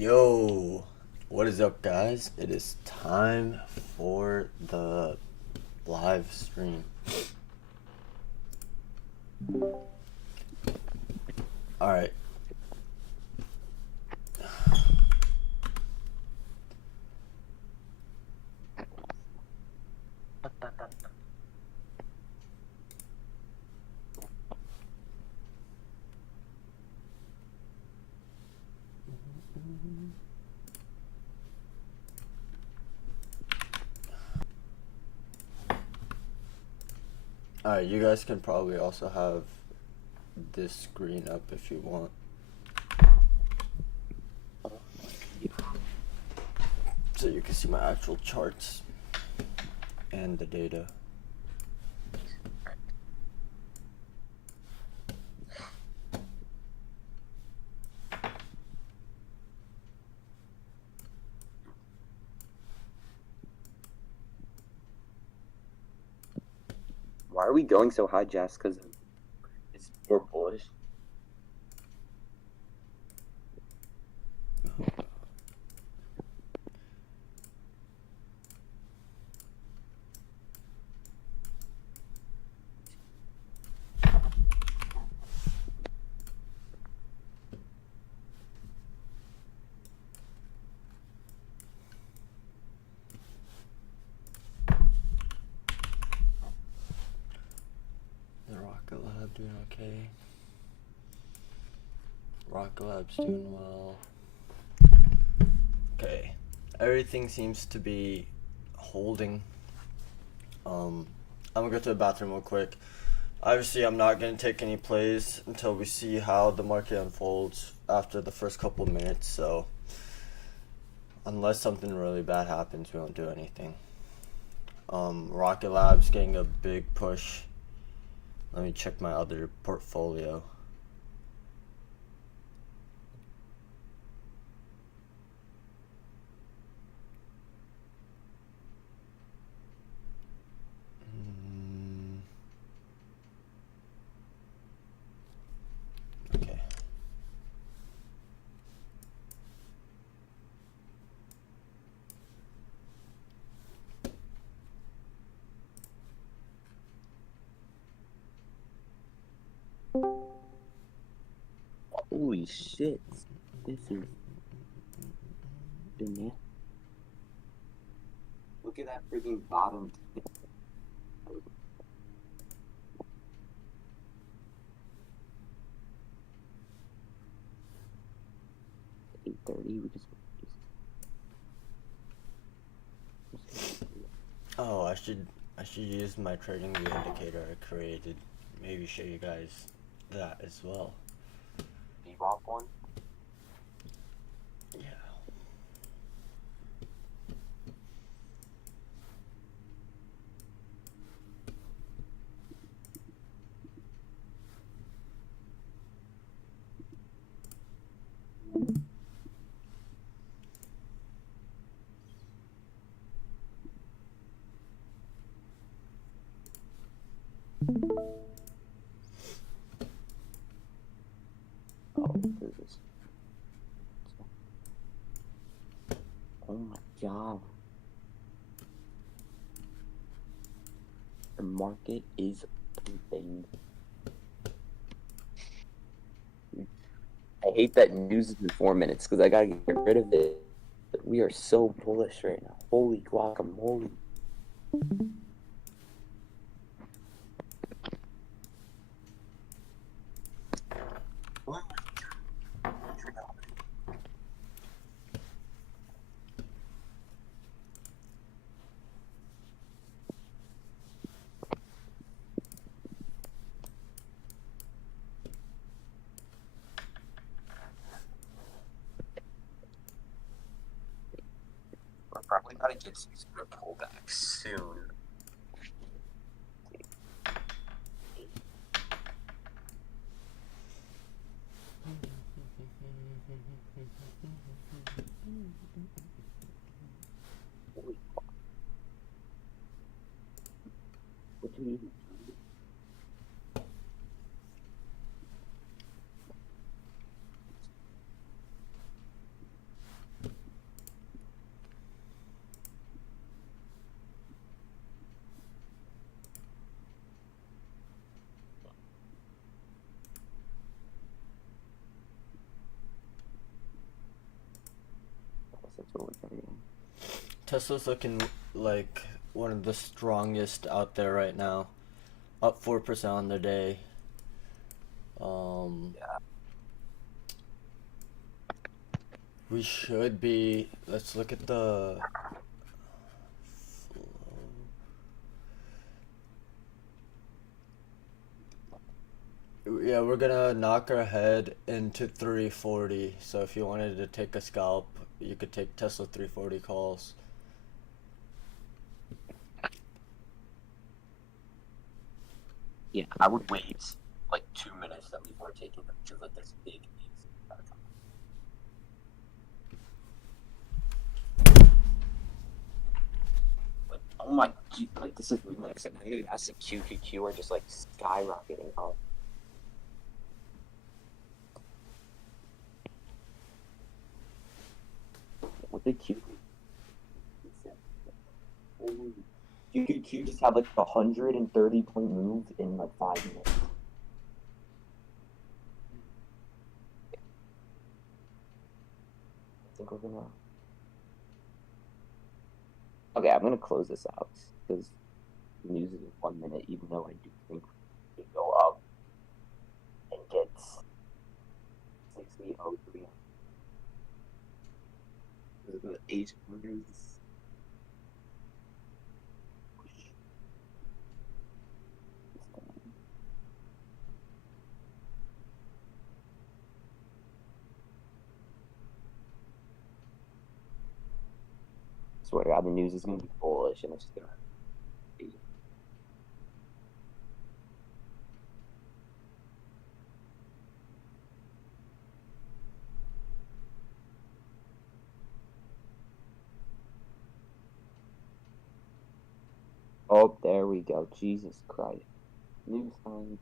Yo, what is up, guys? It is time for the live stream. All right. All right, you guys can probably also have this screen up if you want. So you can see my actual charts and the data. Why are we going so high, Jess? Because it's more bullish. The Rocket Lab doing okay. Rocket Lab's doing well. Okay, everything seems to be holding. I'm gonna go to the bathroom real quick. Obviously, I'm not going to take any plays until we see how the market unfolds after the first couple of minutes. So, unless something really bad happens, we won't do anything. Rocket Lab's getting a big push. Let me check my other portfolio. Okay. Holy shit. This is banana. Look at that freaking bottom. 8:30. We just. Oh, I should use my trading view indicator I created. Maybe show you guys that as well. VWAP one. Yeah. Oh, this is. Oh my god. The market is pumping. I hate that news is in 4 minutes because I gotta get rid of it. But we are so bullish right now. Holy guacamole. We're probably about to get some sort of pullback soon. Holy fuck. What do you mean? what we're targeting. Tesla's looking like one of the strongest out there right now, up 4% on the day. Yeah. We should be. Let's look at the flow. Yeah, we're gonna knock our head into 340. So if you wanted to take a scalp, you could take Tesla 340 calls. Yeah, I would wait like 2 minutes then before taking them because like there's big news. Like, oh my, like this is like S and QQQ are just like skyrocketing up. What did QQQ just had like 130-point move in like 5 minutes. I think we're gonna. Okay, I'm gonna close this out because news is in 1 minute, even though I do think we could go up and get 60.03. The Asian orders. Swear to God, the news is gonna be bullish and it's gonna. Oh, there we go. Jesus Christ. News time.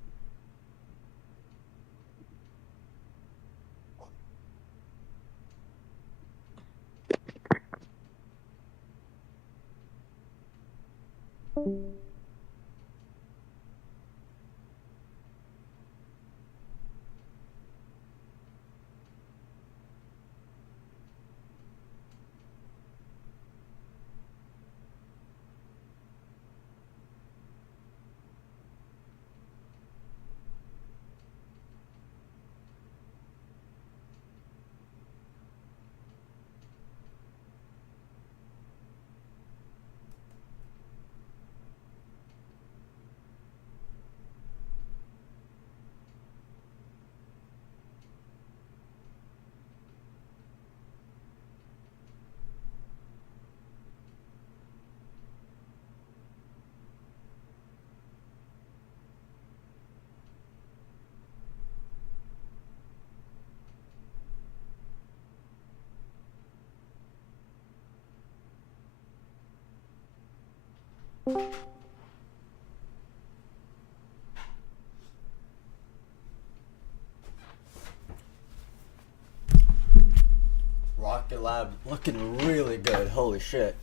Rocket Lab looking really good. Holy shit.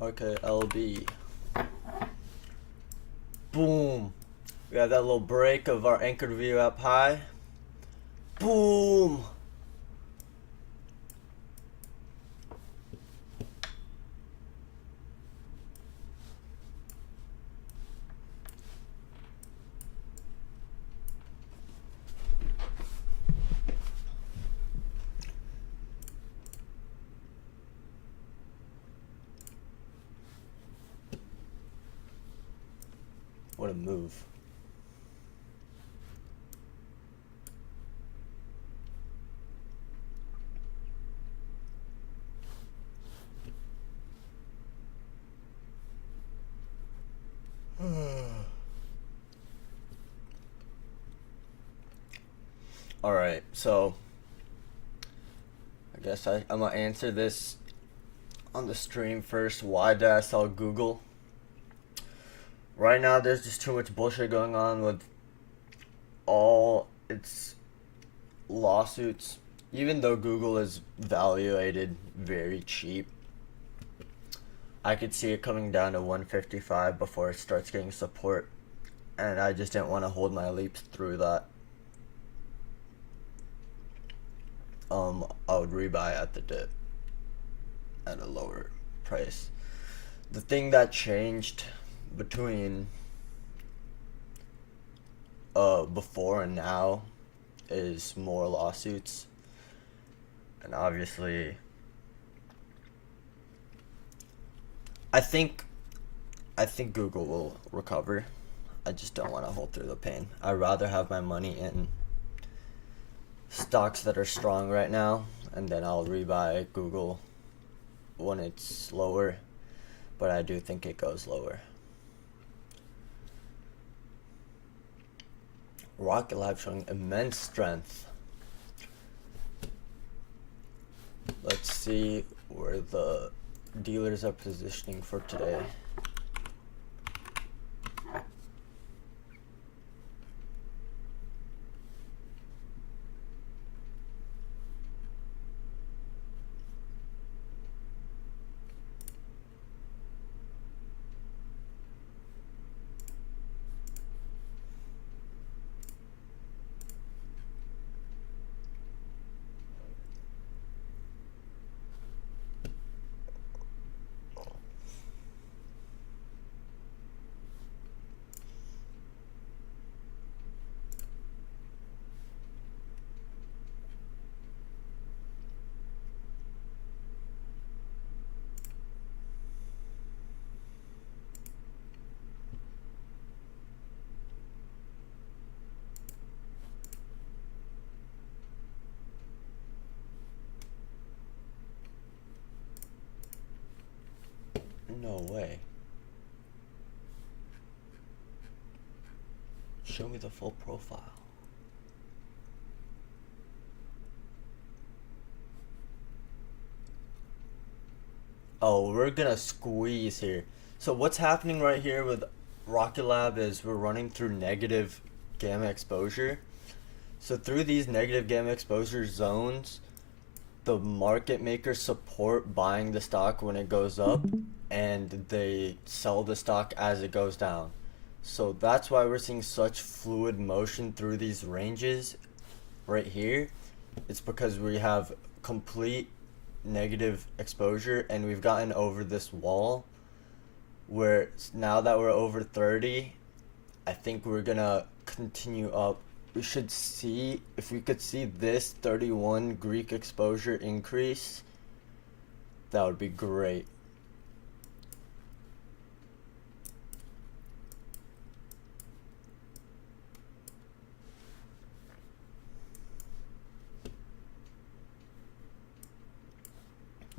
Okay, LB. Boom. We got that little break of our anchored view up high. Boom. What a move. Alright, so I guess I'm gonna answer this on the stream first. Why did I sell Google? Right now, there's just too much bullshit going on with all its lawsuits. Even though Google is valuated very cheap, I could see it coming down to 155 before it starts getting support, and I just didn't want to hold my leaps through that. would rebuy at the dip at a lower price. The thing that changed between before and now is more lawsuits, and obviously I think Google will recover. I just don't want to hold through the pain. I'd rather have my money in stocks that are strong right now, and then I'll rebuy Google when it's lower, but I do think it goes lower. Rocket Lab showing immense strength. Let's see where the dealers are positioning for today. No way. Show me the full profile. Oh, we're gonna squeeze here. So what's happening right here with Rocket Lab is we're running through negative gamma exposure. So through these negative gamma exposure zones, the market makers support buying the stock when it goes up, and they sell the stock as it goes down. So that's why we're seeing such fluid motion through these ranges right here. It's because we have complete negative exposure, and we've gotten over this wall where now that we're over 30, I think we're gonna continue up. We should see, if we could see this 31 Greek exposure increase, that would be great.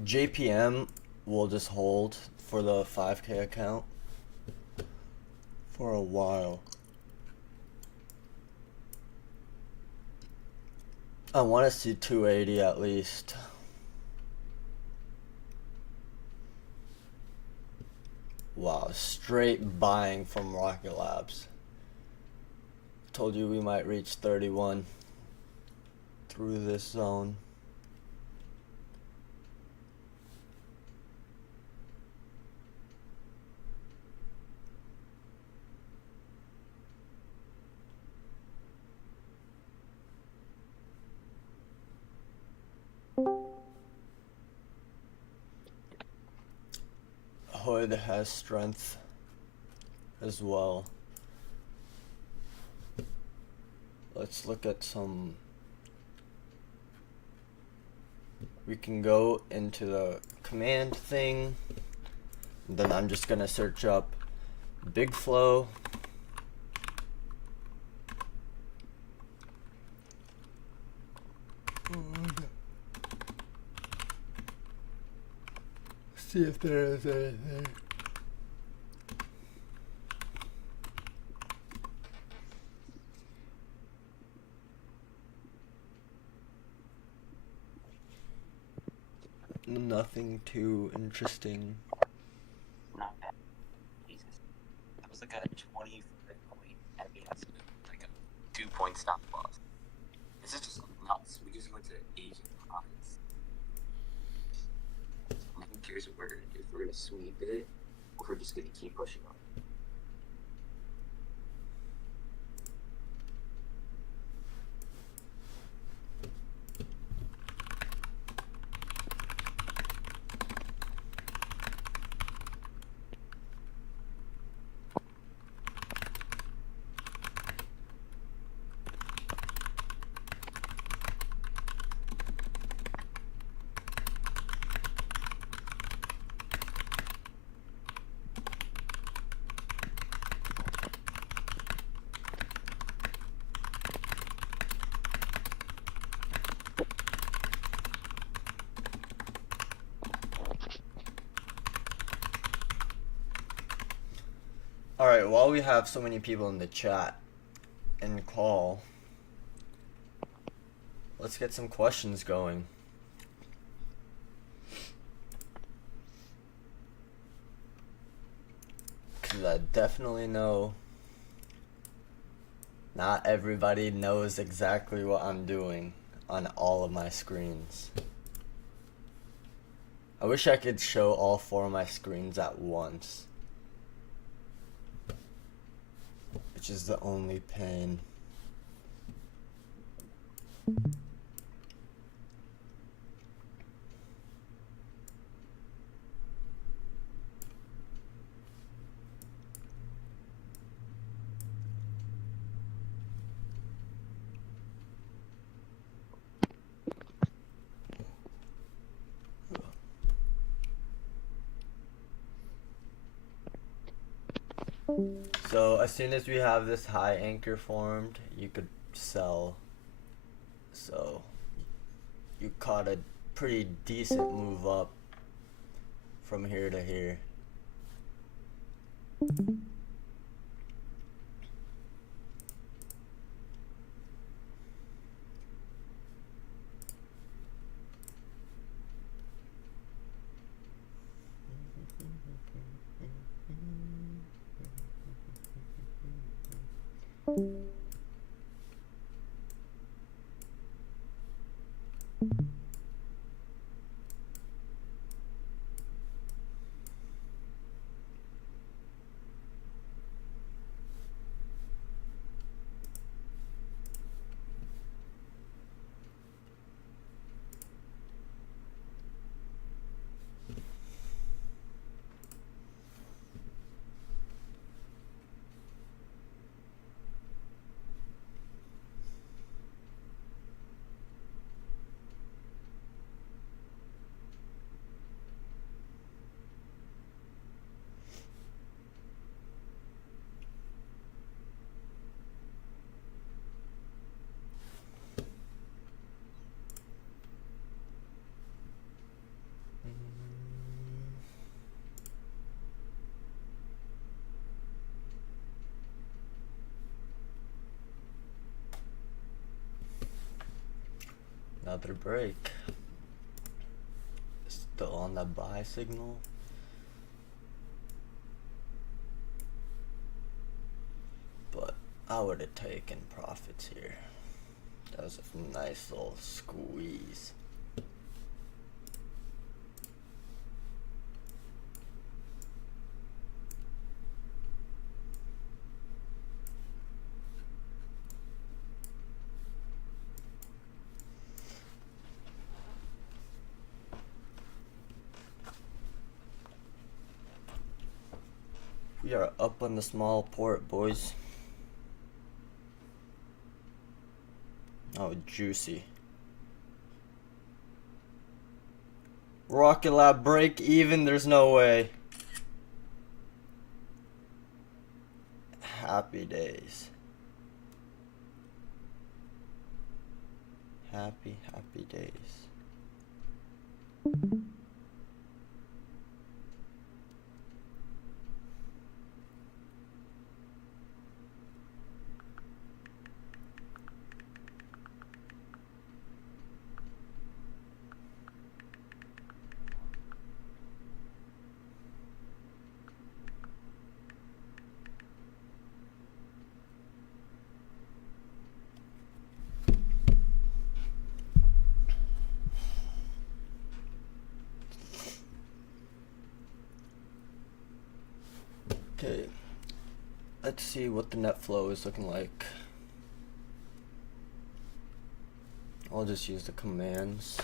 JPM will just hold for the 5K account for a while. I want to see 280 at least. Wow, straight buying from Rocket Labs. Told you we might reach 31 through this zone. Hood has strength as well. Let's look at some. We can go into the command thing. Then I'm just gonna search up Big Flow. See if there is anything. Nothing too interesting. Not bad. Jesus. That was like a 25 point MBS, like a 2-point stop loss. This is just nuts. We just went to Asian highs. I'm curious if we're gonna sweep it, or if we're just gonna keep pushing on. Alright, while we have so many people in the chat and call, let's get some questions going. Because I definitely know not everybody knows exactly what I'm doing on all of my screens. I wish I could show all 4 of my screens at once, which is the only pain. So as soon as we have this high anchor formed, you could sell. So you caught a pretty decent move up from here to here. Another break. Still on the buy signal. But I would have taken profits here. That was a nice little squeeze. We are up on the small port, boys. Oh, juicy. Rocket Lab break even, there's no way. Happy days. Happy days. Okay, let's see what the net flow is looking like. I'll just use the commands.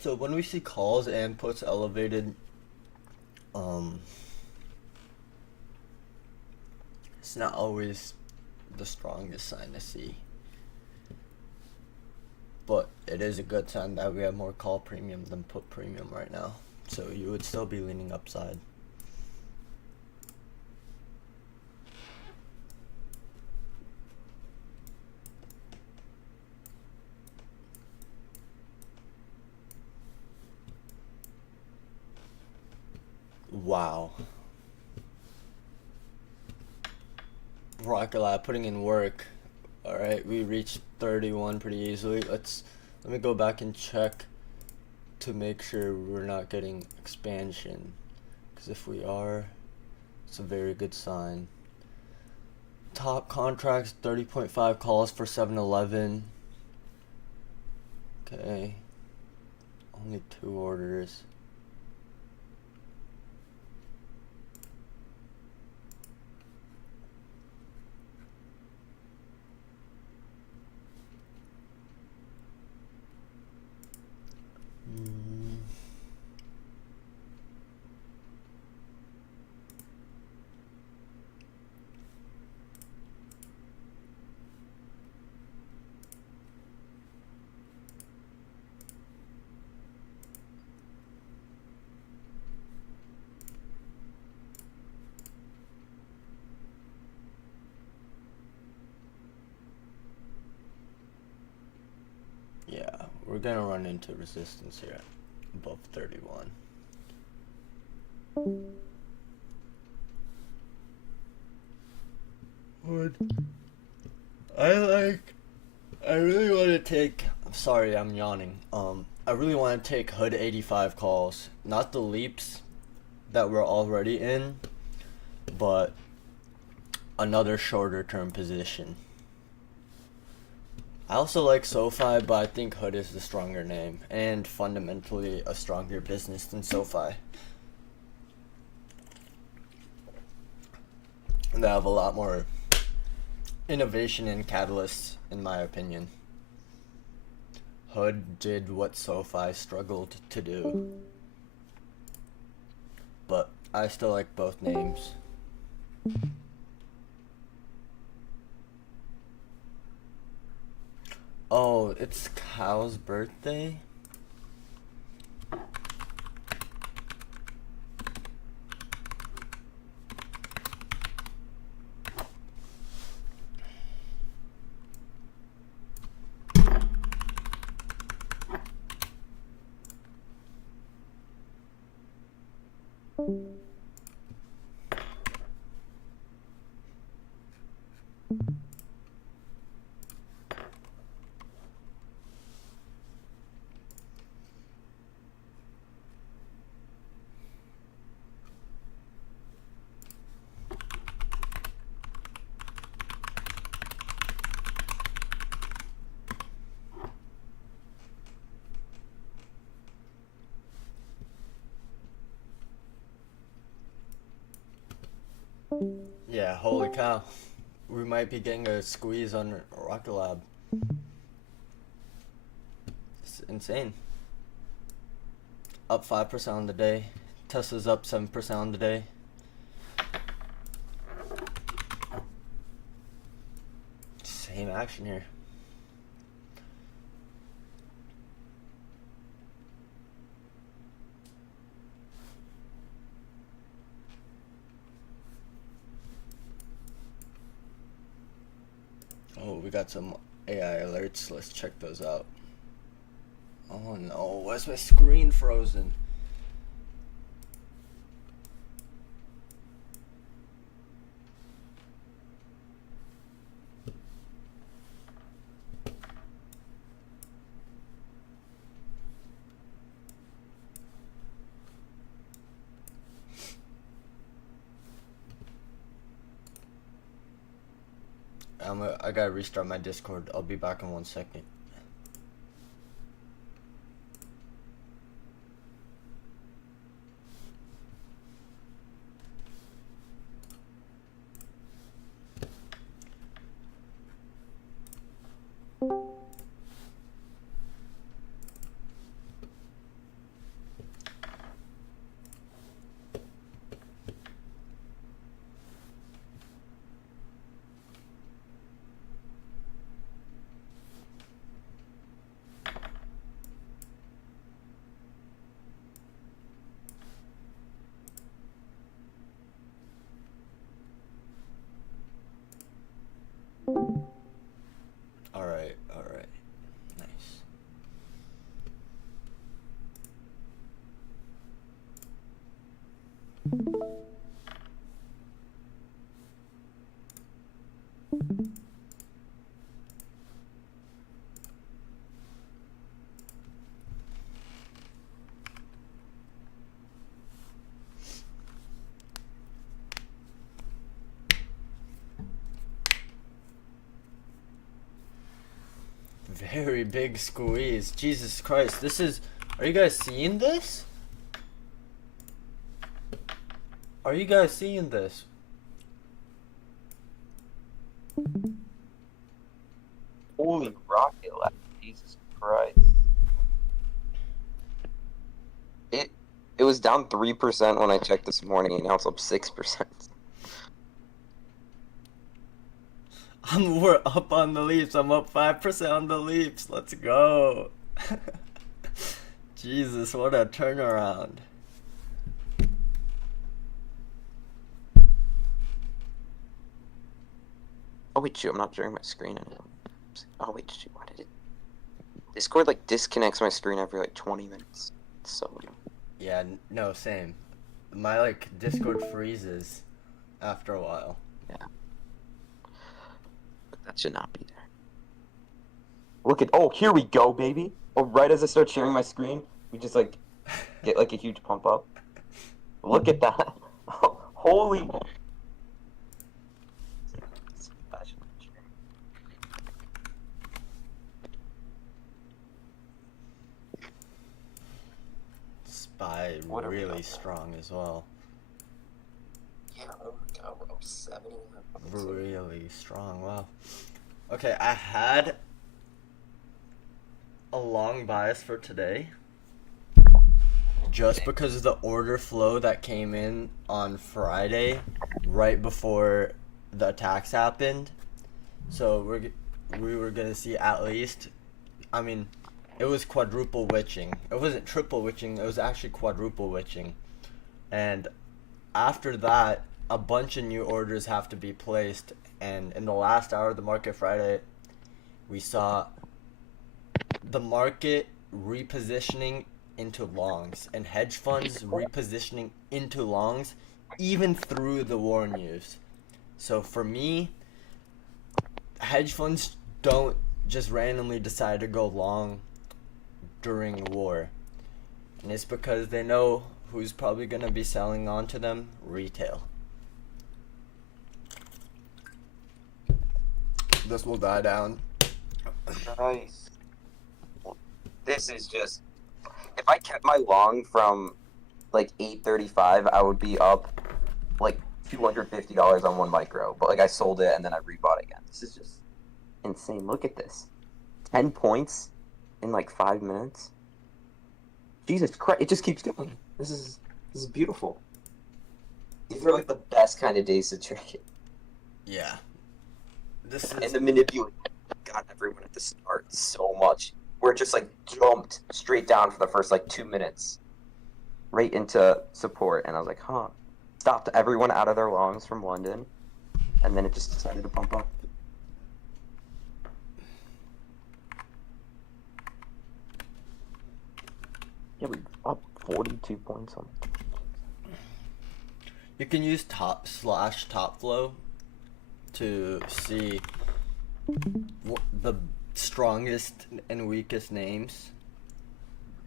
So when we see calls and puts elevated, it's not always the strongest sign to see. But it is a good sign that we have more call premium than put premium right now. So you would still be leaning upside. Wow. Rocket Lab putting in work. Alright, we reached 31 pretty easily. Let me go back and check to make sure we're not getting expansion. Because if we are, it's a very good sign. Top contracts, 30.5 calls for 7-Eleven. Okay. Only 2 orders. Yeah, we're gonna run into resistance here above 31. What? I really want to take. I'm sorry, I'm yawning. I really want to take Hood 85 calls, not the leaps that we're already in, but another shorter term position. I also like SoFi, but I think Hood is the stronger name and fundamentally a stronger business than SoFi. And they have a lot more innovation and catalysts, in my opinion. Hood did what SoFi struggled to do. But I still like both names. Oh, it's Cal's birthday? Yeah, holy cow. We might be getting a squeeze on Rocket Lab. It's insane. Up 5% on the day. Tesla's up 7% on the day. Same action here. Oh, we got some AI alerts. Let's check those out. Oh no, why's my screen frozen? I gotta restart my Discord. I'll be back in 1 second. Very big squeeze. Jesus Christ. This is... Are you guys seeing this? Are you guys seeing this? Holy rocket lab. Jesus Christ. It was down 3% when I checked this morning, and now it's up 6%. We're up on the Leafs. I'm up 5% on the Leafs. Let's go. Jesus, what a turnaround. Oh wait, shoot, I'm not sharing my screen anymore. Oh wait, shoot, why did it... Discord, like, disconnects my screen every, like, 20 minutes. It's so annoying. Yeah, no, same. My, like, Discord freezes after a while. Yeah. But that should not be there. Look at... Oh, here we go, baby! Oh, right as I start sharing my screen, we just, like, get, like, a huge pump up. Look at that! Holy... Spy What are we really on? strong as well. Yeah, oh my god, we're up 7. Really strong, wow. Okay, I had a long bias for today. Just because of the order flow that came in on Friday, right before the attacks happened. So we were gonna see at least, I mean, it was quadruple witching. It wasn't triple witching, it was actually quadruple witching. And after that, a bunch of new orders have to be placed. And in the last hour of the market Friday, we saw the market repositioning into longs and hedge funds repositioning into longs even through the war news. So for me, hedge funds don't just randomly decide to go long during war. And it's because they know who's probably going to be selling onto them: retail. This will die down. Nice. This is just... If I kept my long from, like, 835, I would be up, like, $250 on one micro. But, like, I sold it and then I rebought again. This is just insane. Look at this. 10 points in, like, 5 minutes. Jesus Christ. It just keeps going. This is beautiful. These are, like, the best kind of days to trade it. Yeah. This is... And the manipulation got everyone at the start so much. Where it just, like, jumped straight down for the first, like, 2 minutes. Right into support. And I was like, huh. Stopped everyone out of their longs from London. And then it just decided to pump up. Yeah, we up 42 points on it. You can use top flow to see the strongest and weakest names.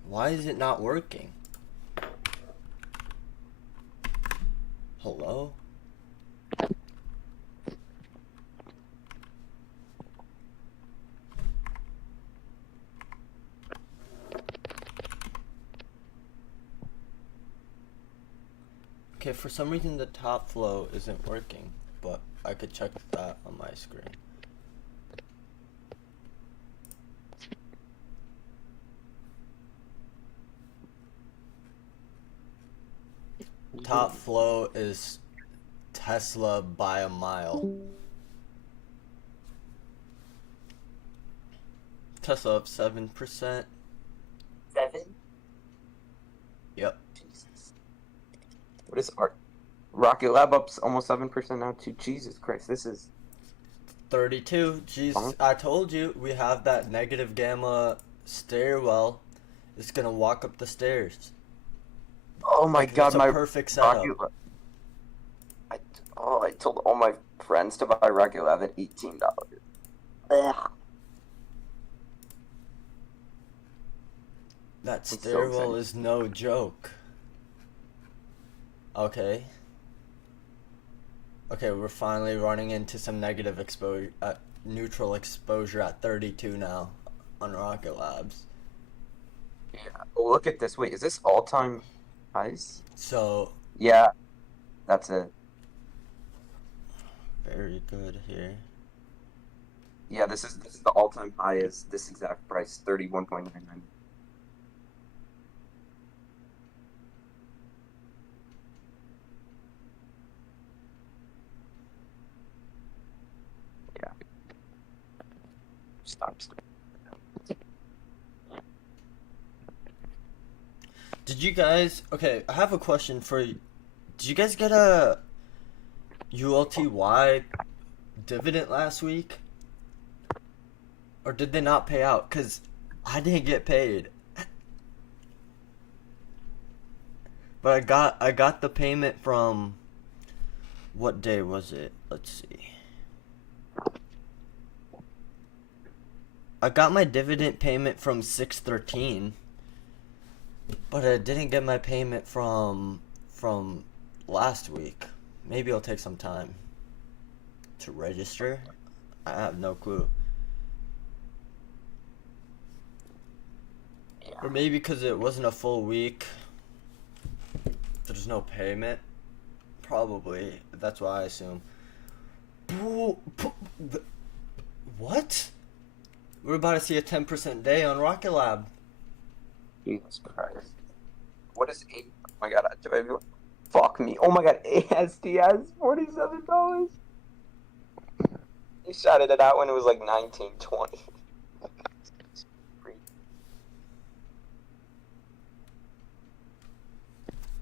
Why is it not working? Hello? Okay, for some reason the top flow isn't working, but I could check that on my screen. Top flow is Tesla by a mile. Tesla up 7%. 7? Yep. Jesus. What is art? Rocket Lab up almost 7% now too. Jesus Christ, this is 32. Jeez, I told you we have that negative gamma stairwell. It's gonna walk up the stairs. oh my god, It's a my perfect setup. Rocket Lab. I told all my Friends to buy Rocket Lab at $18. Ugh. That so stairwell excited. is no joke. Okay. Okay, we're finally running into some negative exposure, neutral exposure at 32 now on Rocket Labs. Yeah. Oh, look at this. Wait, is this all-time highs? So, Yeah, that's it. very good here. Yeah, this is the all-time high is this exact price, 31.99. Yeah. Stop. Did you guys? Okay, I have a question for you. Did you guys get a ULTY dividend last week? Or did they not pay out? Because I didn't get paid. But I got the payment from, what day was it? Let's see. I got my dividend payment from 6/13, but I didn't get my payment from last week. Maybe it'll take some time to register. I have no clue. Yeah. Or maybe because it wasn't a full week, there's no payment. Probably. That's what I assume. What? We're about to see a 10% day on Rocket Lab. Jesus Christ. What is eight? Oh my god, fuck me. Oh my god, ASTS, $47. He shouted it out when it was like 1920.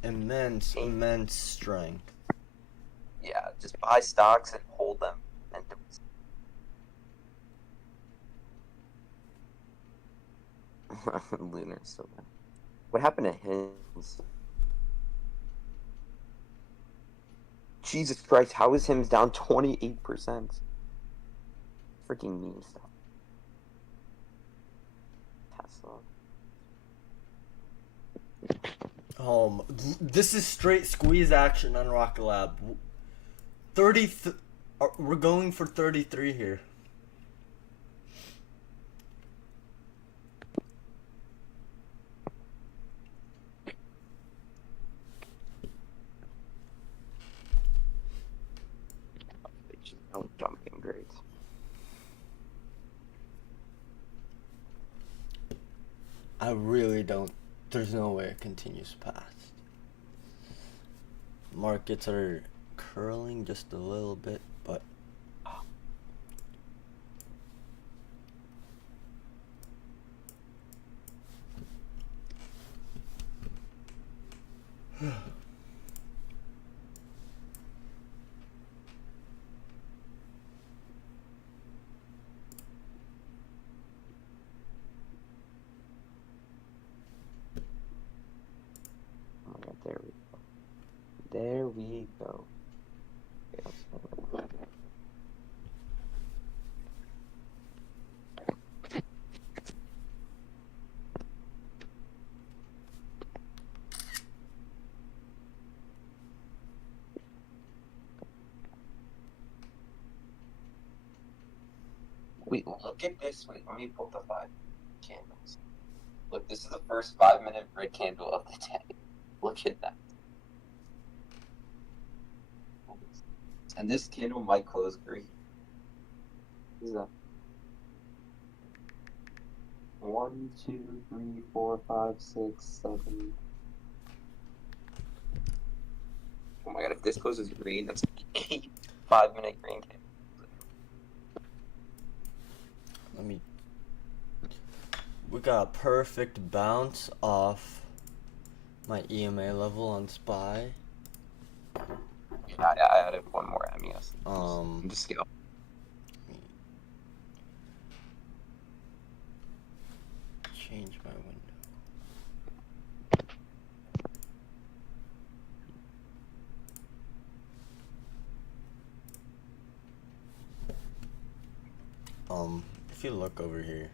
Immense strength. Yeah, just buy stocks and hold them. And Lunar so bad. What happened to him? Jesus Christ, how is Hims down 28%? Freaking meme stuff. Tesla. This is straight squeeze action on Rocket Lab. We're going for 33 here. Don't jumping great. I really don't. There's no way it continues past. Markets are curling just a little bit, but There we go. There we go. Wait, look at this. Wait, let me pull the 5 candles. Look, this is the first 5-minute red candle of the day. Look at that. And this candle might close green. What is that? 1, 2, 3, 4, 5, 6, 7. Oh my god, if this closes green, that's 8 5-minute green candles. We got a perfect bounce off my EMA level on SPY. Yeah, I added one more MES. Just scale. Change my window. If you look over here,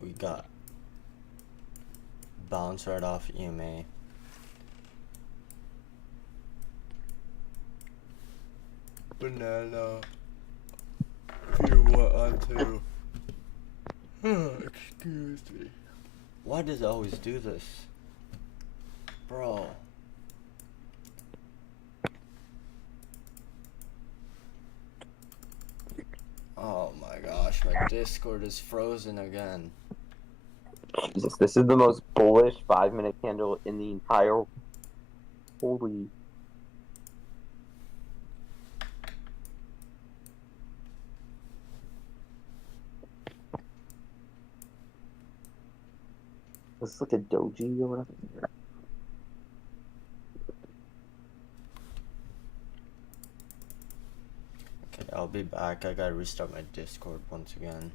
we got bounce right off EMA. Banana. What onto? Excuse me. Why does it always do this, bro? Oh my gosh, my Discord is frozen again. Jesus, this is the most bullish 5-minute candle in the entire. Holy. This is like a doji or whatever. Okay, I'll be back. I gotta restart my Discord once again.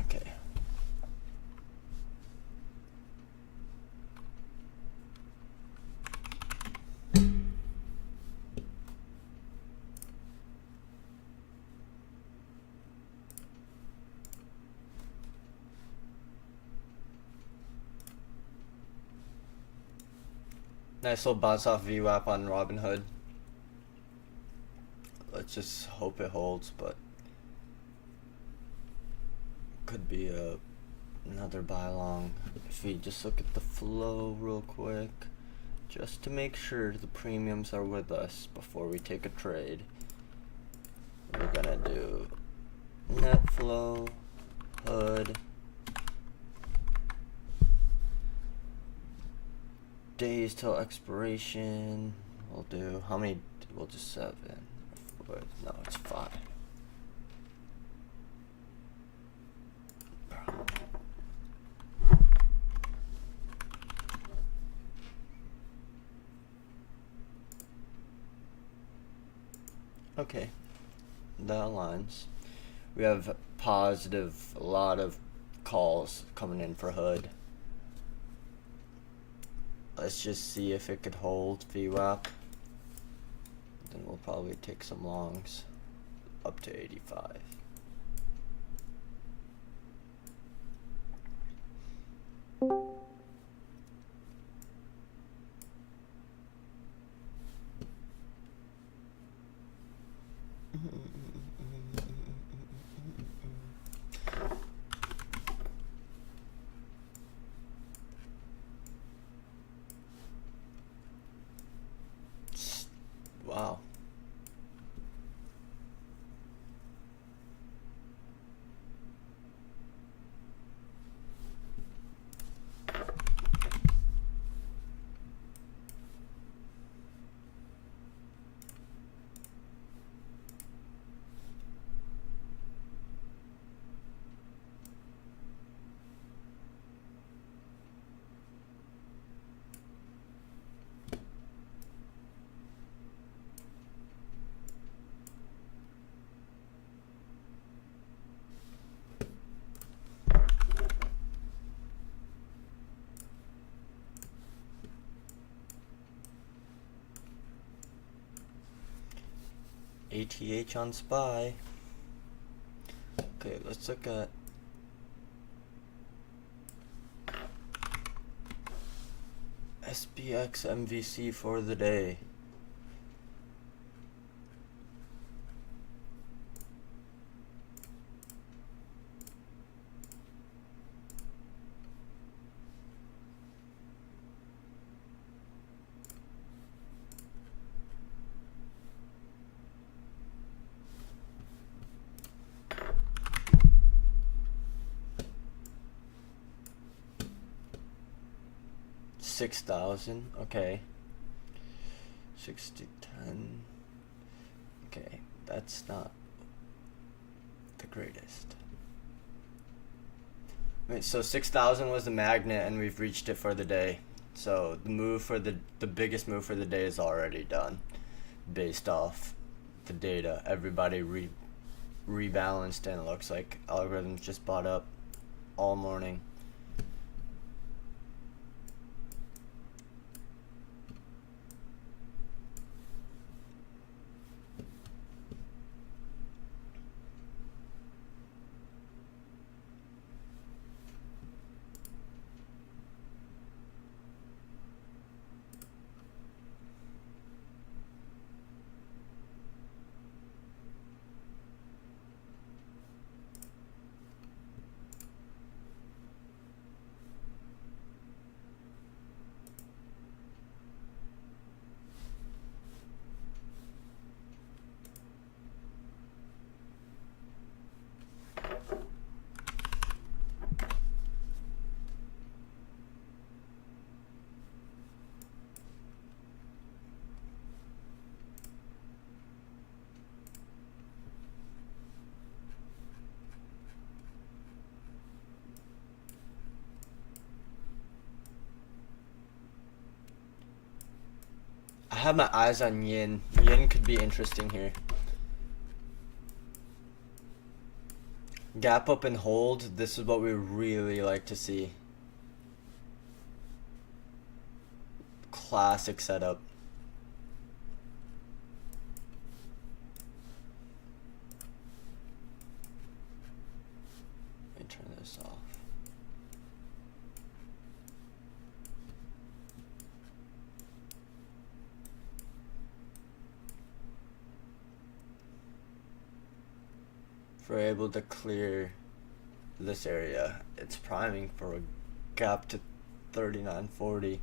Okay. Nice little bounce off VWAP on Robinhood. Let's just hope it holds, but could be another buy long. If we just look at the flow real quick, just to make sure the premiums are with us before we take a trade, we're gonna do net flow, hood, days till expiration. We'll do how many? We'll do 7. Wait, no, it's 5. Okay, that aligns. We have positive, a lot of calls coming in for hood. Let's just see if it could hold VWAP. Then we'll probably take some longs up to 85. Wow. ATH on SPY. Okay, let's look at SPX MVC for the day. 6,000. Okay. 60, 10. Okay, that's not the greatest. Wait, so 6,000 was the magnet, and we've reached it for the day. So the move for the biggest move for the day is already done, based off the data. Everybody rebalanced, and it looks like algorithms just bought up all morning. I have my eyes on yin. Yin could be interesting here. Gap up and hold. This is what we really like to see. Classic setup. Let me turn this off. If we're able to clear this area, it's priming for a gap to 39.40.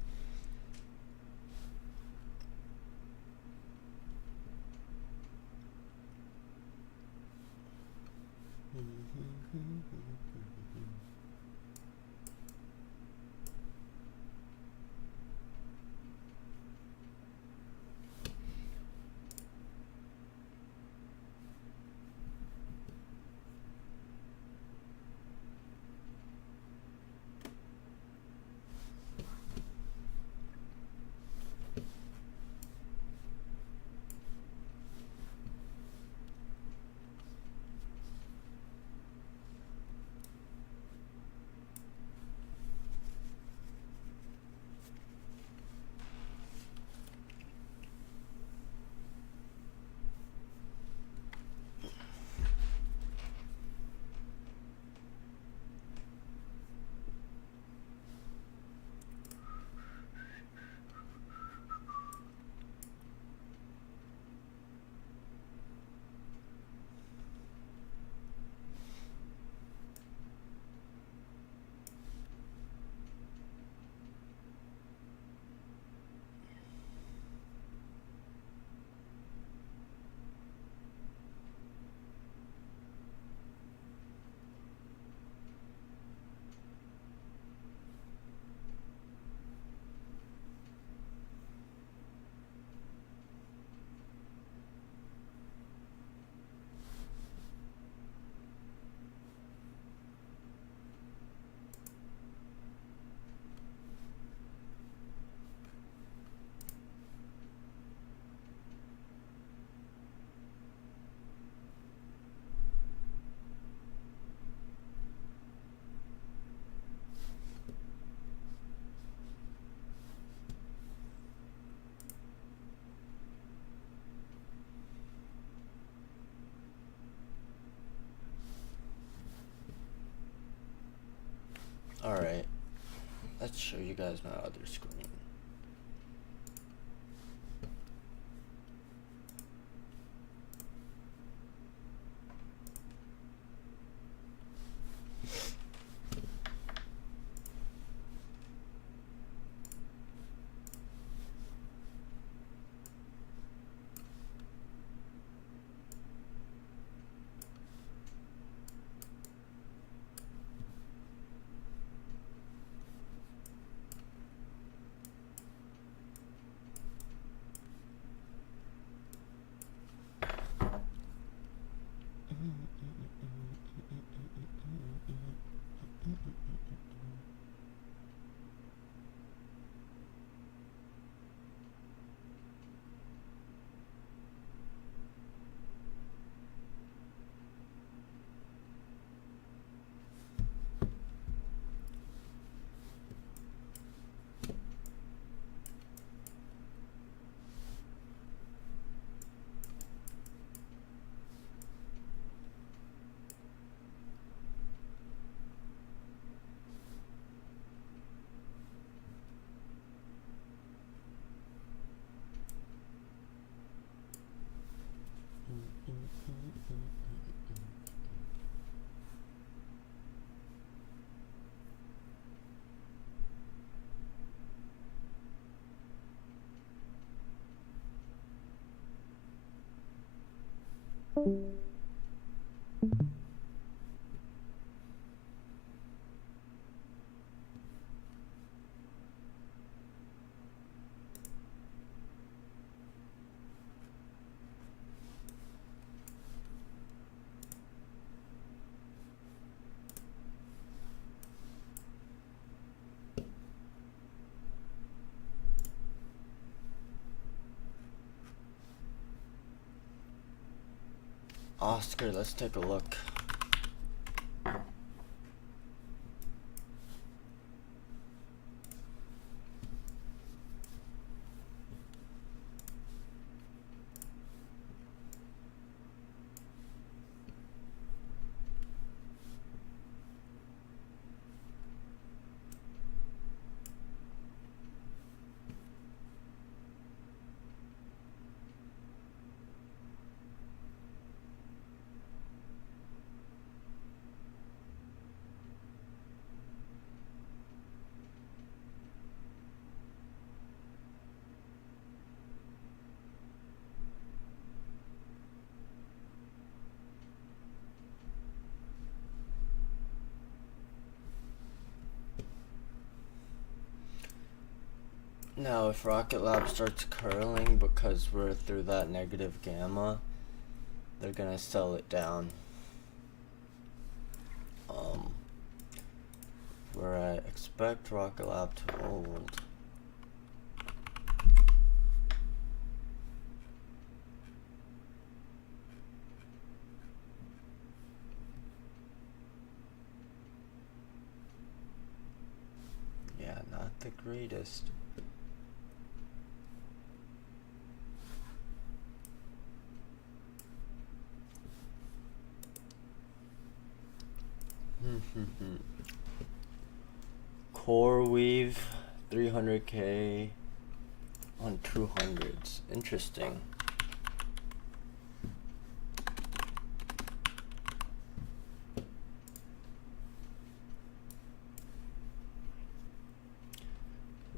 Alright, let's show you guys my other screen. Oscar, let's take a look. Now, if Rocket Lab starts curling because we're through that negative gamma, they're gonna sell it down. Where I expect Rocket Lab to hold. Yeah, not the greatest. Core weave 300k on 200s. Interesting.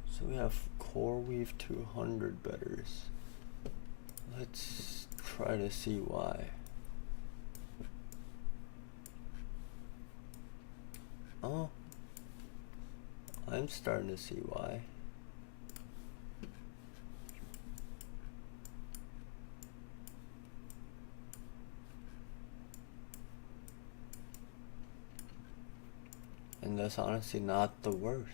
So we have core weave 200 betters. Let's try to see why. Oh, I'm starting to see why. And that's honestly not the worst.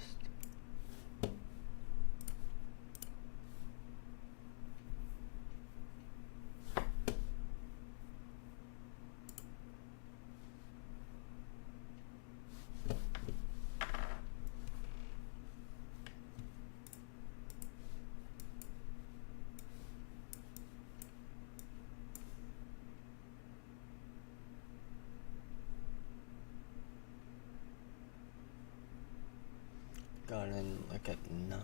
Got in like at 9.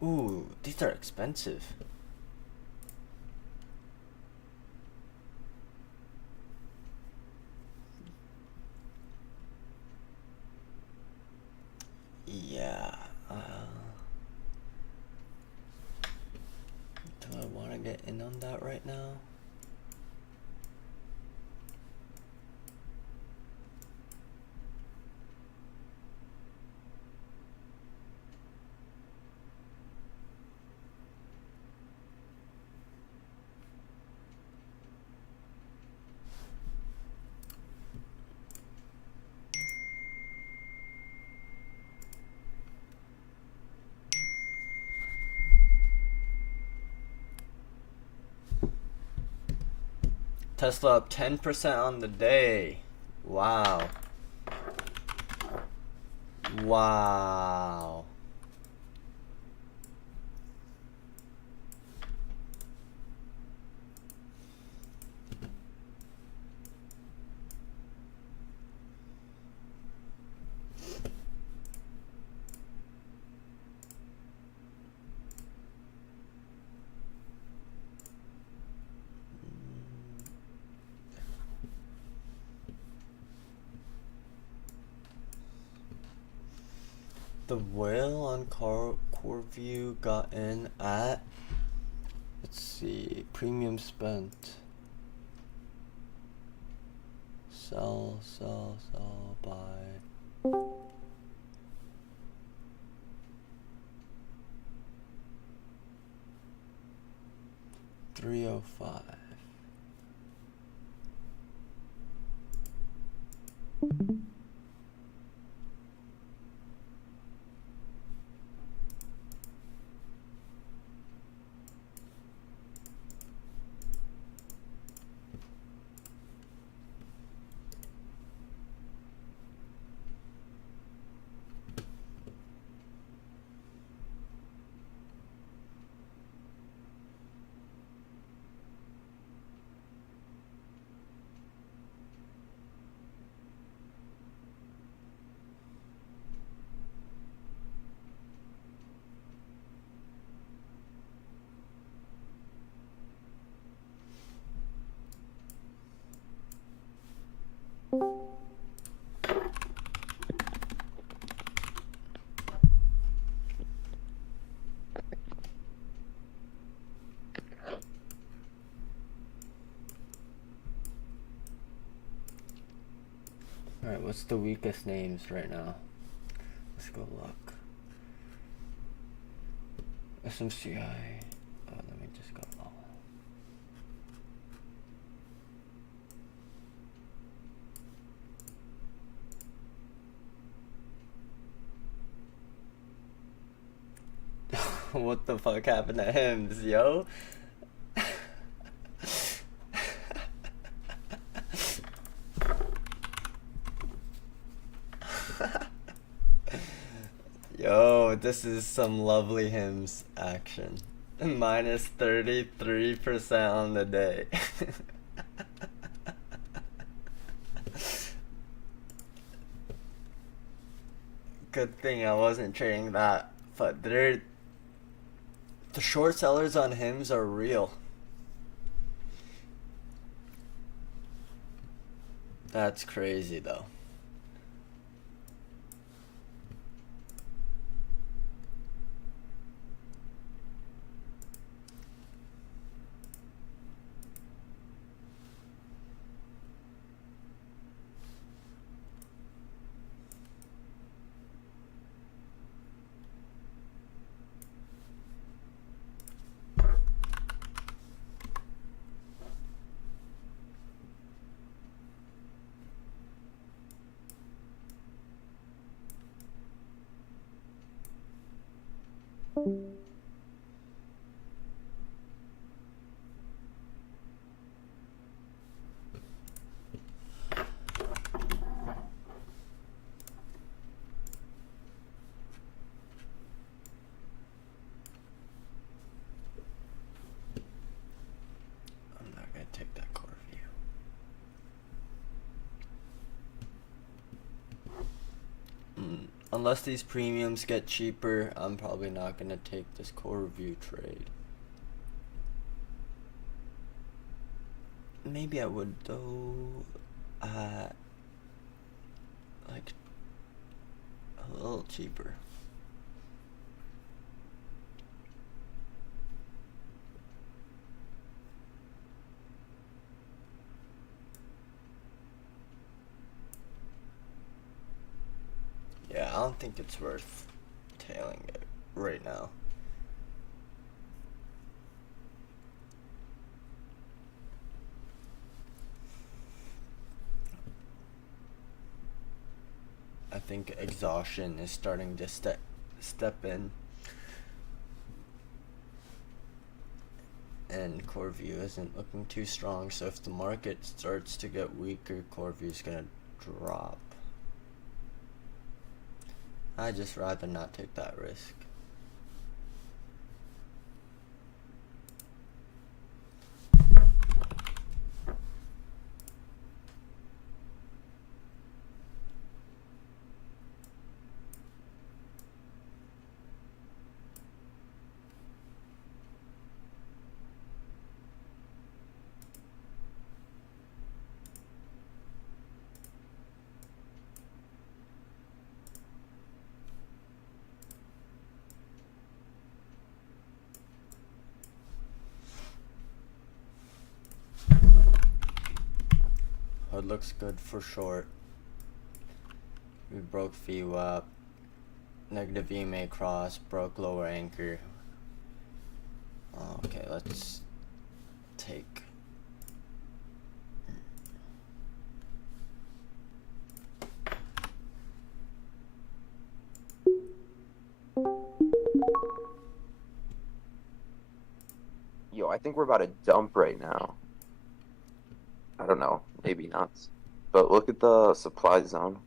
Ooh, these are expensive. Yeah. Do I want to get in on that right now? Tesla up 10% on the day. Wow. Wow. The whale on CoreView got in at, let's see, premium spent. Sell, buy. $305. Alright, what's the weakest names right now? Let's go look. SMCI. Oh, let me just go all. What the fuck happened to Hims, yo? Yo, this is some lovely Hims action. Minus 33% on the day. Good thing I wasn't trading that, but the short sellers on Hims are real. That's crazy though. I'm not gonna take that core view. Unless these premiums get cheaper, I'm probably not gonna take this core review trade. Maybe I would though, like a little cheaper. Yeah, I don't think it's worth tailing it right now. I think exhaustion is starting to step in. and core view isn't looking too strong, so if the market starts to get weaker, core view is gonna drop. I'd just rather not take that risk. Hood looks good for short. We broke VWAP. Negative EMA cross, broke lower anchor. Okay, let's take. Yo, I think we're about to dump right now. I don't know, maybe not. But look at the supply zone.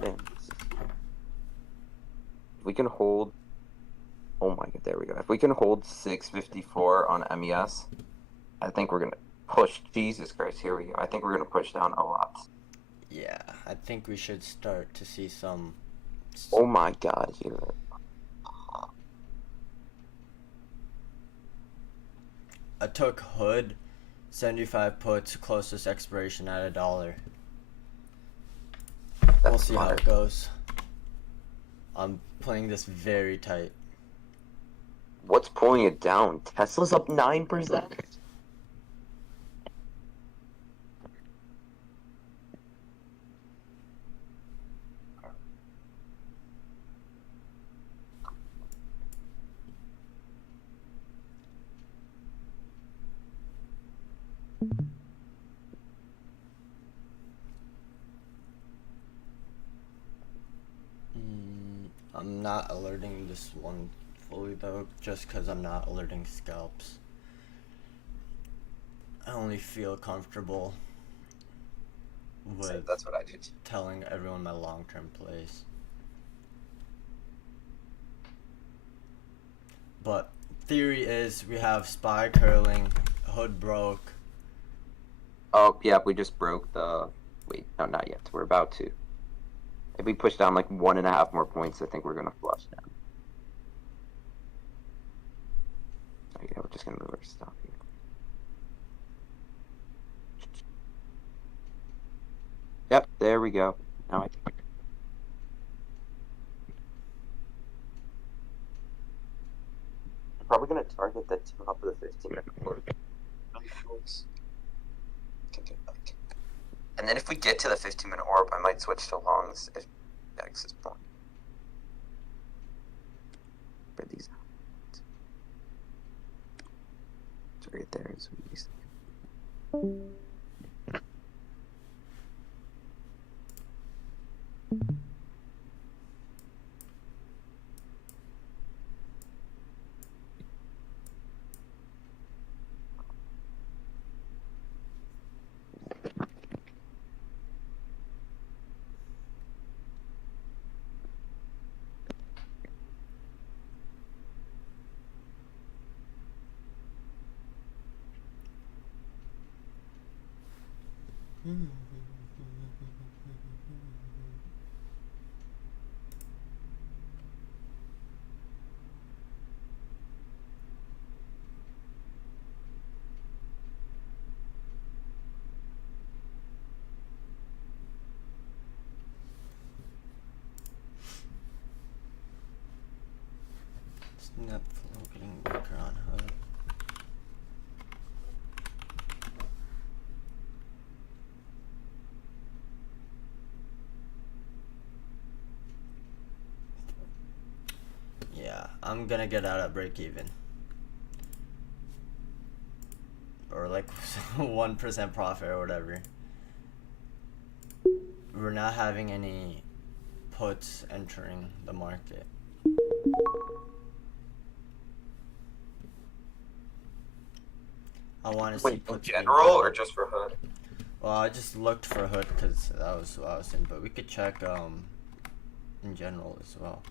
Damn, if we can hold, oh my god, there we go. If we can hold 654 on MES, I think we're gonna push. Jesus Christ, here we go. I think we're gonna push down a lot. Yeah, I think we should start to see some. Oh my god, here. I took Hood, 75 puts, closest expiration at $1. We'll see how it goes. I'm playing this very tight. What's pulling it down? Tesla's up 9%. I'm not alerting this one fully though, just because I'm not alerting scalps. I only feel comfortable with That's what I did. telling everyone my long-term plays. But theory is we have SPY curling, Hood broke. Oh, yeah, we just broke the... Wait, no, not yet. We're about to. If we push down like 1.5 more points, I think we're going to flush down. Oh, yeah, we're just going to move our stop here. Yep, there we go. Now I think... I'm probably going to target the top of the 15-minute board. And then if we get to the 15-minute orb, I might switch to longs if X is point. For these. It's right there is what these. Net flow getting weaker on Hood. Yeah, I'm gonna get out at break even. Or like 1% profit or whatever. We're not having any puts entering the market. I want to see Wait, in puts being general or done. just for Hood? Well, I just looked for Hood because that was what I was in, but we could check in general as well.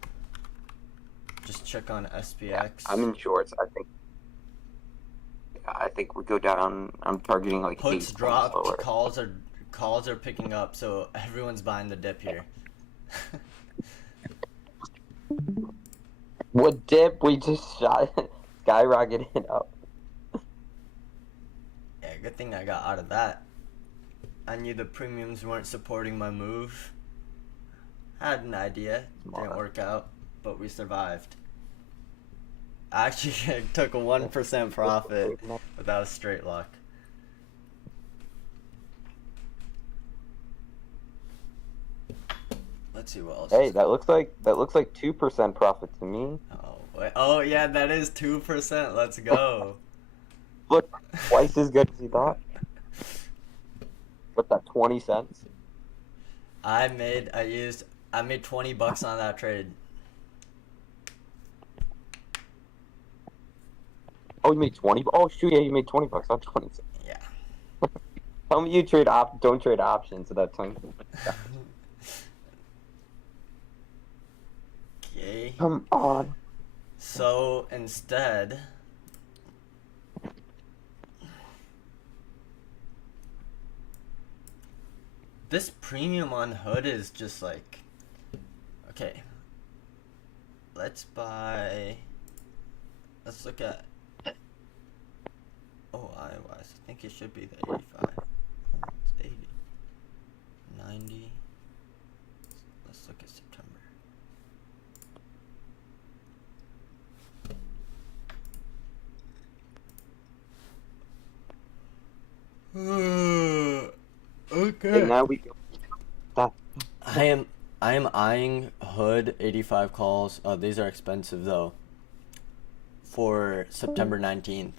Just check on SPX. I'm in shorts. I think we go down. I'm targeting like Puts 8 points dropped, lower. calls are picking up, so everyone's buying the dip here. What dip? We just shot skyrocketed up. Yeah, good thing I got out of that. I knew the premiums weren't supporting my move. I had an idea. Didn't work out, but we survived. I actually took a 1% profit, but that was straight luck. Let's see what else. Hey, that looks like 2% profit to me. Oh, wait. Oh yeah, that is 2%. Let's go. Look, twice as good as you thought. What's that? 20 cents. I made 20 bucks on that trade. Oh, you made 20. Oh shoot, yeah, you made 20 bucks. Not 20 cents. Yeah. Tell me you don't trade options at that time. Okay. Come on. So instead, this premium on Hood is just like, okay. Let's look at OI wise. I think it should be the 85. Oh, it's 80. 90. Let's look at September. Okay. And now we go. I am eyeing Hood 85 calls. These are expensive though. For September 19th.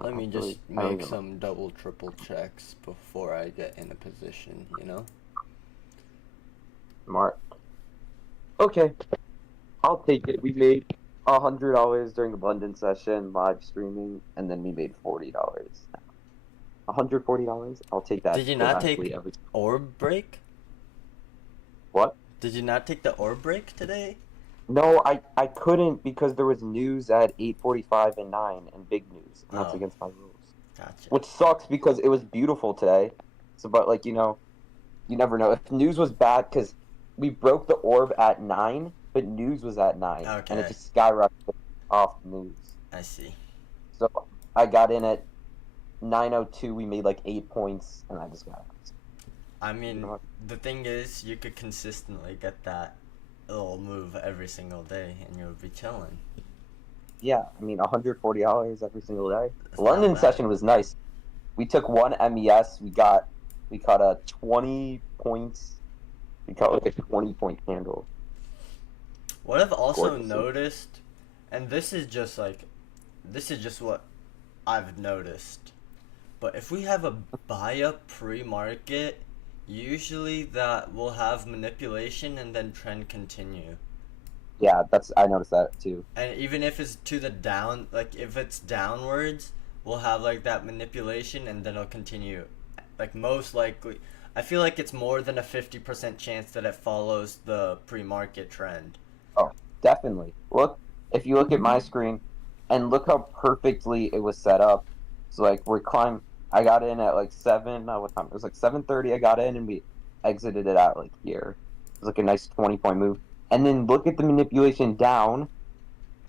Let me just make some double, triple checks before I get in a position, you know? Smart. Okay. I'll take it. We made $100 during abundance session live streaming, and then we made $40. $140. I'll take that. Did you not take orb break? What? Did you not take the orb break today? No, I couldn't because there was news at 8:45 and 9 and big news, and that's against my rules. Gotcha. Which sucks because it was beautiful today. So, but like, you know, you never know. If news was bad, because we broke the orb at 9, but news was at 9. Okay. And it just skyrocketed off news. I see. So I got in at 9:02. We made like 8 points, and I just got out. I mean, the thing is, you could consistently get that little move every single day, and you'll be chilling. Yeah, I mean, $140 every single day. That's London not bad. session was nice. We took one MES. We caught a 20 points. We caught like a 20-point candle. What I've also Gorgeous. noticed, and this is just what I've noticed, but if we have a buy up pre-market, usually that will have manipulation and then trend continue. Yeah, I noticed that too. And even if it's to the down, like if it's downwards, we'll have like that manipulation and then it'll continue. Like most likely, I feel like it's more than a 50% chance that it follows the pre-market trend. Oh, definitely. Look, if you look at my screen, and look how perfectly it was set up. So like I got in at like 7. What time? It was like 7:30. I got in and we exited it at like here. It was like a nice 20-point move. And then look at the manipulation down,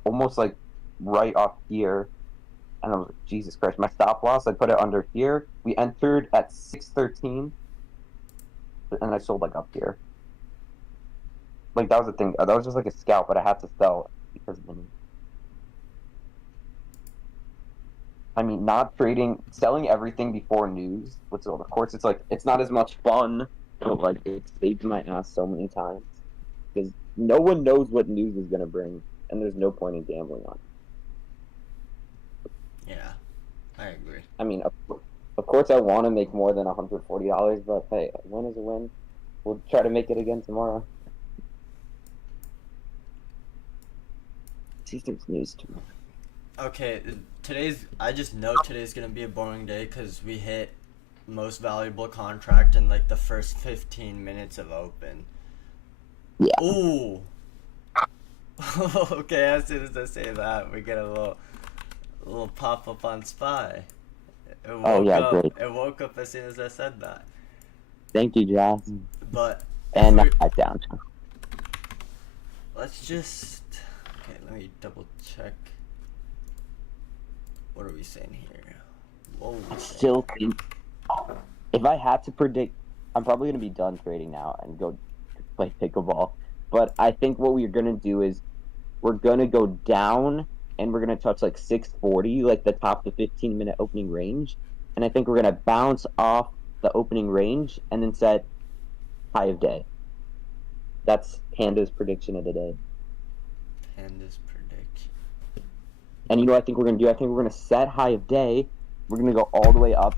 almost like right off here. And I was like, Jesus Christ! My stop loss, I put it under here. We entered at 6:13, and I sold like up here. Like that was the thing. That was just like a scalp, but I had to sell because of the news. I mean, selling everything before news. Of course, it's like it's not as much fun But like it saved my ass so many times because no one knows what news is gonna bring, and there's no point in gambling on it. Yeah, I agree. I mean, of course, I want to make more than $140, but hey, a win is a win. We'll try to make it again tomorrow. See if there's news tomorrow. Okay, I just know today's gonna be a boring day because we hit most valuable contract in like the first 15 minutes of open. Yeah. Ooh. Okay, as soon as I say that, we get a little pop up on Spy. Oh, yeah, great. It woke up as soon as I said that. Thank you, Jazz. But And knock that down. let's just let me double check. What are we saying here? Whoa. I still think if I had to predict, I'm probably gonna be done trading now and go play pickleball. But I think what we're gonna do is we're gonna go down and we're gonna touch like 640, like the top of the 15-minute opening range, and I think we're gonna bounce off the opening range and then set high of day. That's Panda's prediction of the day. Panda's prediction. And you know what I think we're gonna do? I think we're gonna set high of day. We're gonna go all the way up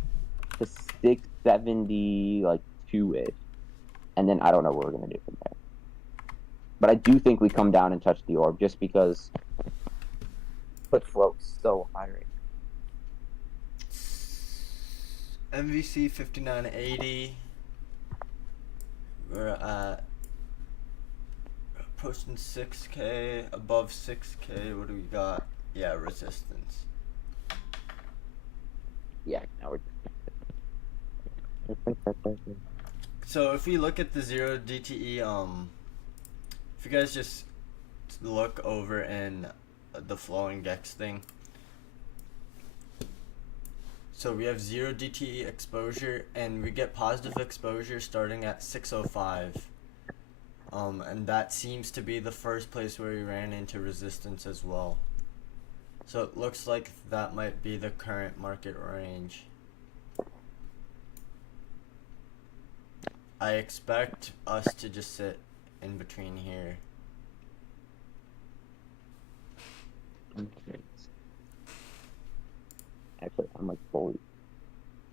to 670, like 2-ish, and then I don't know what we're gonna do from there. But I do think we come down and touch the orb just because put float's so high right now. MVC 5980. We're at approaching 6K, above 6K. What do we got? Yeah, resistance. Yeah, now we're. So if we look at the 0 DTE, if you guys just look over in the flowing Gex thing. So we have 0 DTE exposure, and we get positive exposure starting at 605. And that seems to be the first place where we ran into resistance as well. So it looks like that might be the current market range. I expect us to just sit in between here. Actually, I'm like fully.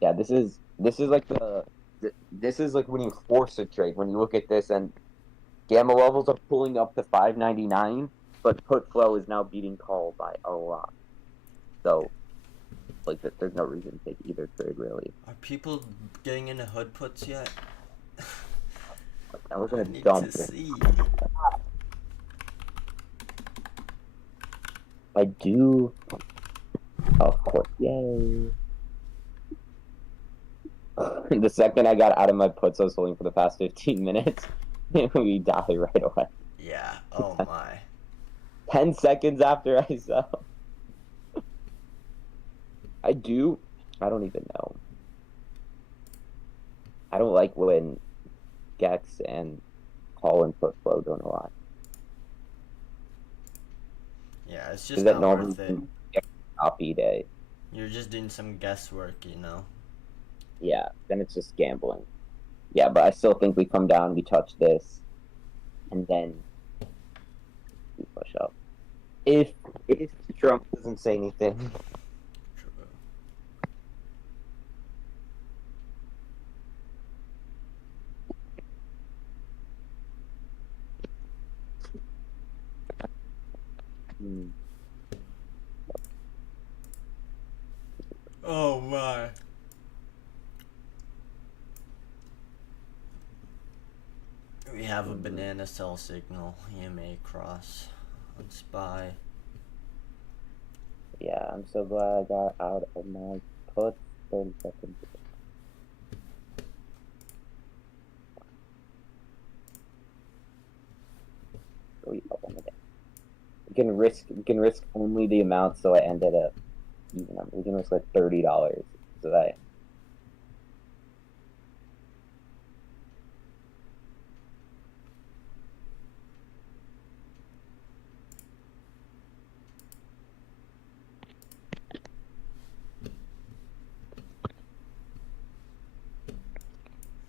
Yeah, this is like this is like when you force a trade. When you look at this and gamma levels are pulling up to 599, but put flow is now beating call by a lot. So, like, there's no reason to take either trade really. Are people getting into hood puts yet? I was I gonna need dump to it. see. I do. Of course, yay. The second I got out of my puts I was holding for the past 15 minutes, we die right away. Yeah, oh my. 10 seconds after I sell. I don't even know. I don't like when Gex and call and put flow don't align. Yeah, it's Is just that not normally worth it. copy day? You're just doing some guesswork, you know? Yeah, then it's just gambling. Yeah, but I still think we come down, we touch this, and then we push up. If Trump doesn't say anything. True. Oh my. We have a banana cell signal, EMA cross on Spy. Yeah, I'm so glad I got out of my put 30 seconds. Up on the day. We can risk only the amount, so I ended up even number. We can risk like $30, so that.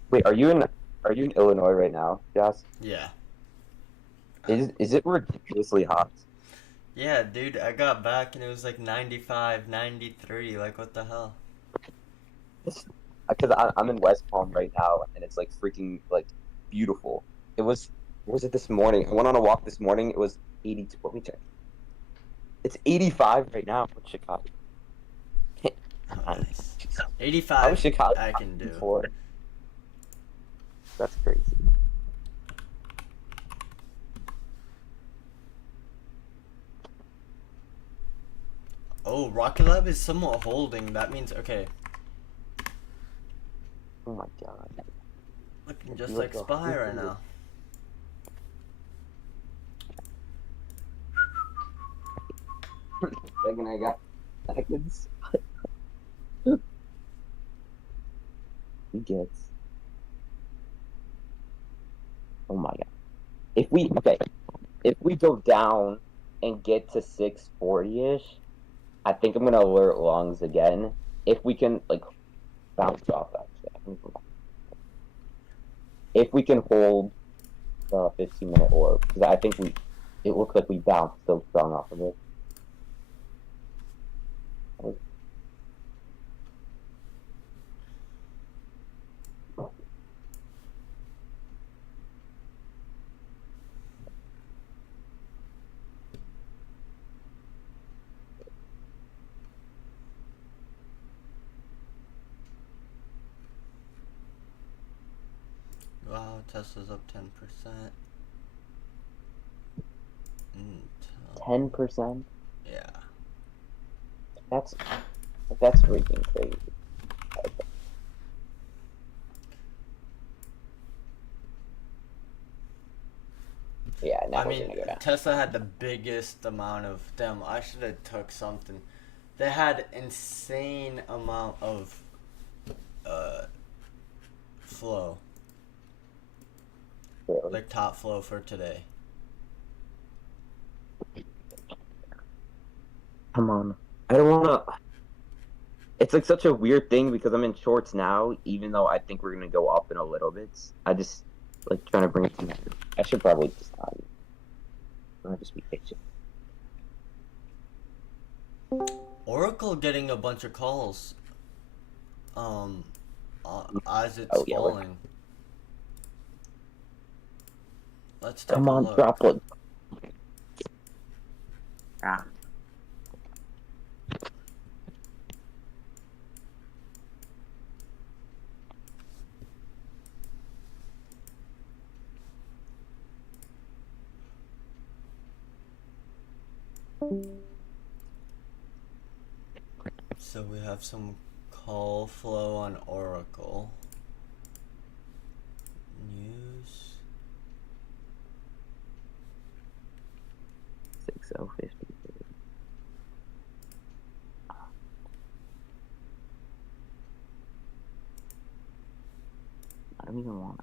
Wait, are you Are you in Illinois right now, Joss? Yeah. Is it ridiculously hot? Yeah, dude, I got back and it was like 95, 93. Like, what the hell? Because I'm in West Palm right now, and it's like freaking like beautiful. It was. What was it this morning? I went on a walk this morning. It was 82. Let me check. It's 85 right now in Chicago. Oh, nice. I 85, was Chicago I can do. before. That's crazy. Oh, Rocket Lab is somewhat holding. That means, okay, Oh my god. looking just You like look Spy right 100. now. Second I got seconds. He gets. Oh my god. If we go down and get to 640-ish, I think I'm gonna alert Longs again. If we can like bounce off actually. If we can hold the 15-minute orb, because I think it looks like we bounced so strong off of it. Wow, Tesla's up 10%. Intel. 10%? Yeah. That's freaking crazy. Yeah, now I we're mean, gonna go down. Tesla had the biggest amount of them. I should have took something. They had insane amount of flow, Really. like top flow for today. Come on. I don't wanna. It's like such a weird thing because I'm in shorts now, even though I think we're gonna go up in a little bit. I just like trying to bring it together. I should probably just not. I'll just be patient. Oracle getting a bunch of calls. As it's Oh, yeah, falling. Let's take Come a on, look. drop one. Ah. So we have some call flow on Oracle. News. 6050. I don't even want.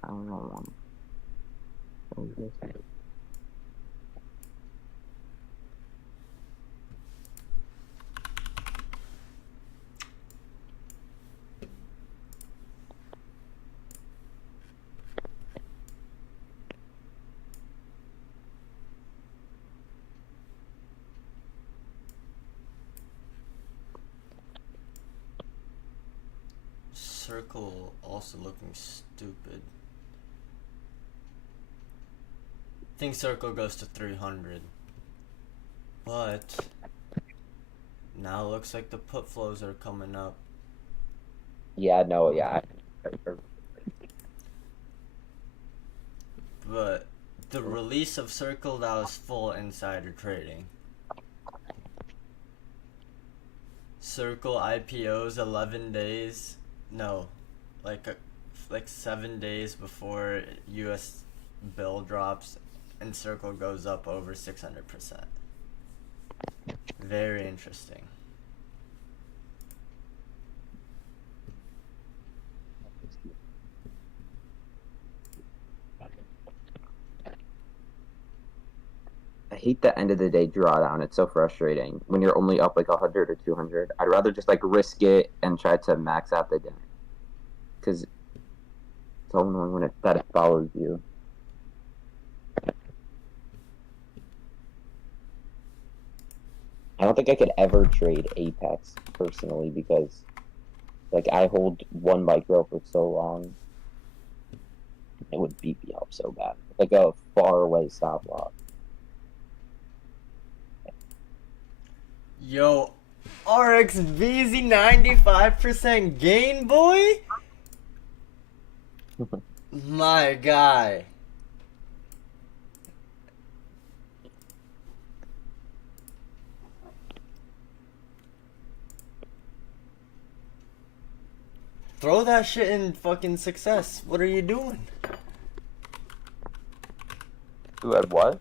Circle also looking stupid. Think Circle goes to 300. But now it looks like the put flows are coming up. Yeah, no, yeah. But the release of Circle, that was full insider trading. Circle IPOs 11 days. No, like 7 days before US bill drops, and Circle goes up over 600%. Very interesting. I hate the end of the day drawdown. It's so frustrating when you're only up like 100 or 200. I'd rather just like risk it and try to max out the day. Because so annoying when that it follows you. I don't think I could ever trade Apex personally because, like, I hold one micro for so long. It would beat me up so bad. Like a far away stop loss. Yo, RX VZ 95% gain, boy? My guy. Throw that shit in fucking success. What are you doing? Who had what?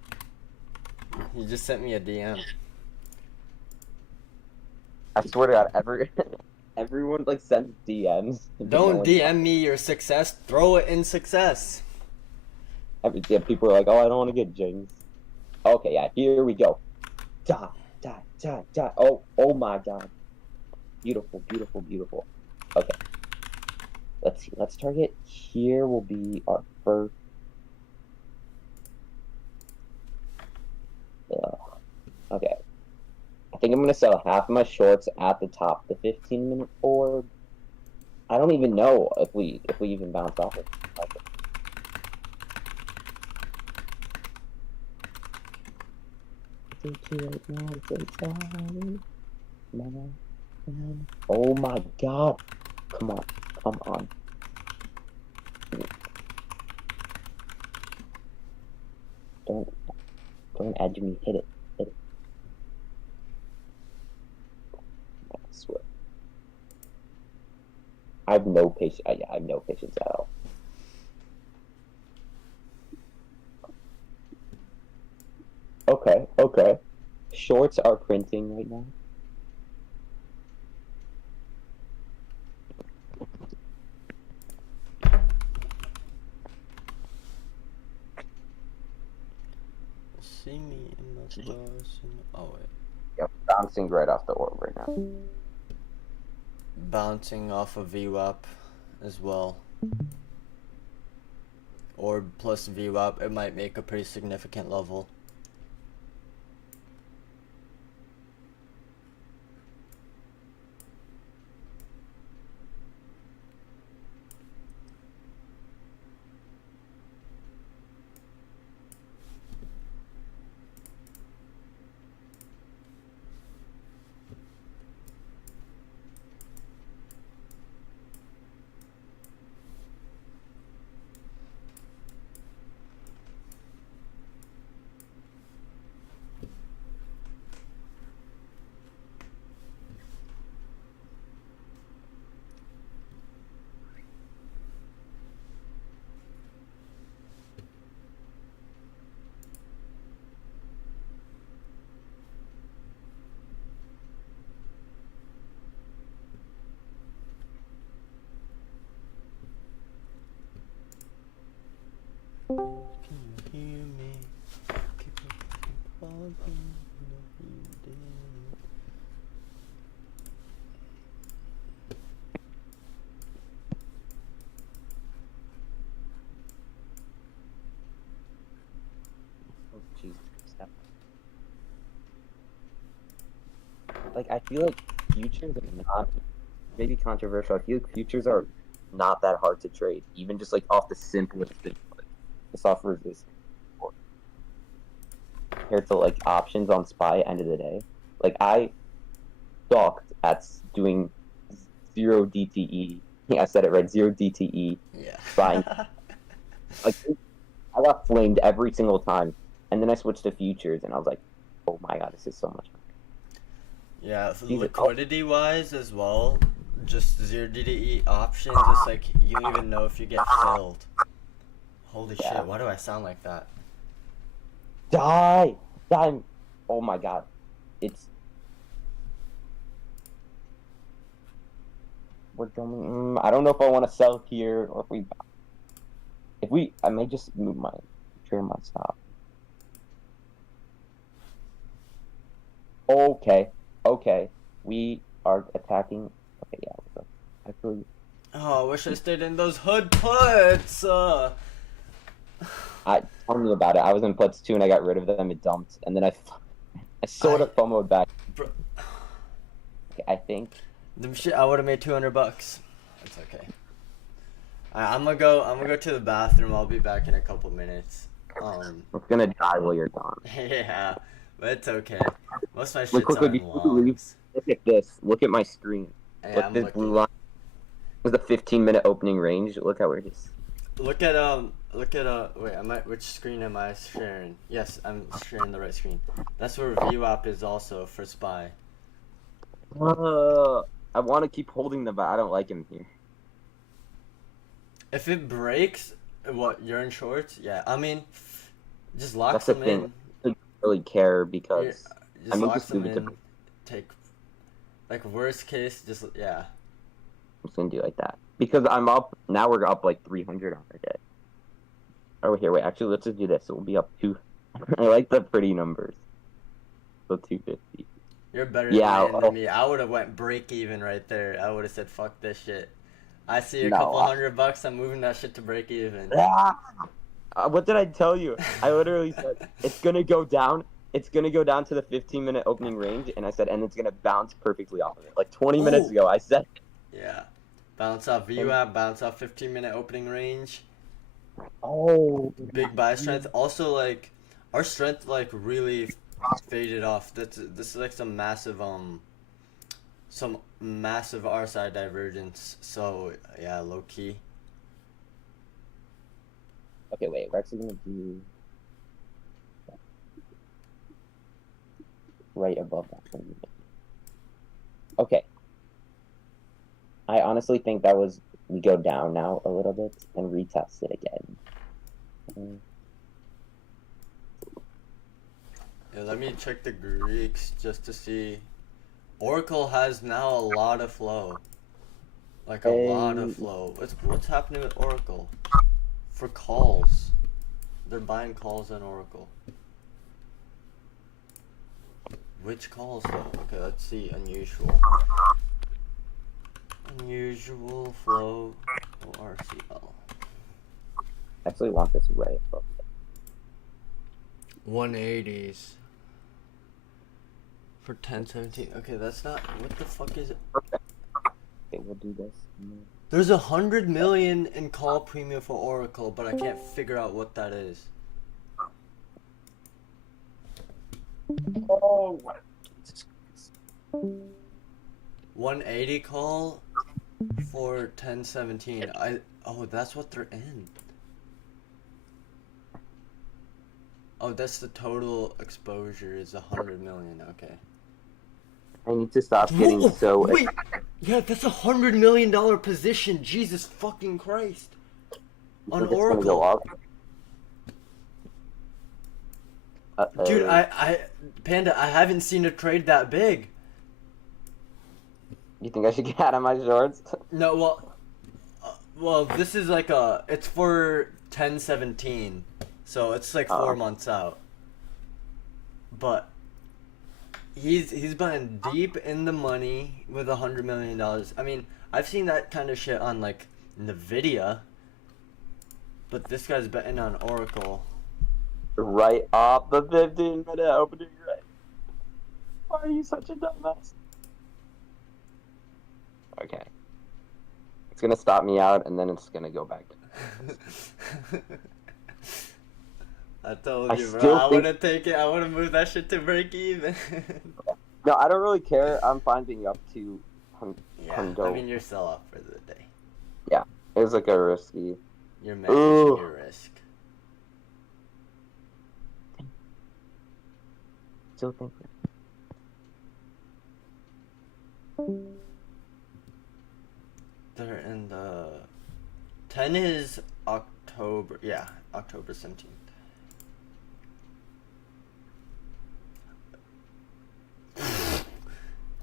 You just sent me a DM. I swear to God, everyone like sends DMs. Don't DM me your success. Throw it in success. Yeah, people are like, oh, I don't want to get jinxed. Okay, yeah, here we go. Die, die, die, die. Oh my God. Beautiful, beautiful, beautiful. Okay. Let's see. Let's target. Here will be our first. Okay. I think I'm gonna sell half of my shorts at the top of the 15-minute board. I don't even know if we even bounce off it. Okay. Oh my God! Come on, come on. Don't edge me. Hit it. I swear. I have no patience. I have no patience at all. Okay. Shorts are printing right now. See me in the stars. Oh wait. Yep, bouncing right off the orb right now. Bouncing off of VWAP as well. Orb plus VWAP, it might make a pretty significant level. Can you hear me? Keep on you did. Oh, Jesus. Like, I feel like futures are not, maybe controversial. I feel like futures are not that hard to trade, even just like off the simplest thing, like just off resistance compared to like options on SPY. End of the day, like I sucked at doing 0 DTE. Yeah, I said it right. 0 DTE. Yeah. Buying. Like I got flamed every single time, and then I switched to futures, and I was like, oh my God, this is so much fun. Yeah, for Jesus. liquidity wise as well, just 0 DTE options, it's like you don't even know if you get filled. Holy Yeah. shit, why do I sound like that? Die! Oh my God. It's... We're going... I don't know if I want to sell here or if we... I may just move my... Trim my stop. Okay. We are attacking... Okay, yeah. Actually... Oh, I wish I stayed in those hood puts. Tell me about it. I was in Putz 2 and I got rid of them. It dumped, and then I sort of FOMO'd back. Bro, I think. them shit. I would have made $200. It's okay. I'm gonna go to the bathroom. I'll be back in a couple minutes. It's gonna die while you're gone. Yeah, but it's okay. Most of my shit's Look, on before you leave, logs. look at this. Look at my screen. Yeah, Look, I'm this looking. blue line is the 15-minute opening range. Look how it is. Look at wait, which screen am I sharing? Yes, I'm sharing the right screen. That's where VWAP is also for Spy. I want to keep holding them, but I don't like him here. If it breaks, what, you're in shorts? Yeah, I mean, just lock That's the them thing. in. I don't really care because Just I mean, lock just them leave it in. to. Take, like, worst case, just, yeah. I'm just gonna do it like that because I'm up now. We're up like 300 on our day. Oh, here, wait. Actually, let's just do this. We'll be up 2. I like the pretty numbers. So 250. You're better Yeah, than me. I would have went break even right there. I would have said, fuck this shit. I see a No, couple $100, I'm moving that shit to break even. What did I tell you? I literally said it's gonna go down. It's gonna go down to the 15-minute opening range, and I said, and it's gonna bounce perfectly off of it. Like 20 minutes Ooh. ago, I said. Yeah. Bounce off VWAP, bounce off 15-minute opening range. Oh. Big buy strength. Also, like, our strength, like, really faded off. This is like some massive RSI divergence. So yeah, low key. Okay, wait. We're actually gonna do right above that. Okay. I honestly think that was we go down now a little bit and retest it again. Yeah, let me check the Greeks just to see. Oracle has now a lot of flow. Like a lot of flow. What's happening with Oracle? For calls. They're buying calls on Oracle. Which calls though? Okay, let's see. Unusual. Unusual flow ORCL. I actually want this right above it. 180s. For 1017. Okay, that's not. What the fuck is it? Okay, we'll do this. There's 100 million in call premium for Oracle, but I can't figure out what that is. Oh, what? 180 call for 1017. Oh, that's what they're in. Oh, that's the total exposure is 100 million. Okay. I need to stop getting Whoa, so. wait. Yeah, that's $100 million position. Jesus fucking Christ. On Think it's gonna go Oracle. up? Dude, Panda, I haven't seen a trade that big. You think I should get out of my shorts? No, well, this is like it's for 1017, so it's like 4 months out. But he's been deep in the money with $100 million. I mean, I've seen that kind of shit on like Nvidia, but this guy's betting on Oracle. Right off the 15-minute opening right. Why are you such a dumbass? Okay. It's gonna stop me out, and then it's gonna go back. I told I you, bro. still I think- want to take it. I want to move that shit to break even. No, I don't really care. I'm fine being up to. Yeah, Hundo. I mean, you're still up for the day. It was like a risky. You're managing Ooh. your risk. Still think. They're in the 10 is October. Yeah, October 17th.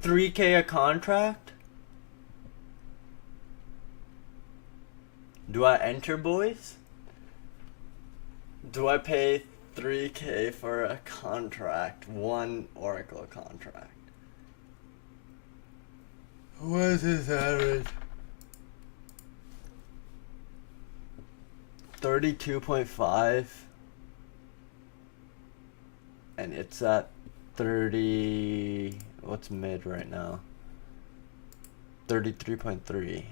$3K a contract? Do I enter, boys? Do I pay $3K for a contract? One Oracle contract. What is his average? 32.5 and it's at 30. What's mid right now? 33.3.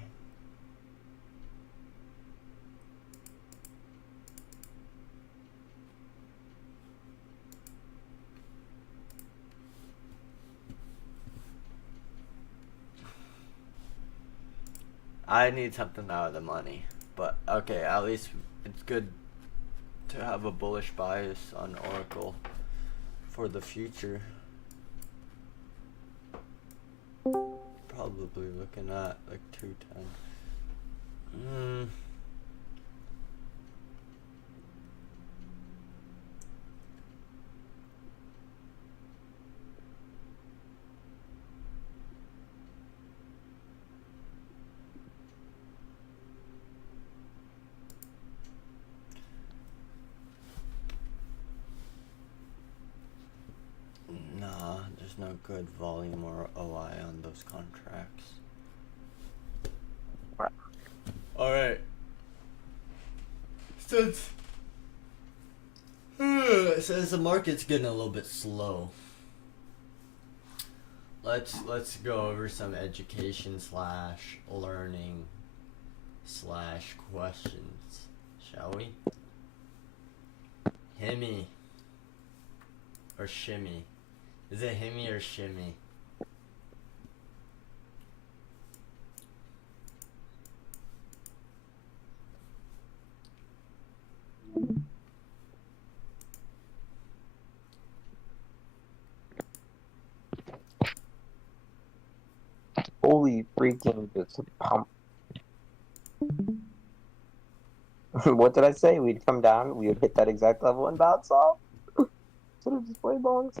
I need something out of the money, but okay, at least it's good to have a bullish bias on Oracle for the future. Probably looking at like 210. Nah, there's no good volume or OI on those contracts. Alright. Since the market's getting a little bit slow, let's go over some education slash learning slash questions, shall we? Himmy or shimmy? Is it himmy or shimmy? Holy freaking it's a pump. What did I say? We'd come down, we would hit that exact level and bounce off. Sort of display bongs.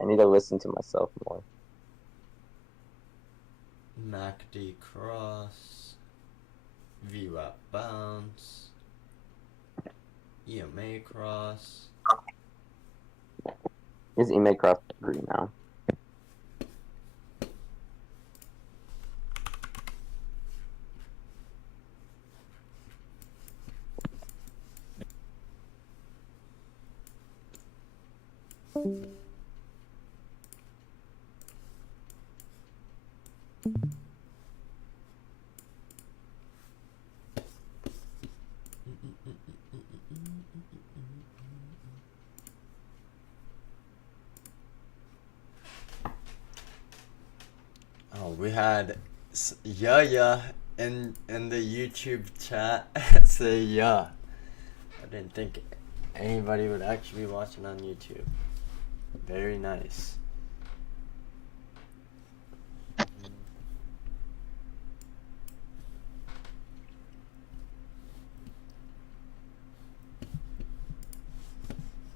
I need to listen to myself more. MACD cross, VWAP bounce, EMA cross. His email cross green now. Oh, we had yeah in the YouTube chat say yeah. I didn't think anybody would actually be watching on YouTube. Very nice.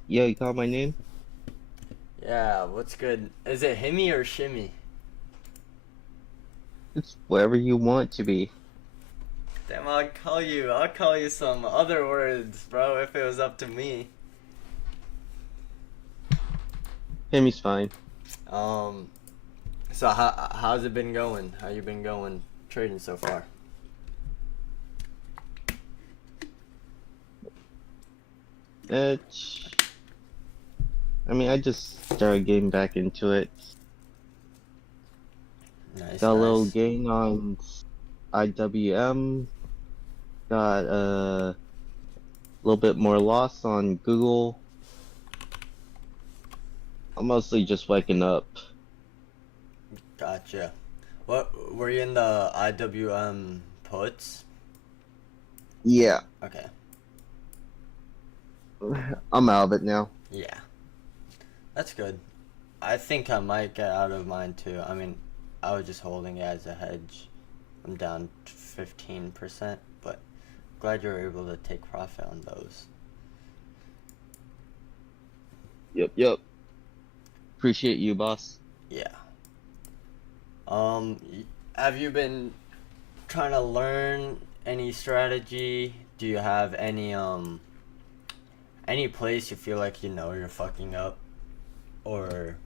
Yo, you called my name? Yeah, what's good? Is it himmy or shimmy? It's whatever you want to be. Damn, I'll call you some other words, bro, if it was up to me. Himmy's fine. So how's it been going? How you been going trading so far? I just started getting back into it. Nice. Got a little gain on IWM. Got a little bit more loss on Google. I'm mostly just waking up. Gotcha. What were you in the IWM puts? Yeah, Okay. I'm out of it now. Yeah. That's good. I think I might get out of mine too. I mean, I was just holding it as a hedge. I'm down 15%, but glad you were able to take profit on those. Yep. Appreciate you, boss. Yeah. Have you been trying to learn any strategy? Do you have any place you feel like you know you're fucking up, or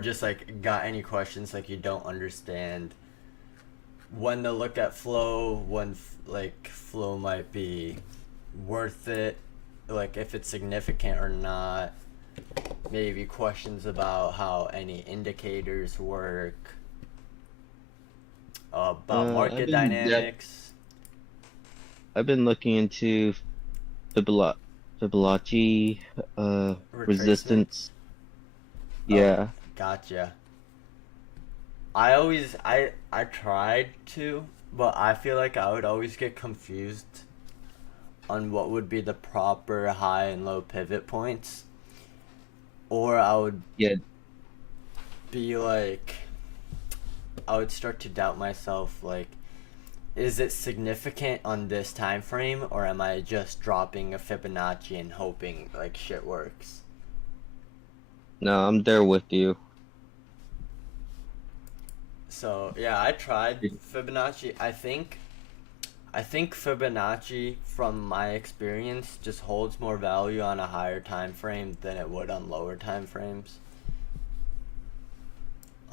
just like got any questions like you don't understand when to look at flow, when like flow might be worth it, like if it's significant or not. Maybe questions about how any indicators work, about market dynamics. I've been looking into Fibonacci resistance. Yeah. Gotcha. I tried to, but I feel like I would always get confused on what would be the proper high and low pivot points. Or I would be like, I would start to doubt myself, like, is it significant on this time frame, or am I just dropping a Fibonacci and hoping like shit works? No, I'm there with you. So yeah, I tried Fibonacci. I think Fibonacci, from my experience, just holds more value on a higher time frame than it would on lower time frames.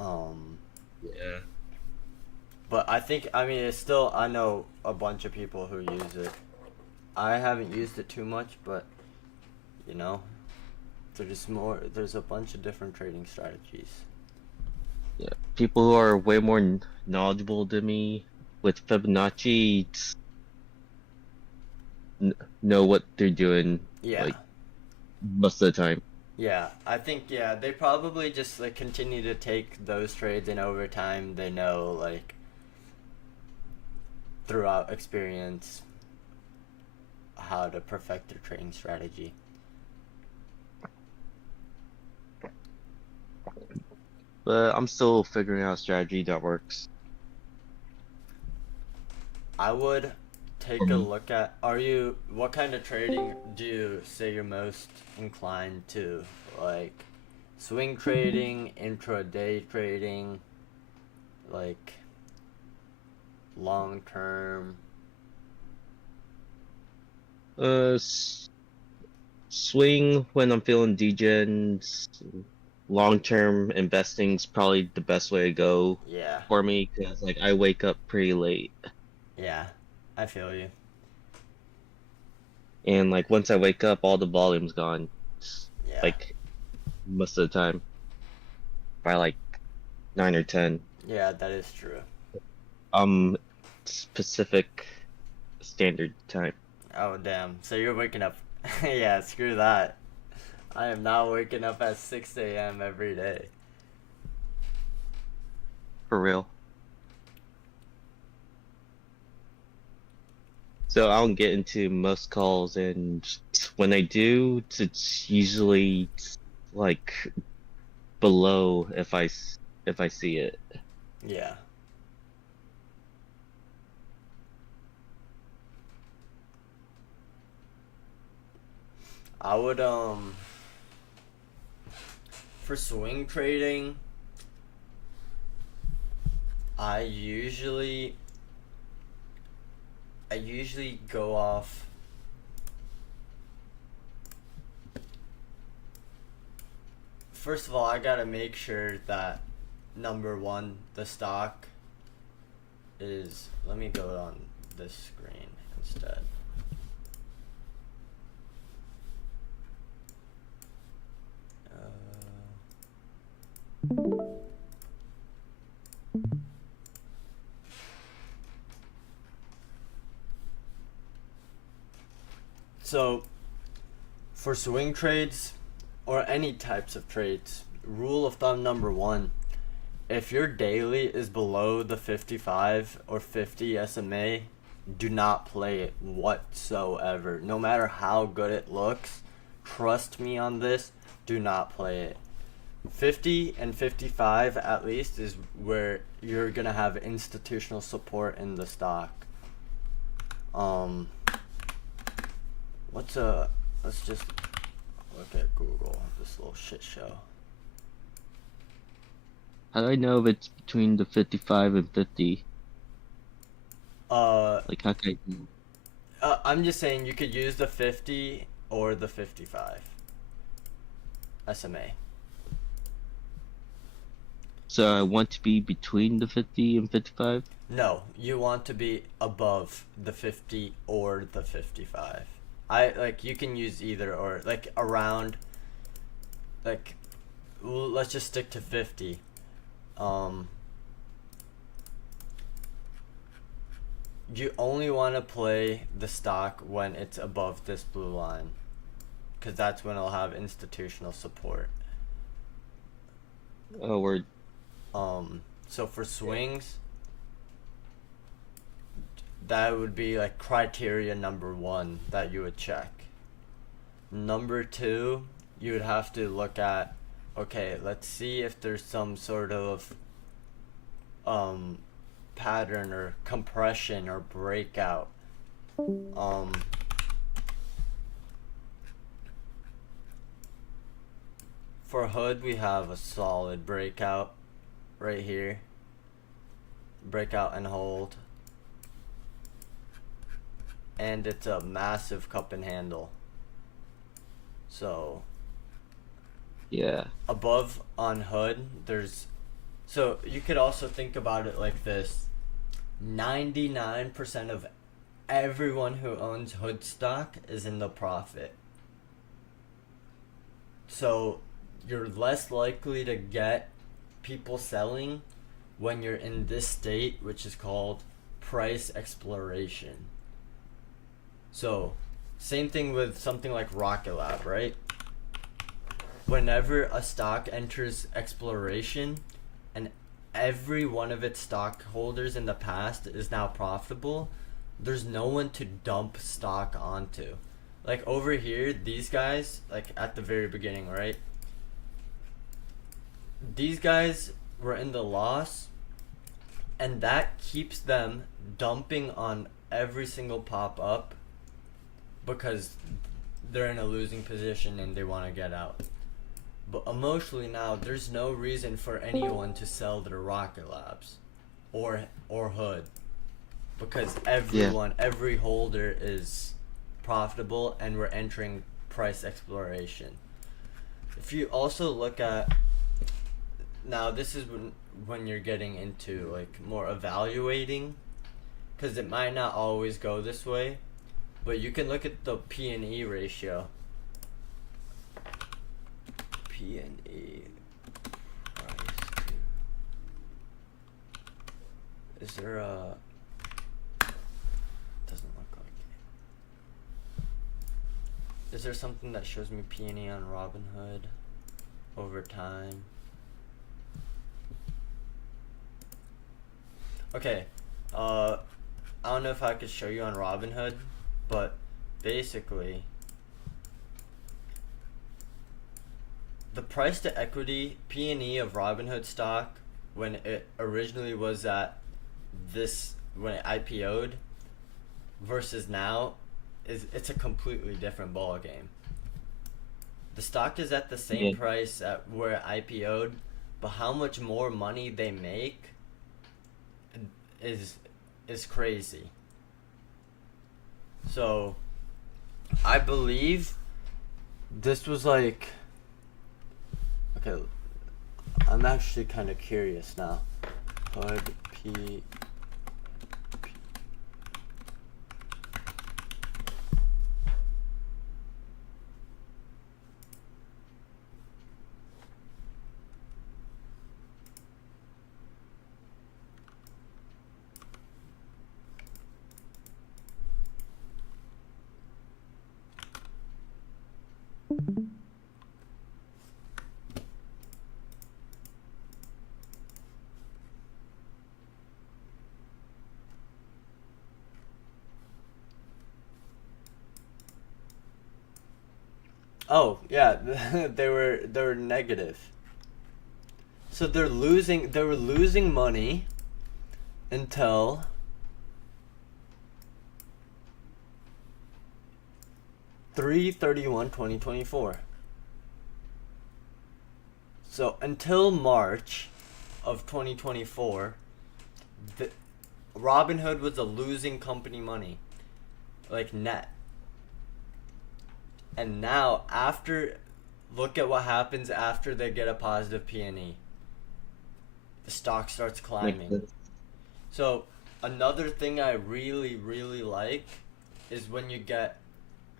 Yeah. But I mean, it's still, I know a bunch of people who use it. I haven't used it too much, but, you know, there's a bunch of different trading strategies. Yeah, people who are way more knowledgeable than me with Fibonacci know what they're doing. Yeah. Like most of the time. Yeah, I think, yeah, they probably just like continue to take those trades, and over time they know, like, throughout experience, how to perfect their trading strategy. But I'm still figuring out a strategy that works. I would take a look at, what kind of trading do you say you're most inclined to? Like swing trading, intraday trading, like long term? Swing when I'm feeling degens. Long-term investing's probably the best way to go. Yeah. For me, because like I wake up pretty late. Yeah, I feel you. And like once I wake up, all the volume's gone. Yeah. Like most of the time. By like 9 or 10. Yeah, that is true. Pacific Standard Time. Oh damn! So you're waking up? Yeah, screw that. I am now waking up at 6 a.m. every day. For real. So I don't get into most calls, and when I do, it's usually like below if I see it. Yeah. I would for swing trading, I usually go off first of all, I gotta make sure that number one, the stock is, let me go on this screen instead. So, for swing trades, or any types of trades, rule of thumb number one, if your daily is below the 55 or 50 SMA, do not play it whatsoever. No matter how good it looks, trust me on this, do not play it. 50 and 55 at least is where you're gonna have institutional support in the stock. Let's just look at Google, this little shit show. How do I know if it's between the 55 and 50? Like how can I... I'm just saying you could use the 50 or the 55 SMA. So I want to be between the 50 and 55? No, you want to be above the 50 or the 55. I like you can use either or, like around, like let's just stick to 50. Um you only want to play the stock when it's above this blue line, cuz that's when it'll have institutional support. Oh, we're So for swings, that would be like criteria number 1 that you would check. Number 2, you would have to look at, okay, let's see if there's some sort of pattern or compression or breakout. For hood, we have a solid breakout right here. Breakout and hold. And it's a massive cup and handle. So yeah. above on hood, there's, so you could also think about it like this: 99% of everyone who owns hood stock is in the profit. So you're less likely to get people selling when you're in this state, which is called price exploration. So same thing with something like Rocket Lab, right? Whenever a stock enters exploration and every one of its stockholders in the past is now profitable, there's no one to dump stock onto. Like over here, these guys, like at the very beginning, right? These guys were in the loss, and that keeps them dumping on every single pop up because they're in a losing position and they want to get out. But emotionally now, there's no reason for anyone to sell their Rocket Labs or hood, because everyone, every holder is profitable and we're entering price exploration. If you also look at, now this is when you're getting into like more evaluating, because it might not always go this way, but you can look at the P&E ratio. P&E price to, is there a, doesn't look like it. Is there something that shows me P&E on Robinhood over time? Okay, I don't know if I could show you on Robinhood, but basically the price to equity P&E of Robinhood stock when it originally was at this, when it IPO'd versus now, it's a completely different ball game. The stock is at the same price at where it IPO'd, but how much more money they make is crazy. So I believe this was like, okay, I'm actually kind of curious now. Hood P. Oh yeah, they were negative. So they were losing money until (3/31/2024). So until March of 2024, the Robinhood was a losing company money, like net. And now, after, look at what happens after they get a positive P&E. The stock starts climbing. So another thing I really, really like is when you get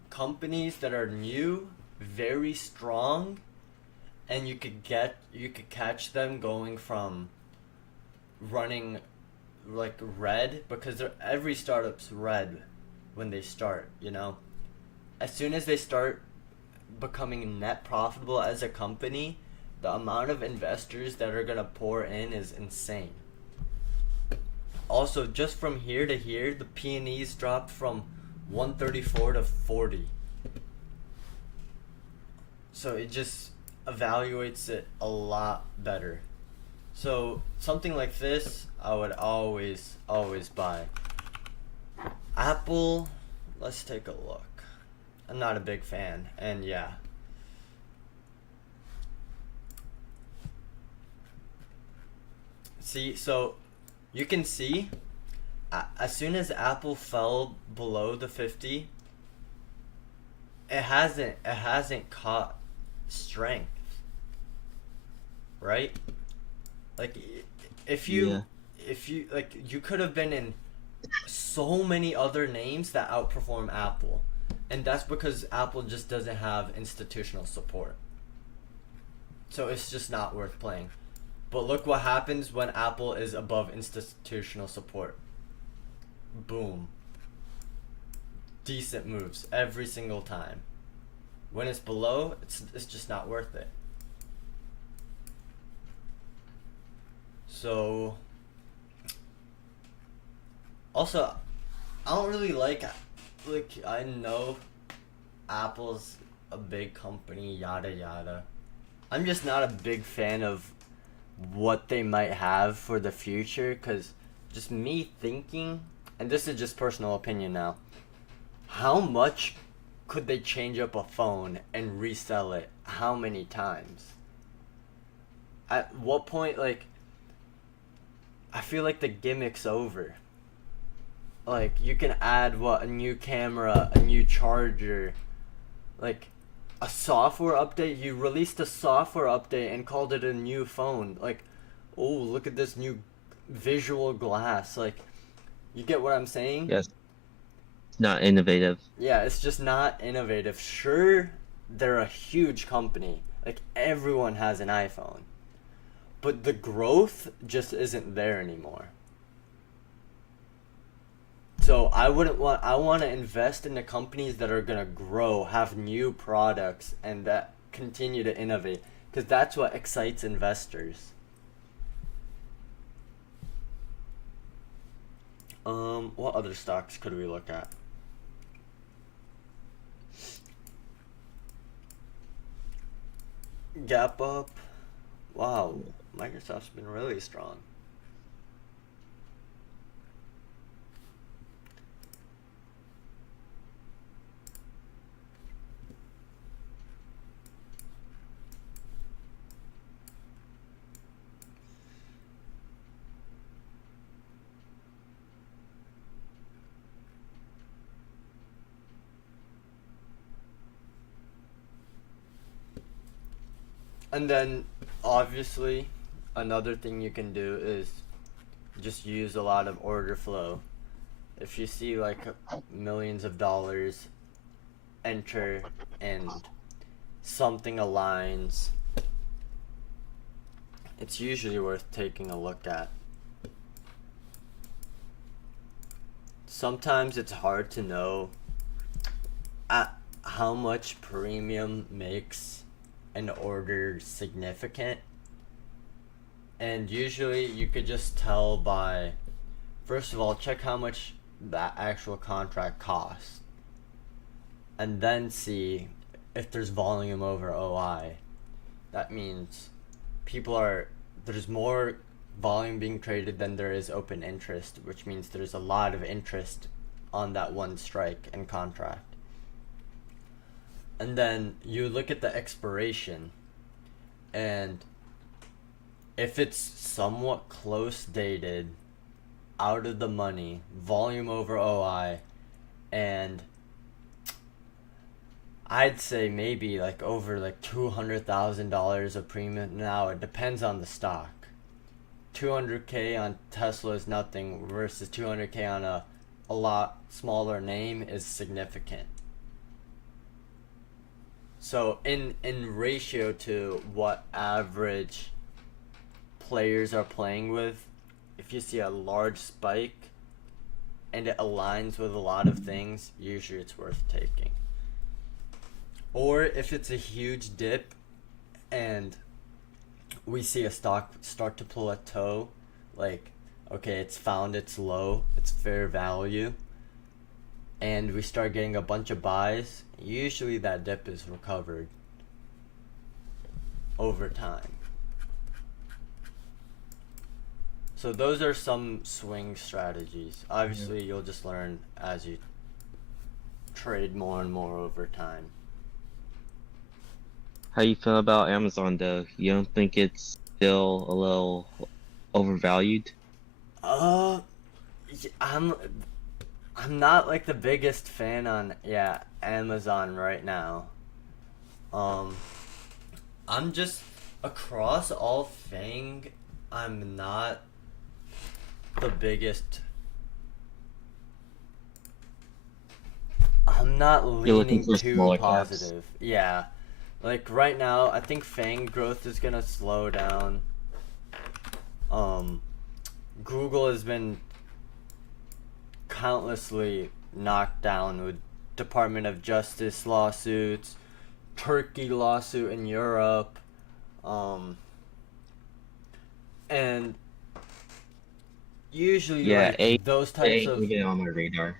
companies that are new, very strong, and you could catch them going from running like red, because every startup's red when they start, you know. As soon as they start becoming net profitable as a company, the amount of investors that are gonna pour in is insane. Also, just from here to here, the P&E's dropped from 134 to 40. So it just evaluates it a lot better. So something like this, I would always buy. Apple, let's take a look. I'm not a big fan, and yeah. See, so you can see as soon as Apple fell below the 50, it hasn't caught strength, right? Like if you like, you could have been in so many other names that outperform Apple, and that's because Apple just doesn't have institutional support, so it's just not worth playing. But look what happens when Apple is above institutional support. Boom. Decent moves every single time. When it's below, it's just not worth it. So also, I don't really like I know Apple's a big company, yada yada. I'm just not a big fan of what they might have for the future, because just me thinking, and this is just personal opinion now, how much could they change up a phone and resell it how many times? At what point, like, I feel like the gimmick's over. Like, you can add a new camera, a new charger, like a software update. You released a software update and called it a new phone. Like, oh, look at this new visual glass. Like, you get what I'm saying? Yes. It's not innovative. Yeah, it's just not innovative. Sure, they're a huge company. Like, everyone has an iPhone. But the growth just isn't there anymore. So I want to invest in the companies that are going to grow, have new products, and that continue to innovate, because that's what excites investors. What other stocks could we look at? Gap up. Wow, Microsoft's been really strong. And then, obviously, another thing you can do is just use a lot of order flow. If you see like millions of dollars enter and something aligns, it's usually worth taking a look at. Sometimes it's hard to know how much premium makes an order significant, and usually you could just tell by, first of all, check how much that actual contract costs, and then see if there's volume over OI. That means there's more volume being traded than there is open interest, which means there's a lot of interest on that one strike and contract. And then you look at the expiration, and if it's somewhat close dated, out of the money, volume over OI, and I'd say maybe like over like $200,000 of premium. Now it depends on the stock. 200k on Tesla is nothing versus 200k on a lot smaller name is significant. So in ratio to what average players are playing with, if you see a large spike and it aligns with a lot of things, usually it's worth taking. Or if it's a huge dip and we see a stock start to plateau, like, okay, it's found its low, its fair value, and we start getting a bunch of buys, usually that dip is recovered over time. So those are some swing strategies. Obviously, you'll just learn as you trade more and more over time. How you feel about Amazon though? You don't think it's still a little overvalued? I'm not like the biggest fan on Amazon right now. I'm just across all Fang, I'm not the biggest. I'm not You're looking leaning for too smaller caps. positive. Yeah. Like right now, I think Fang growth is gonna slow down. Google has been countlessly knocked down with Department of Justice lawsuits, Turkey lawsuit in Europe, and usually Yeah, those It types ain't of even on my radar.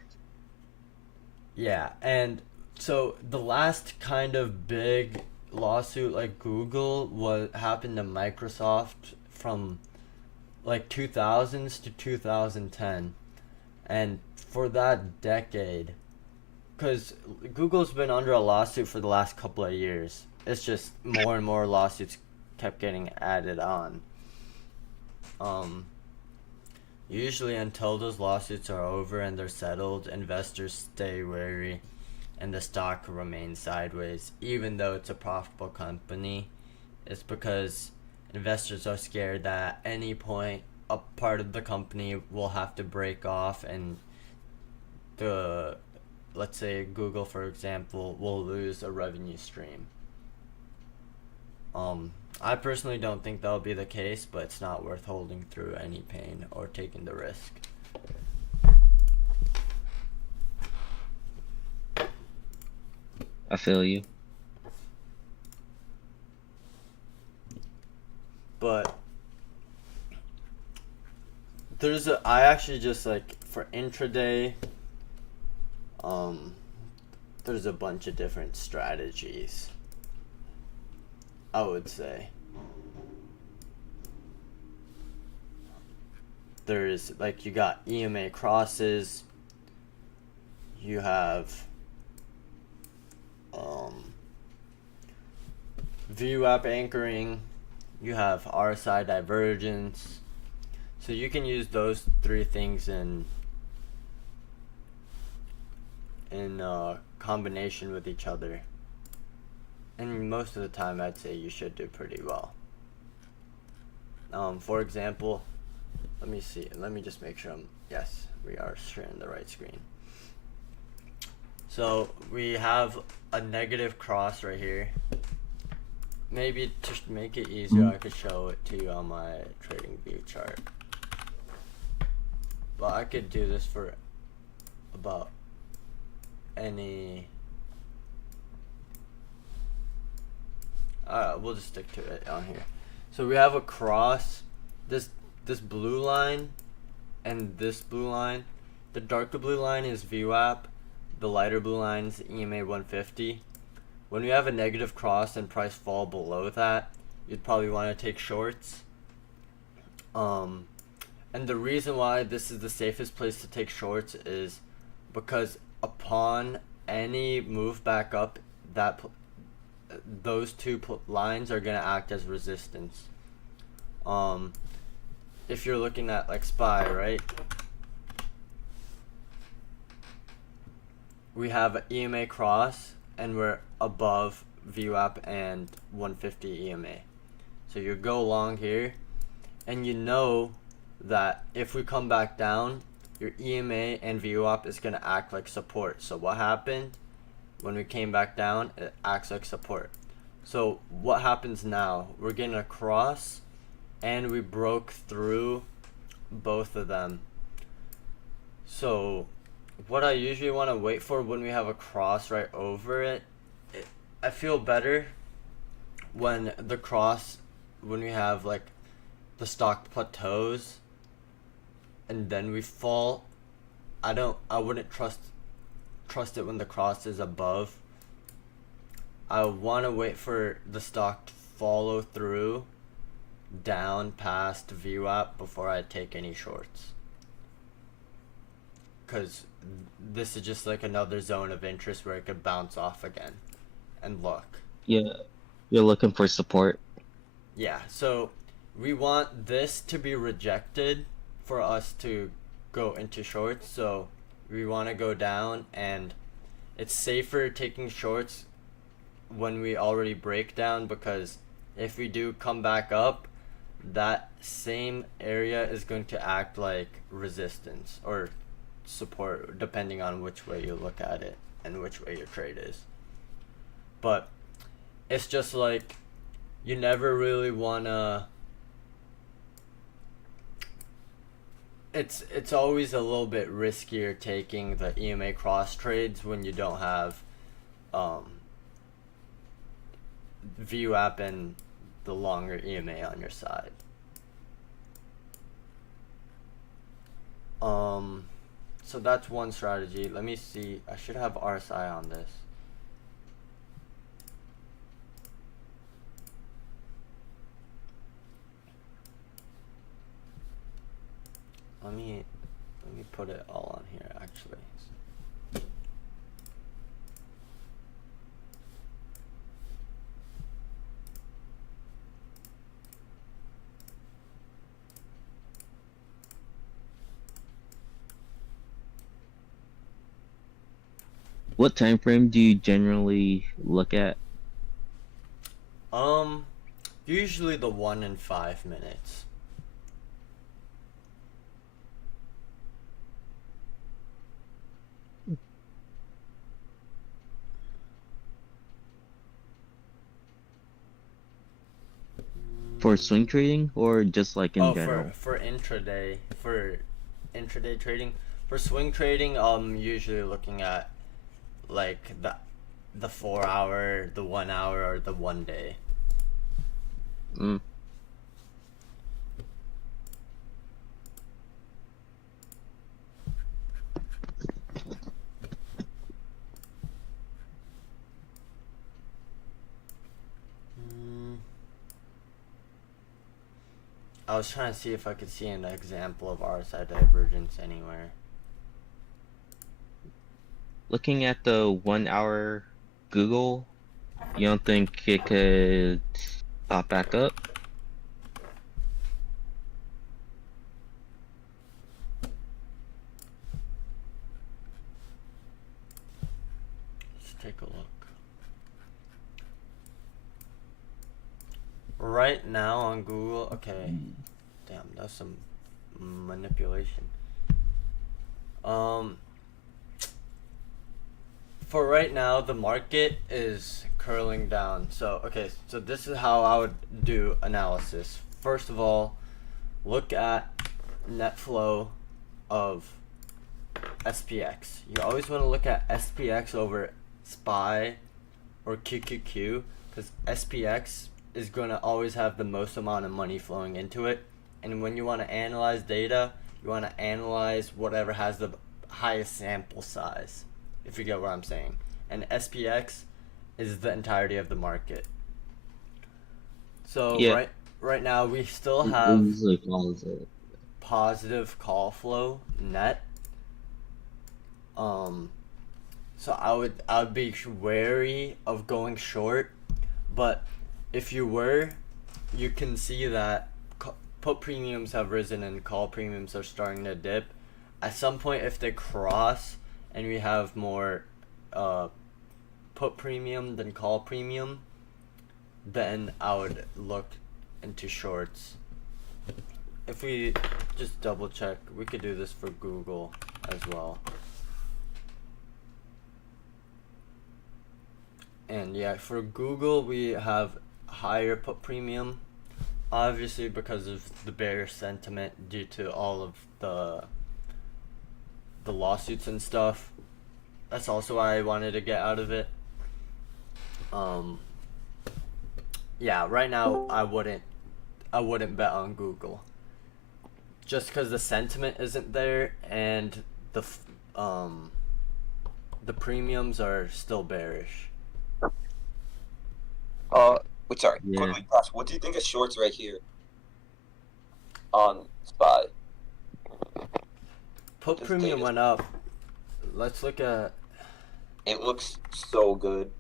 and so the last kind of big lawsuit like Google happened to Microsoft from like 2000s to 2010, and for that decade, because Google's been under a lawsuit for the last couple of years, it's just more and more lawsuits kept getting added on. Usually until those lawsuits are over and they're settled, investors stay wary and the stock remains sideways even though it's a profitable company. It's because investors are scared that at any point a part of the company will have to break off, and let's say Google, for example, will lose a revenue stream. I personally don't think that'll be the case, but it's not worth holding through any pain or taking the risk. I feel you. But I actually just like for intraday, there's a bunch of different strategies, I would say. There's like, you got EMA crosses, you have VWAP anchoring, you have RSI divergence. So you can use those three things in combination with each other, and most of the time I'd say you should do pretty well. For example, let me just make sure yes, we are sharing the right screen. So we have a negative cross right here. Maybe to make it easier, I could show it to you on my trading view chart. But I could do this for about any. We'll just stick to it on here. So we have a cross. This blue line and this blue line. The darker blue line is VWAP. The lighter blue line is EMA 150. When we have a negative cross and price fall below that, you'd probably want to take shorts. And the reason why this is the safest place to take shorts is because upon any move back up, those two lines are going to act as resistance. If you're looking at like SPY, right? We have an EMA cross and we're above VWAP and 150 EMA. So you go long here, and you know that if we come back down, your EMA and VWAP is going to act like support. So what happened when we came back down? It acts like support. So what happens now? We're getting a cross, and we broke through both of them. So what I usually want to wait for when we have a cross right over it, I feel better when we have like the stock plateaus and then we fall. I wouldn't trust it when the cross is above. I want to wait for the stock to follow through down past VWAP before I take any shorts, because this is just like another zone of interest where it could bounce off again. And look, Yeah, you're looking for support. yeah, so we want this to be rejected for us to go into shorts. So we want to go down, and it's safer taking shorts when we already break down, because if we do come back up, that same area is going to act like resistance or support, depending on which way you look at it and which way your trade is. But it's just like, you never really wanna, it's always a little bit riskier taking the EMA cross trades when you don't have VWAP and the longer EMA on your side. So that's one strategy. Let me see, I should have RSI on this. Let me put it all on here actually. What time frame do you generally look at? Usually the 1 and 5 minutes. For swing trading or just like in general? For intraday, trading. For swing trading, usually looking at like the 4 hour, the 1 hour, or the 1 day. Mm. I was trying to see if I could see an example of RSI divergence anywhere. Looking at the 1 hour Google, you don't think it could pop back up? Let's take a look. Right now on Google, okay. Damn, that's some manipulation. For right now, the market is curling down. So, okay, so this is how I would do analysis. First of all, look at net flow of SPX. You always want to look at SPX over SPY or QQQ, because SPX is going to always have the most amount of money flowing into it. And when you want to analyze data, you want to analyze whatever has the highest sample size, if you get what I'm saying. And SPX is the entirety of the market. So Yeah. right now we still It have usually follows it. positive call flow net. So I would be wary of going short, but if you were, you can see that put premiums have risen and call premiums are starting to dip. At some point, if they cross and we have more put premium than call premium, then I would look into shorts. if we just double check, we could do this for Google as well. And yeah, for Google we have higher put premium, obviously because of the bearish sentiment due to all of the lawsuits and stuff. That's also why I wanted to get out of it. Yeah, right now I wouldn't bet on Google, just because the sentiment isn't there and the premiums are still bearish. Wait, sorry. Yeah. Quickly, Josh, what do you think of shorts right here on SPY? Put This premium data's- went up. Let's look at. It looks so good,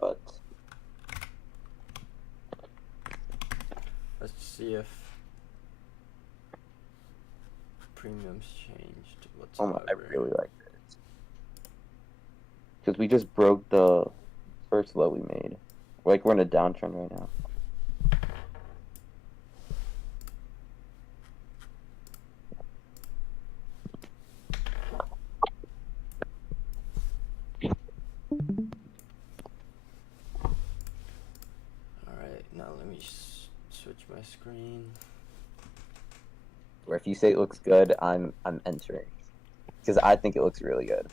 but Let's see if premiums changed oh my, whatsoever. I really like this because we just broke the first low we made. Like we're in a downtrend right now. Alright, now let me switch my screen. Where if you say it looks good, I'm entering because I think it looks really good.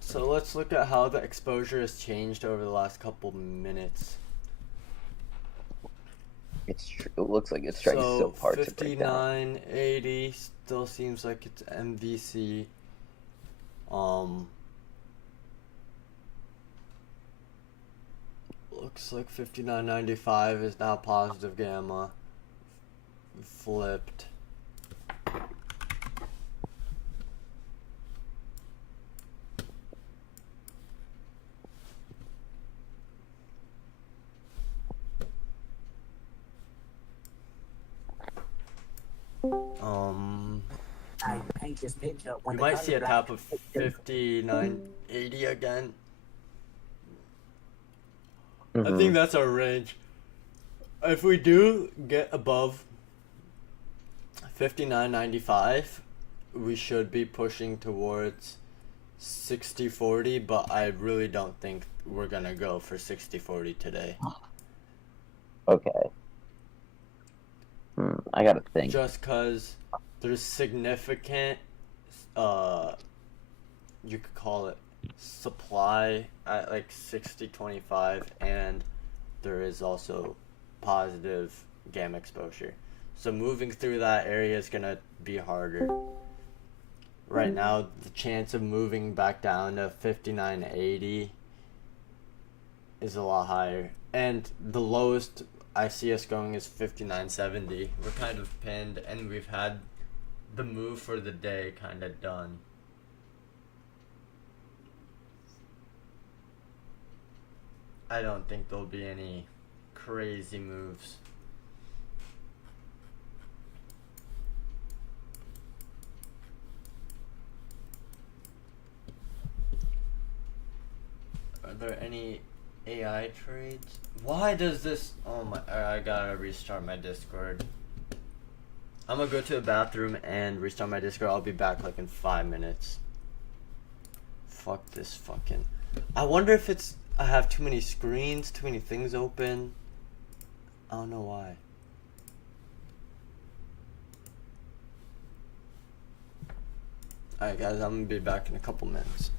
So let's look at how the exposure has changed over the last couple minutes. It looks like it's trying so hard to break down. 59.80 still seems like it's MVC. Looks like 59.95 is now positive gamma. Flipped. I paint this picture. We might see a top of 59.80 again. I think that's our range. If we do get above 59.95, we should be pushing towards 60.40, but I really don't think we're gonna go for 60.40 today. Okay. I gotta think. Just cause there's significant, you could call it supply at like 60.25, and there is also positive gamma exposure. So moving through that area is gonna be harder. Right now, the chance of moving back down to 59.80 is a lot higher, and the lowest I see us going is 59.70. We're kind of pinned, and we've had the move for the day kind of done. I don't think there'll be any crazy moves. Are there any AI trades? Why does this? Oh my! I gotta restart my Discord. I'm gonna go to the bathroom and restart my Discord. I'll be back like in 5 minutes. Fuck this fucking. I wonder if it's I have too many screens, too many things open. I don't know why. Alright guys, I'm gonna be back in a couple minutes.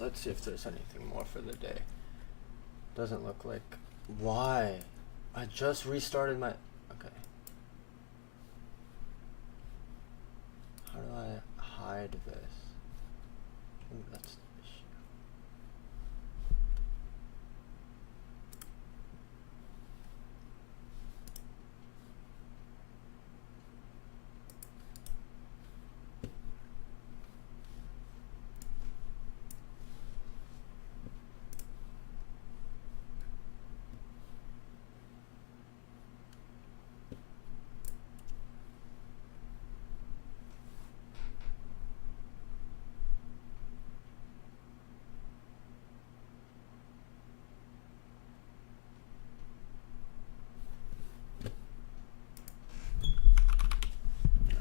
Let's see if there's anything more for the day. Doesn't look like. Why? I just restarted my. Okay. How do I hide this? Ooh, that's the issue.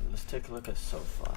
Let's take a look at SoFi.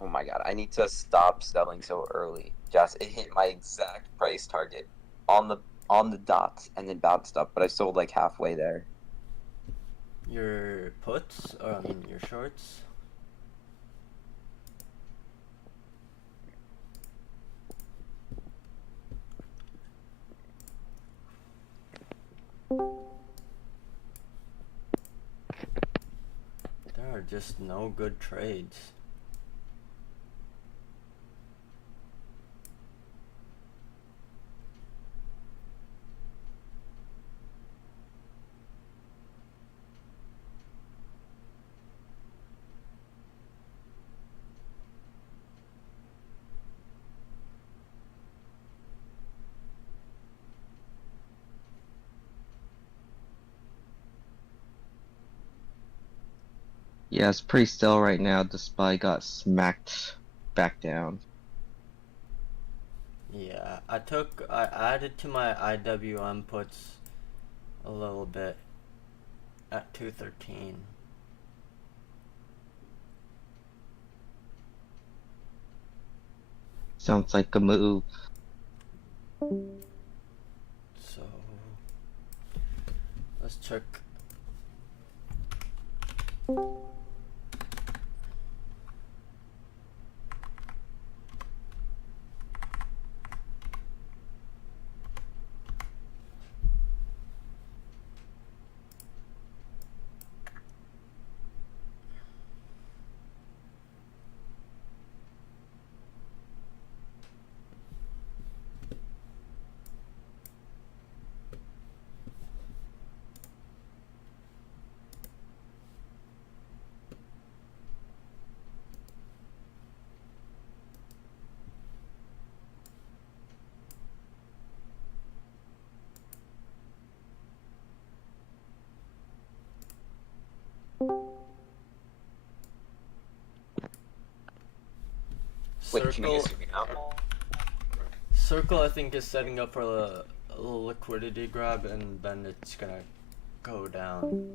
Oh my god, I need to stop selling so early. Just it hit my exact price target on the dot and then bounced up, but I sold like halfway there. Your puts, or I mean your shorts. There are just no good trades. Yeah, it's pretty still right now. The SPY got smacked back down. Yeah, I added to my IWM puts a little bit at 213. Sounds like a move. So let's check. Wait, can you Circle, zoom me out? Circle, I think is setting up for a little liquidity grab, and then it's gonna go down.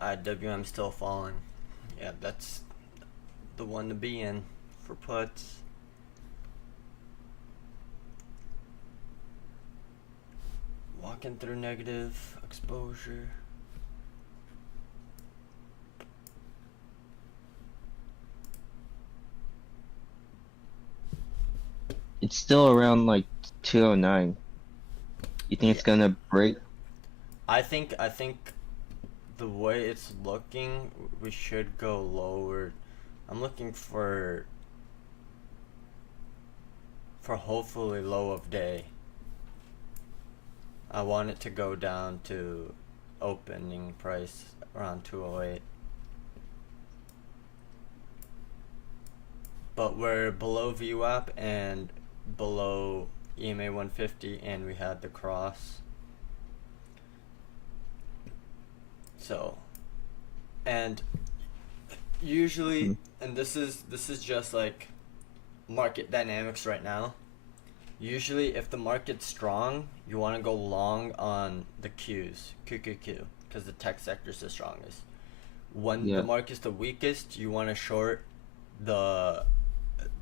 IWM still falling. Yeah, that's the one to be in for puts. Walking through negative exposure. It's still around like 209. You think it's gonna break? I think the way it's looking, we should go lower. I'm looking for hopefully low of day. I want it to go down to opening price around 208. But we're below VWAP and below EMA 150, and we had the cross. So, and usually, and this is just like market dynamics right now. Usually, if the market's strong, you want to go long on the Qs, QQQ, because the tech sector is the strongest. When Yeah. the market's the weakest, you want to short the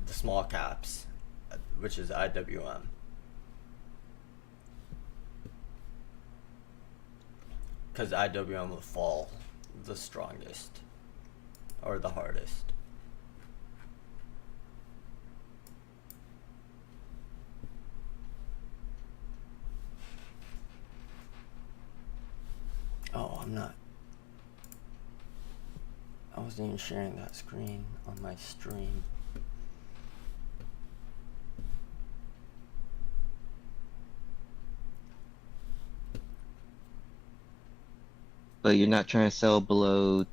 small caps, which is IWM. Because IWM will fall the strongest or the hardest. I'm not. I wasn't even sharing that screen on my stream. But you're not trying to sell below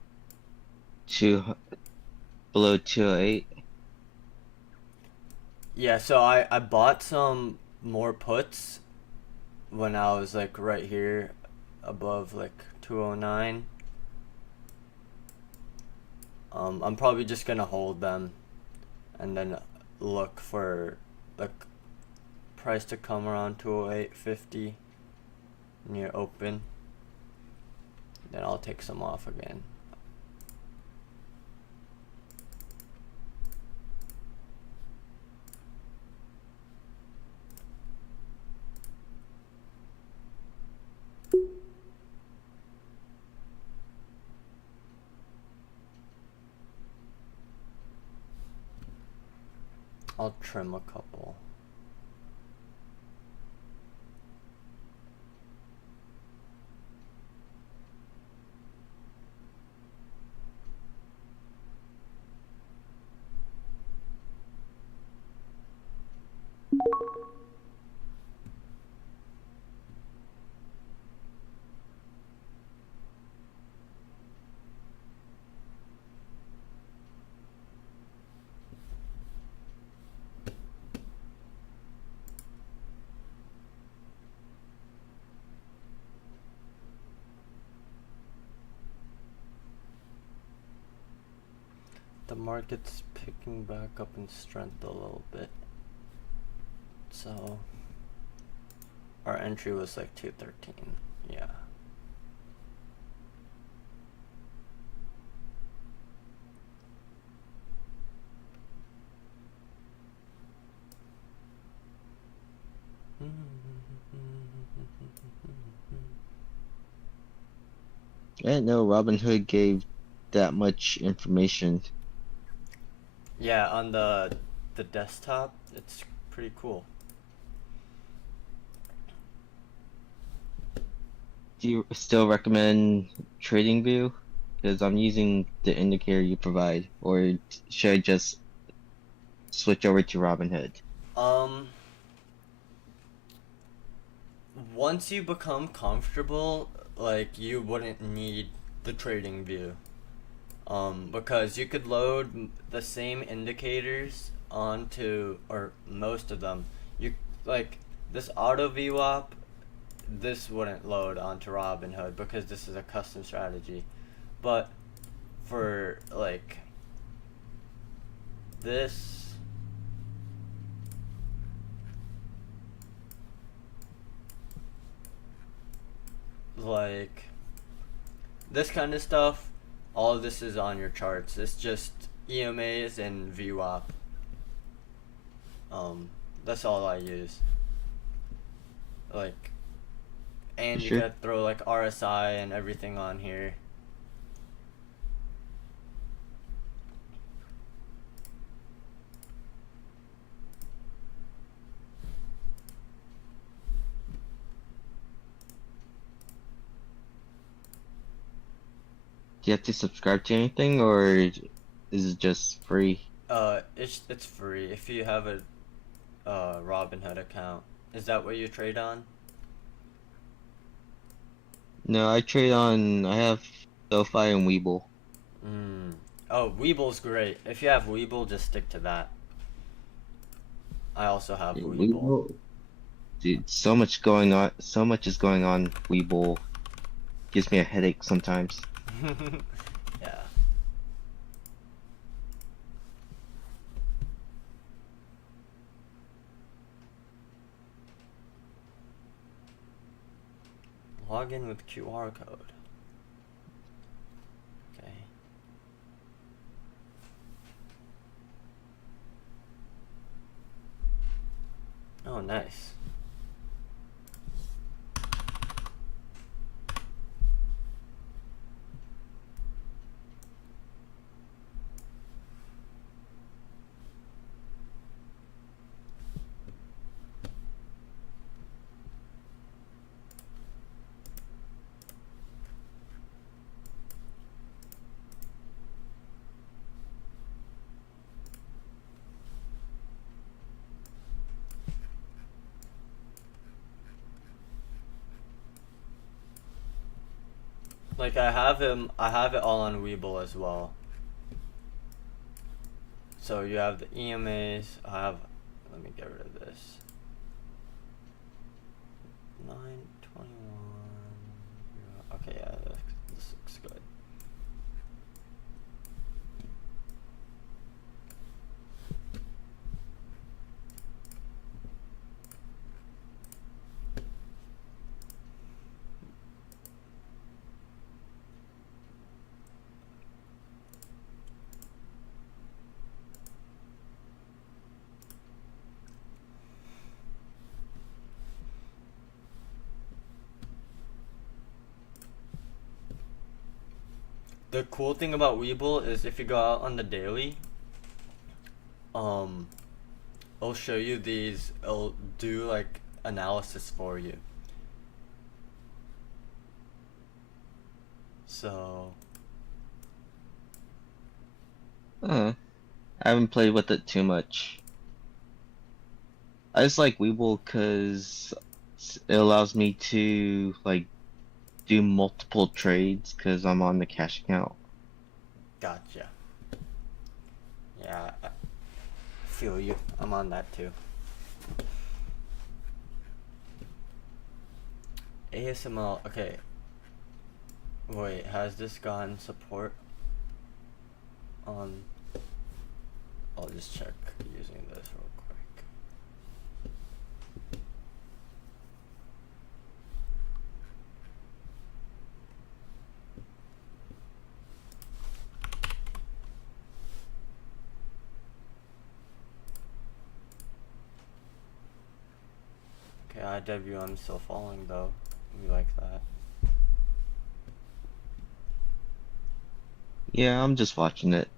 208. Yeah, so I bought some more puts when I was like right here above like 209. I'm probably just gonna hold them and then look for like price to come around 208.50 near open. Then I'll take some off again. I'll trim a couple. The market's picking back up in strength a little bit. So our entry was like 213. Yeah. I didn't know Robinhood gave that much information. Yeah, on the desktop, it's pretty cool. Do you still recommend TradingView? Because I'm using the indicator you provide, or should I just switch over to Robinhood? Once you become comfortable, like you wouldn't need the trading view. Because you could load the same indicators onto, or most of them. You like this auto VWAP, this wouldn't load onto Robinhood because this is a custom strategy. But for like this, like this kind of stuff, all of this is on your charts. It's just EMAs and VWAP. That's all I use. Like, and you Sure. gotta throw like RSI and everything on here. Do you have to subscribe to anything, or is it just free? It's free if you have a Robinhood account. Is that what you trade on? No, I have SoFi and Webull. Oh, Weeble's great. If you have Weeble, just stick to that. I also have Weeble. Webull, dude, so much going on. So much is going on. Webull gives me a headache sometimes. Yeah. Log in with QR code. Okay. Oh, nice. Like I have it all on Weeble as well. So you have the EMAs. Let me get rid of this. 921. Okay, yeah, this looks good. The cool thing about Weeble is if you go out on the daily, it'll show you these. It'll do like analysis for you. So I haven't played with it too much. I just like Weeble because it allows me to like do multiple trades because I'm on the cash account. gotcha. Yeah, I feel you. I'm on that too. ASML. Okay. Wait, has this gotten support on? I'll just check using this real quick. Okay, IWM still falling though. We like that. Yeah, I'm just watching it.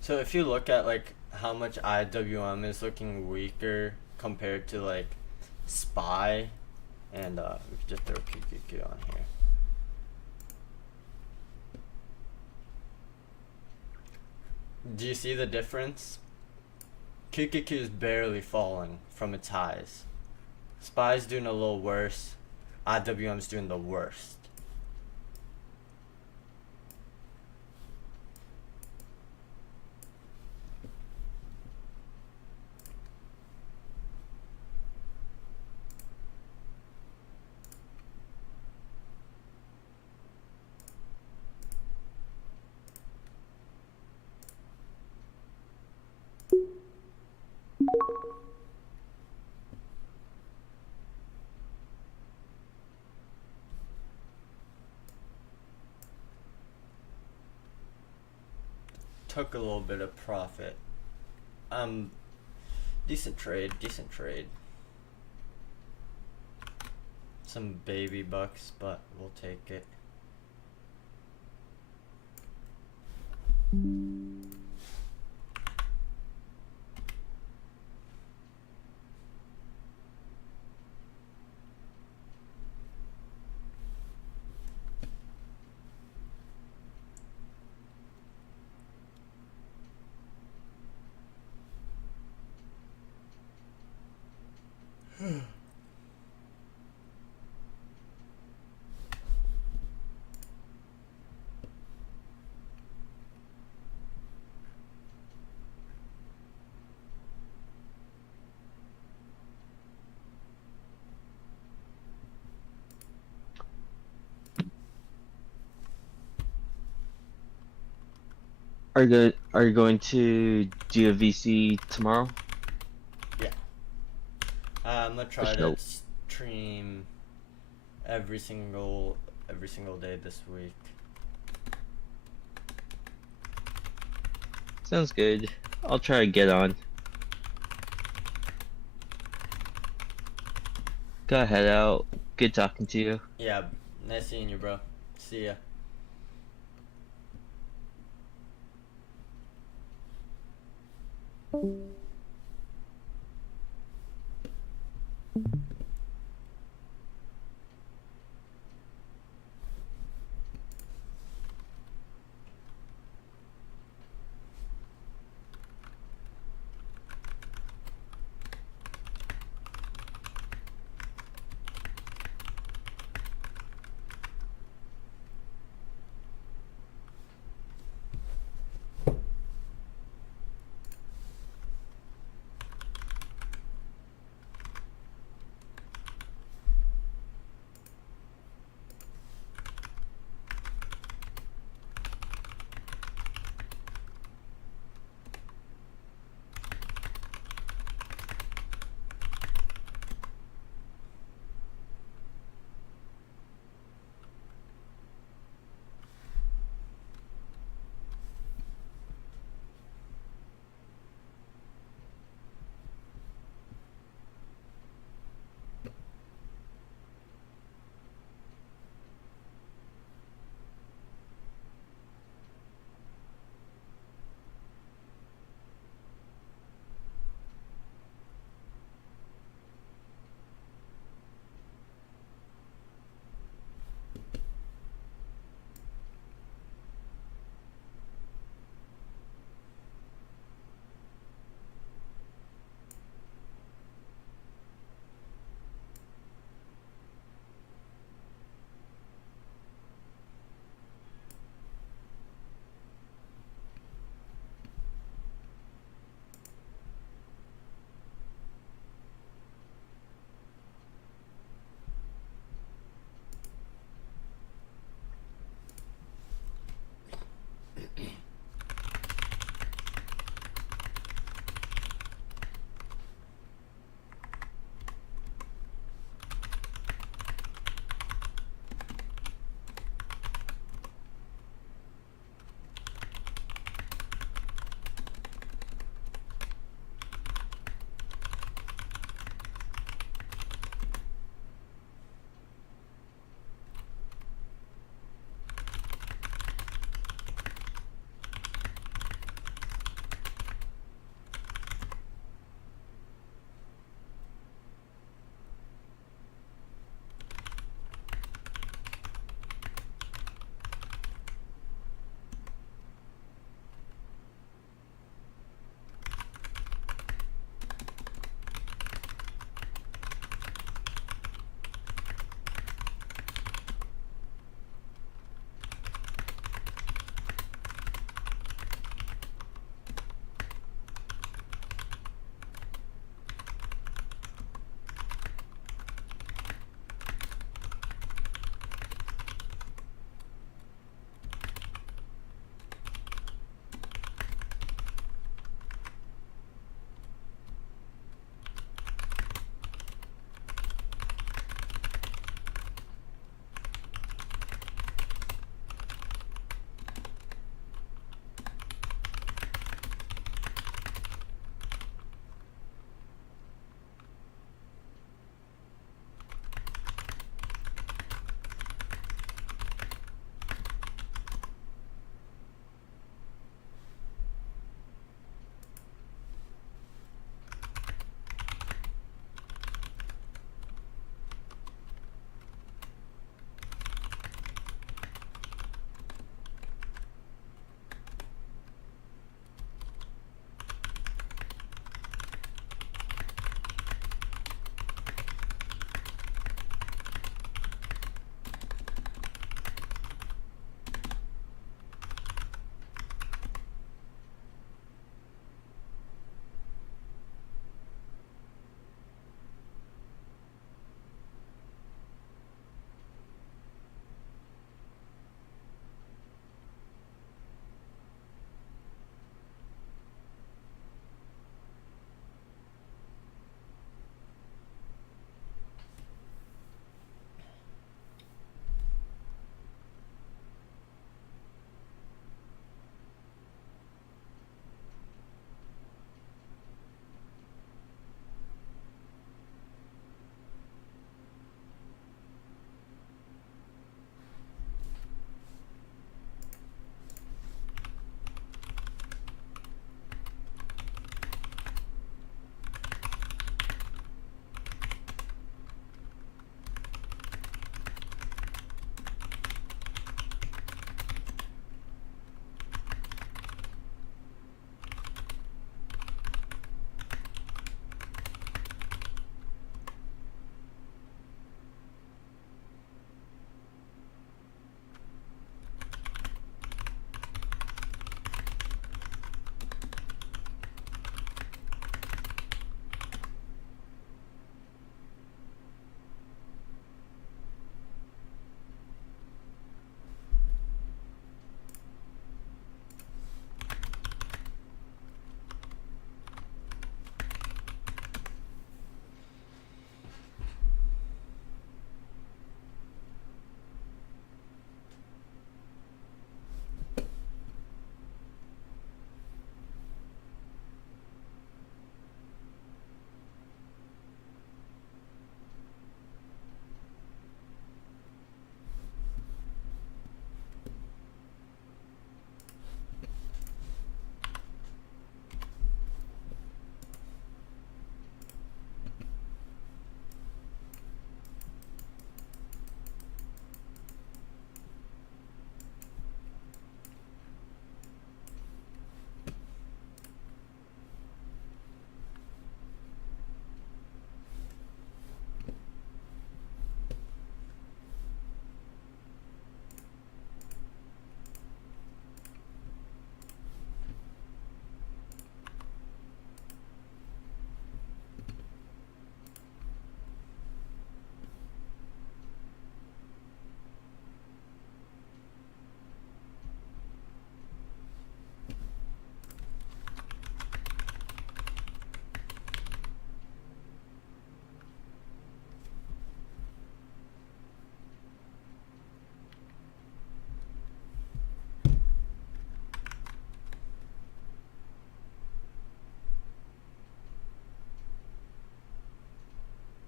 So if you look at like how much IWM is looking weaker compared to like SPY, and we can just throw QQQ on here. Do you see the difference? QQQ is barely falling from its highs. SPY's doing a little worse. IWM's doing the worst. Took a little bit of profit. Decent trade, decent trade. Some baby bucks, but we'll take it. Are you going to do a VC tomorrow? Yeah. I'm gonna try to Nope. stream every single day this week. Sounds good. I'll try to get on. Gotta head out. Good talking to you. Yeah, nice seeing you, bro. See ya.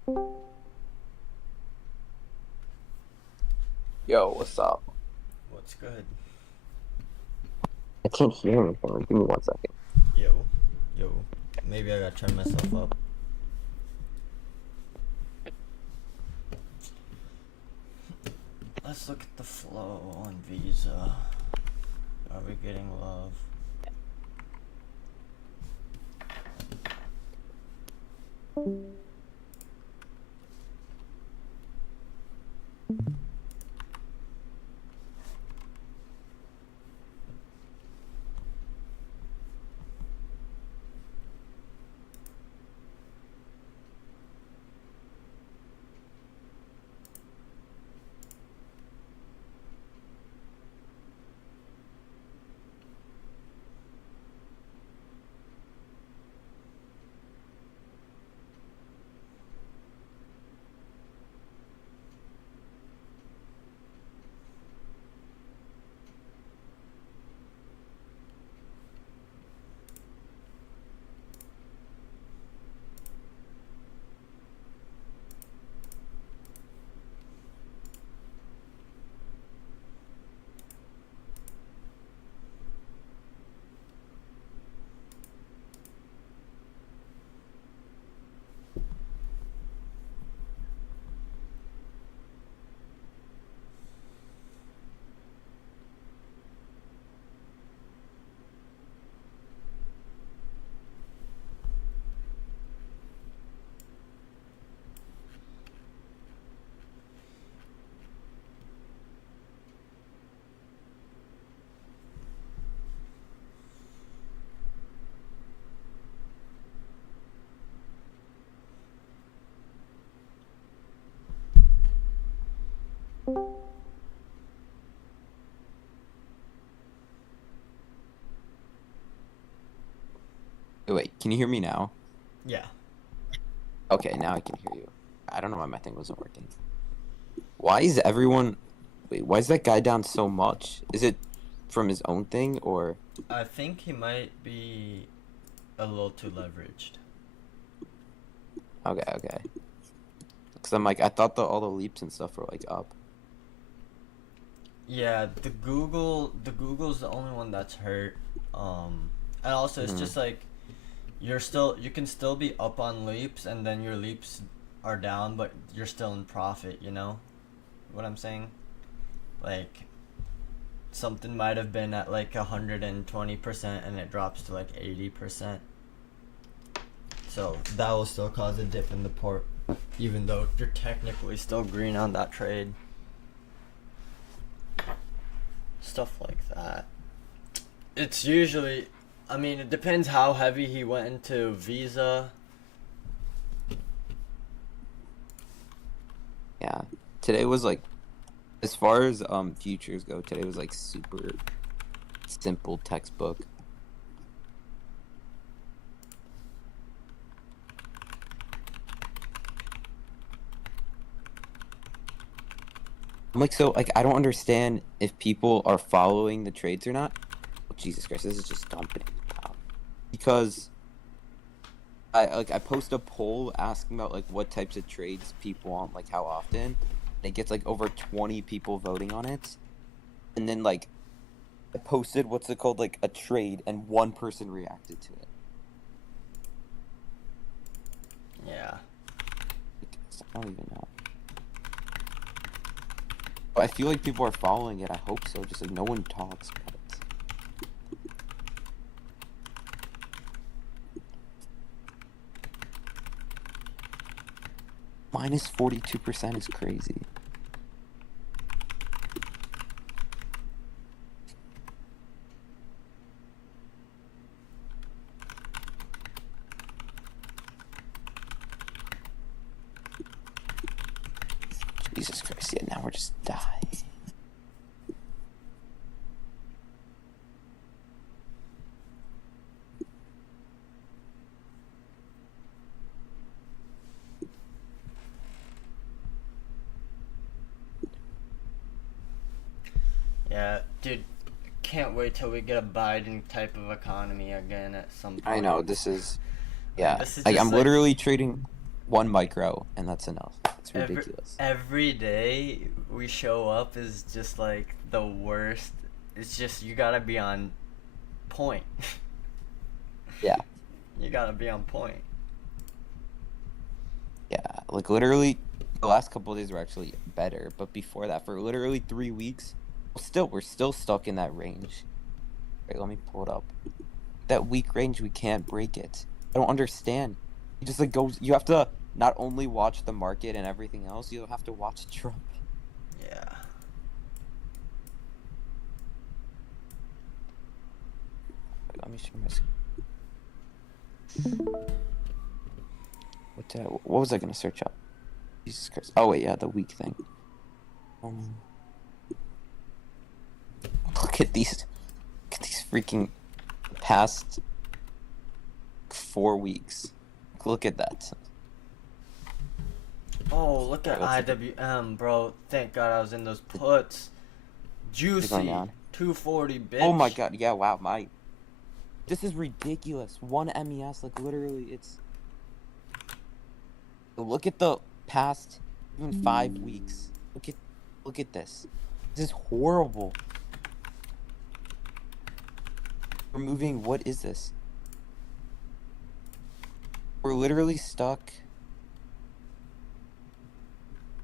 Yo, what's up? What's good? I can't hear anything. Give me 1 second. Yo. Maybe I gotta turn myself up. Let's look at the flow on Visa. Are we getting love? Wait, can you hear me now? Yeah. Okay, now I can hear you. I don't know why my thing wasn't working. Why is everyone... Wait, why is that guy down so much? Is it from his own thing, or... I think he might be a little too leveraged. Okay. Because I'm like, I thought all the leaps and stuff were, like, up. Yeah, the Google's the only one that's hurt. And also it's just like you can still be up on leaps and then your leaps are down, but you're still in profit, you know what I'm saying? Like something might have been at like 120% and it drops to like 80%. So that will still cause a dip in the port, even though you're technically still green on that trade. Stuff like that. It's usually, I mean, it depends how heavy he went into Visa. Yeah. Today was, like... As far as futures go, today was, like, super simple textbook. I'm like, so, like, I don't understand if people are following the trades or not. Oh, Jesus Christ, this is just dumping. Because I post a poll asking about, like, what types of trades people want, like, how often. And it gets, like, over 20 people voting on it. And then, like, I posted, what's it called, like, a trade, and one person reacted to it. Yeah. I don't even know. I feel like people are following it. I hope so. Just like no one talks about it. Minus 42% is crazy. Jesus Christ, yeah, now we're just dying. Yeah, dude, can't wait till we get a Biden type of economy again at some point. I know, this is... Yeah, This is like, just I'm like- literally trading... 1 micro, and that's enough. It's Every, ridiculous. every day we show up is just like the worst. It's just you gotta be on point. Yeah. You gotta be on point. Yeah, like literally, the last couple of days were actually better, but before that, for literally 3 weeks, we're still stuck in that range. Wait, let me pull it up. That weak range, we can't break it. I don't understand. You just like goes. You have to not only watch the market and everything else, you have to watch Trump. Yeah. Let me share my screen. What was I gonna search up? Jesus Christ. Oh wait, yeah, the weak thing. Look at these freaking past 4 weeks. Look at that. Oh, look at Alright, let's IWM, bro. Thank God I was in those puts. Juicy. going down? 240, bitch. Oh my god, yeah, wow, this is ridiculous. 1 MES, like literally, it's. Look at the past even 5 weeks. Look at this. This is horrible. We're moving. What is this? We're literally stuck.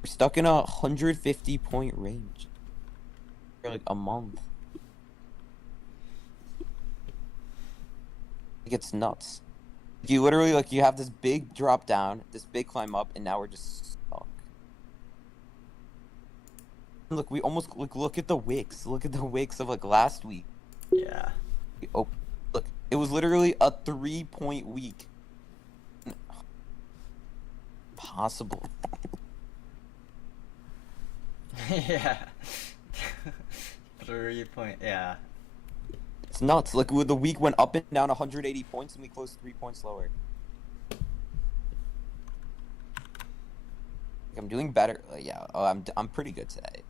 We're stuck in a 150-point range for like a month. Like it's nuts. You literally you have this big drop down, this big climb up, and now we're just stuck. Look, we almost look at the wicks. Look at the wicks of like last week. Yeah. Oh, look, it was literally a 3-point week. Possible. Yeah. 3 point. Yeah. It's nuts. Like the week went up and down 180 points, and we closed 3 points lower. Like, I'm doing better. Yeah. Oh, I'm pretty good today.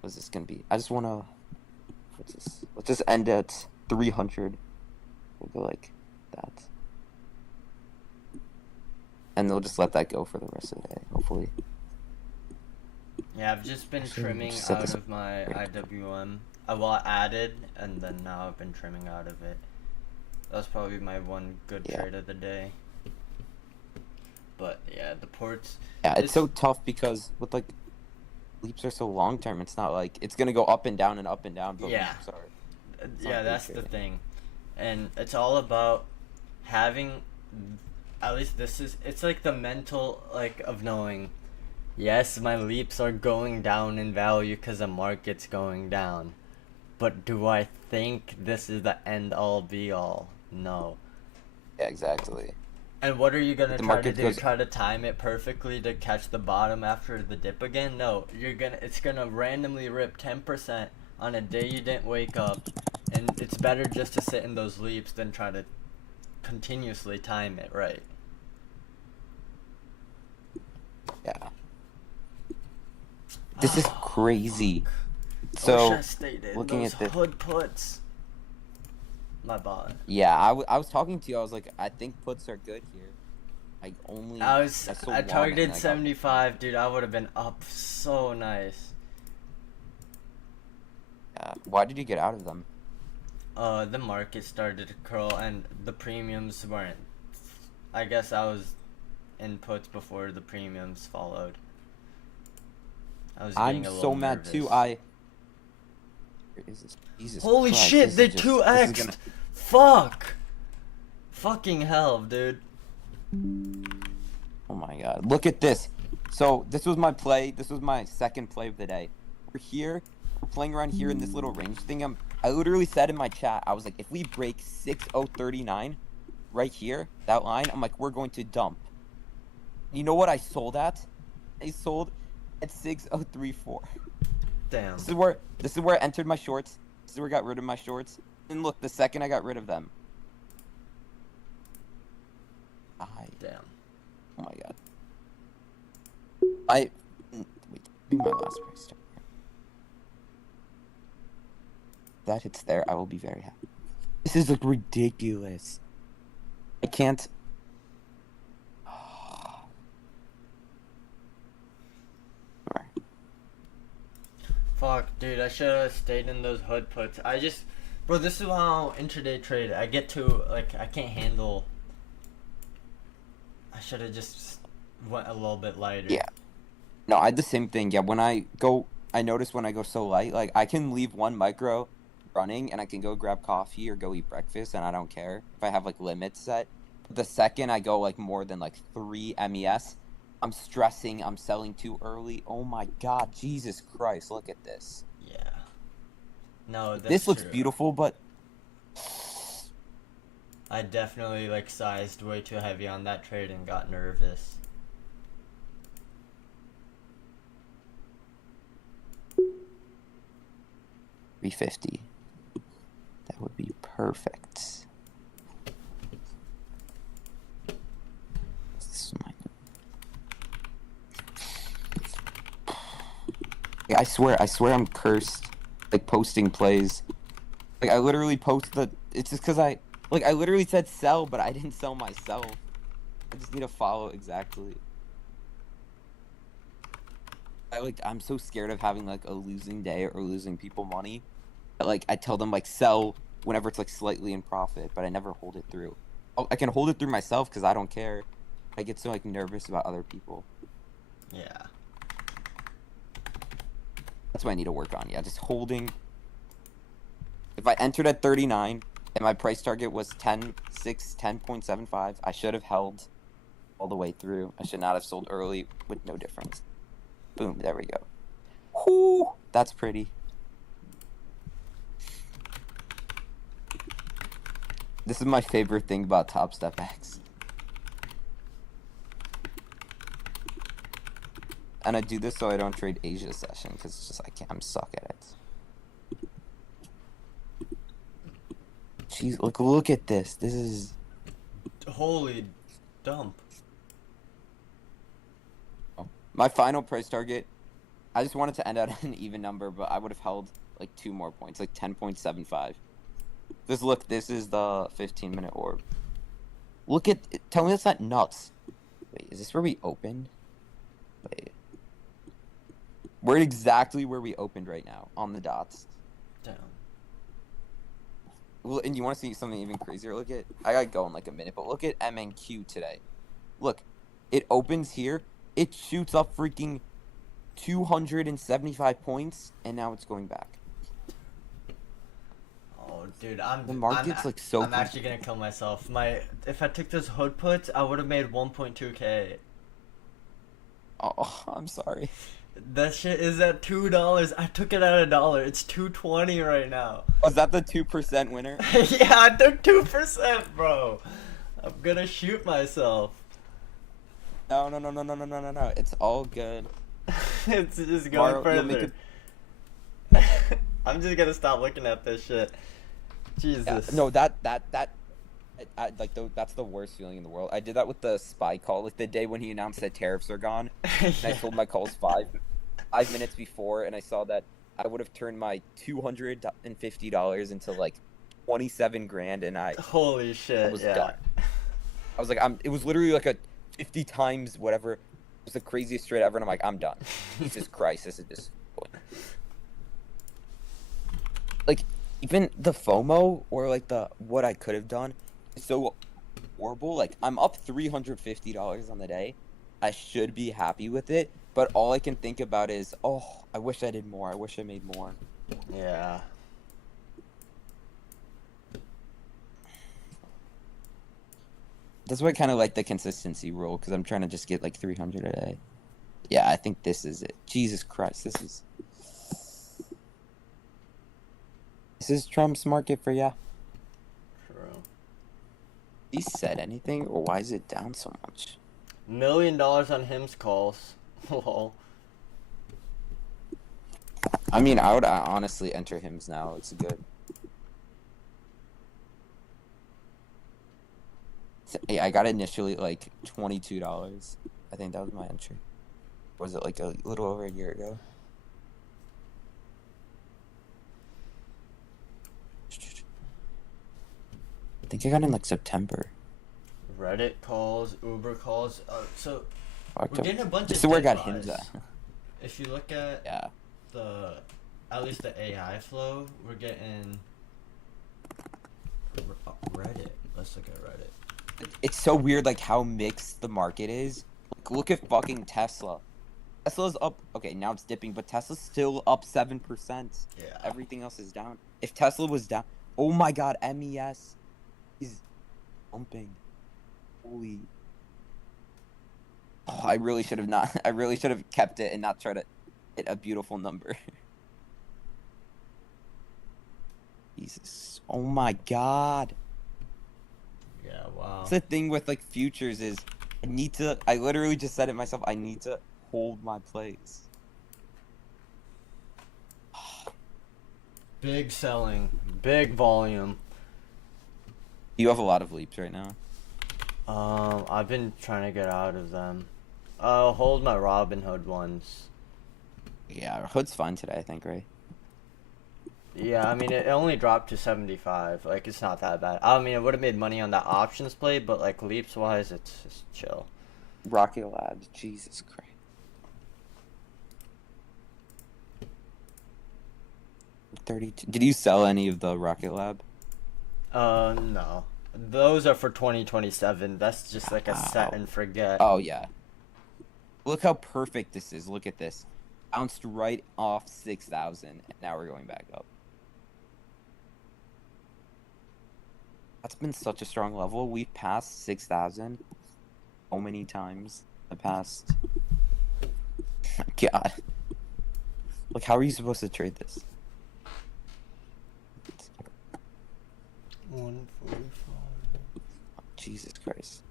What's this gonna be? I just wanna. What's this? Let's just end at 300. We'll go like that. And they'll just let that go for the rest of the day, hopefully. Yeah, I've just been Actually, trimming just set out this of my IWM. Well, I added, and then now I've been trimming out of it. That's probably my one good Yeah. trade of the day. But yeah, the ports. Yeah, it's so tough because with like leaps are so long term. It's not like it's gonna go up and down and up and down. But Yeah. leaps are. Yeah, not that's good the trading. thing, and it's all about having. At least it's like the mental of knowing. Yes, my leaps are going down in value because the market's going down. But do I think this is the end all be all? No. Yeah, exactly. And what are you gonna The try to market do? goes- Try to time it perfectly to catch the bottom after the dip again? No, it's gonna randomly rip 10% on a day you didn't wake up, and it's better just to sit in those leaps than try to continuously time it right. Yeah. This is crazy. I wish So I stayed in looking those at the- hood puts. My bot. yeah, I was talking to you. I was like, I think puts are good here. I only. I sold one and targeted I got- 75, dude. I would have been up so nice. Why did you get out of them? The market started to curl and the premiums weren't. I guess I was in puts before the premiums followed. I was I'm getting a so little mad too. nervous. Where is this? Jesus Holy Christ, shit, this they is just- 2x'd! this is gonna- Fuck! Fucking hell, dude. Oh my god. Look at this. So this was my play. This was my second play of the day. We're here. We're playing around here in this little range thing. I literally said in my chat, I was like, if we break 6039 right here, that line, I'm like, we're going to dump. You know what I sold at? I sold at 6034. Damn. This is where I entered my shorts. This is where I got rid of my shorts. And look, the second I got rid of them. Damn. Oh my god. Wait, do my last price check. If that hits there, I will be very happy. This is like ridiculous. I can't. Fuck, dude, I should have stayed in those hood puts. Bro, this is how intraday trade. I get to, like, I can't handle. I should have just went a little bit lighter. Yeah. No, I had the same thing. Yeah, I notice when I go so light, like, I can leave one micro running and I can go grab coffee or go eat breakfast and I don't care if I have, like, limits set. But the second I go, like, more than, like, 3 MES, I'm stressing, I'm selling too early. Oh my god, Jesus Christ, look at this. Yeah. No, that's This looks true. beautiful, but I definitely, like, sized way too heavy on that trade and got nervous. $350. That would be perfect. This is mine. Yeah, I swear I'm cursed. Like, posting plays. Like, I literally it's just because I literally said sell, but I didn't sell myself. I just need to follow exactly. I'm so scared of having, like, a losing day or losing people money. That, like, I tell them, like, sell whenever it's, like, slightly in profit, but I never hold it through. Oh, I can hold it through myself because I don't care. I get so, like, nervous about other people. Yeah. That's what I need to work on. Yeah, just holding. If I entered at 39 and my price target was 10.75, I should have held all the way through. I should not have sold early with no difference. Boom, there we go. Whoo, that's pretty. This is my favorite thing about Top Step X. And I do this so I don't trade Asia session because it's just I'm suck at it. Jeez, look at this. This is Holy dump. my final price target. I just wanted to end at an even number, but I would have held like 2 more points, like 10.75. This is the 15-minute orb. Look at tell me that's not nuts. Wait, is this where we opened? Wait. We're exactly where we opened right now, on the dots. Damn. Well, and you want to see something even crazier? Look at, I gotta go in like a minute, but look at MNQ today. Look, it opens here, it shoots up freaking 275 points, and now it's going back. Oh, dude, The market's like so. I'm actually gonna kill myself. If I took those hood puts, I would have made 1.2k. Oh, I'm sorry. That shit is at $2. I took it at $1. It's $2.20 right now. Was that the 2% winner? Yeah, I took 2%, bro. I'm gonna shoot myself. No. It's all good. It's just going Tomorrow, you'll further. I'm just gonna stop looking at this shit. Jesus. Yeah, no, that's the worst feeling in the world. I did that with the SPY call, like the day when he announced that tariffs are gone. And I sold my calls 5 minutes before, and I saw that I would have turned my $250 into like 27 grand, and I Holy shit. was yeah. done. I was like, it was literally like a 50 times whatever. It was the craziest trade ever, and I'm like, I'm done. Jesus Christ, this is just. Like, even the FOMO or like the what I could have done is so horrible. Like, I'm up $350 on the day. I should be happy with it, but all I can think about is, oh, I wish I did more. I wish I made more. Yeah. That's why I kind of like the consistency rule, because I'm trying to just get like 300 a day. Yeah, I think this is it. Jesus Christ, this is Trump's market for ya. True. He said anything, or why is it down so much? $1 million on him's calls. Lol. I mean, I would honestly enter hims now. It's good. Hey, I got initially like $22. I think that was my entry. Was it like a little over a year ago? I think I got in like September. Reddit calls, Uber calls. So we're October. getting a bunch This of is where I dead got buys. hims at. If you look at Yeah. the at least the AI flow, we're getting Reddit. Let's look at Reddit. It's so weird, like how mixed the market is. Like, look at fucking Tesla. Tesla's up. Okay, now it's dipping, but Tesla's still up 7%. Yeah. Everything else is down. If Tesla was down, oh my god, MES is pumping. Holy. Oh, I really should have not. I really should have kept it and not tried to hit a beautiful number. Jesus. Oh my god. Yeah, wow. That's the thing with like futures is I literally just said it myself, I need to hold my place. Big selling, big volume. You have a lot of leaps right now. I've been trying to get out of them. I'll hold my Robinhood ones. Yeah, Hood's fine today, I think, right? Yeah, I mean, it only dropped to 75. Like, it's not that bad. I mean, it would have made money on that options play, but, like, leaps-wise, it's just chill. Rocket Labs, Jesus Christ. $32. Did you sell any of the Rocket Lab? No. Those are for 2027. That's just like a set Wow. and forget. Oh, yeah. Look how perfect this is. Look at this. Bounced right off 6,000, and now we're going back up. That's been such a strong level. We've passed 6,000 so many times in the past. God. Like, how are you supposed to trade this? 145. Jesus Christ.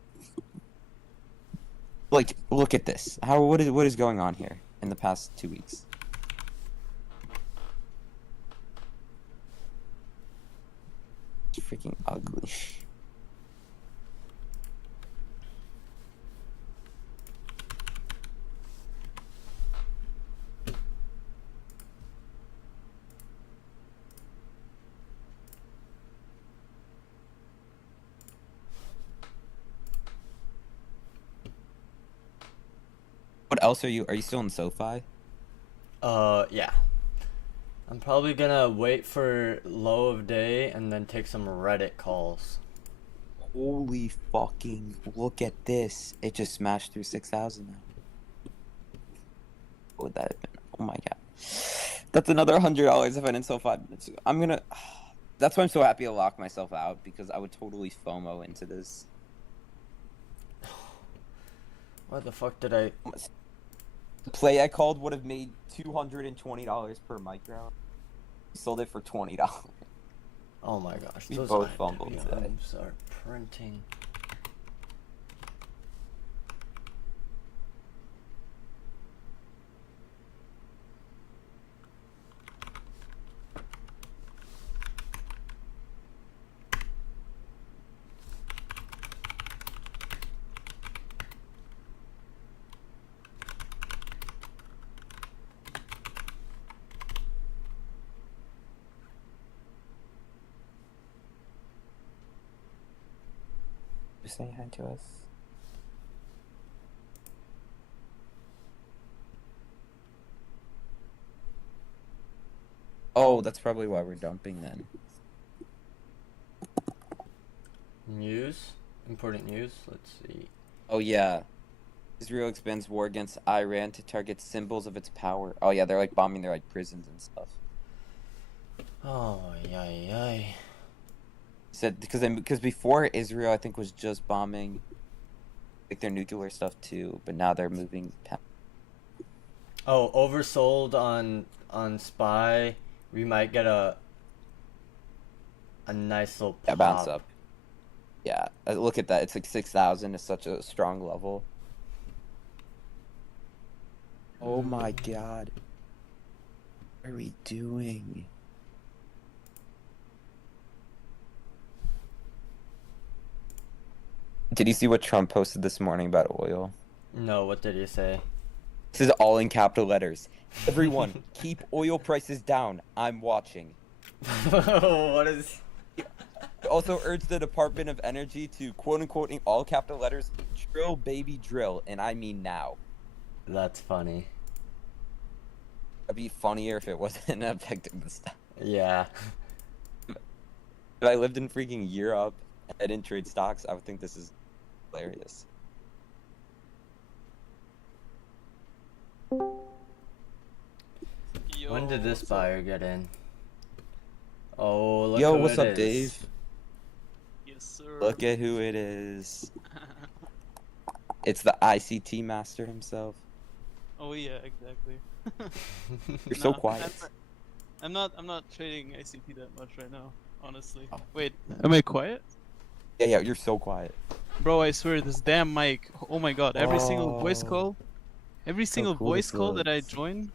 Like, look at this. What is going on here in the past 2 weeks? It's freaking ugly. What else are you still in SoFi? Yeah. I'm probably gonna wait for low of day and then take some Reddit calls. Holy fucking look at this. It just smashed through 6,000 now. What would that have been? Oh my god. That's another $100 if I didn't sell 5 minutes ago. I'm gonna that's why I'm so happy to lock myself out, because I would totally FOMO into this. What the fuck did I... The play I called would have made $220 per micro. Sold it for $20. Oh my gosh. We those both fumbled IWMs today. are printing. Say hi to us. Oh, that's probably why we're dumping then. News? Important news? Let's see. Oh yeah. Israel expands war against Iran to target symbols of its power. Oh yeah, they're like bombing their like prisons and stuff. Oh, yay, yay. Said because before Israel I think was just bombing like their nuclear stuff too, but now they're moving past. Oh, oversold on Spy. We might get a nice little pop. Yeah, bounce up. Yeah, look at that. It's like 6,000 is such a strong level. Oh my god. What are we doing? Did you see what Trump posted this morning about oil? No, what did he say? This is all in capital letters. Everyone, keep oil prices down. I'm watching. What is... Also urged the Department of Energy to quote-unquote in all capital letters, drill baby drill, and I mean now. That's funny. It'd be funnier if it wasn't affecting the stock. Yeah. If I lived in freaking Europe and I didn't trade stocks, I would think this is hilarious. When did this buyer get in? Oh, look Yo, who what's it up, is. Dave? Yes, sir. Look at who it is. It's the ICT master himself. Oh yeah, exactly. You're so Nah, quiet. I'm not trading ICP that much right now, honestly. Oh. Wait, am I quiet? Yeah, you're so quiet. Bro, I swear this damn mic. Oh my god, every single voice Oh. call, every single cool voice this call that I looks. join,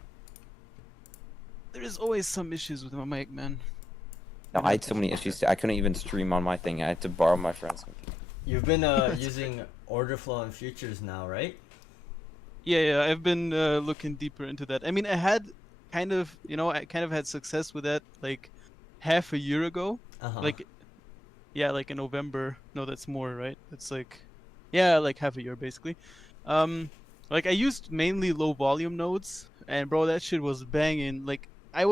there is always some issues with my mic, man. No, I had so many issues. I couldn't even stream on my thing. I had to borrow my friend's computer. You've been using order flow and futures now, right? Yeah, I've been looking deeper into that. I mean, I had kind of, I kind of had success with that like half a year ago. Uh-huh. Like, yeah, like in November. No, that's more, right? It's like, yeah, like half a year basically. Like I used mainly low volume nodes, and bro, that shit was banging. Like I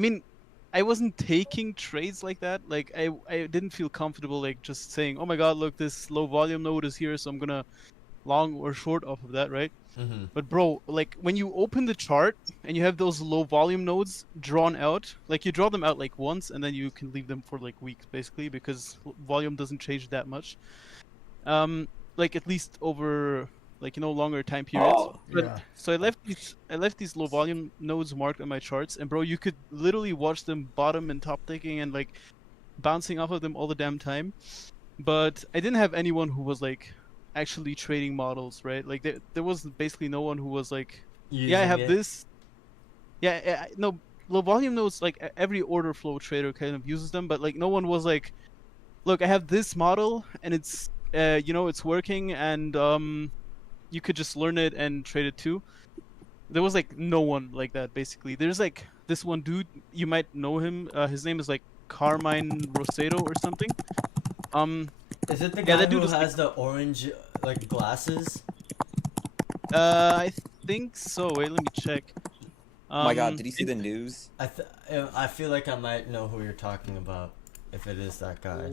mean, I wasn't taking trades like that. Like I didn't feel comfortable like just saying, oh my god, look, this low volume node is here, so I'm gonna long or short off of that, right? Mm-hmm. But bro, like when you open the chart and you have those low volume nodes drawn out, like you draw them out like once and then you can leave them for like weeks basically because volume doesn't change that much. Like at least over like longer time periods. But, yeah. So I left these low volume nodes marked on my charts, and bro, you could literally watch them bottom and top ticking and like bouncing off of them all the damn time. But I didn't have anyone who was like actually trading models, right? Like there was basically no one who was like, yeah, I have this. Yeah, no, low volume nodes, like every order flow trader kind of uses them, but like no one was like, look, I have this model and it's it's working, and you could just learn it and trade it too. There was like no one like that basically. There's like this one dude, you might know him. His name is like Carmine Roseto or something. Is it the Yeah, guy that who dude was, has the orange like glasses? I think so. Wait, let me check. Oh my god, did you see the news? I feel like I might know who you're talking about if it is that guy.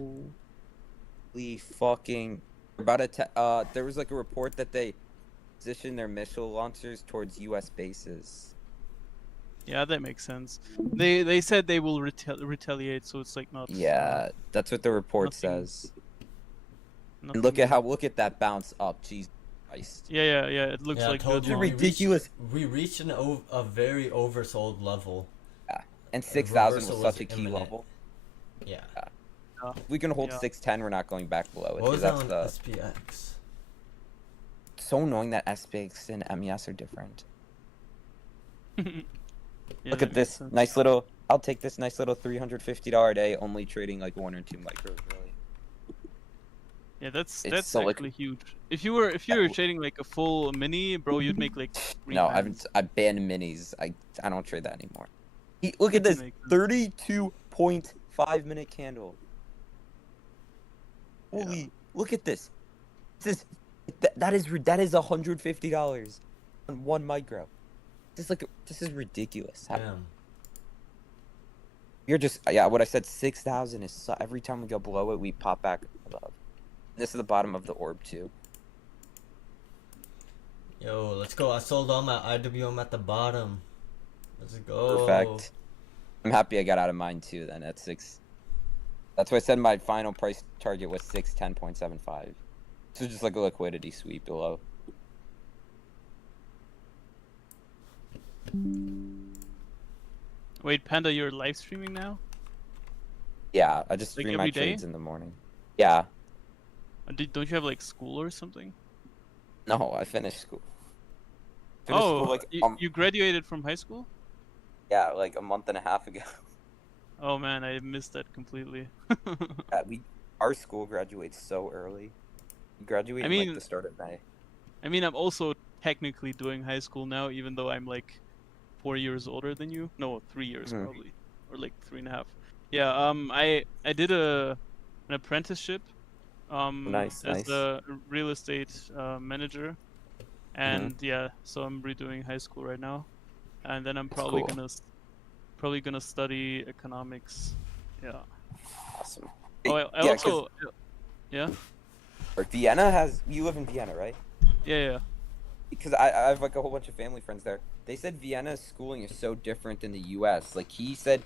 Holy fucking about there was like a report that they positioned their missile launchers towards US bases. Yeah, that makes sense. They said they will retaliate, so it's like not. Yeah, that's what the report nothing- says. And nothing- look at that bounce up. Jesus Christ. Yeah. It looks Yeah, I like told good. you, volume. Ridiculous. We reached a very oversold level. And 6,000 was reversal such was a key imminent. level. Yeah. If we can hold Yeah. 610, we're not going back below it. What was 'cause that that's on SPX? so annoying that SPX and MES are different. Yeah, Look that at makes this sense. nice little. I'll take this nice little $350 a day, only trading like 1 or 2 micros really. Yeah, that's It's so, like- actually huge. If you were trading like a full mini, bro, you'd make like 3 No, times. I banned minis. I don't trade that anymore. Look at this Makes sense. 32.5 minute candle. Yeah. Holy, look at this. That is $150 on 1 micro. This is ridiculous. Damn. You're just what I said. 6,000 is every time we go below it, we pop back above. This is the bottom of the orb too. Yo, let's go. I sold all my IWM at the bottom. Let's go. Perfect. I'm happy I got out of mine too. Then at 6. That's why I said my final price target was 610.75. This is just like a liquidity sweep below. Wait, Panda, you're live streaming now? Yeah, I just Like stream my every day? trades in the morning. Yeah. Don't you have like school or something? No, I finished school. Finished Oh, school, like you graduated from high school? yeah, like a month and a half ago. Oh man, I missed that completely. Our school graduates so early. We graduate I in mean- like the start of May. I mean, I'm also technically doing high school now, even though I'm like 4 years older than you. No, 3 years Mhm. probably, or like 3.5. Yeah. I did an apprenticeship. Nice, As nice. a real estate manager, and yeah, so I'm redoing high school right now. and then I'm That's probably cool. gonna study economics. Yeah. Awesome. Oh, I Yeah, 'cause- also yeah Or Vienna has. You live in Vienna, right? yeah. Because I have like a whole bunch of family friends there. They said Vienna's schooling is so different than the U.S. Like he said,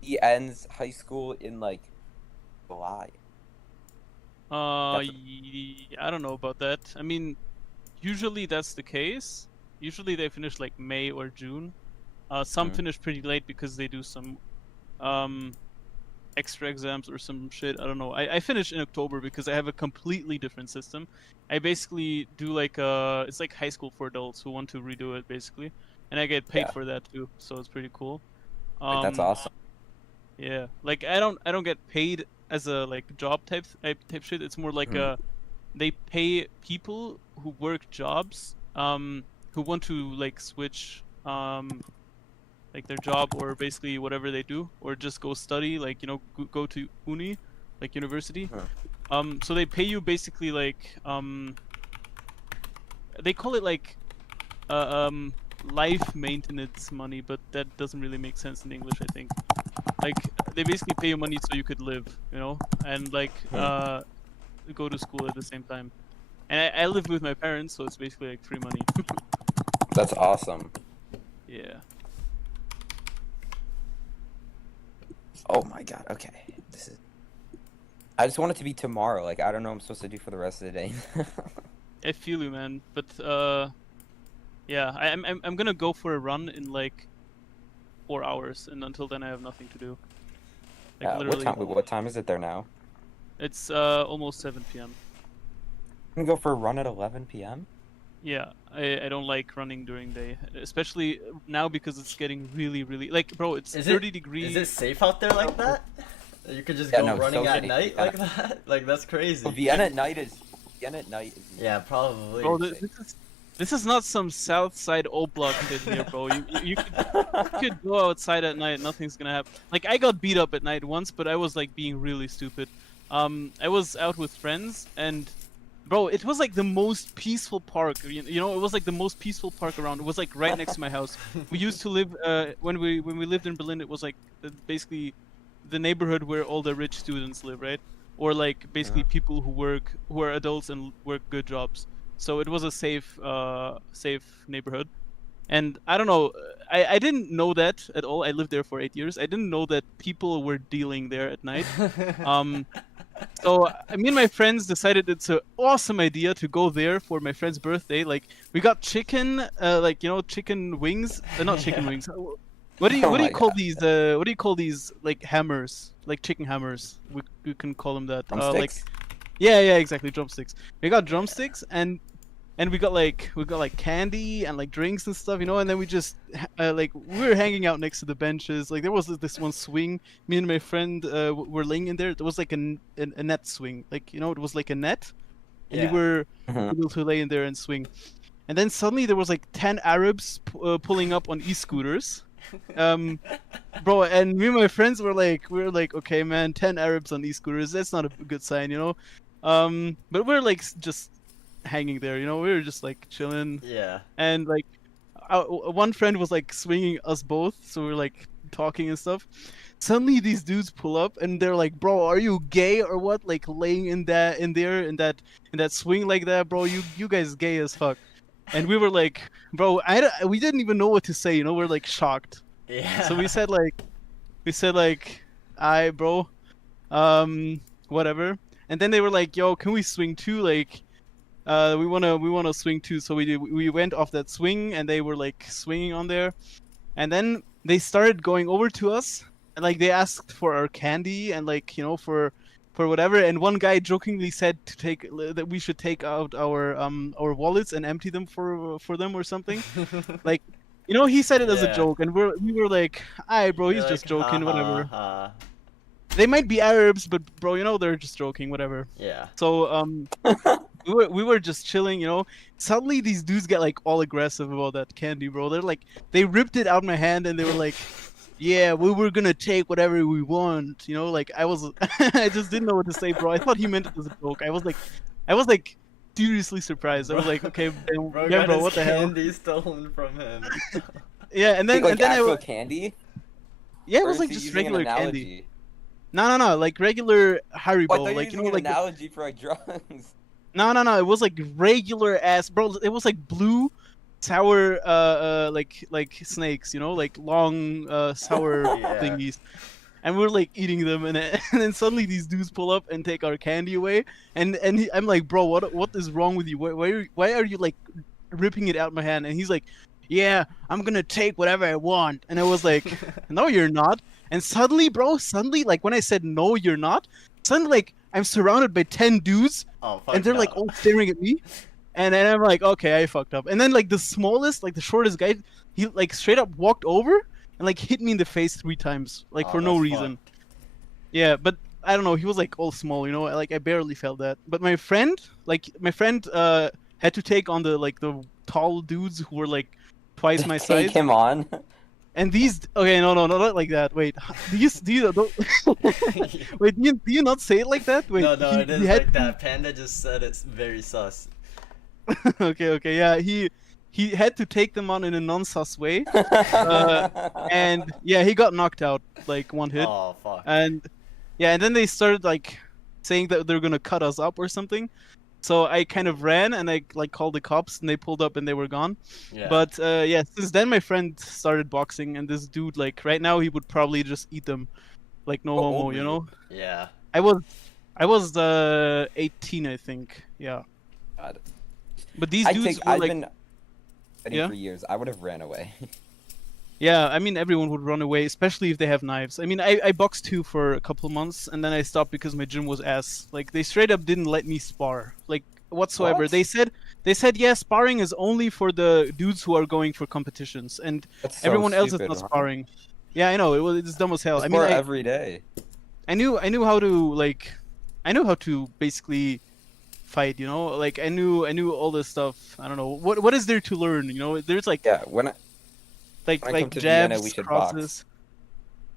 he ends high school in like July. That's I don't know about that. I mean, usually that's the case. Usually they finish like May or June. Some Mhm. finish pretty late because they do some um extra exams or some shit. I don't know. I finish in October because I have a completely different system. I basically do like it's like high school for adults who want to redo it basically, and I get paid Yeah. for that too. So it's pretty cool. Like, that's awesome. Yeah, like I don't get paid as a like job type shit. It's more like Mhm. they pay people who work jobs who want to like switch like their job or basically whatever they do or just go study like go to uni like university. So they pay you basically like they call it like life maintenance money, but that doesn't really make sense in English, I think. Like they basically pay you money so you could live, and like go to school at the same time. And I live with my parents, so it's basically like free money. That's awesome. Yeah. Oh my god. Okay. This is. I just want it to be tomorrow. Like I don't know what I'm supposed to do for the rest of the day. I feel you, man. But yeah, I'm gonna go for a run in like 4 hours, and until then I have nothing to do. Like Yeah, literally, what time is it there now? it's almost 7 p.m. I'm gonna go for a run at 11 p.m. Yeah, I don't like running during day, especially now because it's getting really like, bro, it's 30 degrees. Is it safe out there like that? You could just Yeah, go no, it's running so at safe. night Yeah. like that? Like that's crazy. Oh, Vienna at night is. Yeah, probably. Bro, this is not some South Side Oblak shit here, bro. You could go outside at night, nothing's gonna happen. Like I got beat up at night once, but I was like being really stupid. I was out with friends and, bro, it was like the most peaceful park. It was like the most peaceful park around. It was like right next to my house. We used to live when we lived in Berlin. It was like basically the neighborhood where all the rich students live, right? Or like basically people who are adults and work good jobs. So it was a safe neighborhood. And I don't know, I didn't know that at all. I lived there for 8 years. I didn't know that people were dealing there at night. So me and my friends decided it's an awesome idea to go there for my friend's birthday. Like we got chicken, chicken wings. Not chicken wings. What do you Oh my call God. these? What do you call these? Like hammers, like chicken hammers. We can call them that. Like Drumsticks? yeah, exactly, drumsticks. We got drumsticks and we got like candy and like drinks and stuff, and then we just like we were hanging out next to the benches. Like there was this one swing. Me and my friend were laying in there. There was like a net swing, like it was like a net, and Yeah. you were Mhm. able to lay in there and swing. And then suddenly there was like 10 Arabs pulling up on e-scooters. Bro, and me and my friends were like, okay, man, 10 Arabs on e-scooters, that's not a good sign, but we're like just hanging there, we were just like chilling, Yeah. and like one friend was like swinging us both, so we were like talking and stuff. Suddenly these dudes pull up and they're like, bro, are you gay or what? Like laying in that swing like that, bro, you guys gay as fuck. And we were like, bro, we didn't even know what to say, we're like shocked. Yeah. So we said like, "Aye, bro, whatever." And then they were like, "Yo, can we swing too? Like, we wanna swing too." So we went off that swing, and they were like swinging on there, and then they started going over to us, and like they asked for our candy and like for whatever. And one guy jokingly said that we should take out our wallets and empty them for them or something. Like, he said it as a Yeah. joke, and we were like, "Aye, bro, he's You're just like, joking, "Ha, whatever." ha, ha." They might be Arabs, but bro, they're just joking, whatever. Yeah. So we were just chilling, Suddenly these dudes get like all aggressive about that candy, bro. They're like, they ripped it out of my hand, and they were like, "Yeah, we were gonna take whatever we want," Like I was, I just didn't know what to say, bro. I thought he meant it as a joke. I was like seriously surprised. I was like, okay, Bro yeah, got bro, his what the hell? candy stolen from him. Yeah, and then like and then actual candy. yeah, it Or was is like he just using an regular candy. analogy? No, like regular Oh, I Haribo, thought you were like using like an analogy for like drugs. no, it was like regular ass, bro. It was like blue, sour, like snakes, like long, sour Yeah. thingies. And we're like eating them, and and then suddenly these dudes pull up and take our candy away, and I'm like, bro, what is wrong with you? Why are you like ripping it out my hand? And he's like, yeah, I'm gonna take whatever I want. And I was like, no, you're not. And suddenly, bro, like when I said no, you're not, suddenly like I'm surrounded by 10 dudes, Oh, fuck and they're like no. all staring at me, and then I'm like, okay, I fucked up. And then like the smallest, like the shortest guy, he like straight up walked over and like hit me in the face 3 times, like Oh, for no that's reason. fucked. Yeah, but I don't know. He was like all small, like I barely felt that. But my friend, had to take on the tall dudes who were like twice my Take size. him on. And these, okay, no, not like that. Wait, don't, wait, do you not say it like that? Wait, No, it is he had like that. Panda just said it's very sus. okay, yeah, he had to take them on in a non-sus way, and yeah, he got knocked out like one hit. Oh, fuck. And yeah, and then they started like saying that they're gonna cut us up or something. So I kind of ran and I like called the cops and they pulled up and they were gone. Yeah. But yeah, since then my friend started boxing and this dude like right now he would probably just eat them, like no How homo, old were you you? know. Yeah. I was 18, I think. Yeah. God. But these dudes were I've like, been fighting Yeah? for years. I would have ran away. yeah, I mean everyone would run away, especially if they have knives. I mean I boxed too for a couple months and then I stopped because my gym was ass. Like they straight up didn't let me spar. Like whatsoever. What? They said yeah, sparring is only for the dudes who are going for competitions and That's so everyone else is stupid, not huh? sparring. Yeah, I know. It's dumb as hell. I I mean every day. I knew how to like I knew how to basically fight, Like I knew all this stuff. I don't know. What is there to learn, There's like Yeah, when I like when I come like to Vienna, jabs, we should box. crosses.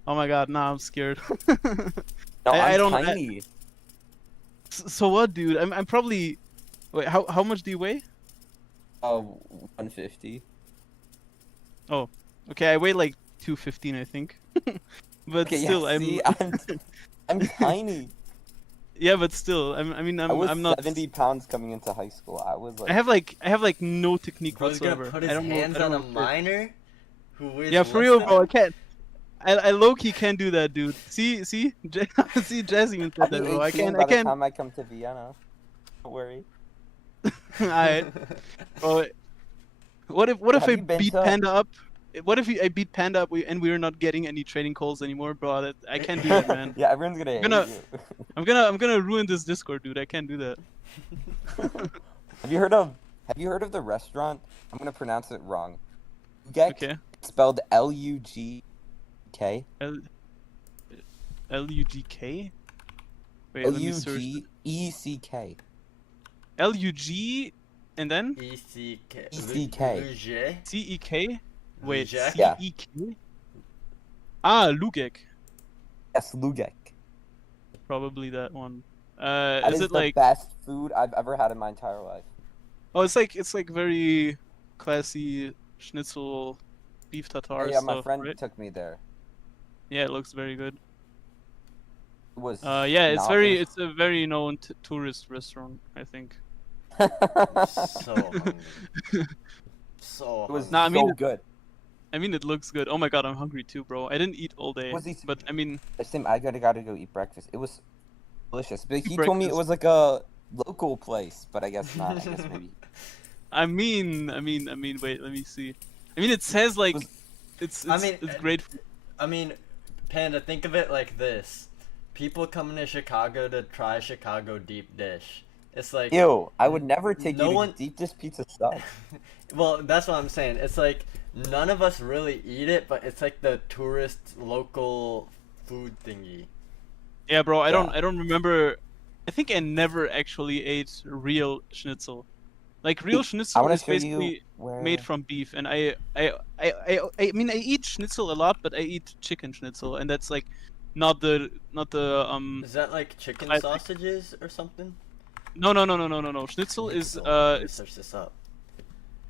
Oh my god, nah, I'm scared. no, I I'm don't- tiny. So what, dude? I'm probably. Wait, how much do you weigh? 150. Okay, I weigh like 215, I think. But Okay, still, yeah, see, I'm tiny. yeah, but still, I mean, I was I'm not. 70 pounds coming into high school. I was like, I have like no technique Bro's gonna whatsoever. put I his don't know. hands I don't on a know. minor who weighs Yeah, for less real, than bro. I him? can't. I low key can't do that, dude. See, see, Jazz even I'll said be that, 18 bro. I can't. by the time I come to Vienna. Don't worry. Alright. Bro, what if Have I you been beat to- Panda up? What if I beat Panda up and we're not getting any trading calls anymore, bro? I can't do that, man. Yeah, everyone's gonna hate gonna- you. I'm gonna ruin this Discord, dude. I can't do that. Have you heard of the restaurant? I'm gonna pronounce it wrong. Lugek, Okay. spelled L-U-G-K. L-U-G-K? Wait, let me search. L-U-G-E-C-K. L-U-G and then ECK. ECK. Rouget? C-E-K? Wait, Lugek? Yeah. C-E-K? Ah, Lugek. Yes, Lugek. Probably that one. That Is is it the like... best food I've ever had in my entire life. Oh, it's like very classy schnitzel, beef tartare yeah, stuff, my friend right? took me there. Yeah, it looks very good. It was. Yeah, it's phenomenal. it's a very known tourist restaurant, I think. So hungry. So It was hungry. Nah, I mean- so good. I mean, it looks good. Oh my god, I'm hungry too, bro. I didn't eat all day, Was he- but I mean, Same, I gotta go eat breakfast. It was delicious. But he Eat told me it breakfast. was like a local place, but I guess not. I guess maybe. I mean, wait, let me see. I mean, it says like, Was- it's I mean, it's great. I mean, Panda, think of it like this. People coming to Chicago to try Chicago deep dish. It's like, Ew, I would never take No you to one- deep dish pizza stuff. well, that's what I'm saying. It's like none of us really eat it, but it's like the tourist local food thingy. Yeah, bro. I Yeah. don't remember. I think I never actually ate real schnitzel. Like real I schnitzel want to is show basically you where. made from beef, and I mean I eat schnitzel a lot, but I eat chicken schnitzel, and that's like not the Is that like chicken I think- sausages or something? no. Schnitzel is Let me search this up.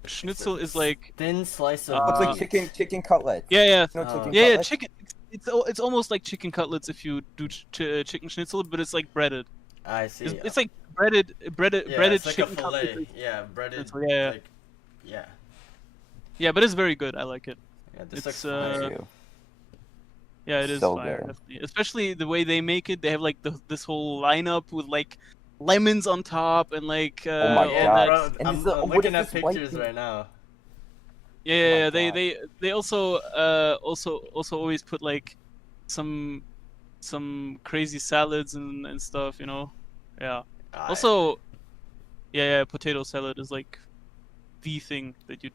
Schnitzel is like thin slice of It's like meat. chicken cutlets. yeah. No Oh. chicken Yeah, cutlets. chicken. It's almost like chicken cutlets if you do chicken schnitzel, but it's like breaded. I see. It's like breaded yeah, breaded it's like a chicken fillet. cutlets. Yeah, breaded. Schnitzel, yeah. Like, yeah. Yeah, but it's very good. I like it. Yeah, this It's, looks fire. Too. Yeah, it is So fire, good. definitely. Especially the way they make it. They have like this whole lineup with like lemons on top and like Oh my all Yeah, God. that. bro, And I'm, this is- I'm what looking is at this white pictures thing? right now. Yeah, Oh yeah, my yeah. God. They also also always put like some crazy salads and stuff, you know. Yeah. I- Also, yeah, potato salad is like the thing that you.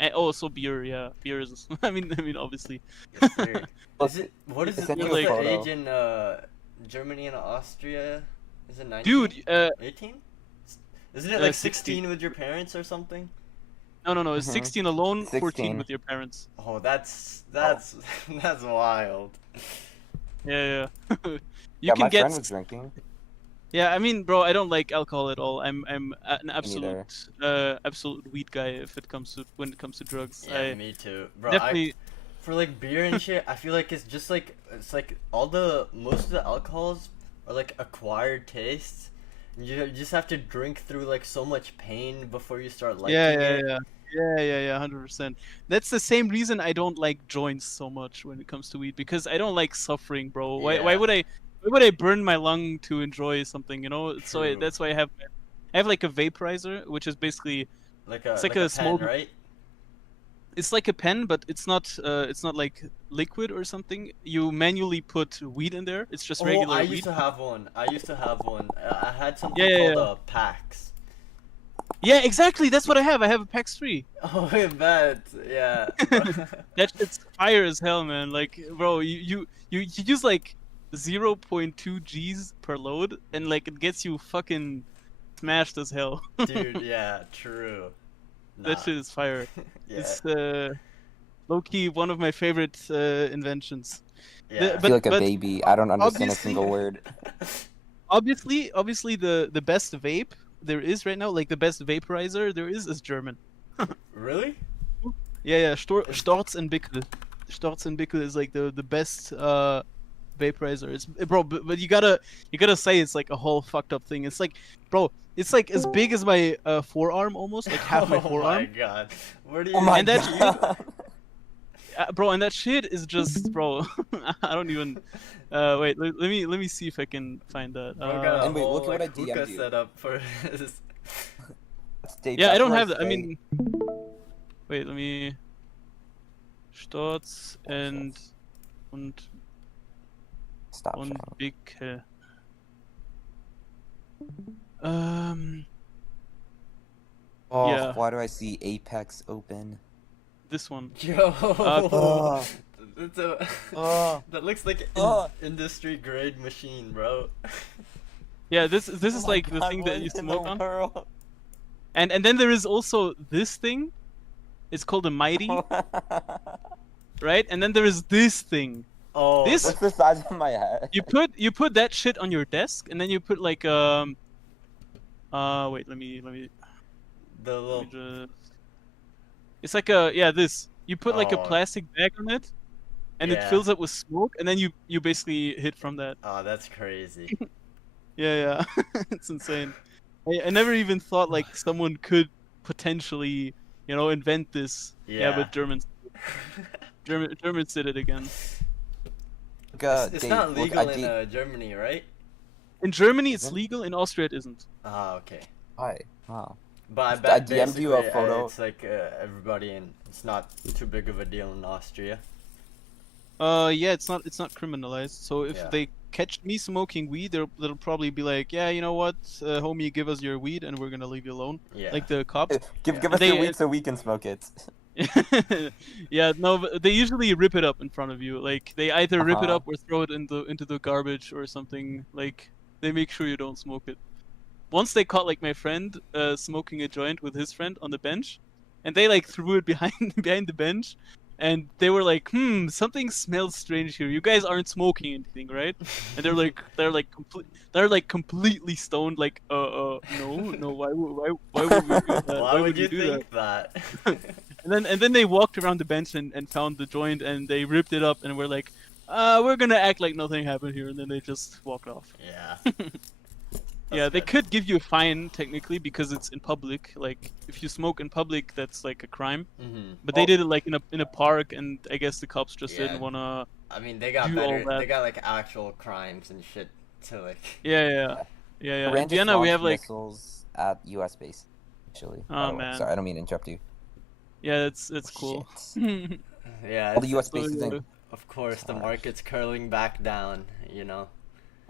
And also beer, yeah, beer is. I mean, obviously. it's weird. Look, Is it? What is I it? sent What's you a the photo. age in Germany and Austria? Is it 19? Dude, 18? Isn't it Uh, like 16. 16 with your parents or something? no, it's Mhm. 16 alone, 14 16. with your parents. Oh, that's that's wild. Yeah. You Yeah, can my get. friend was drinking. Yeah, I mean, bro, I don't like alcohol at all. I'm an neither. absolute weed guy if it comes to when it comes to drugs. Yeah, I me too, bro. definitely. For like beer and shit, I feel like it's just like all the most of the alcohols are like acquired tastes. And you just have to drink through like so much pain before you start liking it. Yeah, 100%. That's the same reason I don't like joints so much when it comes to weed because I don't like suffering, bro. Why Yeah. would I burn my lung to enjoy something, you know? So True. that's why I have like a vaporizer, which is basically Like a It's like like a a pen, small- right? it's like a pen, but it's not like liquid or something. You manually put weed in there. It's just Oh, regular I weed. used to have one. I had something Yeah, called a PAX. Yeah, exactly. That's what I have. I have a PAX 3. Oh, I bet. Yeah. That shit's fire as hell, man. Like, bro, you use like 0.2 Gs per load, and like it gets you fucking smashed as hell. Dude, yeah, true. That Nah. shit is fire. Yeah. It's low key one of my favorite inventions. Yeah. I feel like a but baby. I don't understand a obviously- single word. Obviously, the best vape there is right now, like the best vaporizer there is German. Really? Yeah, Storz and Bickel. Storz and Bickel is like the best vaporizer. It's bro, but you gotta say it's like a whole fucked up thing. It's like, bro, it's like as big as my forearm almost, like half my Oh my forearm. god. Where do you Oh my And that- god. Bro, and that shit is just, bro. I don't even. Wait, let me see if I can find that. Bro got a And wait, whole look at what like, I hookah DM'd you. set up for his. Yeah, I don't have that. I mean, wait, let me. Storz and Stop. und Sean. Bickel. Oh, yeah. why do I see Apex open? This one. Yo. Oh. That's a, Oh. that looks like an Oh. industry grade machine, bro. Yeah, this is like the thing that you smoke on. And then there is also this thing. It's called a mighty, right? And then there is this thing. Oh, This- What's the size of my head? You put that shit on your desk, and then you put like wait, let me the little. just. It's like this. You put like a Oh. plastic bag on it, and it Yeah. fills up with smoke, and then you basically hit from that. Oh, that's crazy. Yeah, it's insane. I never even thought like someone could potentially, invent this. Yeah, Yeah. but Germans did it again. It's not look, legal I in did- Germany, right? In Germany, it's Isn't? legal. In Austria, it isn't. Ah, okay. Hi. Wow. But I I bet DM'd you a basically, photo. it's like everybody, and it's not too big of a deal in Austria. Yeah, it's not criminalized. So if Yeah. they catch me smoking weed, they'll probably be like, yeah, you know what, homie, give us your weed, and we're gonna leave you alone. Yeah. Like the cops. Give Yeah. us They- your weed so we can smoke it. Yeah, no, but they usually rip it up in front of you. Like they either rip it Uh-huh. up or throw it into the garbage or something. Like they make sure you don't smoke it. Once they caught like my friend smoking a joint with his friend on the bench, and they like threw it behind the bench, and they were like, something smells strange here. You guys aren't smoking anything, right? And they're like completely stoned, like, no, why would we do that? Why would you we do think that? And then they walked around the bench and found the joint, and they ripped it up, and were like, we're gonna act like nothing happened here, and then they just walked off. Yeah. Yeah, That's they good. could give you a fine technically because it's in public. Like if you smoke in public, that's like a crime. Mhm. But they did it like in a park, and I guess the cops just Yeah. didn't wanna. I mean, they got Do all better. that. They got like actual crimes and shit to like. Yeah. In Iran just Vienna, we launched have like, missiles at U.S. base. Actually. Oh, by the way. man. Sorry, I don't mean to interrupt you. yeah, it's cool. Shit. Yeah. All the it's- U.S. So, bases in. Of course, the Gosh. market's curling back down. You know.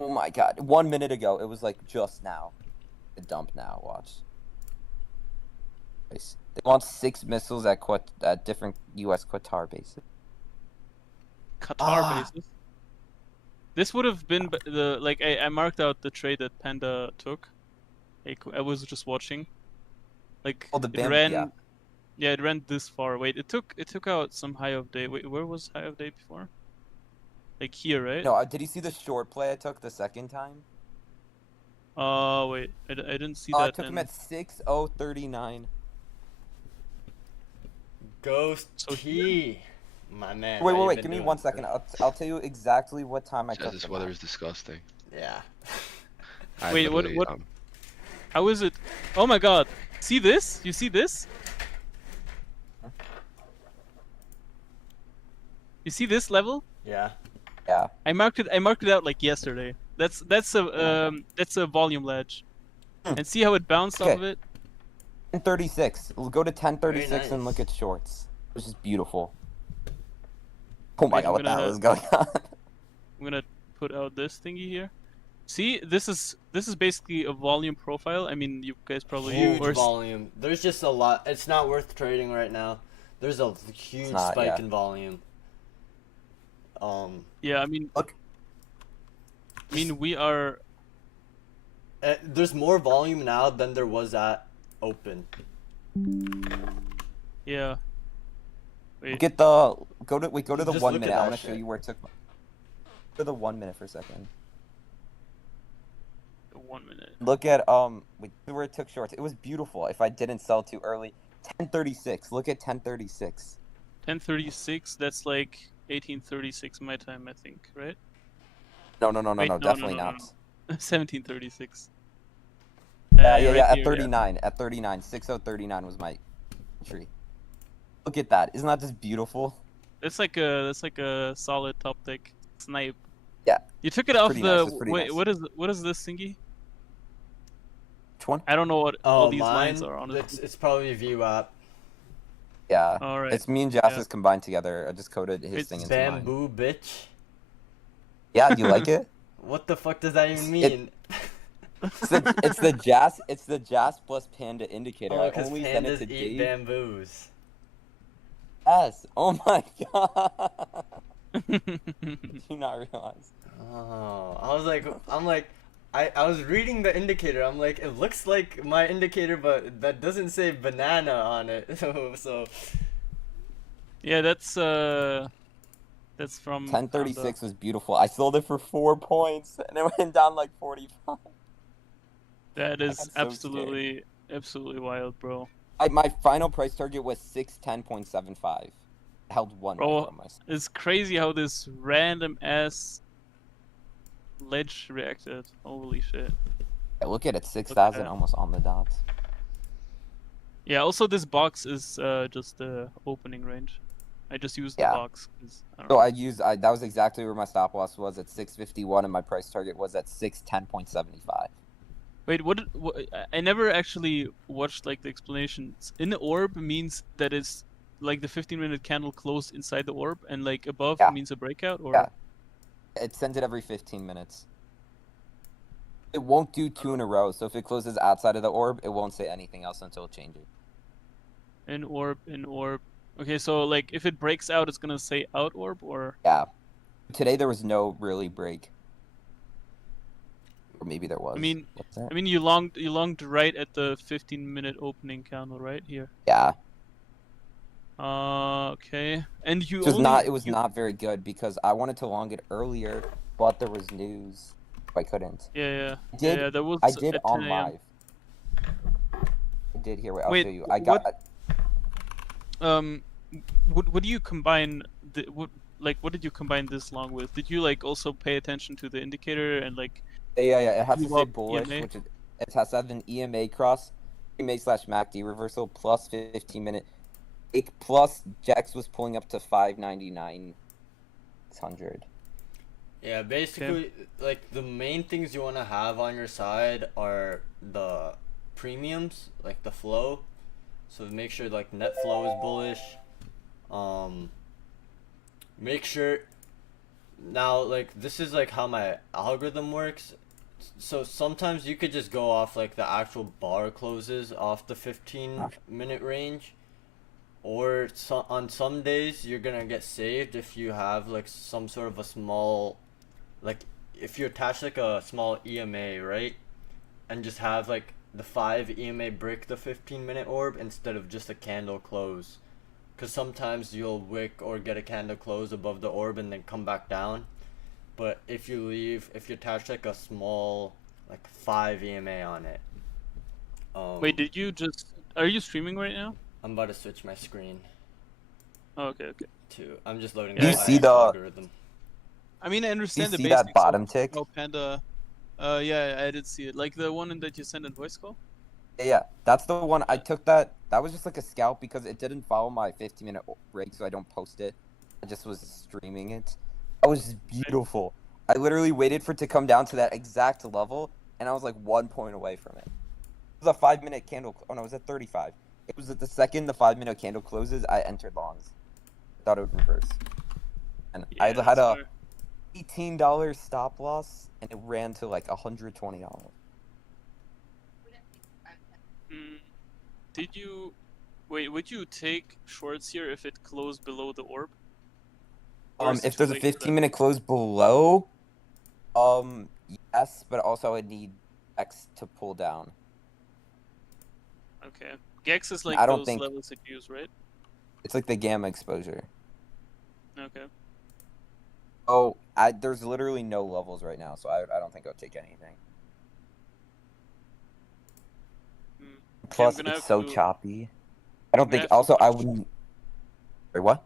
Oh my god! 1 minute ago, it was like just now. The dump now. Watch. Nice. They launched 6 missiles at different U.S. Qatar bases. Qatar Ah. bases. This would have been the like I marked out the trade that Panda took. Like, I was just watching. Like Oh, the it Bam- ran. yeah. Yeah, it ran this far. Wait, it took out some high of day. Wait, where was high of day before? Like here, right? No, did you see the short play I took the second time? Wait, I didn't see I that. took him then. at 6:039. Ghost So Key, my man. Wait, how you wait, been give me doing? 1 second. I'll tell you exactly what time I Yeah, took this them weather at. is disgusting. Yeah. I Wait, what- literally, what- How is it? Oh my god! See this? You see this? You see this level? Yeah. Yeah. I marked it out like yesterday. That's a volume ledge. Hmm. And see how it bounced off Okay. of it? 1036. We'll go to 1036 Very and look nice. at shorts. Which is beautiful. Oh my Wait, god, I'm what the hell gonna- is going on? I'm gonna put out this thingy here. See, this is basically a volume profile. I mean, you guys probably Huge or volume. There's just a lot. It's not worth trading right now. There's a huge not, spike yeah. in volume. yeah. I mean, Look. we are. There's more volume now than there was at open. Yeah. Wait. Go to the Just 1 look at minute. I that want to show shit. you where it took. Go to the 1 minute for a second. 1 minute. Look at where it took shorts. It was beautiful. If I didn't sell too early, 1036. Look at 1036. 1036. That's like 1836 my time, I think, right? No, Wait, no, definitely no, no, not. 1736. Yeah, you're at right here, 39. At 39, 6039 was my entry. Look at that. Isn't that just beautiful? That's like a solid top deck snipe. Yeah. You took it off pretty the nice, it's pretty wait. nice. What is this thingy? Which one? I don't know what Oh, all these mine. lines are on it. It's probably VWAP. Yeah. All right. It's me and Jassus combined together. I just coded his It's thing into mine. Bamboo, bitch. Yeah, do you like it? What the fuck does that even mean? It's the Jas plus Panda indicator. Oh, I because only sent it pandas to eat Dave. bamboos. Yes. Oh my god. Did you not realize? Oh, I'm like, I was reading the indicator. I'm like, it looks like my indicator, but that doesn't say banana on it. So Yeah, that's from 1036 was beautiful. I sold it for 4 points and it went down like 45. That is got so scared. absolutely wild, bro. My final price target was 610.75. Held one Bro. right from myself. It's crazy how this random ass ledge reacted. Holy shit. Yeah, look at it, 6,000 that. almost on the dots. Yeah. Also, this box is just the opening range. I just used the Yeah. box. 'Cause I don't So know. that was exactly where my stop loss was at 651 and my price target was at 610.75. Wait, what? I never actually watched like the explanations. In the orb means that it's like the 15-minute candle closed inside the orb, and like above Yeah. means a breakout, or Yeah. It sends it every 15 minutes. It won't do 2 in a row, so if it closes outside of the orb, it won't say anything else until it changes. in orb. Okay, so like if it breaks out, it's gonna say out orb, or Yeah. Today there was no really break. Or maybe there was. mean- What's that? I mean you longed right at the 15-minute opening candle right here. Yeah. Okay. And you It was only not. It was you- not very good because I wanted to long it earlier, but there was news. I couldn't. Yeah. I did. Yeah, that was I did at on 10 a.m. live. I did here. Wait, I'll Wait, show you. I what- got. What do you combine what did you combine this long with? Did you like also pay attention to the indicator and like Yeah. It has to You say want bullish, EMA? which it has to have an EMA cross, EMA/MACD reversal plus 15-minute. Plus Jax was pulling up to 599. 600. Yeah, basically, like the main things you want to have on your side are the premiums, like the flow. So make sure like net flow is bullish. Make sure now like this is like how my algorithm works. So sometimes you could just go off like the actual bar closes off the 15-minute range. Or on some days you're gonna get saved if you have like some sort of a small, like if you attach like a small EMA, right, and just have like the 5 EMA break the 15-minute orb instead of just a candle close, because sometimes you'll wick or get a candle close above the orb and then come back down. But if you attach like a small like 5 EMA on it. Wait, are you streaming right now? I'm about to switch my screen Oh, okay. to. I'm just loading You up my see the- algorithm. I mean, I Do you understand the see basics that bottom tick? of Panda. Yeah, I did see it. Like the one that you sent in voice call? Yeah, that's the one. I took that. That was just like a scalp because it didn't follow my 15-minute break, so I don't post it. I just was streaming it. That was beautiful. I literally waited for it to come down to that exact level, and I was like 1 point away from it. It was a 5-minute candle. Oh no, it was at 35. It was at the second the 5-minute candle closes, I entered longs. I thought it would reverse. And I Yeah, had a that's $18 stop loss, and it ran to like $120. Mm, Did you wait? Would you take shorts here if it closed below the orb? Or is it If too there's a late for that? 15-minute close below, yes, but also I need X to pull down. Okay. Gex is like I don't those think- levels that you use, right? It's like the gamma exposure. Okay. Oh, there's literally no levels right now, so I don't think I'll take anything. Hmm. Plus, gonna it's have so to- choppy. I don't gonna think. have to Also, I watch- wouldn't. Wait, what?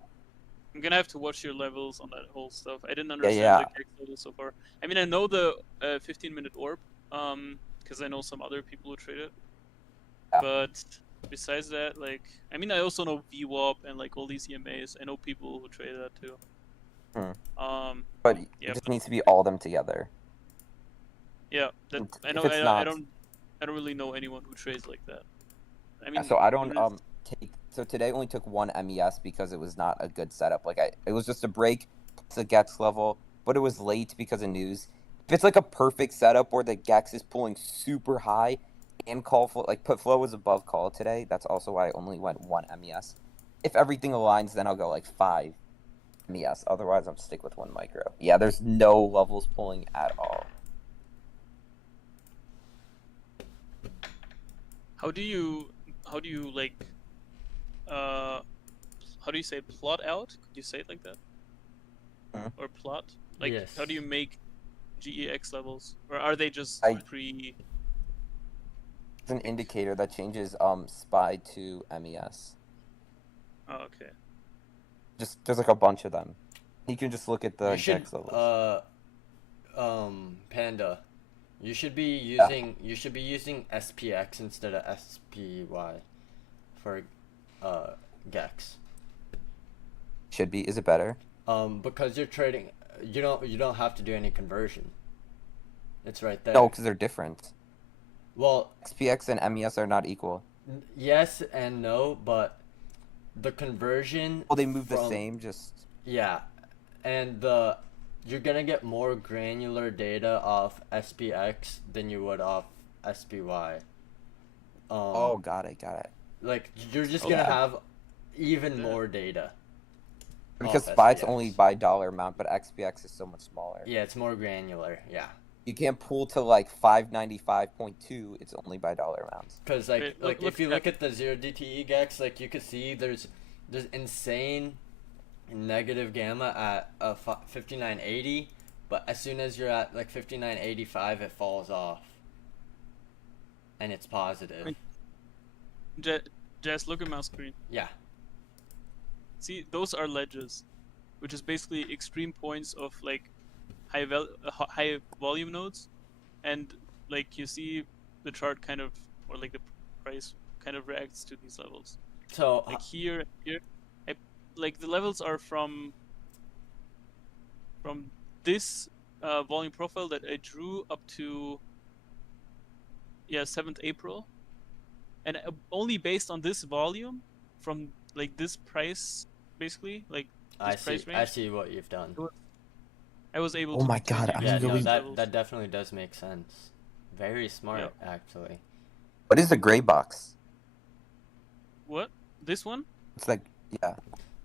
I'm gonna have to watch your levels on that whole stuff. I didn't understand yeah. the Gex level so far. I mean, I know the 15-minute orb, because I know some other people who trade it. Yeah. But besides that, like, I mean, I also know VWAP and like all these EMAs. I know people who trade that too. But Yeah, it just needs to be all them together. Yeah, that If I know. it's I not- don't really know anyone who trades like that. I Yeah, mean, so I don't there is- take. So today only took one MES because it was not a good setup. Like it was just a break, it's a Gex level, but it was late because of news. If it's like a perfect setup where the Gex is pulling super high and call flow, like put flow was above call today. That's also why I only went one MES. If everything aligns, then I'll go like 5 MES. Otherwise, I'm stick with 1 micro. Yeah, there's no levels pulling at all. How do you like how do you say plot out? Could you say it like that? Mhm. Or plot? Like Yes. how do you make GEX levels? Or are they just I- pre It's an indicator that changes SPY to MES. Oh, okay. Just there's like a bunch of them. You can just look at the You should Gex levels. Panda. You should be using SPX instead of SPY for Gex. Should be. Is it better? Because you're trading, you don't have to do any conversion. It's right there. No, because they're different. Well, XPX and MES are not equal. yes and no, but the conversion. Well, they move the from- same, just Yeah, and you're gonna get more granular data off SPX than you would off SPY. oh, got it. Like you're just Okay. gonna have even Yeah. more data. Because off SPY's SPX. only by dollar amount, but XPX is so much smaller. Yeah, it's more granular. Yeah, You can't pull to like 595.2. It's only by dollar amounts. because like Wait, like look if you at- look at the 0 DTE Gex, like you could see there's there's insane negative gamma at 5980, but as soon as you're at like 5985, it falls off, and it's positive. Jess, look at my screen. Yeah. See, those are ledges, which is basically extreme points of like high volume nodes, and like you see the chart kind of, or like the price kind of reacts to these levels. So Like here, like the levels are from this volume profile that I drew up to 7th April, and only based on this volume from like this price, basically like I this price see. range, I see what you've done. I was able Oh to my tell God, you I'm Yeah, no, going- that definitely does make sense. Very smart, actually. What is the gray box? What? This one? It's like, yeah.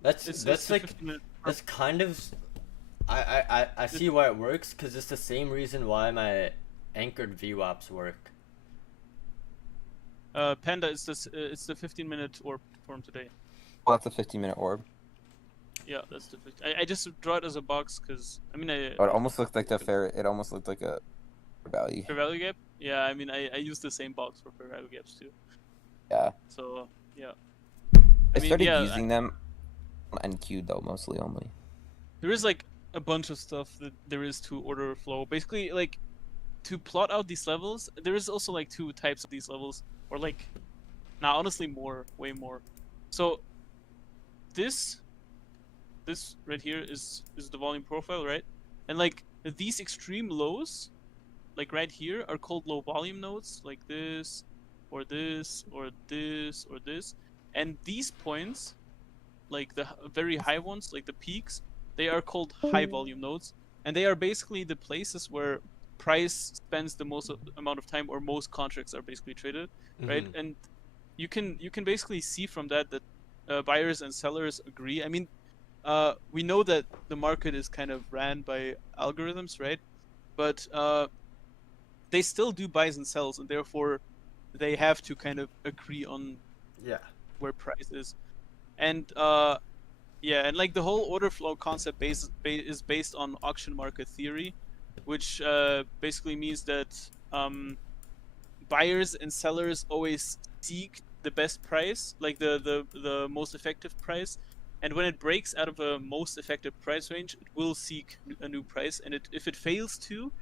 That's It's that's a like 15-minute that's kind of. I see why it works, because it's the same reason why my anchored VWAPs work. Panda is this. It's the 15-minute orb form today. Well, that's a 15-minute orb. Yeah, that's the. I just draw it as a box because I mean It almost looked like the fair. It almost looked like a value. fair value gap. Yeah, I mean I use the same box for fair value gaps too. Yeah. So yeah, I mean, started yeah, using them on NQ though, mostly only. there is like a bunch of stuff that there is to order flow. Basically, like to plot out these levels, there is also like two types of these levels, or like, now honestly more, way more. So this right here is the volume profile, right? And like these extreme lows, like right here, are called low volume nodes, like this, or this, or this, or this. And these points, like the very high ones, like the peaks, they are called high volume nodes, and they are basically the places where price spends the most amount of time, or most contracts are basically traded, right? Mhm. And you can basically see from that buyers and sellers agree. I mean, we know that the market is kind of ran by algorithms, right? But they still do buys and sells, and therefore they have to kind of agree on Yeah. where price is. And yeah, and like the whole order flow concept is based on auction market theory, which basically means that buyers and sellers always seek the best price, like the most effective price, and when it breaks out of a most effective price range, it will seek a new price, and if it fails to,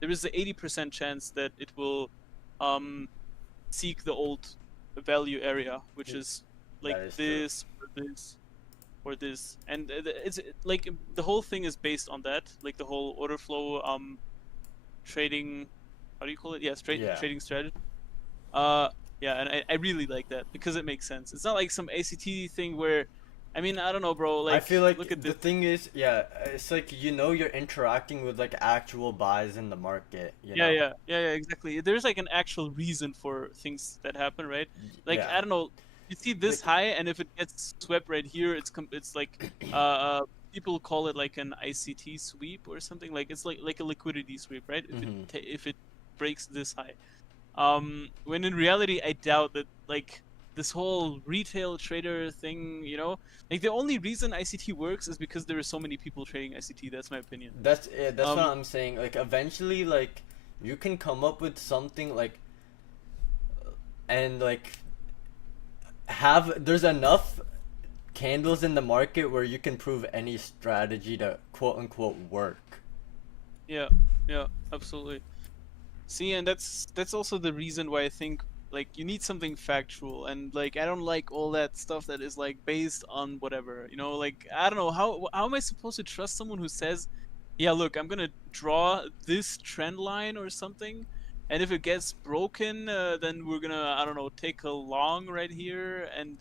there is an 80% chance that it will seek the old value area, which is like That is true. this or this or this, and it's like the whole thing is based on that, like the whole order flow trading, how do you call it? Yeah, Yeah. trading strategy. Yeah, and I really like that because it makes sense. It's not like some ACT thing where, I mean, I don't know, bro. Like, I feel like look at the this. thing is, yeah, it's like you're interacting with like actual buys in the market. You Yeah, know? yeah, exactly. There's like an actual reason for things that happen, right? Like, Yeah. I don't know. You see this high, and if it gets swept right here, it's like people call it like an ICT sweep or something. Like it's like a liquidity sweep, right? If Mhm. if it breaks this high. When in reality, I doubt that like this whole retail trader thing, you know, like the only reason ICT works is because there are so many people trading ICT. That's my opinion. That's what Um, I'm saying. Like eventually, like you can come up with something like, and like there's enough candles in the market where you can prove any strategy to quote unquote work. Yeah, absolutely. See, and that's also the reason why I think like you need something factual, and like I don't like all that stuff that is like based on whatever, you know, like I don't know how am I supposed to trust someone who says, yeah, look, I'm gonna draw this trend line or something, and if it gets broken, then we're gonna, I don't know, take a long right here and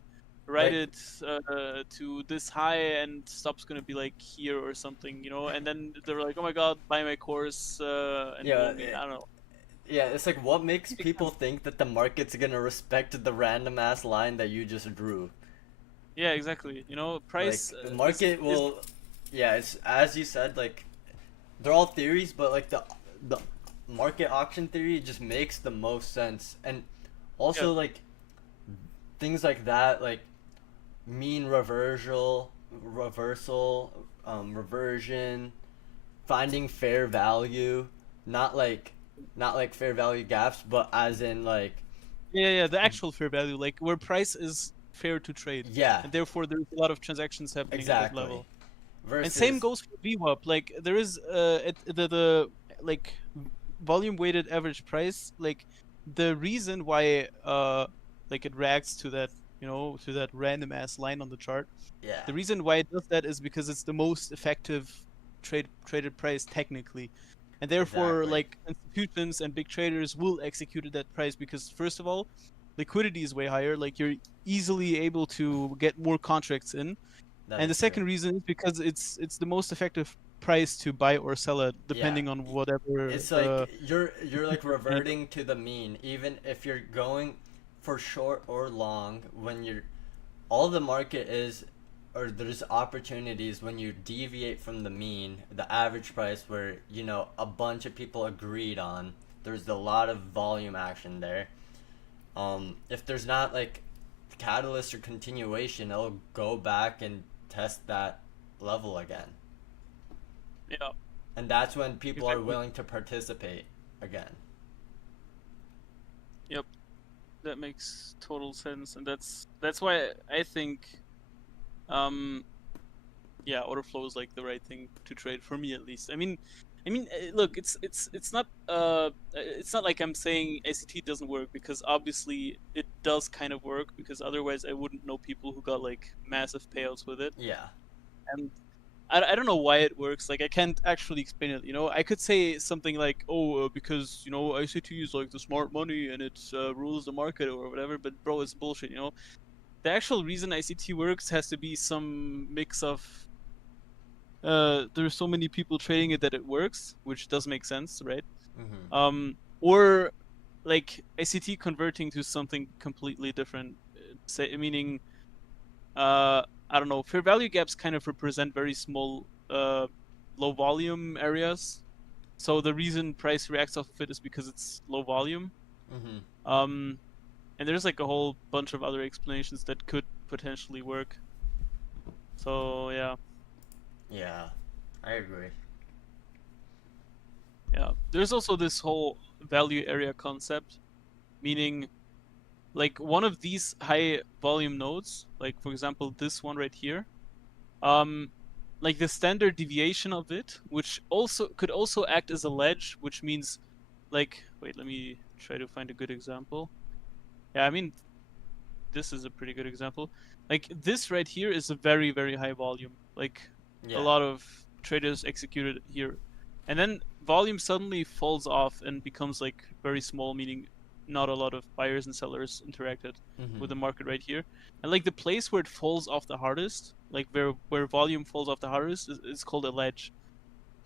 write Like- it to this high, and stop's gonna be like here or something, you know, and then they're like, oh my god, buy my course, and Yeah, I don't know. Yeah, it's like what makes people think that the market's gonna respect the random ass line that you just drew? Yeah, exactly. You know, price. Like the market will, yeah, it's as you said, like they're all theories, but like the market auction theory just makes the most sense, and also Yeah. like things like that, like mean reversion, finding fair value, not like fair value gaps, but as in like Yeah, the actual fair value, like where price is fair to trade, yeah, and therefore there's a lot of transactions happening at that exactly. level. Versus And same goes for VWAP. Like there is the like volume weighted average price. Like the reason why like it reacts to that, you know, to that random ass line on the chart. yeah, The reason why it does that is because it's the most effective traded price technically, and therefore Exactly. like institutions and big traders will execute at that price because first of all, liquidity is way higher. Like you're easily able to get more contracts in. that And the is true. second reason is because it's the most effective price to buy or sell it, Yeah. depending on whatever. It's like you're like reverting to the mean, even if you're going for short or long. When you're all the market is, or there's opportunities when you deviate from the mean, the average price, where a bunch of people agreed on. There's a lot of volume action there. If there's not like catalyst or continuation, it'll go back and test that level again. Yeah. And that's when people are Exactly. willing to participate again. Yep. That makes total sense, and that's why I think, yeah, order flow is like the right thing to trade for me at least. I mean, look, it's not like I'm saying ACT doesn't work, because obviously it does kind of work, because otherwise I wouldn't know people who got like massive payouts with it. Yeah. And I don't know why it works. Like I can't actually explain it. You know, I could say something like, "Oh, because you know ICT is like the smart money and it rules the market or whatever." But bro, it's bullshit. You know, the actual reason ICT works has to be some mix of. There's so many people trading it that it works, which does make sense, right? Mm-hmm. Or like ICT converting to something completely different. Meaning, I don't know, fair value gaps kind of represent very small, low volume areas. So the reason price reacts off of it is because it's low volume. Mm-hmm. And there's like a whole bunch of other explanations that could potentially work. So yeah, Yeah, I agree. yeah. There's also this whole value area concept, meaning like one of these high volume nodes, like for example this one right here, like the standard deviation of it, which also could also act as a ledge, which means like, wait, let me try to find a good example. Yeah, I mean this is a pretty good example. Like this right here is a very, very high volume. Like Yeah. a lot of traders executed here. And then volume suddenly falls off and becomes like very small, meaning not a lot of buyers and sellers interacted Mm-hmm. with the market right here. And like the place where it falls off the hardest, like where volume falls off the hardest, is called a ledge.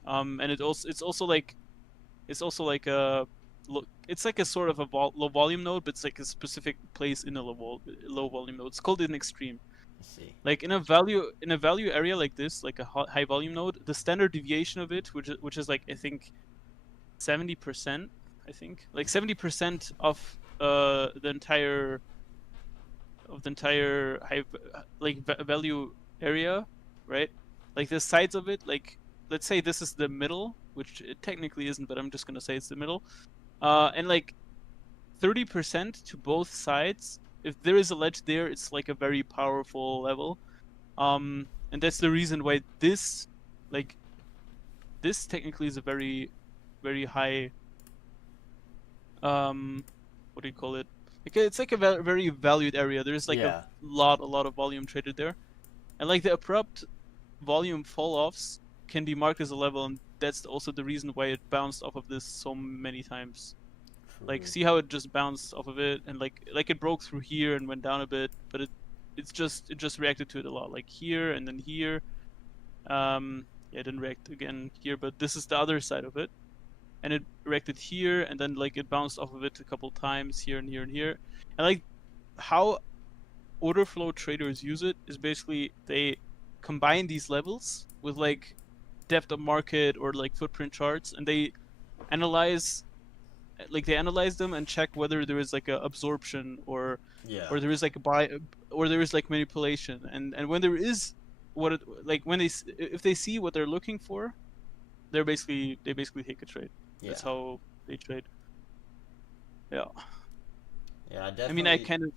And it's also like a it's like a sort of a low volume node, but it's like a specific place in a low volume node. It's called an extreme. Let's see. Like in a value area like this, like a high volume node, the standard deviation of it, which is like I think 70%, I think like 70% of the entire high value area, right? Like the sides of it, like let's say this is the middle, which it technically isn't, but I'm just gonna say it's the middle, and like 30% to both sides. If there is a ledge there, it's like a very powerful level, and that's the reason why this technically is a very, very high, what do you call it? Like it's like a very valued area. There's like Yeah. a lot of volume traded there, and like the abrupt volume fall offs can be marked as a level, and that's also the reason why it bounced off of this so many times. Like, see how it just bounced off of it, and like it broke through here and went down a bit, but it just reacted to it a lot, like here and then here. Yeah, it didn't react again here, but this is the other side of it, and it reacted here, and then like it bounced off of it a couple times here and here and here, and like how order flow traders use it is basically they combine these levels with like depth of market or like footprint charts, and they analyze them and check whether there is like a absorption or Yeah. or there is like a buy, or there is like manipulation, and when there is like when if they see what they're looking for, they basically take a trade. Yeah. That's how they trade. Yeah. Yeah, I I definitely. mean, I kind of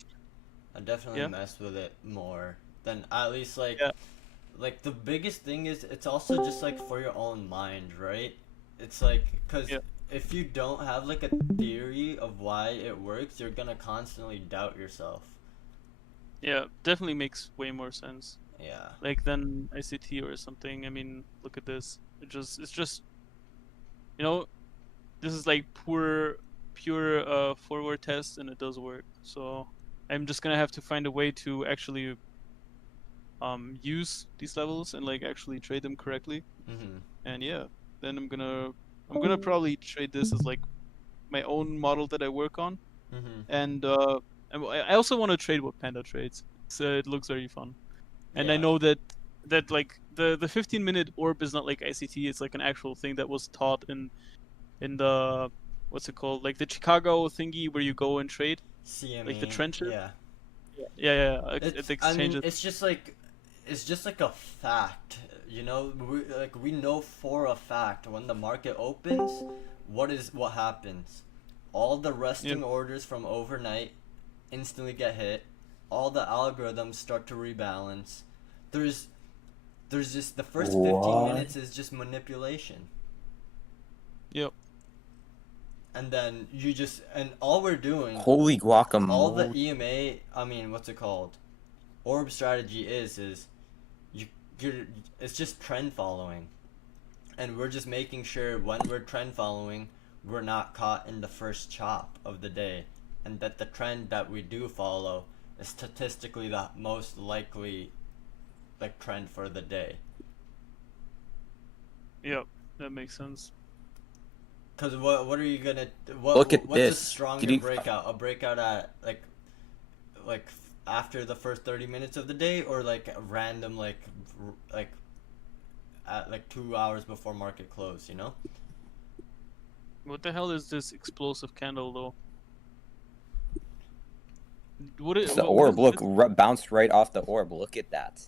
I definitely Yeah. mess with it more than at least like. Yeah. Like the biggest thing is it's also just like for your own mind, right? It's like because Yeah. if you don't have like a theory of why it works, you're gonna constantly doubt yourself. yeah, definitely makes way more sense. Yeah. Like than ICT or something. I mean, look at this. It's just you know, this is like pure forward test, and it does work. So I'm just gonna have to find a way to actually use these levels and like actually trade them correctly. Mhm. And yeah, then I'm gonna probably trade this as like my own model that I work on. Mhm. And I also want to trade what Panda trades. So it looks very fun. And I Yeah. know that like the 15-minute orb is not like ICT. It's like an actual thing that was taught in the what's it called, like the Chicago thingy where you go and trade, CME. like the trenches. Yeah. Yeah. At It's, the I mean, exchanges. it's just like a fact, you know. We know for a fact when the market opens, what happens. All the resting orders from overnight instantly get hit. All the algorithms start to rebalance. There's just the first 15 What? minutes is just manipulation. Yep. And then and all we're doing, Holy guacamole. all the EMA, I mean, what's it called? Orb strategy is it's just trend following. And we're just making sure when we're trend following, we're not caught in the first chop of the day, and that the trend that we do follow is statistically the most likely like trend for the day. Yep. That makes sense. Cause what are you gonna Look at what's this. a stronger Could you- breakout? A breakout at like after the first 30 minutes of the day, or like a random like at like 2 hours before market close, you know? What the hell is this explosive candle though? What It's the what orb. is Look, this? bounced right off the orb. Look at that.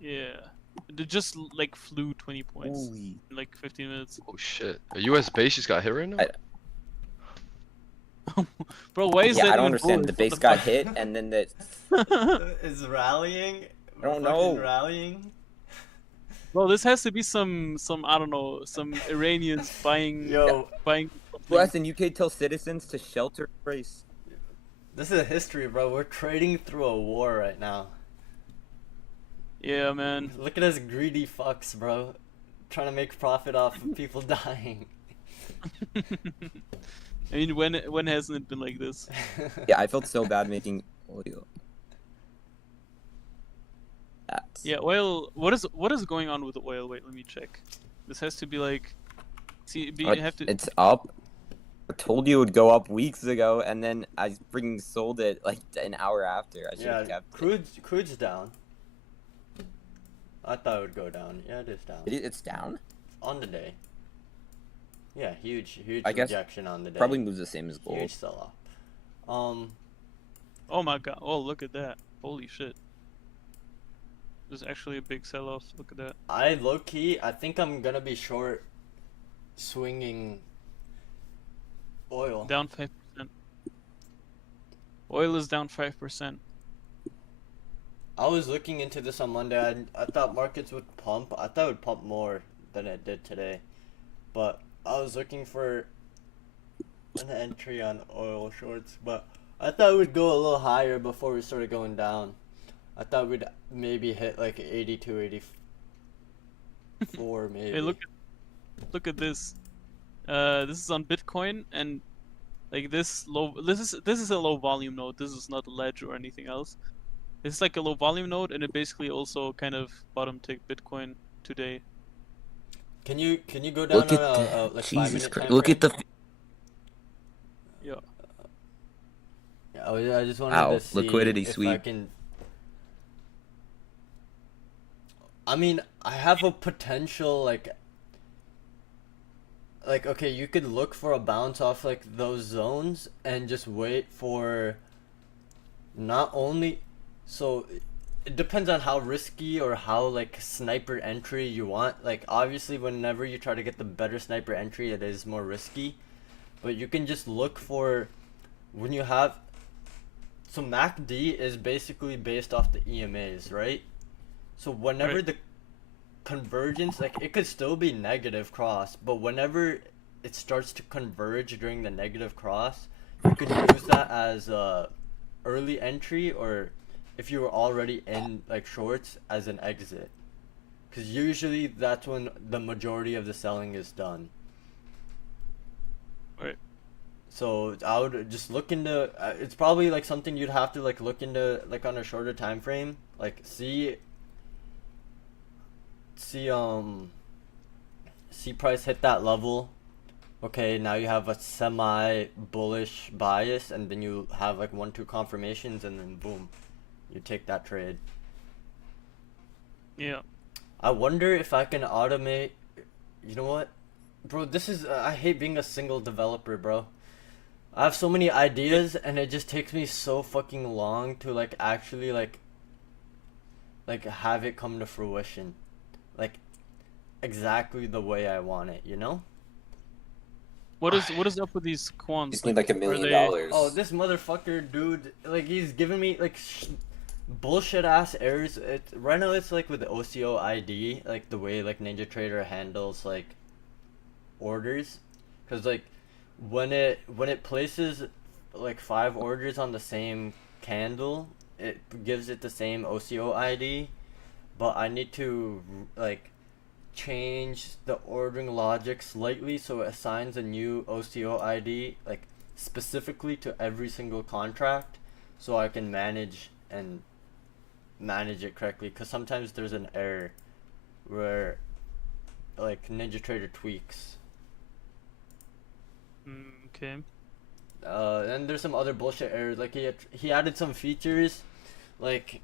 Yeah. It just like flew 20 points Holy. in like 15 minutes. Oh shit. A US base just got hit right now? Bro, why is Yeah, that I don't even understand. The bullish? base got hit, and then the Is rallying? I don't Fucking know. Rallying? Well, this has to be some I don't know, some Iranians buying Yo, buying. US and UK tell citizens to shelter race. this is history, bro. We're trading through a war right now. Yeah, man. Look at us greedy fucks, bro. Trying to make profit off of people dying. I mean, when hasn't it been like this? Yeah, I felt so bad making oil. That. Yeah, oil. What is going on with oil? Wait, let me check. This has to be like. See, you have to. It's up. I told you it would go up weeks ago, and then I freaking sold it like an hour after. I should have Yeah, kept it. crude's down. I thought it would go down. Yeah, it is down. It's down. On the day. Yeah, huge I guess rejection on the day. Probably moves the same as gold. Huge sell off. Oh my god! Oh, look at that! Holy shit! There's actually a big sell-off. Look at that. I low key, I think I'm gonna be short swinging oil. Down 5%. Oil is down 5%. I was looking into this on Monday. I thought markets would pump. I thought it would pump more than it did today. But I was looking for an entry on oil shorts, but I thought it would go a little higher before we started going down. I thought we'd maybe hit like 82, 84 maybe. Hey, look at this. This is on Bitcoin, and like this is a low volume node. This is not a ledge or anything else. It's like a low volume node, and it basically also kind of bottom ticked Bitcoin today. Can you go down Look at on that. like Jesus 5 minute Christ. time Look at frame? the. Yeah. Yeah, I just wanted Ow, to see liquidity if I sweep. can. I mean, I have a potential like okay, you could look for a bounce off like those zones and just wait for not only, so it depends on how risky or how like sniper entry you want. Like obviously, whenever you try to get the better sniper entry, it is more risky. But you can just look for when you have. So MACD is basically based off the EMAs, right? So whenever Right. the convergence, like it could still be negative cross, but whenever it starts to converge during the negative cross, you could use that as a early entry, or if you were already in like shorts, as an exit, because usually that's when the majority of the selling is done. Right. So I would just look into. It's probably like something you'd have to like look into like on a shorter time frame. Like see price hit that level. Okay, now you have a semi bullish bias, and then you have like 1-2 confirmations, and then boom, you take that trade. Yeah. I wonder if I can automate. You know what, bro? This is I hate being a single developer, bro. I have so many ideas, and it just takes me so fucking long to like actually like have it come to fruition, like exactly the way I want it. You know? What is up with these quants? Just need like $1 are million. they- Oh, this motherfucker, dude! Like he's giving me like bullshit ass errors. Right now it's like with the OCO ID, like the way like NinjaTrader handles like orders, because like when it places like 5 orders on the same candle, it gives it the same OCO ID, but I need to like change the ordering logic slightly so it assigns a new OCO ID like specifically to every single contract, so I can manage it correctly, because sometimes there's an error where like NinjaTrader tweaks. Okay. And there's some other bullshit errors, like he added some features, like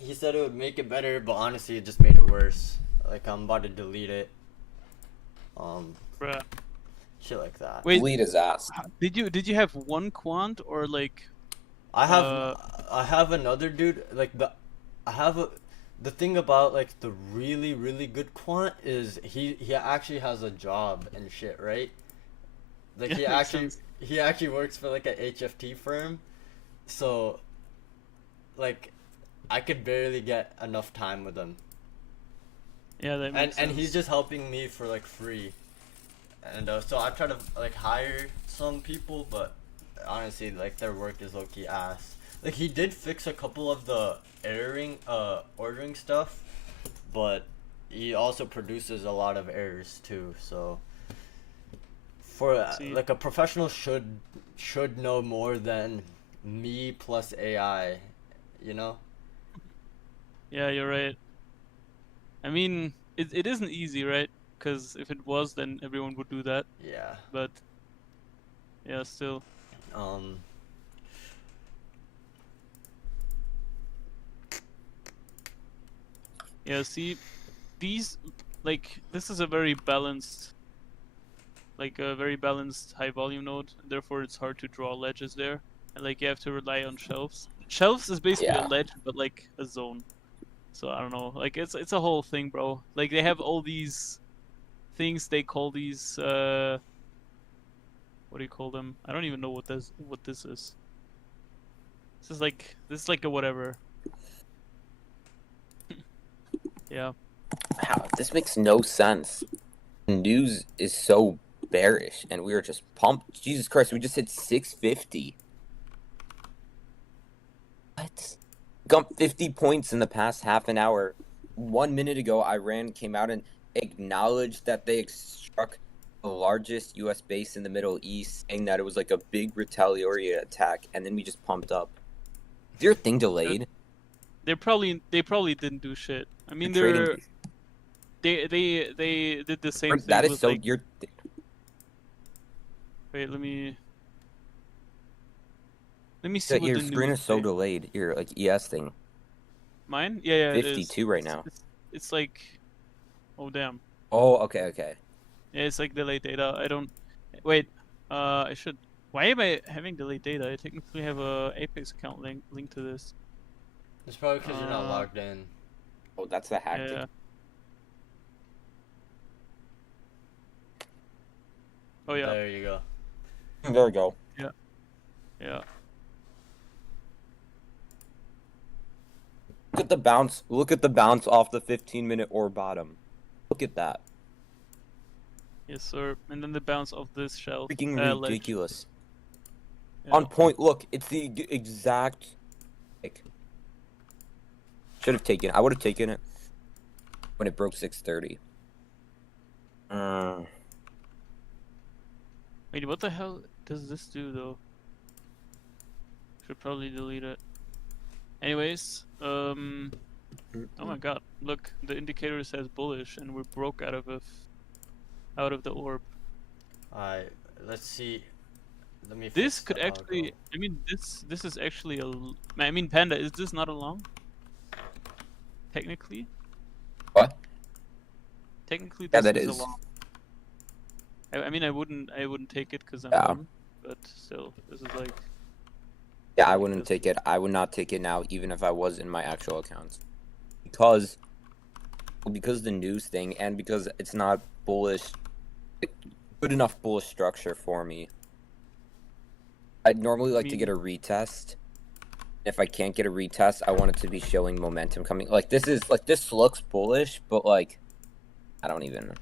he said it would make it better, but honestly it just made it worse. Like I'm about to delete it. Bruh. Shit like that. Wait, Delete his ass. did you have one quant or like? I have another dude, like the thing about like the really really good quant is he actually has a job and shit, right? Like Yeah, makes sense. he actually works for like a HFT firm, so like I could barely get enough time with him, Yeah, that makes and sense. he's just helping me for like free, and so I try to like hire some people, but honestly like their work is low-key ass. Like he did fix a couple of the ordering stuff, but he also produces a lot of errors too, so for See. like a professional should know more than me plus AI, you know? Yeah, you're right. I mean, it isn't easy, right? Because if it was, then everyone would do that. Yeah. But yeah, still. Um Yeah, see, these like this is a very balanced, like a very balanced high volume node. Therefore, it's hard to draw ledges there, and like you have to rely on shelves. Shelves is basically Yeah. a ledge, but like a zone. So I don't know, like it's a whole thing, bro. Like they have all these things they call these what do you call them? I don't even know what this is. This is like a whatever. Yeah. How? This makes no sense. News is so bearish, and we were just pumped. Jesus Christ, we just hit 650. What? Gump 50 points in the past half an hour. 1 minute ago, Iran came out and acknowledged that they struck the largest U.S. base in the Middle East, saying that it was like a big retaliatory attack, and then we just pumped up. Is your thing delayed? They probably didn't do shit. I mean, Trading- they did the same thing. That is with, so. like, You're. wait, let me see what Your the screen news is so say. delayed. Your like ES thing. Mine? Yeah, it is. 52 right now. It's like, oh damn. Oh, okay. Yeah, it's like delayed data. I don't. Wait. I should. Why am I having delayed data? I technically have a Apex account linked to this. It's probably because you're not logged in. Oh, that's the hack. Yeah. Oh yeah. There you go. There we go. Yeah. Look at the bounce. Look at the bounce off the 15-minute or bottom. Look at that. Yes, sir. And then the bounce of this shell. Freaking ledge. ridiculous. Yeah. On point. Look, it's the exact. Like, should have taken. I would have taken it when it broke 630. Wait, what the hell does this do though? Should probably delete it. Anyways, oh my god, look, the indicator says bullish, and we're broke out of the orb. Alright, let's see. Let me. This fix could the actually, algo. I mean, this is actually I mean, Panda, is this not a long? Technically. What? Technically, Yeah, this that is is. a long. I mean, I wouldn't take it because I'm Yeah. dumb, but still, this is like. Yeah, I wouldn't take it. I would not take it now, even if I was in my actual account, because the news thing, and because it's not bullish, good enough bullish structure for me. I'd normally like to get a retest. If I can't get a retest, I want it to be showing momentum coming. Like this looks bullish, but like, I don't even.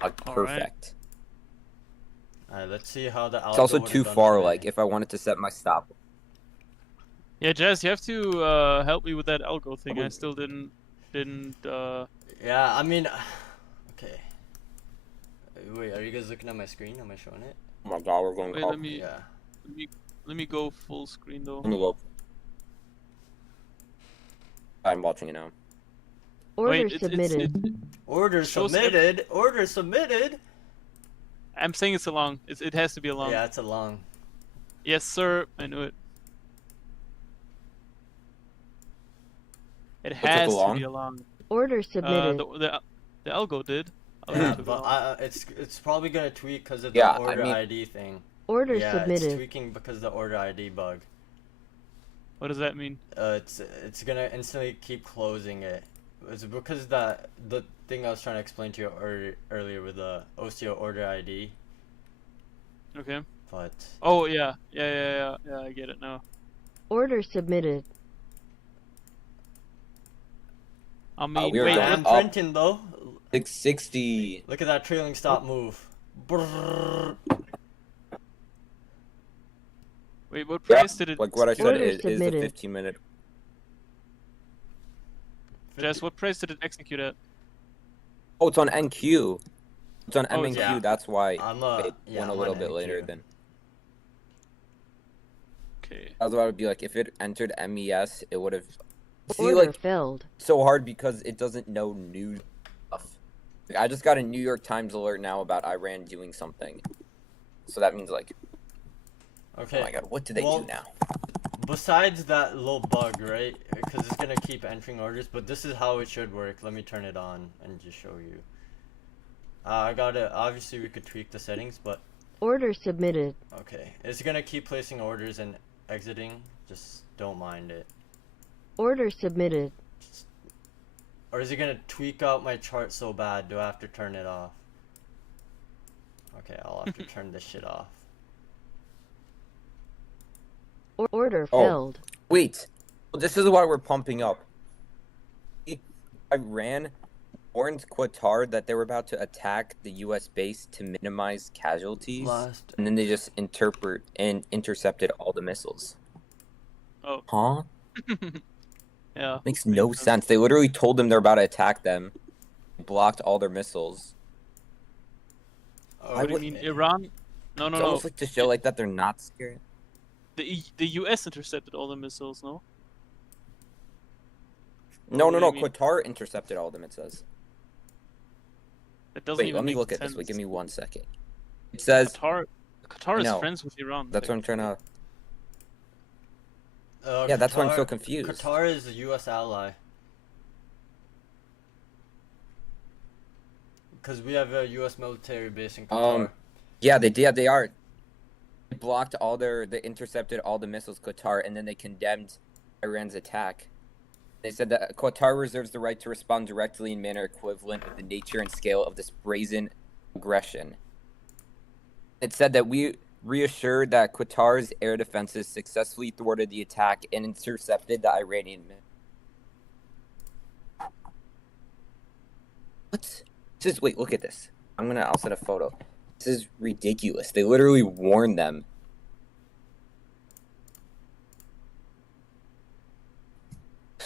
Like perfect. Alright, let's see how the algo It's also would've too done far. today. Like if I wanted to set my stop. Yeah, Jazz, you have to help me with that algo thing. I still didn't. Yeah, I mean, okay. Wait, are you guys looking at my screen? Am I showing it? Oh my god, we're going Wait, up. let me go full screen though. Let me go. I'm watching it now. Order Wait, submitted. Order shows submitted. Order submitted. I'm saying it's a long. It has to be a long. Yeah, it's a long. Yes, sir. I knew it. It took has a to long? be a long. Order submitted. The algo did. Yeah, took a but long. it's probably gonna tweak because of the Yeah, I order mean- ID thing. Order Yeah, it's submitted. tweaking because of the order ID bug. What does that mean? It's gonna instantly keep closing it. It's because the thing I was trying to explain to you earlier with the OCO order ID, Okay. but Oh yeah. Yeah. I get it now. Order submitted. I mean, we are wait. going I'm up. printing though. 660. Look at that trailing stop move. Brrrr. Wait, what Yeah, price did it? like what I said, Order it is a submitted. 15-minute. Jess, what price did it execute at? Oh, it's on NQ. It's on Oh, MNQ. yeah. That's why I'm it yeah, went a I'm little on bit later NQ. than. Okay. I was about to be like, if it entered MES, it would have. See, Order like, filled. so hard because it doesn't know new stuff. Like, I just got a New York Times alert now about Iran doing something. So that means like, Okay. oh my god, what do they Well, do now? Besides that little bug, right? Because it's gonna keep entering orders, but this is how it should work. Let me turn it on and just show you. I gotta. Obviously, we could tweak the settings, but Order submitted. okay. It's gonna keep placing orders and exiting. Just don't mind it. Order submitted. Or is it gonna tweak out my chart so bad? Do I have to turn it off? Okay, I'll have to turn this shit off. Order Oh. filled. Wait, well, this is why we're pumping up. Iran warned Qatar that they were about to attack the U.S. base to minimize casualties, Last. and then they just intercepted all the missiles. Oh. Huh? Yeah. Makes no sense. They literally told them they're about to attack them, blocked all their missiles. Oh, What do you mean, Iran? No. It's almost like to show like that they're not scared. The U.S. intercepted all the missiles, no? No, What do you mean? Qatar intercepted all of them. It says. That doesn't Wait, even let me make look at sense. this. Wait, give me 1 second. It says Qatar is No. friends with Iran. that's what I'm trying to. Yeah, Yeah, that's why I'm so confused. Qatar is a U.S. ally. Because we have a U.S. military base in Qatar. Yeah, they did. They are. They blocked all they intercepted all the missiles Qatar, and then they condemned Iran's attack. They said that Qatar reserves the right to respond directly in manner equivalent with the nature and scale of this brazen aggression. It said that we reassured that Qatar's air defenses successfully thwarted the attack and intercepted the Iranian. What? Wait, look at this. I'll send a photo. This is ridiculous. They literally warned them.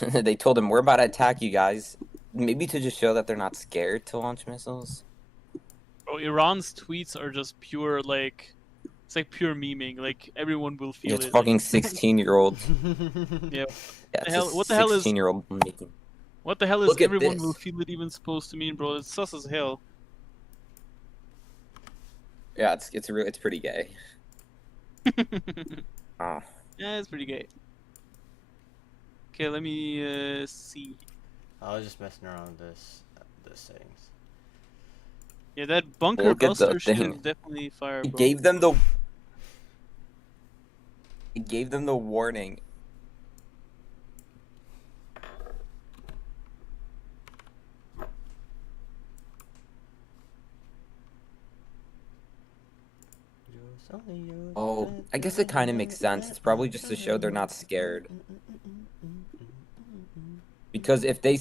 They told them, we're about to attack you guys. Maybe to just show that they're not scared to launch missiles. Bro, Iran's tweets are just pure, like, it's like pure memeing. Like, everyone will feel It's it. fucking Like, 16-year-old. yeah. Yeah, What the hell is 16-year-old making. What the hell is Look at everyone this. will feel it even supposed to mean, bro? It's sus as hell. Yeah, it's pretty gay. Oh. Yeah, it's pretty gay. Okay, let me see. I was just messing around with the settings. Yeah, that bunker Look at the buster shit thing. is definitely fire, It bro. gave them the warning. Oh, I guess it kind of makes sense. It's probably just to show they're not scared. Because if they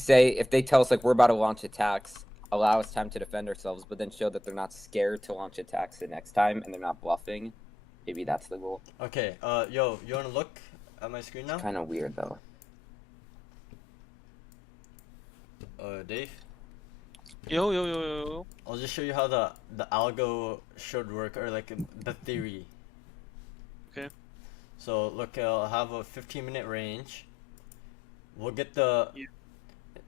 tell us like we're about to launch attacks, allow us time to defend ourselves, but then show that they're not scared to launch attacks the next time and they're not bluffing, maybe that's the goal. Okay, yo, you wanna look at my screen now? Kind of weird though. Dave? Yo. I'll just show you how the algo should work, or like the theory. Okay. So look, I'll have a 15-minute range. We'll get the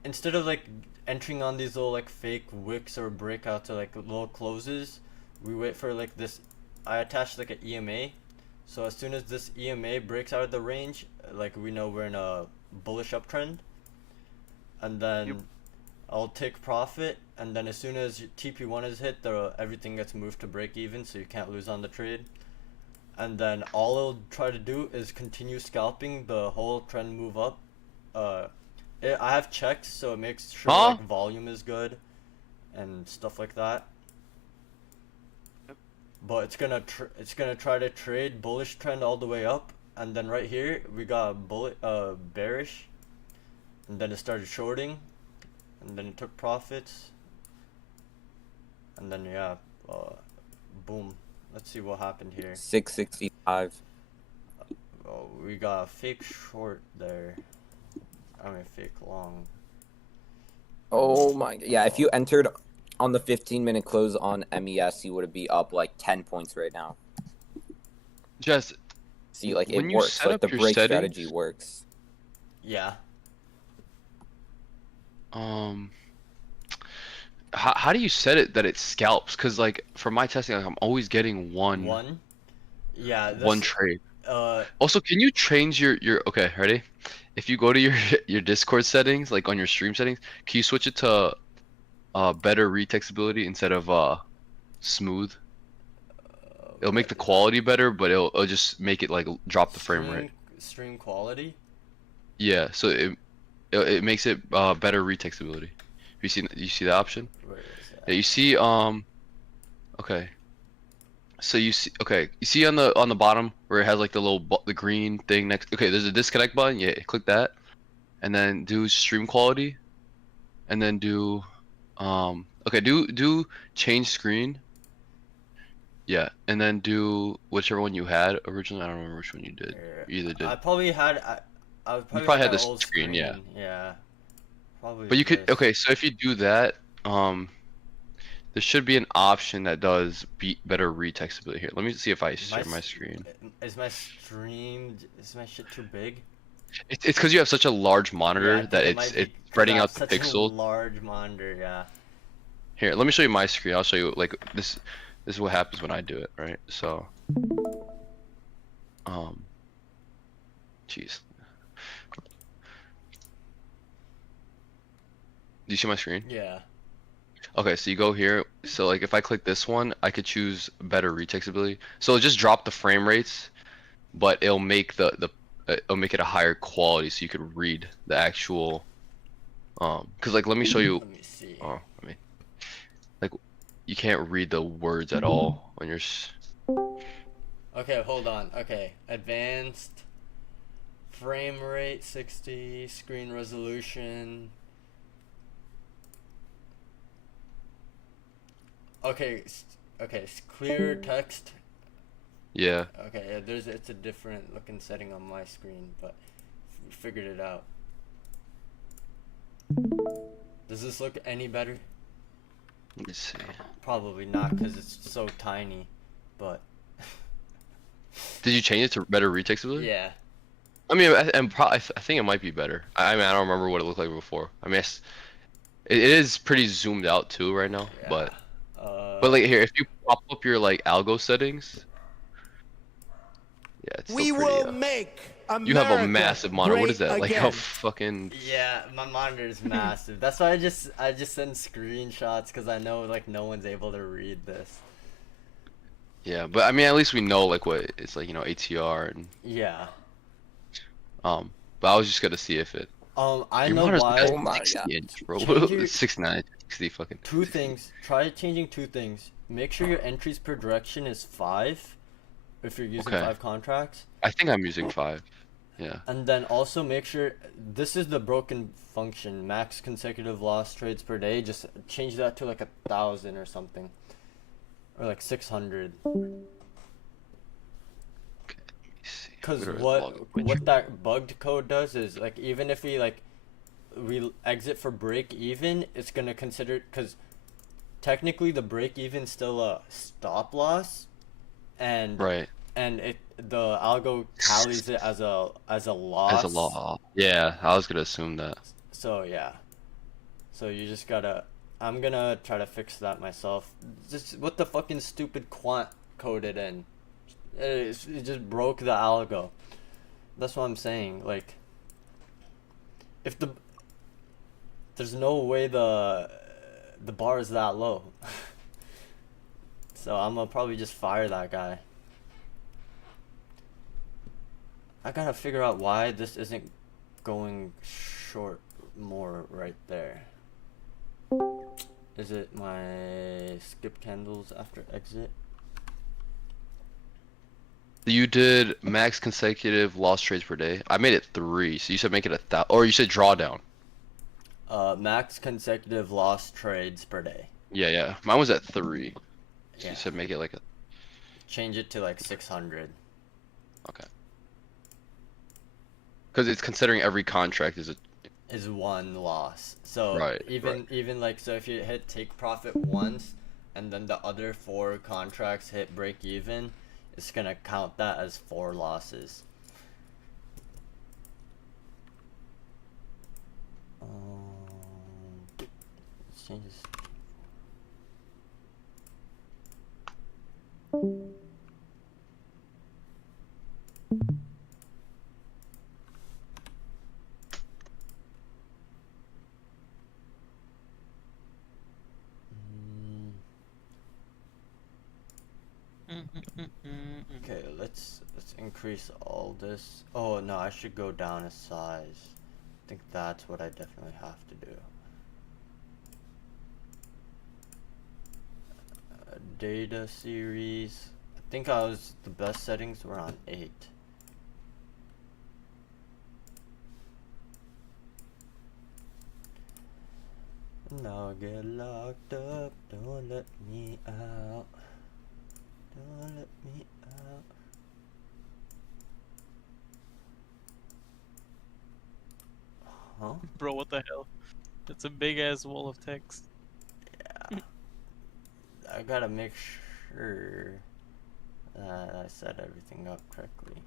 instead of like entering on these little like fake wicks or breakouts or like little closes, we wait for like this. I attach like an EMA, so as soon as this EMA breaks out of the range, like we know we're in a bullish uptrend, and then I'll take profit, and then as soon as TP1 is hit, everything gets moved to break even, so you can't lose on the trade. And then all I'll try to do is continue scalping the whole trend move up. I have checks, so it makes sure like volume is good and stuff like that. But it's gonna try to trade bullish trend all the way up, and then right here we got bearish, and then it started shorting. And then it took profits, and then boom. Let's see what happened here. 665. Oh, we got a fake short there. I mean fake long. Oh my, yeah, if you entered on the 15-minute close on MES, you would be up like 10 points right now. Jess, see, like when it you works, set like up the your break settings- strategy works. Yeah. How do you set it that it scalps? Because like for my testing, like, I'm always getting one. Yeah. One trade. Uh. Also, can you change your okay? Ready? If you go to your Discord settings, like on your stream settings, can you switch it to better retextability instead of smooth? It'll make the quality better, but it'll just make it like drop the frame rate. Stream quality. Yeah, so it makes it better retextability. You see the option? Where is that? Yeah, you see okay. So you see on the bottom where it has like the green thing next. Okay, there's a disconnect button. Yeah, click that, and then do stream quality, and then do okay, do change screen. Yeah, and then do whichever one you had originally. I don't remember which one you did. You either did. I probably had. I You probably had that the old screen, yeah. Yeah. Probably. But you could this. okay. So if you do that, there should be an option that does better retextability here. Let me see if I share my screen. Is my shit too big? It's because you have such a large monitor that it's spreading out the pixels. Large monitor, yeah. Here, let me show you my screen. I'll show you like this. This is what happens when I do it, right? So, jeez. Do you see my screen? Yeah. Okay, so you go here. So like if I click this one, I could choose better retext ability. So it'll just drop the frame rates, but it'll make it'll make it a higher quality so you could read the actual because like let me show you. Let me see. Oh, I mean, like you can't read the words at all when you're. Okay, hold on. Okay, advanced frame rate 60, screen resolution. Okay, okay, clear text. Yeah. Okay, yeah, it's a different looking setting on my screen, but figured it out. Does this look any better? Let me see. Probably not, because it's so tiny, but Did you change it to better retext ability? yeah. I mean, I think it might be better. I mean, I don't remember what it looked like before. I mean, it is pretty zoomed out too right now, Yeah. but like here, if you pop up your like algo settings, yeah, it's still pretty. make You have a massive monitor. What is that? Like a again. fucking. Yeah, my monitor is massive. That's why I just send screenshots, because I know like no one's able to read this. Yeah, but I mean, at least we know like what it's like, you know, ATR and Yeah. But I was just gonna see if it. I Your know monitor's why. like Oh my 60 inch, bro. Change your- 6'9", 60 fucking. Two things. Try changing two things. Make sure your entries per direction is 5, if you're using Okay. 5 contracts. I think I'm using 5. Yeah. And then also make sure, this is the broken function, max consecutive loss trades per day. Just change that to like 1,000 or something, or like 600. Because what that bugged code does is, like, even if we exit for break even, it's gonna consider, because technically the break even's still a stop loss, and Right. and the algo tallies it as a loss. As a law. Yeah, I was gonna assume that. So yeah. So you just gotta. I'm gonna try to fix that myself. Just what the fucking stupid quant coded in. It just broke the algo. That's what I'm saying. Like, if there's no way the bar is that low. So I'm gonna probably just fire that guy. I gotta figure out why this isn't going short more right there. Is it my skip candles after exit? You did max consecutive loss trades per day. I made it 3, so you said make it 1,000, or you said drawdown. Max consecutive loss trades per day. Yeah. Mine was at 3. So Yeah. you said make it like a. Change it to like 600. Okay. Because it's considering every contract is a. Is one loss. So Right, even like, so if you hit take profit once, and then the other 4 contracts hit break even, it's gonna count that as 4 losses. Let's change this. Okay, let's increase all this. Oh no, I should go down a size. I think that's what I definitely have to do. Data series. I think the best settings were on 8. Now get locked up, don't let me out. Don't let me out. Huh? Bro, what the hell? That's a big ass wall of text. Yeah. I gotta make sure that I set everything up correctly.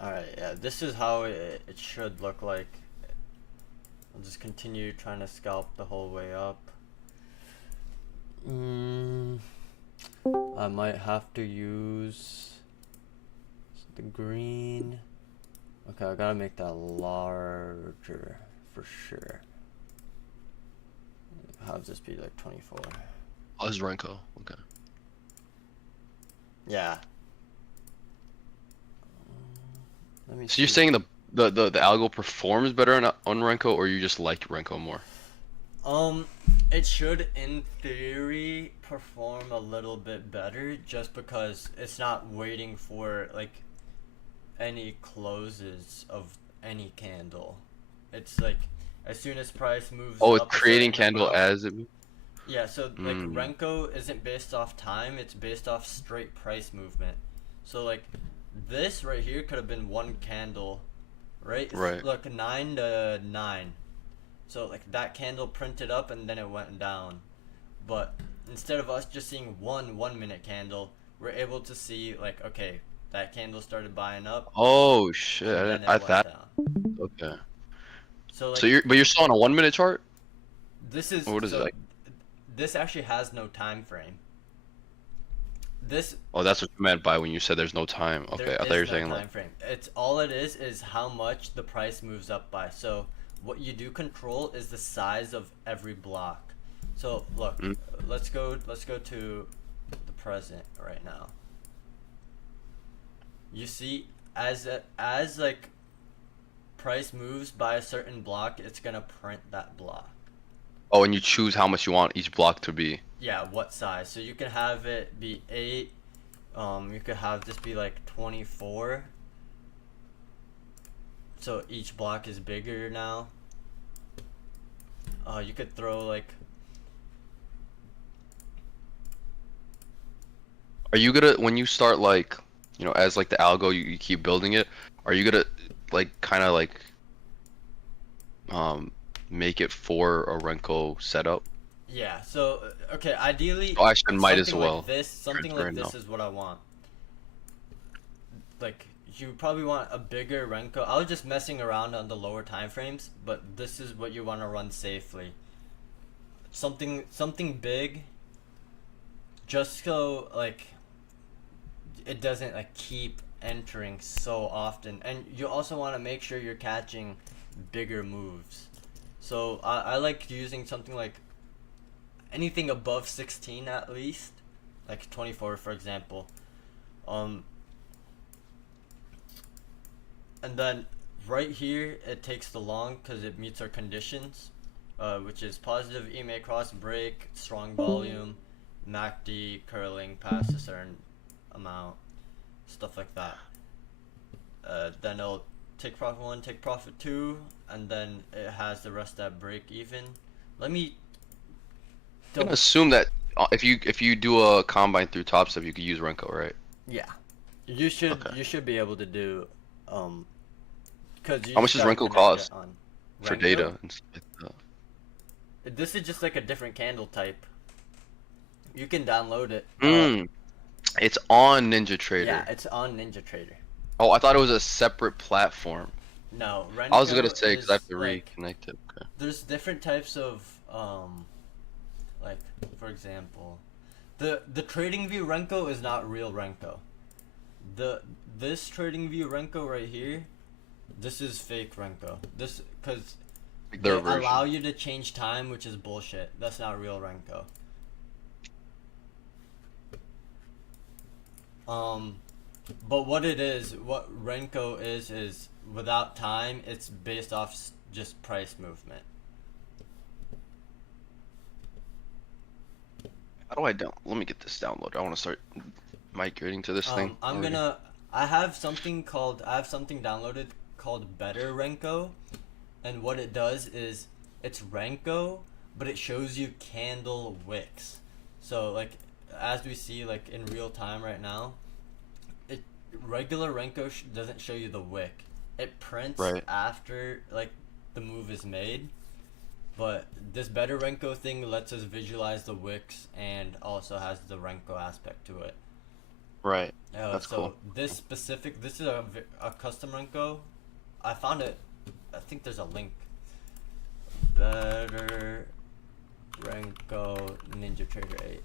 Alright, yeah. Yeah, this is how it should look like. I'll just continue trying to scalp the whole way up. I might have to use the green. Okay, I gotta make that larger for sure. Have this be like 24. Oh, it's Renko. Okay. Yeah. Let me So you're see. saying the algo performs better on Renko, or you just like Renko more? It should, in theory, perform a little bit better, just because it's not waiting for like any closes of any candle. It's like as soon as price moves Oh, up it's a creating certain candle amount- as it. Yeah, so like Mm. Renko isn't based off time, it's based off straight price movement. So like this right here could have been one candle, right? It's, Right. look, 9 to 9. So like that candle printed up and then it went down. But instead of us just seeing one 1 minute candle, we're able to see like, okay, that candle started buying up Oh shit! and then it I went thought. down. Okay. So like So you're still on a 1 minute chart? this is Or what is it so like? this actually has no time frame. This Oh, that's what you meant by when you said there's no time. Okay, there I thought you were is no saying time like. frame. It's all it is how much the price moves up by. So what you do control is the size of every block. So look, Mm. let's go to the present right now. You see, as like price moves by a certain block, it's gonna print that block. Oh, and you choose how much you want each block to be. Yeah, what size? So you can have it be 8. You could have this be like 24. So each block is bigger now. You could throw like. Are you gonna when you start like, as like the algo you keep building it? Are you gonna like kind of like make it for a Renko setup? Yeah. So okay, ideally. Oh, actually, I might as something well. Like this, something like Transparent this now. is what I want. Like you probably want a bigger Renko. I was just messing around on the lower time frames, but this is what you want to run safely. Something big. Just so like it doesn't like keep entering so often, and you also want to make sure you're catching bigger moves. So I like using something like anything above 16 at least, like 24 for example. And then right here it takes the long because it meets our conditions, which is positive EMA cross break, strong volume, MACD curling past a certain amount, stuff like that. Then it'll take profit 1, take profit 2, and then it has the rest that break even. Let me I'm gonna assume that if you do a combine through Top Step, you could use Renko, right? Yeah, you should Okay. you should be able to do because How much does Renko cost for data and stuff like that? This is just like a different candle type. You can download it. It's on NinjaTrader. Yeah, it's on NinjaTrader. Oh, I thought it was a separate platform. No, Renko I was gonna say because I have is, to like, reconnect it. Okay. there's different types of like for example, the TradingView Renko is not real Renko. This TradingView Renko right here, this is fake Renko. This because they Their version. allow you to change time, which is bullshit. That's not real Renko. But what it is, what Renko is without time, it's based off just price movement. How do I down? Let me get this downloaded. I want to start migrating to this thing. I have something downloaded called Better Renko, and what it does is it's Renko, but it shows you candle wicks. So like as we see like in real time right now, regular Renko doesn't show you the wick. It prints Right. after like the move is made. But this Better Renko thing lets us visualize the wicks and also has the Renko aspect to it. Right. That's so cool. this specific, this is a custom Renko. I found it. I think there's a link. Better Renko Ninja Trader 8.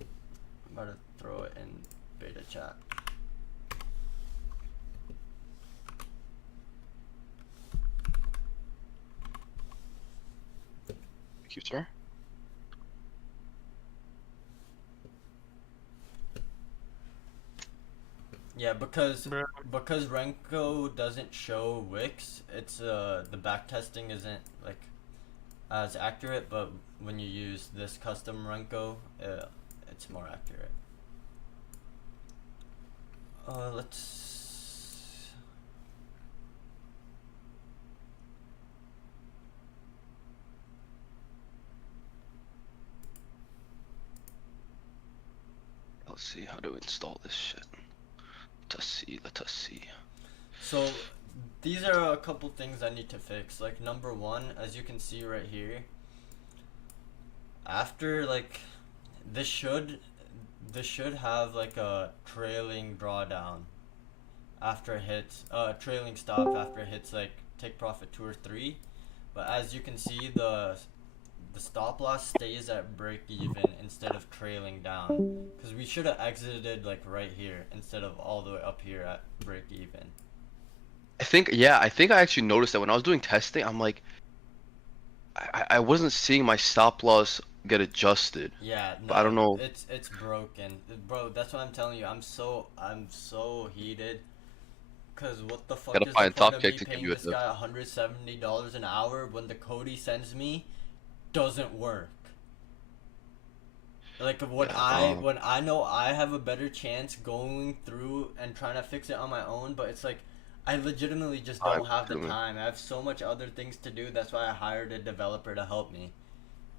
I'm about to throw it in beta chat. Thank you, sir. Yeah, because Renko doesn't show wicks, it's the back testing isn't like as accurate, but when you use this custom Renko, it's more accurate. Let's see how to install this shit. Let us see. So these are a couple things I need to fix. Like number one, as you can see right here, after like this should have like a trailing drawdown after it hits trailing stop after it hits like take profit 2 or 3, but as you can see the stop loss stays at break even instead of trailing down, because we should have exited like right here instead of all the way up here at break even. I think I actually noticed that when I was doing testing. I'm like, I wasn't seeing my stop loss get adjusted. Yeah, no, but I don't know. It's broken, bro. That's what I'm telling you. I'm so heated. Cause what the fuck Gotta is the find point top of me kick to give paying you a this guy $170 an hour when the code he sends me doesn't work? Like when I know I have a better chance going through and trying to fix it on my own, but it's like I legitimately just don't have the time. I have so much other things to do. That's why I hired a developer to help me.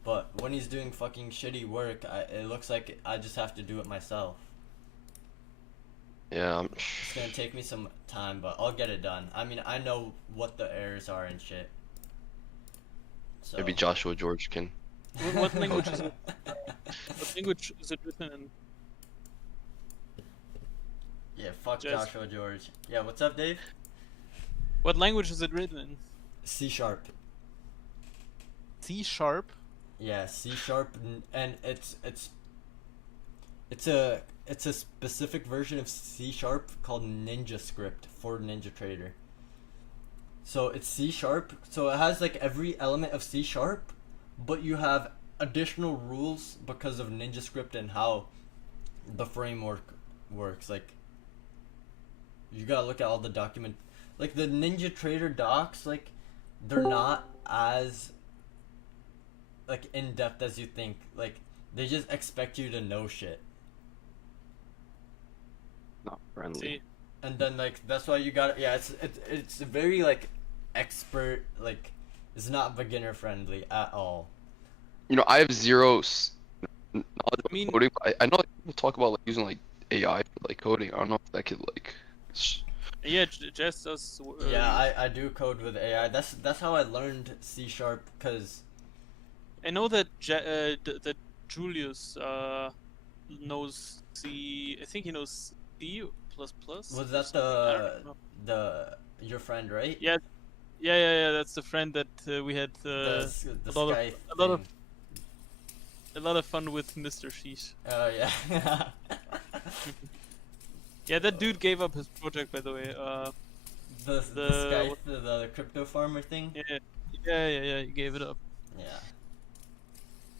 But when he's doing fucking shitty work, it looks like I just have to do it myself. Yeah. It's gonna take me some time, but I'll get it done. I mean, I know what the errors are and shit. So. Maybe Joshua George can. What language is it? What language is it written in? Yeah, fuck Just- Joshua George. Yeah, what's up, Dave? What language is it written in? C sharp. C sharp. Yeah, C sharp, and it's a specific version of C sharp called Ninja Script for Ninja Trader. So it's C sharp, so it has like every element of C sharp, but you have additional rules because of Ninja Script and how the framework works. Like, you gotta look at all the document, like the Ninja Trader docs, like they're not as like in depth as you think. Like they just expect you to know shit. Not friendly. See. And then like that's why you got it's very like expert, like it's not beginner friendly at all. You know, I have zero knowledge of mean- coding. I know like, people talk about like using like AI for like coding. I don't know if that could like. Yeah, Jess does. Yeah, I do code with AI. That's how I learned C sharp, because I know that that Julius knows C. I think he knows C plus plus. was or that something. I don't know. your friend, right? Yeah. Yeah. That's the friend that we had The a lot of- Sky a lot of- thing. a lot of fun with Mr. Sheesh. Oh yeah. Yeah, that dude gave up his project, by the way. the the- Sky, the crypto farmer thing. Yeah. He gave it up. Yeah.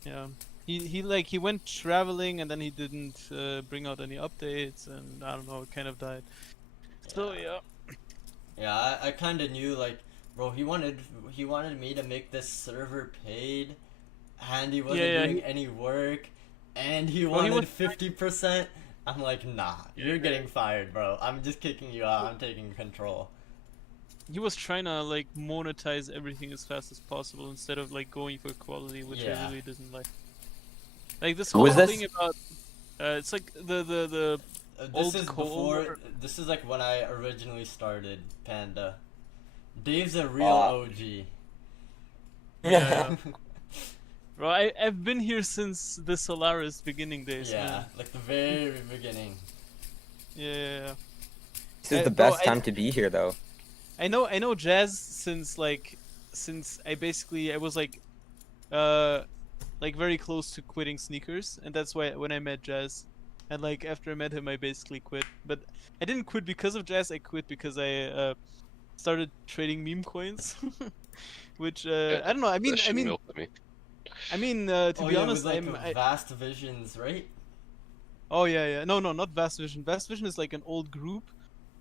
Yeah. He went traveling and then he didn't bring out any updates, and I don't know, it kind of died. So yeah. Yeah, I kind of knew, like, bro, he wanted me to make this server paid, and he wasn't Yeah, doing any work, and he Well, he wanted was- 50%. I'm like, nah, you're getting fired, bro. I'm just kicking you out. I'm taking control. He was trying to like monetize everything as fast as possible instead of like going for quality, which I Yeah. really didn't like. Like this Who whole is this? thing about it's like the This Old is Cold before. War. This is like when I originally started Panda. Dave's a real OG. Yeah. Bro, I've been here since the Solaris beginning days, Yeah, man. like the very beginning. Yeah. This is the bro, best time to be here, though. I know Jazz since I was like very close to quitting sneakers, and that's why when I met Jazz, and like after I met him, I basically quit. But I didn't quit because of Jazz. I quit because I started trading meme coins, which I don't know. I mean, That shit milked me. to Oh be yeah, honest, with like Vast Visions, right? Oh yeah. No, not Vast Vision. Vast Vision is like an old group.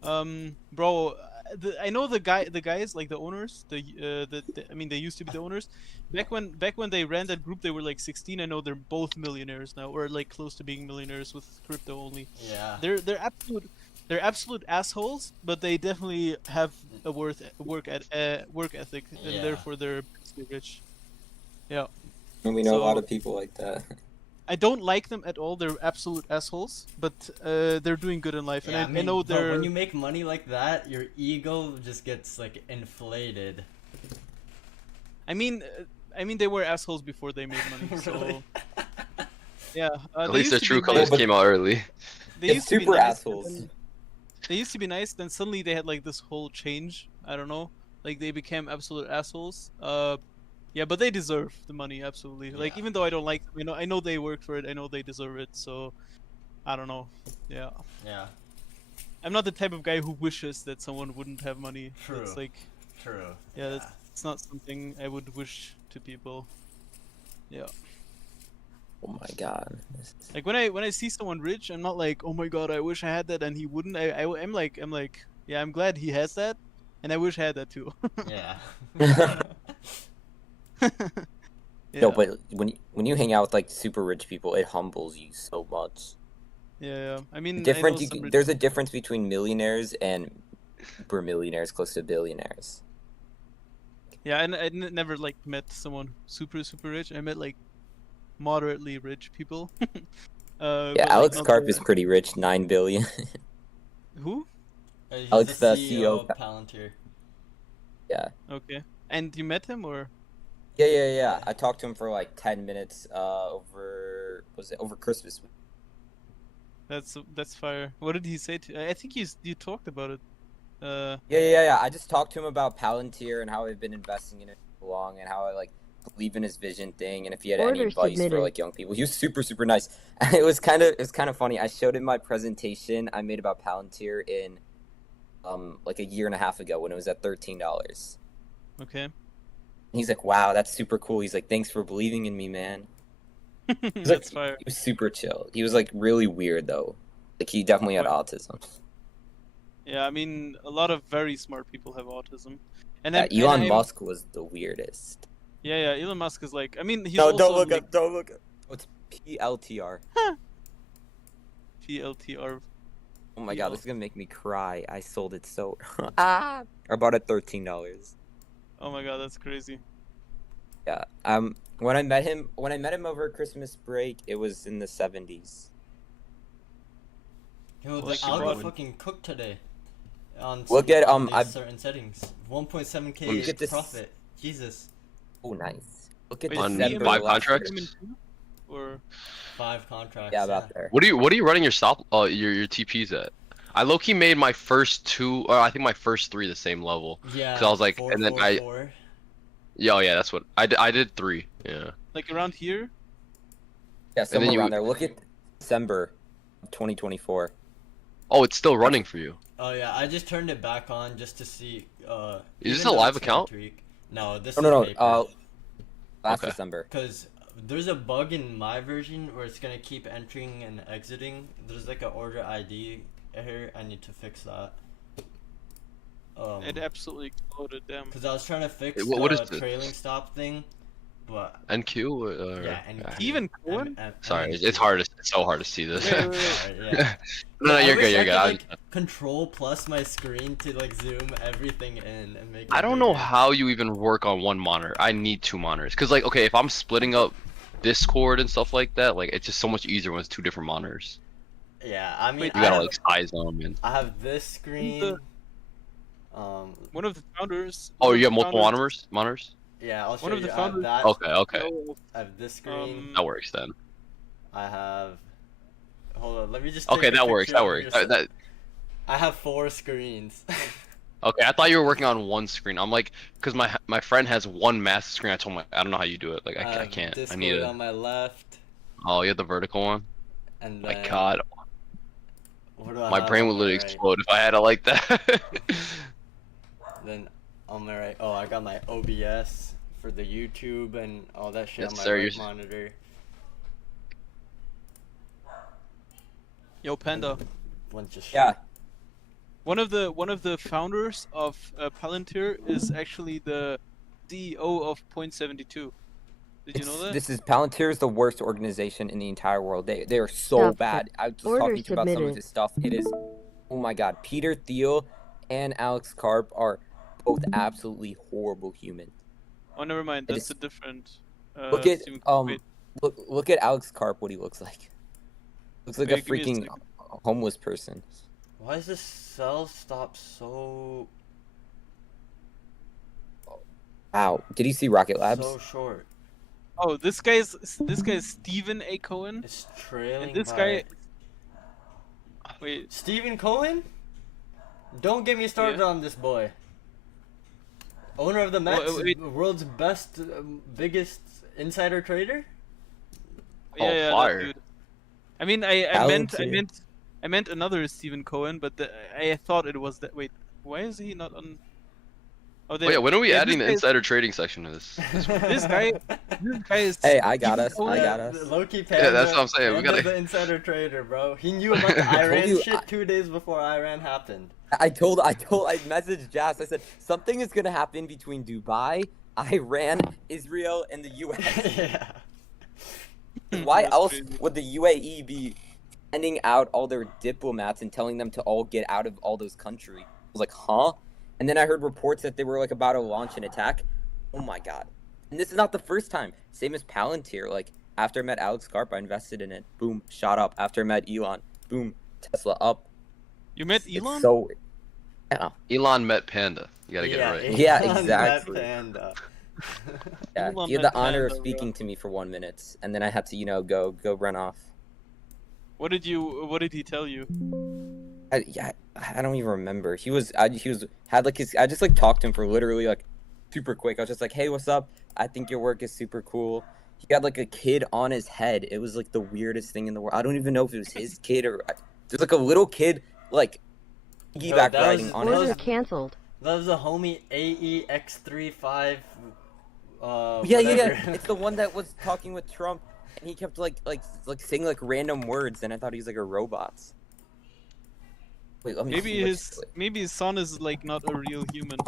Bro, I know the guys like the owners. I mean, they used to be the owners. Back when they ran that group, they were like 16. I know they're both millionaires now, or like close to being millionaires with crypto only. Yeah. They're absolute assholes, but they definitely have a work ethic, and Yeah. therefore they're rich. Yeah. And we know a lot So- of people like that. I don't like them at all. They're absolute assholes, but they're doing good in life, and Yeah, I know but they're. when you make money like that, your ego just gets like inflated. I mean, they were assholes before they made money, so Really? yeah. At they least their used to true be colors nice- came out early. They It's used to be super nice, and assholes. then- They used to be nice, then suddenly they had like this whole change. I don't know, like they became absolute assholes. Yeah, but they deserve the money absolutely. Like Yeah. even though I don't like them, I know they worked for it. I know they deserve it. So I don't know. Yeah, Yeah, I'm not the type of guy who wishes that someone wouldn't have money. True. It's like true. yeah, it's not something I would wish to people. Yeah. Oh my god. Like when I see someone rich, I'm not like, oh my god, I wish I had that, and he wouldn't. I'm like, yeah, I'm glad he has that, and I wish I had that too. Yeah. Yeah. No, but when you hang out with like super rich people, it humbles you so much. Yeah. I mean, I Different. know some rich- There's a difference between millionaires and super millionaires, close to billionaires. Yeah, and I never like met someone super rich. I met like moderately rich people. Yeah, but, like, Alex not Karp the- is pretty rich, 9 billion. Who? He's Alex, the the CEO CEO. of Palantir. Okay. And you met him or? Yeah. I talked to him for like 10 minutes over Christmas. That's fire. What did he say to? I think you talked about it. Yeah. I just talked to him about Palantir and how I've been investing in it for long and how I like believe in his vision thing and if he had any Order advice for submitted. like young people. He was super nice. It was kind of funny. I showed him my presentation I made about Palantir in like a year and a half ago when it was at $13. Okay. He's like, "Wow, that's super cool." He's like, "Thanks for believing in me, man." That's fire. He was super chill. He was like really weird though. Like he definitely had autism. Yeah, I mean, a lot of very smart people have autism. And Yeah, then Elon Musk was the weirdest. Yeah, Elon Musk is like. I mean, he's No, also don't look like, up. Don't look up. Oh, it's PLTR. PLTR. Oh my god, this is gonna make me cry. I sold it so. I bought it $13. Oh my god, that's crazy. Yeah. When I met him over Christmas break, it was in the 70s. Yo, the Like you algo bought- fucking cooked today. On Look at, on these I- certain settings. 1.7k Look at this- profit. Jesus. Oh, nice. Look at Wait, On December. five last contracts? year. Or 5 contracts. Yeah, about there. What are you running your stop your TPs at? I low key made my first 2 or I think my first 3 the same level. Yeah. 'Cause I was like- four, and then four, I- four. Yeah, that's what I did 3. Yeah. like around here. Yeah, somewhere you- around there. Look at December of 2024. Oh, it's still running for you. Oh yeah, I just turned it back on just to see. Is this a live account? No, this No. is Last Okay. December. because there's a bug in my version where it's gonna keep entering and exiting. There's like an order ID here. I need to fix that. It absolutely exploded. Damn. Because I was trying to fix What the is this? trailing stop thing, but NQ or yeah, and Even Cohen? Sorry, it's hard. It's so hard to see this. Wait, wait, wait. Sorry, yeah. No, I you're wish good. You're I good. could, I, like, control plus my screen to like zoom everything in and make. It I don't know bigger. how you even work on one monitor. I need 2 monitors. Cause like, okay, if I'm splitting up Discord and stuff like that, like it's just so much easier when it's 2 different monitors. Yeah, I mean, Wait, You I gotta have, like size them and. I have this screen. One of the founders. Oh, one of you have the multiple founders- monitors? Yeah, I'll show One of you. the I have founders. that. Okay. No, I have this screen. That works then. I have. Hold on. Let me just. Okay, take a that works. picture That of works. your That, I have 4 screens. okay, I thought you were working on one screen. I'm like, cause my friend has one massive screen. I told him I don't know how you do it. Like I have can't. I Discord need a. on my left, Oh, you have the vertical one. and My then God, what do I my have brain on would my literally right? explode if I had it like that. Then on my right, I got my OBS for the YouTube and all that shit Yes, on my sir, right you're- monitor. Yo, Panda. Bunch of shit. Yeah. One of the founders of Palantir is actually the CEO of Point72. Did you know that? This is Palantir is the worst organization in the entire world. They are so Stop. bad. I was Order talking to you about some of submitted. his stuff. It is, oh my god. Peter Thiel and Alex Karp are both absolutely horrible humans. Oh, never mind. It That's is- a different. Look at Steven- wait, look at Alex Karp. What he looks like. Looks like Wait, a give me a freaking second. homeless person. Why is this cell stop so Wow. Did you see Rocket Labs? so short? Oh, this guy's Stephen A. Cohen, It's trailing. and this by... guy. Wait, Stephen Cohen? Don't get me started Yeah. on this boy. Owner of the Mets, wait. world's best, biggest insider trader. Oh, yeah, that fire. dude. I mean, I Palantir. meant another Stephen Cohen, but I thought it was that. Wait, why is he not on? Oh, Oh yeah, when are we adding the this insider trading section to this? This guy is. Hey, I got Stephen us. I Cohen. got us. Loki Yeah, that's what I'm saying, we Panda's gotta- the insider trader, bro. He knew about the I told Iran you, shit 2 days before Iran happened. I messaged Jas. I said something is gonna happen between Dubai, Iran, Israel, and the U.S. Yeah. Why That's else crazy. would the UAE be sending out all their diplomats and telling them to all get out of all those countries? I was like, huh? And then I heard reports that they were like about to launch an attack. Oh my god! And this is not the first time. Same as Palantir. Like after I met Alex Karp, I invested in it. Boom, shot up. After I met Elon, boom, Tesla up. You met It's Elon? so yeah. Elon met Panda. You gotta get it right. Yeah, Elon exactly. Met Panda. Yeah, Elon he had the met honor of Panda, bro. speaking to me for 1 minute, and then I had to, go run off. What did he tell you? I don't even remember. He had like his. I just like talked to him for literally like super quick. I was just like, hey, what's up? I think your work is super cool. He had like a kid on his head. It was like the weirdest thing in the world. I don't even know if it was his kid or there's like a little kid like piggyback that riding was- on that his. was- Order canceled. That was the homie AEX35. Yeah. Whatever. It's the one that was talking with Trump, and he kept like saying like random words, and I thought he was like a robot. Wait, let me Maybe see what's- maybe his son is like not a real human.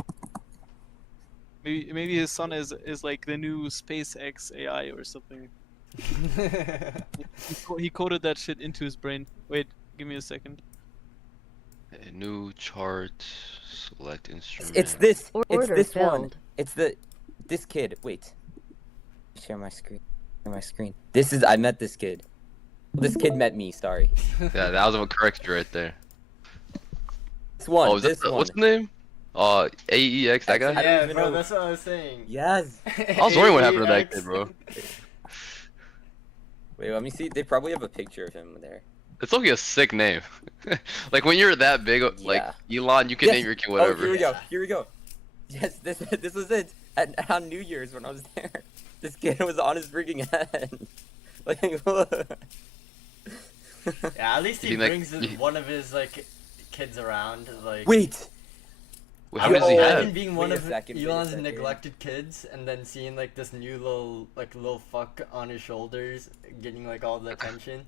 Maybe his son is like the new SpaceX AI or something. He coded that shit into his brain. Wait, give me a second. A new chart. Select instrument. It's this. Or- It's order this one. failed. It's this kid. Wait. Share my screen. This is. I met this kid. This kid met me. Sorry. Yeah, that was a correction right there. This one. Oh, is this that, one. what's the name? AEX, that I guy? don't Yeah, even bro, know. that's what I was saying. Yes. I was wondering what happened to that AEX. kid, bro. Wait. Let me see. They probably have a picture of him there. It's only a sick name. Like when you're that big, like Elon, you can Yes. name your kid Oh, whatever. here we go. Here we go. Yes. This was it. On New Year's when I was there, this kid was on his freaking head. Like, look. Yeah, at least You he think that- brings one of his like kids around. Like, Wait. Wait, how many does he Yo. imagine have? being Wait one a of second, wait a Elon's second. neglected kids, and then seeing like this new little fuck on his shoulders, getting like all the attention.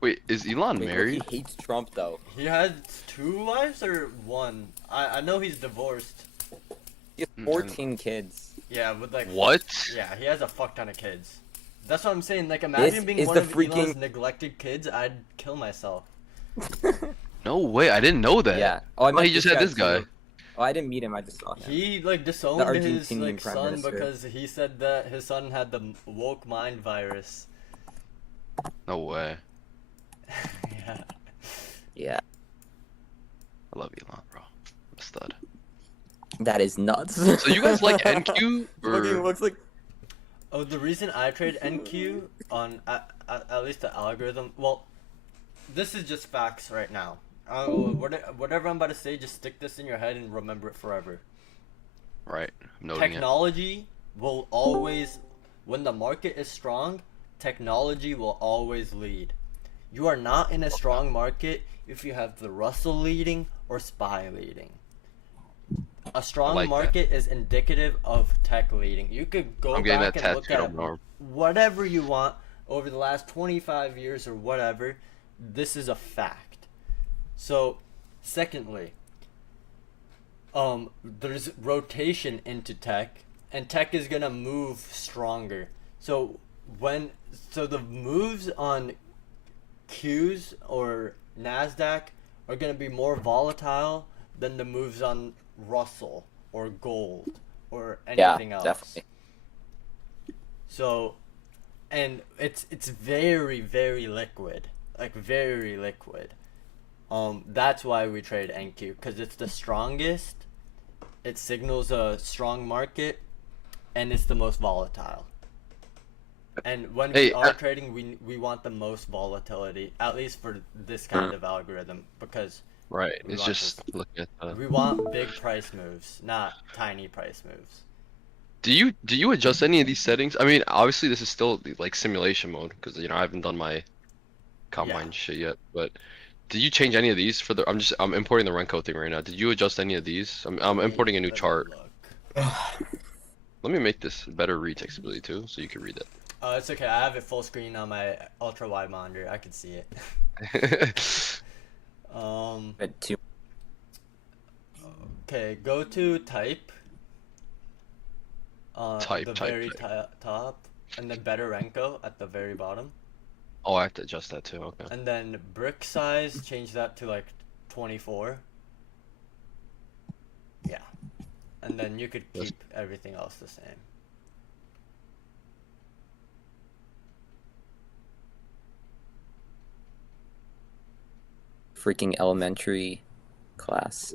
Wait, is Elon Wait, look, married? he hates Trump though. He had 2 wives or 1? I know he's divorced. He has 14 kids. Yeah, with like What? Yeah, he has a fuck ton of kids. That's what I'm saying. Like, imagine This being is one the of freaking- Elon's neglected kids. I'd kill myself. No way, I didn't know that. Yeah. Oh, I Oh, met he just had this guy. too. Oh, I didn't meet him. I just saw him. He like disowned The his Argentinian like prime son minister. because he said that his son had the woke mind virus. No way. Yeah. Yeah. I love Elon, bro. I'm a stud. That is nuts. So you guys like NQ Fucking or looks like. Oh, the reason I trade NQ on at least the algorithm. Well, this is just facts right now. Whatever I'm about to say, just stick this in your head and remember it forever. right? I'm noting it. Technology will always, when the market is strong, technology will always lead. You are not in a strong market if you have the Russell leading or SPY leading. A strong like that. market is indicative of tech leading. You could go I'm getting back that and look tattooed at on my arm. whatever you want over the last 25 years or whatever. This is a fact. So, secondly, there's rotation into tech, and tech is gonna move stronger. So the moves on Qs or Nasdaq are gonna be more volatile than the moves on Russell or gold or anything else. Definitely. So, and it's very, very liquid, like very liquid. That's why we trade NQ, because it's the strongest. It signals a strong market, and it's the most volatile. And when we Hey, are trading, we want the most volatility, at least for this kind of algorithm, because Right. We It's want just looking at the. we want big price moves, not tiny price moves. Do you adjust any of these settings? I mean, obviously this is still like simulation mode because I haven't done my combine Yeah. shit yet. But did you change any of these for the? I'm importing the Renko thing right now. Did you adjust any of these? I'm importing a new Let me chart. look. Let me make this better read textability too, so you can read It's okay. I have it full screen on my ultra wide monitor. I can see it. it. But two. Okay, go to type. Type, the type, very type. top, and then better Renko at the very bottom, Oh, I have to adjust that too. Okay. and then brick size, change that to like 24. Yeah, and then you could Yes. keep everything else the same. Freaking elementary class.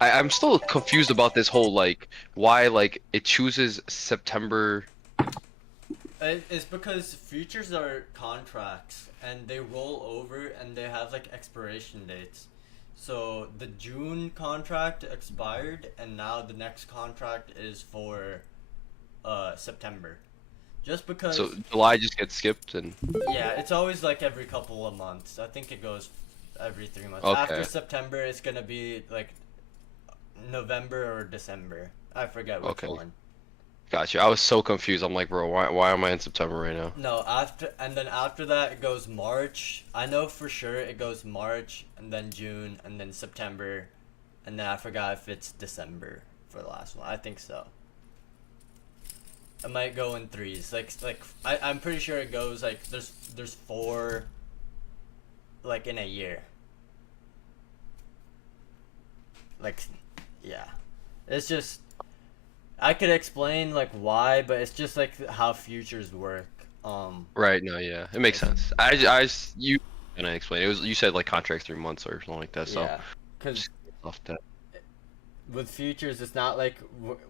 I'm still confused about this whole like why like it chooses September. It's because futures are contracts and they roll over and they have like expiration dates. So the June contract expired and now the next contract is for September. Just because So July just gets skipped and yeah, it's always like every couple of months. I think it goes every 3 months. Okay. After September it's gonna be like November or December. I forget which Okay. one. gotcha. I was so confused. I'm like, bro, why am I in September right now? No, after that it goes March. I know for sure it goes March and then June and then September, and then I forgot if it's December for the last one. I think so. It might go in threes. I'm pretty sure it goes like there's 4 like in a year. Like yeah. It's just I could explain like why, but it's just like how futures work. Right. No. Yeah. It makes sense. You and I explained. It was you said like contract 3 months or something like that. So Yeah, because just off that. with futures, it's not like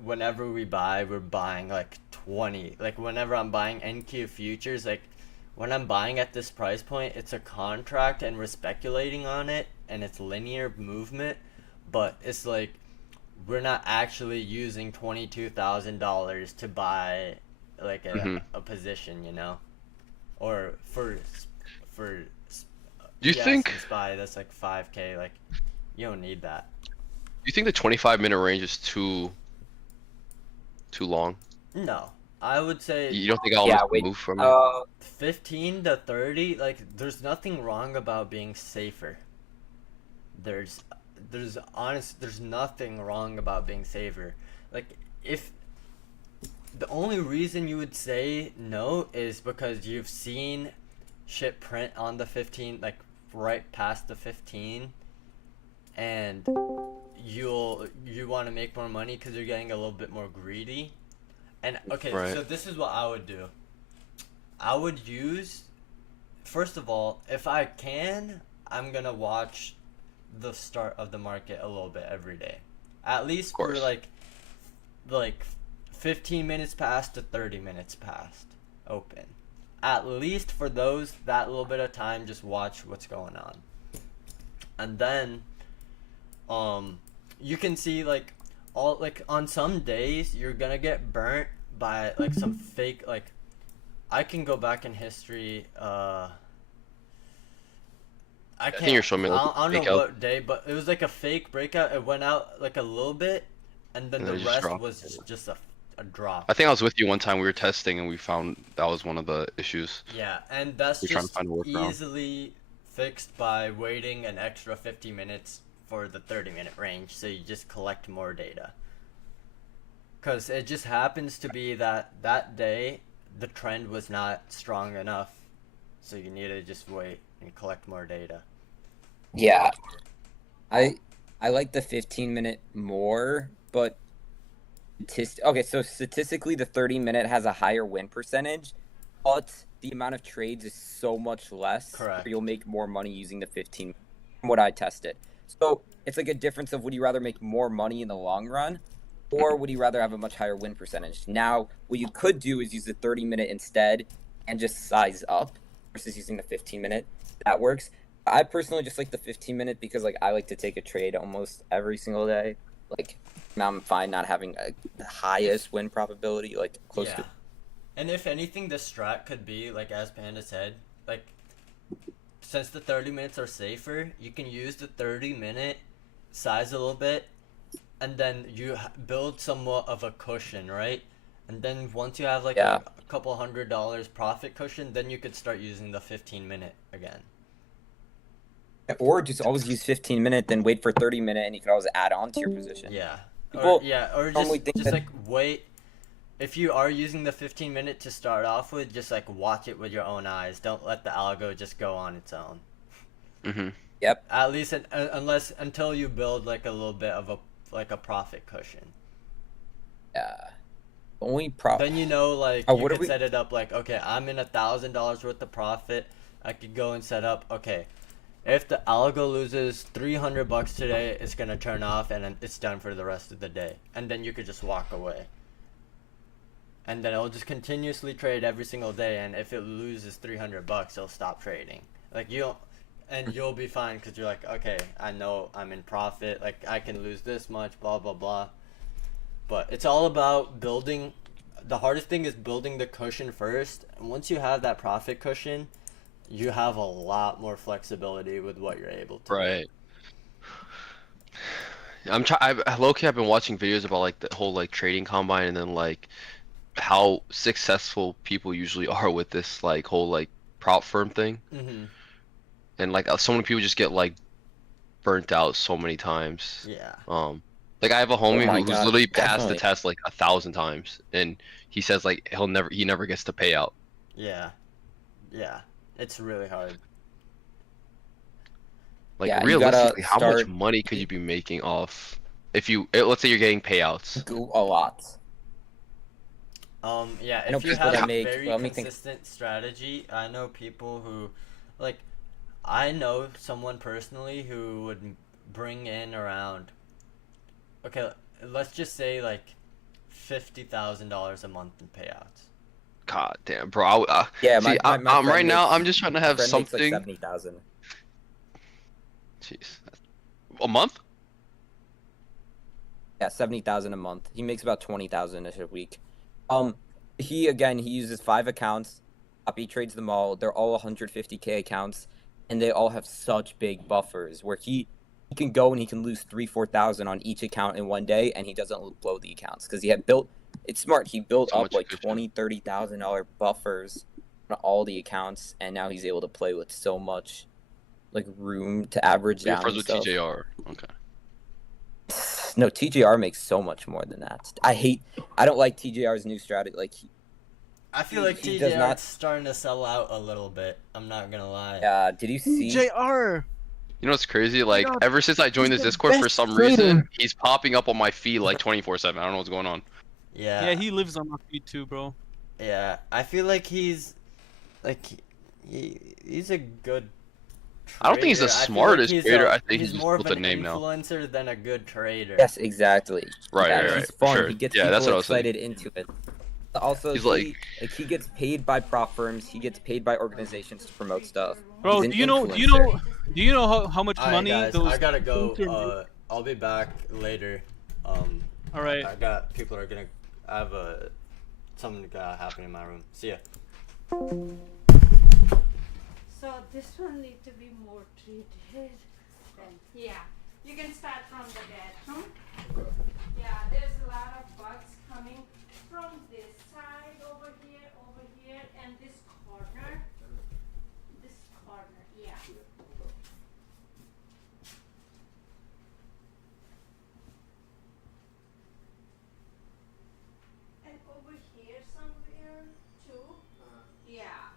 whenever we buy, we're buying like 20. Like whenever I'm buying NQ futures, like when I'm buying at this price point, it's a contract and we're speculating on it and it's linear movement, but it's like we're not actually using $22,000 to buy like a position, you know, or for Do you yes, think? in SPY that's like 5K. Like you don't need that. Do you think the 25-minute range is too long? No, I would say You don't think I'll Yeah, almost wait, move from it? 15 to 30. Like, there's nothing wrong about being safer. There's nothing wrong about being safer. Like, if the only reason you would say no is because you've seen shit print on the 15, like right past the 15, and you want to make more money because you're getting a little bit more greedy. And okay, Right. so this is what I would do. I would use, first of all, if I can, I'm gonna watch the start of the market a little bit every day. At least Of course. for like 15 minutes past to 30 minutes past open. At least for that little bit of time, just watch what's going on. And then you can see like on some days you're gonna get burnt by like some fake, like I can go back in history. I think you're showing me, like, I don't know fake out. what day, but it was like a fake breakout. It went out like a little bit, and then And the then it just rest dropped. was just a drop. I think I was with you one time. We were testing and we found that was one of the issues. Yeah, and that's We're trying to just find a workaround. easily fixed by waiting an extra 50 minutes for the 30-minute range, so you just collect more data. Because it just happens to be that day the trend was not strong enough, so you need to just wait and collect more data. Yeah. I like the 15-minute more, but okay, so statistically the 30-minute has a higher win percentage, but the amount of trades is so much less. Correct. You'll make more money using the 15 from what I tested. So it's like a difference of, would you rather make more money in the long run, or would you rather have a much higher win percentage? Now, what you could do is use the 30-minute instead and just size up versus using the 15-minute. That works. I personally just like the 15-minute because like I like to take a trade almost every single day. Like now I'm fine not having the highest win probability, like close to. And if anything, the strat could be, like as Panda said, like since the 30 minutes are safer, you can use the 30-minute size a little bit, and then you build somewhat of a cushion, right? And then once you have like a couple $100 profit cushion, then you could start using the 15-minute again. Or just always use 15-minute, then wait for 30-minute, and you can always add on to your position. Yeah. People Or normally think just that- like wait. If you are using the 15-minute to start off with, just like watch it with your own eyes. Don't let the algo just go on its own. Mm-hmm. Yep. At least until you build like a little bit of a profit cushion. Yeah. Only profit. Then you know, like Oh, you what are could we- set it up like, okay, I'm in $1,000 worth of profit. I could go and set up, okay, if the algo loses $300 today, it's gonna turn off and then it's done for the rest of the day. And then you could just walk away. And then it'll just continuously trade every single day. And if it loses $300, it'll stop trading. Like you'll be fine because you're like, okay, I know I'm in profit. Like I can lose this much, blah blah blah. But it's all about building. The hardest thing is building the cushion first. And once you have that profit cushion, you have a lot more flexibility with what you're able to. Right. Low-key, I've been watching videos about like the whole like trading combine and then like how successful people usually are with this like whole like prop firm thing. Mm-hmm. And like so many people just get like burnt out so many times. Yeah. Like I have a homie my who's God, literally passed the definitely. test like 1,000 times, and he says like he never gets to pay out. Yeah. Yeah. It's really hard. Like Yeah, you gotta realistically, how much start- money could you be making off if you let's say you're getting payouts? Go a lot. Yeah, I know if you people have that a make- very well, let me think. consistent strategy, I know people who, like, I know someone personally who would bring in around, okay, let's just say like $50,000 a month in payouts. God damn, bro. Yeah, See, my I'm friend right now. makes- I'm just trying to have friend makes, like, something. 70,000. Jeez, a month? Yeah, 70,000 a month. He makes about 20,000 a week. He uses 5 accounts. He trades them all. They're all 150K accounts, and they all have such big buffers where he can go and he can lose 3,000-4,000 on each account in one day, and he doesn't blow the accounts because he had built. It's smart. He built So up much like cushion. $20,000-$30,000 buffers on all the accounts, and now he's able to play with so much like room to average You're down. friends and with stuff. TJR. Okay. No, TJR makes so much more than that. I don't like TJR's new strategy. Like, I feel like he does TJR's not- starting to sell out a little bit. I'm not gonna lie. did you see? JR. You know what's crazy? Like God, ever since I joined he's this the Discord, for best some trader. reason, he's popping up on my feed like 24/7. I don't know what's going on. Yeah. Yeah, he lives on my feed too, bro. Yeah, I feel like he's like he's a good I don't think he's the trader. I feel smartest he's trader. a- I think he's he's more just of built an a name now. influencer than a good trader. Yes, exactly. Right, Yeah, right, right. he's fun. Sure. He gets Yeah, people that's what I was saying. excited into it. Also, He's he gets paid by prop firms. He gets paid by organizations to promote stuff. Bro, He's an do you know influencer. how much Alright, money guys, those I gotta influencers make? go. I'll be back later. All right. I got people are gonna. I have something happening in my room. See ya. So this one need to be more treated. Then yeah, you can start from the bedroom. Yeah, there's a lot of bugs coming from this side over here, and this corner. This corner, yeah. And over here somewhere too. Yeah.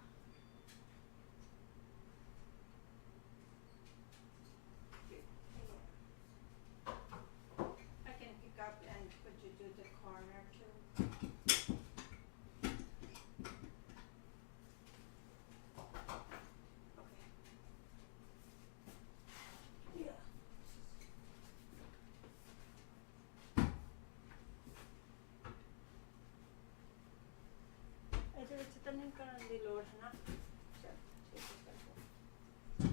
I can pick up and put you to the corner too. Okay. Yeah. ਇਹਦੇ ਵਿੱਚ ਤਾਂ ਨਹੀਂ ਕਰਨ ਦੀ ਲੋੜ ਹੈ ਨਾ ਚੱਲ ਠੀਕ ਹੈ ਕਰ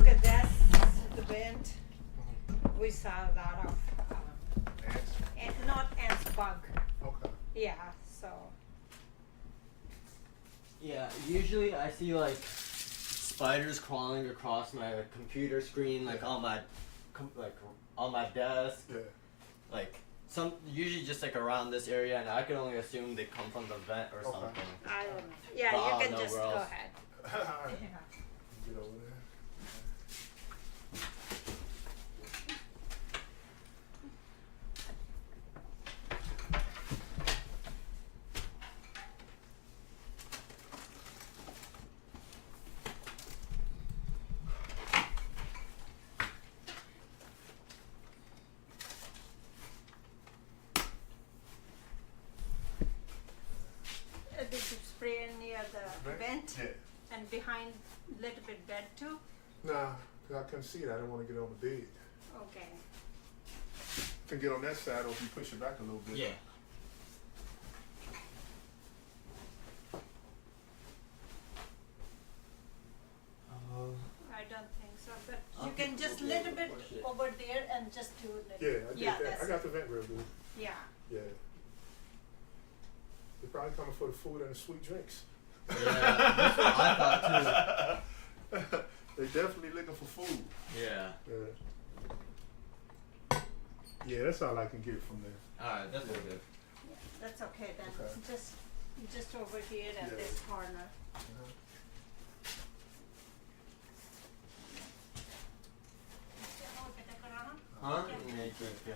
Okay, that's the vent. We saw a lot of, not ants, bug. Okay. Yeah, so. Yeah, usually I see like spiders crawling across my computer screen, like on my, on my desk, Yeah. like usually just like around this area, and I can only assume they come from the vent or Okay. something. I don't know. Yeah, But I you don't can know just where go else. ahead. Yeah. Get over there. Did you spray near the vent Yeah. and behind little bit bed too? Nah, 'cause I couldn't see it. I didn't want to get on the bed. Okay. You can get on that side, or if you push it back a little bit. Yeah. I don't think so, but I'll you can keep just looking little and bit push it. over there and just do it like Yeah, I did that. that's I got the vent real good. yeah. Yeah. They're probably coming for the food and the sweet drinks. Yeah, that's what I thought too. They definitely looking for food. Yeah. Yeah. Yeah, that's all I can get from there. Alright, that's all good. That's okay then. Okay. Just over here at Yeah. this corner. Huh? Yeah.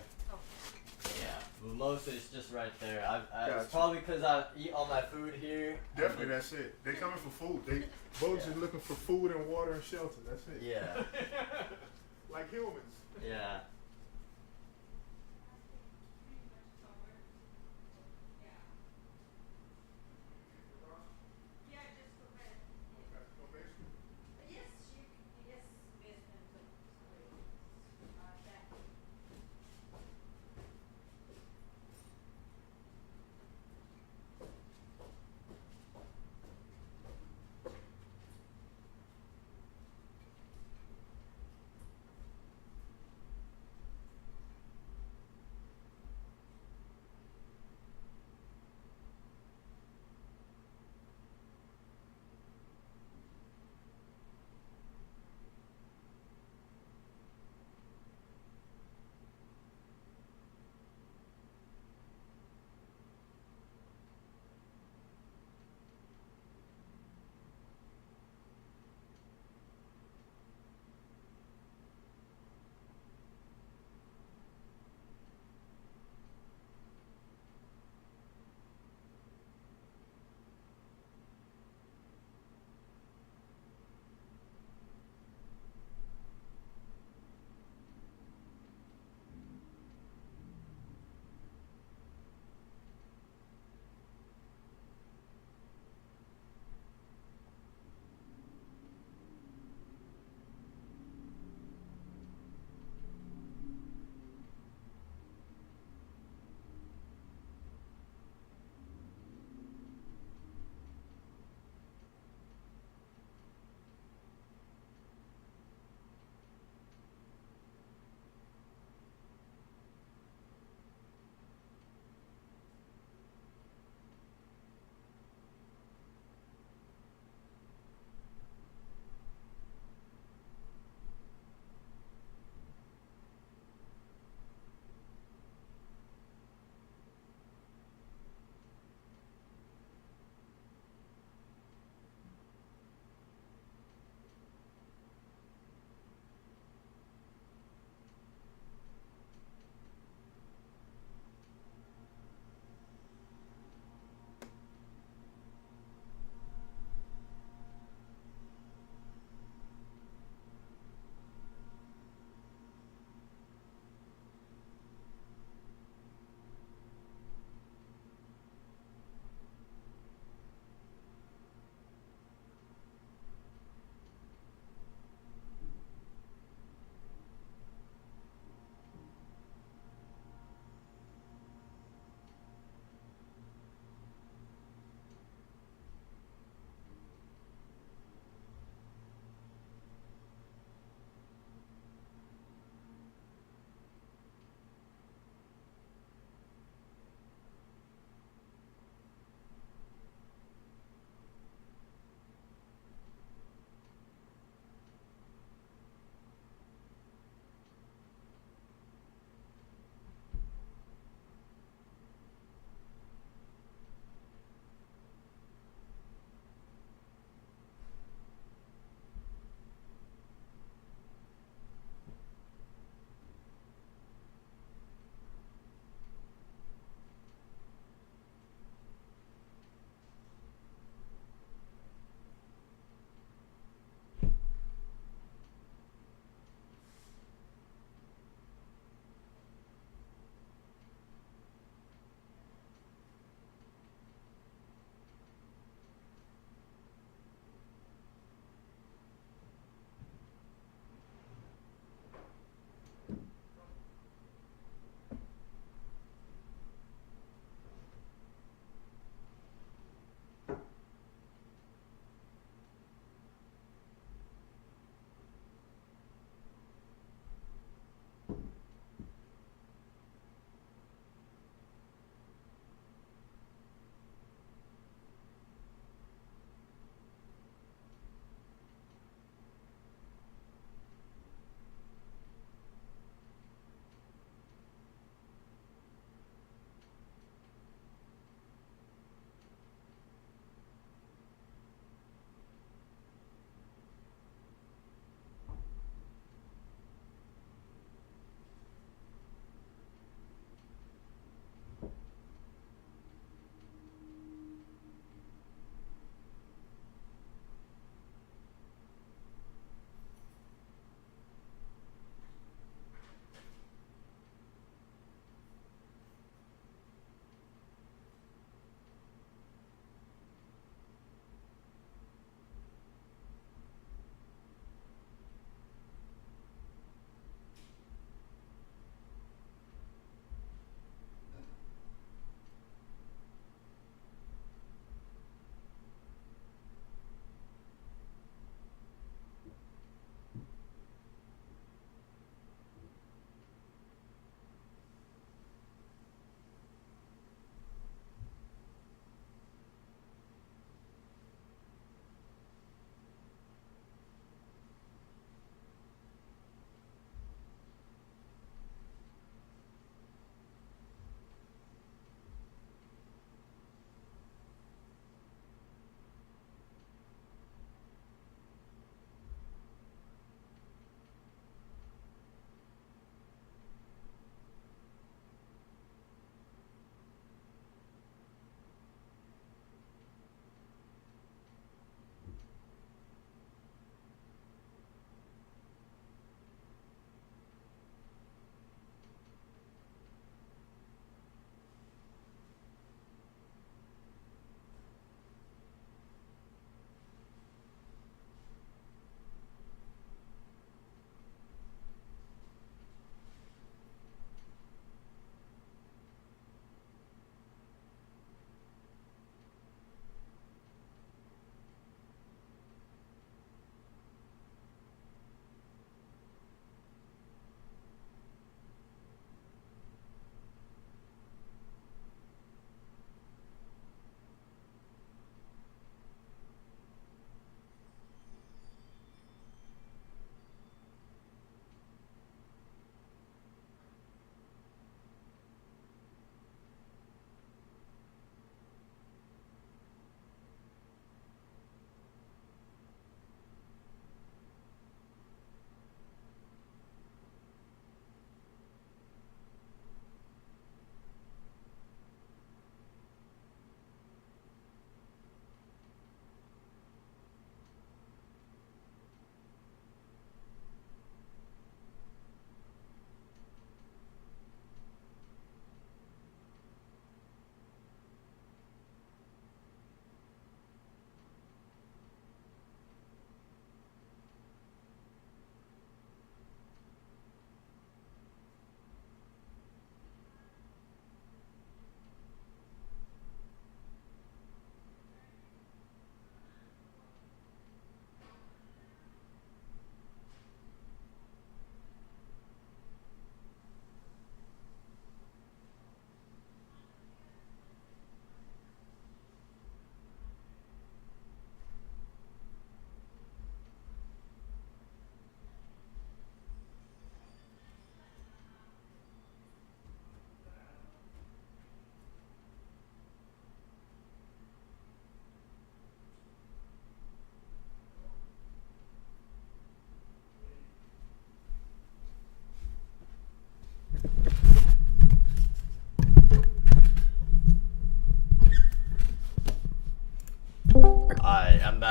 Yeah, but mostly it's just right there. It's Gotcha. probably because I eat all my food here. Definitely, that's it. They coming for food. Bugs Yeah. is looking for food and water and shelter. That's it. Yeah. Like humans. Yeah.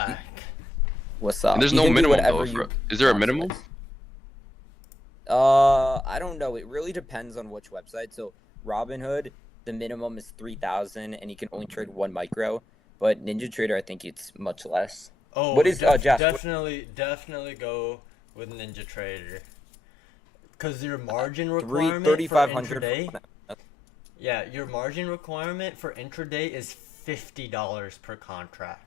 back. What's up? And there's You no can do minimum whatever though. you Is there a want, minimum? guys. I don't know. It really depends on which website. So Robinhood, the minimum is 3,000, and you can only trade 1 micro. But NinjaTrader, I think it's much less. Oh, What is Josh? definitely go with NinjaTrader. Cause your margin requirement 3,500. for intraday. Yeah, your margin requirement for intraday is $50 per contract.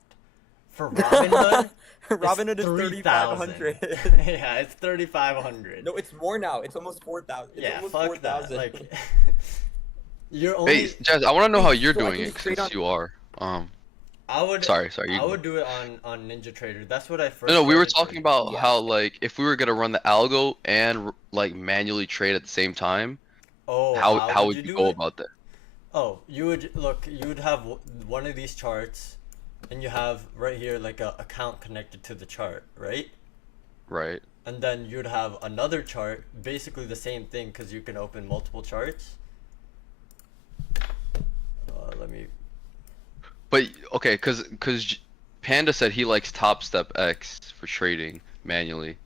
For Robinhood, Robinhood is 3,000. 3,500. Yeah, it's 3,500. No, it's more now. It's almost 4,000. Yeah, almost fuck 4,000. that. Like, you're only. Hey, Jazz, I want to know how Wait, you're so I doing can it just trade since on- you are. I would. Sorry. You I go. would do it on NinjaTrader. That's what I first. No, we were started talking doing. about Yes. how like if we were gonna run the algo and like manually trade at the same time, Oh, how would you do go it? about that? Oh, you would have one of these charts, and you have right here like a account connected to the chart, right? Right. And then you'd have another chart, basically the same thing, because you can open multiple charts. Let me. But okay, cause Panda said he likes Top Step X for trading manually.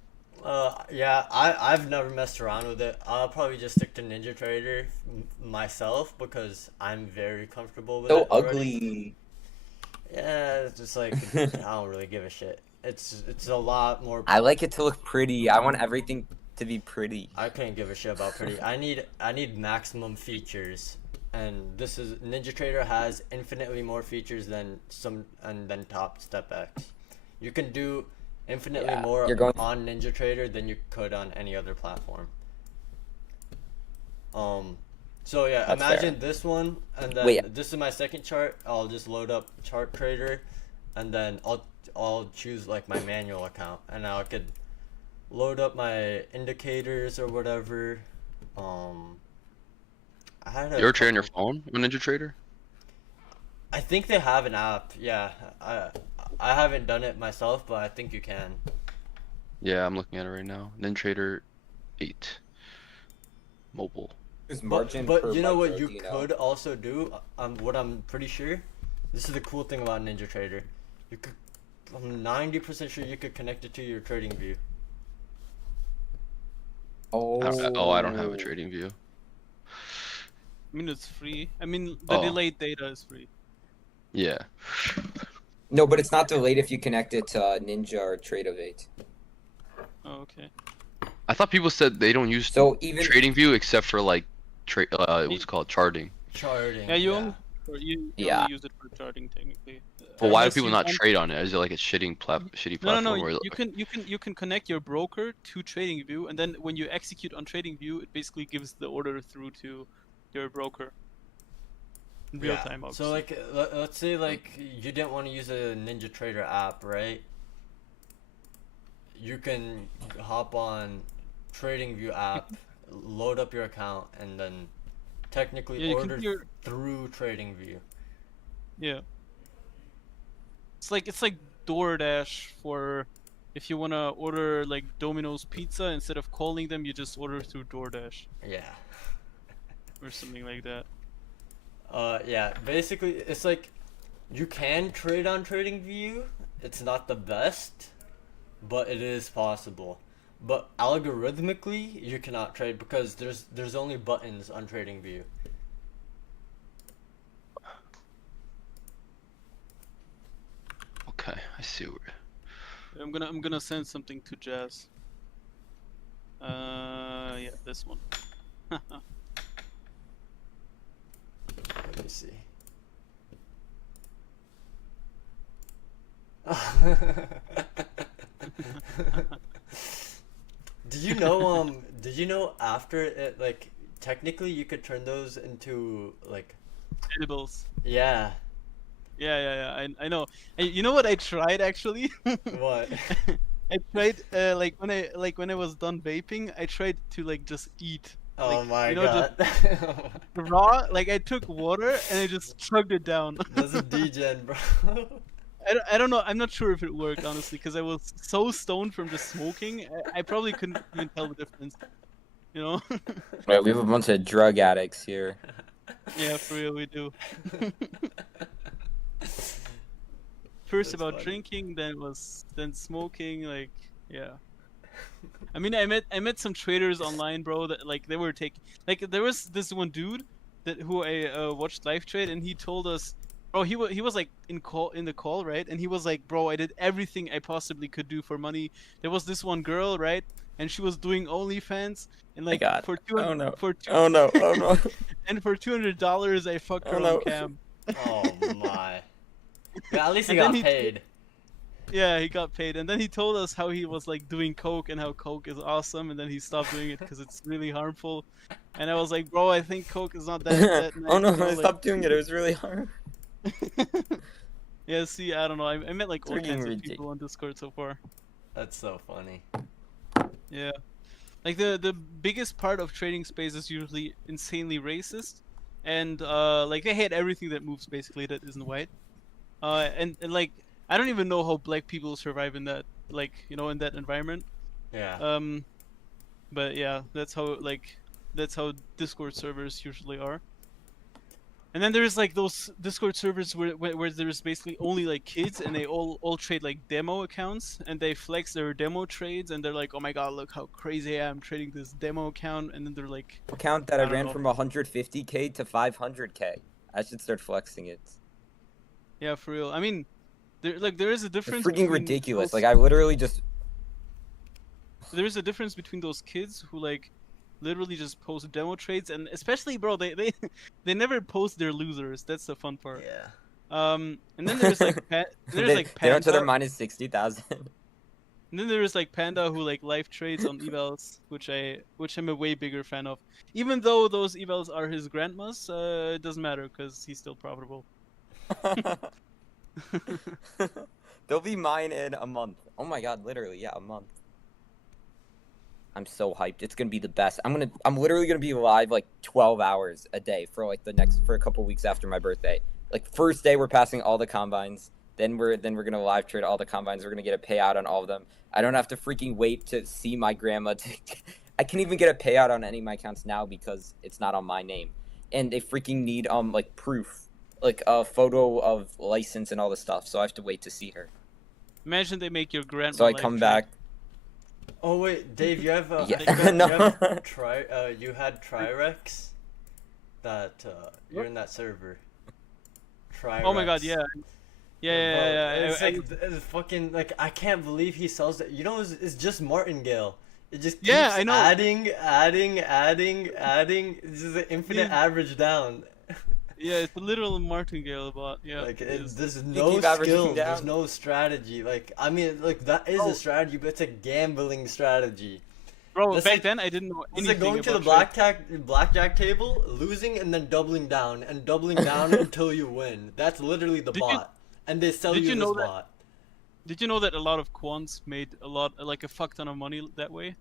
Yeah, I've never messed around with it. I'll probably just stick to NinjaTrader myself because I'm very comfortable with So it already. ugly. Yeah, it's just like I don't really give a shit. It's a lot more. I like it to look pretty. I want everything to be pretty. I couldn't give a shit about pretty. I need maximum features, and this is NinjaTrader has infinitely more features than Top Step X. You can do infinitely Yeah, more you're going- on NinjaTrader than you could on any other platform. So yeah, That's imagine fair. this one, and then Wait. this is my second chart. I'll just load up Chart Trader, and then I'll choose like my manual account, and now I could load up my indicators or whatever. I had a You ever trade on your couple- phone on NinjaTrader? I think they have an app. Yeah, I haven't done it myself, but I think you can. Yeah, I'm looking at it right now. NinjaTrader 8 mobile. There's margin But per you know what micro, you do know? could also do? What I'm pretty sure. This is the cool thing about NinjaTrader. You could. I'm 90% sure you could connect it to your trading view. Oh. I don't have a trading view. I mean, it's free. I mean, the Oh. delayed data is free. Yeah. No, but it's not delayed if you connect it to Ninja or Tradeovate. Oh, okay. I thought people said they don't use So even trading view except for like what's it called charting. Charting. Yeah, you only Yeah. only use it for charting technically. But why do Unless people you not want- trade on it? Is it like a shitty No, platform? no, or no. You can connect your broker to TradingView, and then when you execute on TradingView, it basically gives the order through to your broker in real time. Obviously. So like, let's say like you didn't want to use a NinjaTrader app, right? You can hop on TradingView app, load up your account, and then technically Yeah, you can order hear- through TradingView. Yeah. It's like DoorDash for if you wanna order like Domino's pizza, instead of calling them, you just order through DoorDash Yeah. or something like that. Yeah. Basically, it's like you can trade on TradingView. It's not the best, but it is possible. But algorithmically, you cannot trade because there's only buttons on TradingView. Okay, I see where. I'm gonna send something to Jazz. Yeah, this one. Let me see. Did you know after it, like, technically you could turn those into, like, Edibles. yeah. Yeah. I know. And you know what I tried actually? What? I tried when I was done vaping, I tried to like just eat. Oh Like, my you know, god. Raw, like I took water and I just chugged it down. That's a degen, bro. I don't know. I'm not sure if it worked honestly, because I was so stoned from just smoking. I probably couldn't even tell the difference. You know? Right, we have a bunch of drug addicts here. Yeah, for real, we do. First That's about funny. drinking, then smoking, like yeah. I mean, I met some traders online, bro. That like they were taking like there was this one dude that who I watched live trade, and he told us, bro, he was like in the call, right? And he was like, bro, I did everything I possibly could do for money. There was this one girl, right? And she was doing OnlyFans, and My like God. for two Oh no. for two Oh no. Oh no. and for $200 I fucked her Oh, no. on cam. Oh my. Yeah, at least he And then got he- paid. Yeah, he got paid, and then he told us how he was like doing coke and how coke is awesome, and then he stopped doing it because it's really harmful. And I was like, bro, I think coke is not that nice. Oh no, bro, I like- stopped doing it. It was really hard. Yeah, see, I don't know. I met like all Freaking kinds of ridiculous. people on Discord so far. That's so funny. Yeah, like the biggest part of trading space is usually insanely racist, and like they hate everything that moves basically that isn't white. And like I don't even know how black people survive in that, like, you know, in that environment. Yeah. But yeah, that's how Discord servers usually are. And then there's like those Discord servers where there's basically only like kids, and they all trade like demo accounts, and they flex their demo trades, and they're like, oh my god, look how crazy I am trading this demo account, and then they're like, Account that I I don't ran know. from 150k to 500k. I should start flexing it. yeah, for real. I mean, there is a It's difference. freaking between ridiculous. those- Like I literally just There's a difference between those kids who like literally just post demo trades, and especially, bro, they they never post their losers. That's the fun part. Yeah. And then there's like there's they, like they don't to their Panda, minus 60,000. and then there's like Panda who like live trades on evals, which I'm a way bigger fan of. Even though those evals are his grandmas, it doesn't matter because he's still profitable. They'll be mine in a month. Oh my god, literally, yeah, a month. I'm so hyped. It's gonna be the best. I'm literally gonna be live like 12 hours a day for like for a couple weeks after my birthday. Like first day we're passing all the combines. Then we're gonna live trade all the combines. We're gonna get a payout on all of them. I don't have to freaking wait to see my grandma. I can even get a payout on any of my accounts now because it's not on my name. And they freaking need like proof, like a photo of license and all this stuff. So I have to wait to see her. Imagine they make your grandma. So I live come trade. back. Oh wait, Dave, you have Yeah, you no. you had Trirex that you're in that server. Trirex. Oh my god, yeah. Yeah. It's I- like it's fucking like I can't believe he sells that. You know, it's just Martingale. It just keeps Yeah, I know. adding. It's just an infinite Yeah. average down. yeah, it's a literal martingale bot. Yeah. Like it is. there's no keep averaging skills, there's down. no strategy. Like I mean, like that is Oh. a strategy, but it's a gambling strategy. Bro, That's back like- then I didn't know It's anything like going to the about trade. blackjack table, losing and then doubling down and doubling down until you win. That's literally the Did you- bot, and they sell did you you this know that- bot. Did you know that a lot of quants made like a fuck ton of money that way?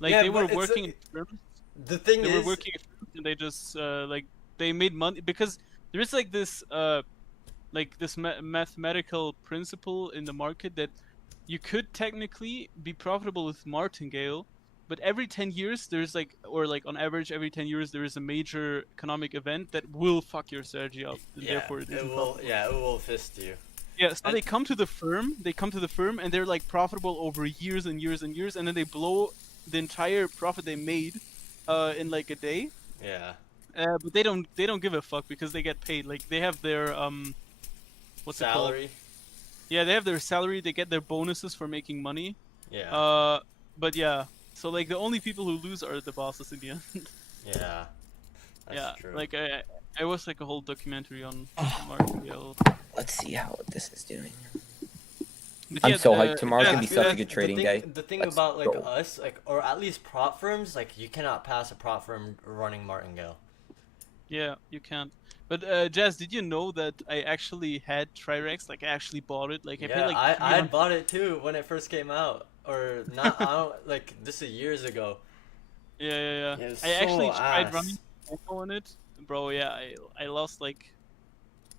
Like Yeah, they were but it's working in firms. The thing They is, were working in firms, and they just like they made money because there is like this mathematical principle in the market that you could technically be profitable with martingale, but every 10 years there's like, or like on average every 10 years there is a major economic event that will fuck your strategy up, and yeah, therefore it isn't profitable. it will fist you. Yeah, so And- they come to the firm, and they're like profitable over years and years and years, and then they blow the entire profit they made in like a day. Yeah, But they don't give a fuck because they get paid. Like they have their what's it called? salary. Yeah, they have their salary, they get their bonuses for making money. Yeah, But yeah, so like the only people who lose are the bosses in the end. yeah, that's yeah, true. like I watched like a whole documentary on Martingale. Let's see how this is doing. But I'm yeah, so hyped. Tomorrow's gonna be I feel such a like good trading the thing, day. The thing Let's about like go. us, like or at least prop firms, like you cannot pass a prop firm running Martingale. Yeah, you can't. But Jazz, did you know that I actually had Trirex? Like I actually bought it. Like I paid Yeah, like I 300 bought it too when it first came out, or not. I don't like this is years ago. Yeah. Yeah, it's I actually so tried ass. running Poco on it, bro. Yeah, I lost like,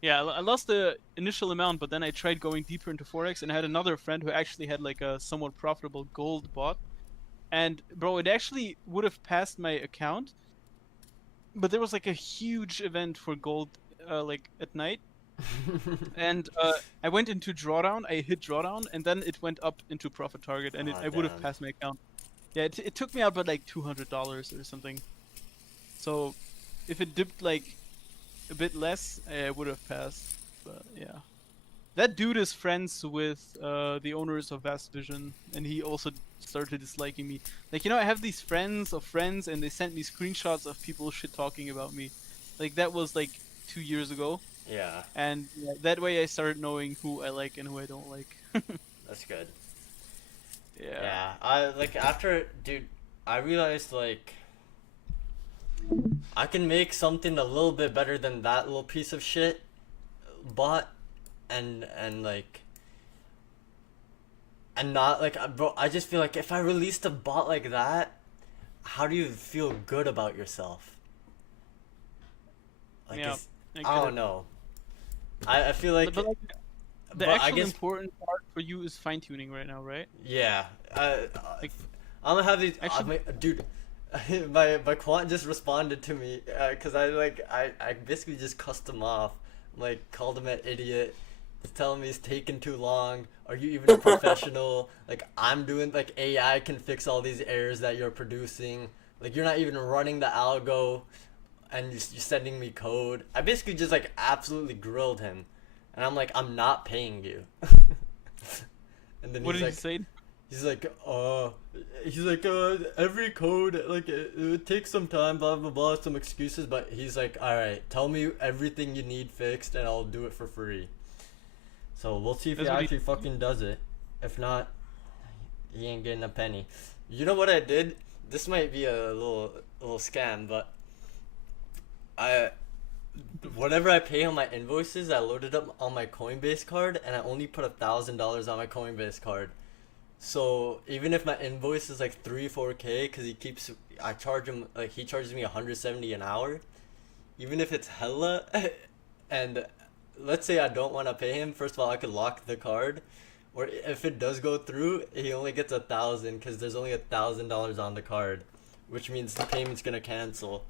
yeah, I lost the initial amount, but then I tried going deeper into forex, and I had another friend who actually had like a somewhat profitable gold bot, and bro, it actually would have passed my account, but there was like a huge event for gold, like at night, And I went into drawdown. I hit drawdown, and then it went up into profit target, and Ah, I would have damn. passed my account. Yeah, it took me out by like $200 or something. So if it dipped like a bit less, I would have passed. But yeah, that dude is friends with the owners of Vast Vision, and he also started disliking me. Like, you know, I have these friends of friends, and they sent me screenshots of people shit talking about me. Like, that was like 2 years ago. Yeah, And yeah, that way I started knowing who I like and who I don't like. that's good. Yeah. Yeah, I like after, dude, I realized like I can make something a little bit better than that little piece of shit bot, and like, and not like, bro. I just feel like if I released a bot like that, how do you feel good about yourself? Like, Yeah, it's, I I get don't it. know. I feel like, But like, the but I actual guess important part for you is fine tuning right now, right? yeah. Like, I'm gonna have these. actually- Dude, my quant just responded to me because I basically just cussed him off, like called him an idiot, telling me he's taking too long. Are you even a professional? Like I'm doing like AI can fix all these errors that you're producing. Like you're not even running the algo, and you're sending me code. I basically just like absolutely grilled him, and I'm like I'm not paying you. And then what he's did like, he say? he's like, every code, like, it takes some time, blah, blah, blah, some excuses, but he's like, alright, tell me everything you need fixed, and I'll do it for free. So, we'll see if he That's what he- actually fucking does it. If not, he ain't getting a penny. You know what I did? This might be a little scam, but whatever I pay on my invoices, I loaded up on my Coinbase card, and I only put $1,000 on my Coinbase card. So even if my invoice is like 3-4K, cause I charge him like he charges me 170 an hour. Even if it's hella, and let's say I don't want to pay him. First of all, I could lock the card, or if it does go through, he only gets 1,000, cause there's only $1,000 on the card, which means the payment's gonna cancel.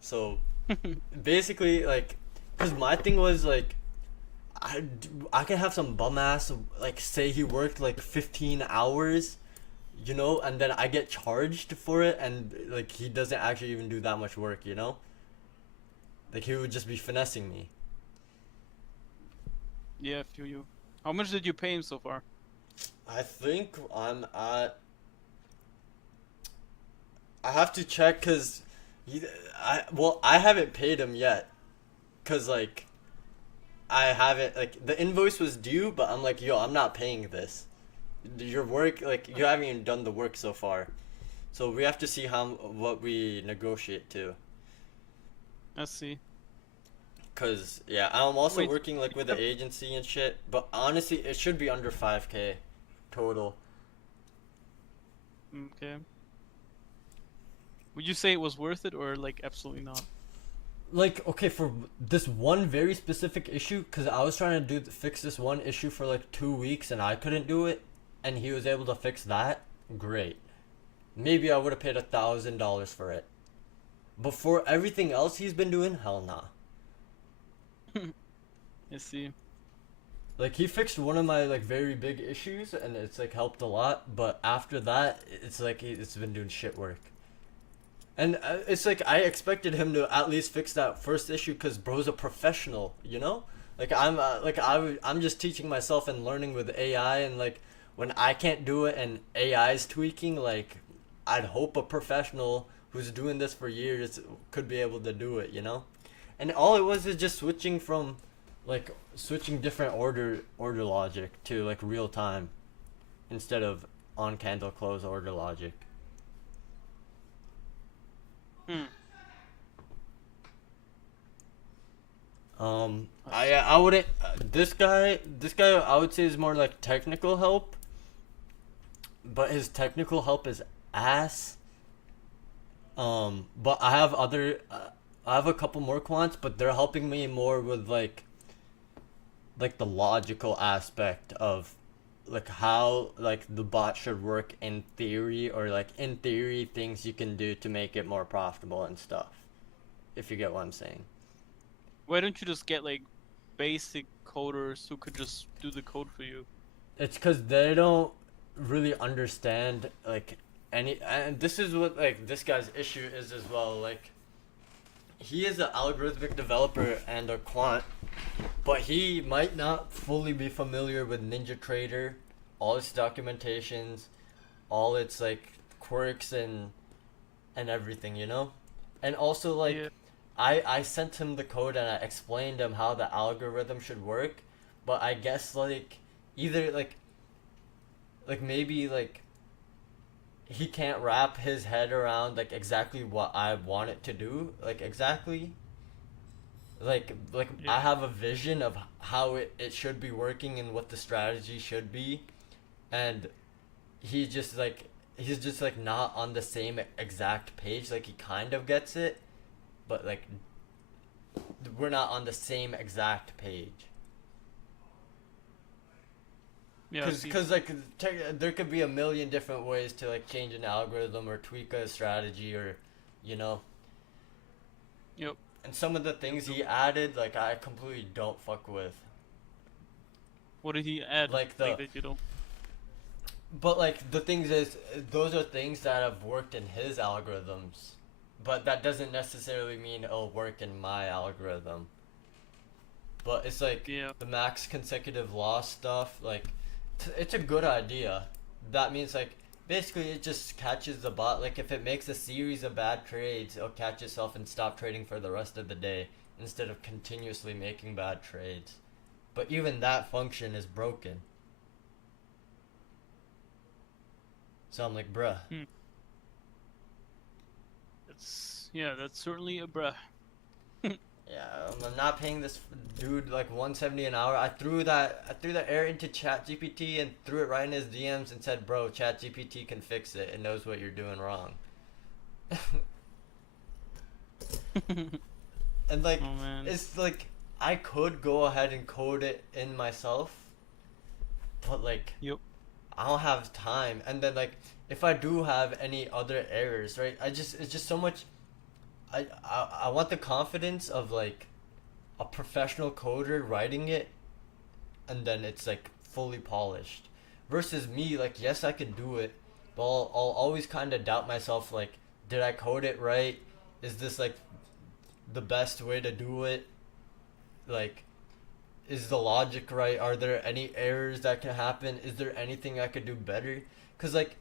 So basically, like, cause my thing was like, I can have some bum ass like say he worked like 15 hours, you know, and then I get charged for it, and like he doesn't actually even do that much work, you know. Like he would just be finessing me. Yeah, I feel you. How much did you pay him so far? I think I'm at. I have to check because, I haven't paid him yet, cause like. I haven't like the invoice was due, but I'm like, yo, I'm not paying this. Your work, like you haven't even done the work so far, so we have to see what we negotiate to. Let's see. Cause yeah, I'm also Wait, working like with the agency and shit, but honestly, it should be under 5K total. Okay. Would you say it was worth it or like absolutely not? Like okay, for this one very specific issue, cause I was trying to fix this one issue for like 2 weeks and I couldn't do it, and he was able to fix that. Great. Maybe I would have paid $1,000 for it. But for everything else he's been doing, hell nah. I see. Like he fixed one of my like very big issues, and it's like helped a lot. But after that, it's like it's been doing shit work. And it's like I expected him to at least fix that first issue, cause bro's a professional, you know. Like I'm just teaching myself and learning with AI, and like when I can't do it and AI's tweaking, like I'd hope a professional who's doing this for years could be able to do it, you know. And all it was is just switching different order logic to like real time, instead of on candle close order logic. I wouldn't. This guy I would say is more like technical help, but his technical help is ass. But I have I have a couple more quants, but they're helping me more with like the logical aspect of like how like the bot should work in theory, or like in theory things you can do to make it more profitable and stuff, if you get what I'm saying. Why don't you just get like basic coders who could just do the code for you. It's because they don't really understand like any, and this is what like this guy's issue is as well. Like, he is an algorithmic developer and a quant, but he might not fully be familiar with NinjaTrader, all its documentations, all its like quirks and everything, you know. And also like, Yeah. I sent him the code and I explained him how the algorithm should work, but I guess like either like maybe like he can't wrap his head around like exactly what I want it to do, like exactly. Like Yeah. I have a vision of how it should be working and what the strategy should be, and he's just like not on the same exact page. Like he kind of gets it, but like we're not on the same exact page. Yeah. see. Because like there could be a million different ways to like change an algorithm or tweak a strategy, or you know. Yep. And some of the things he added, like I completely don't fuck with. What did he add? Like that you don't. But like the things is, those are things that have worked in his algorithms, but that doesn't necessarily mean it'll work in my algorithm. But it's like Yeah. the max consecutive loss stuff, like it's a good idea. That means like basically it just catches the bot. Like if it makes a series of bad trades, it'll catch itself and stop trading for the rest of the day instead of continuously making bad trades. But even that function is broken. So I'm like, bruh. That's certainly a bruh. Yeah, I'm not paying this dude like 170 an hour. I threw that error into ChatGPT and threw it right in his DMs and said, "Bro, ChatGPT can fix it. It knows what you're doing wrong." And like, Oh man. it's like I could go ahead and code it in myself, but like, Yep. I don't have time. And then like, if I do have any other errors, right? It's just so much. I want the confidence of like a professional coder writing it, and then it's like fully polished, versus me like, yes, I can do it, but I'll always kind of doubt myself, like, did I code it right? Is this like the best way to do it? Like, is the logic right? Are there any errors that can happen? Is there anything I could do better? Because like,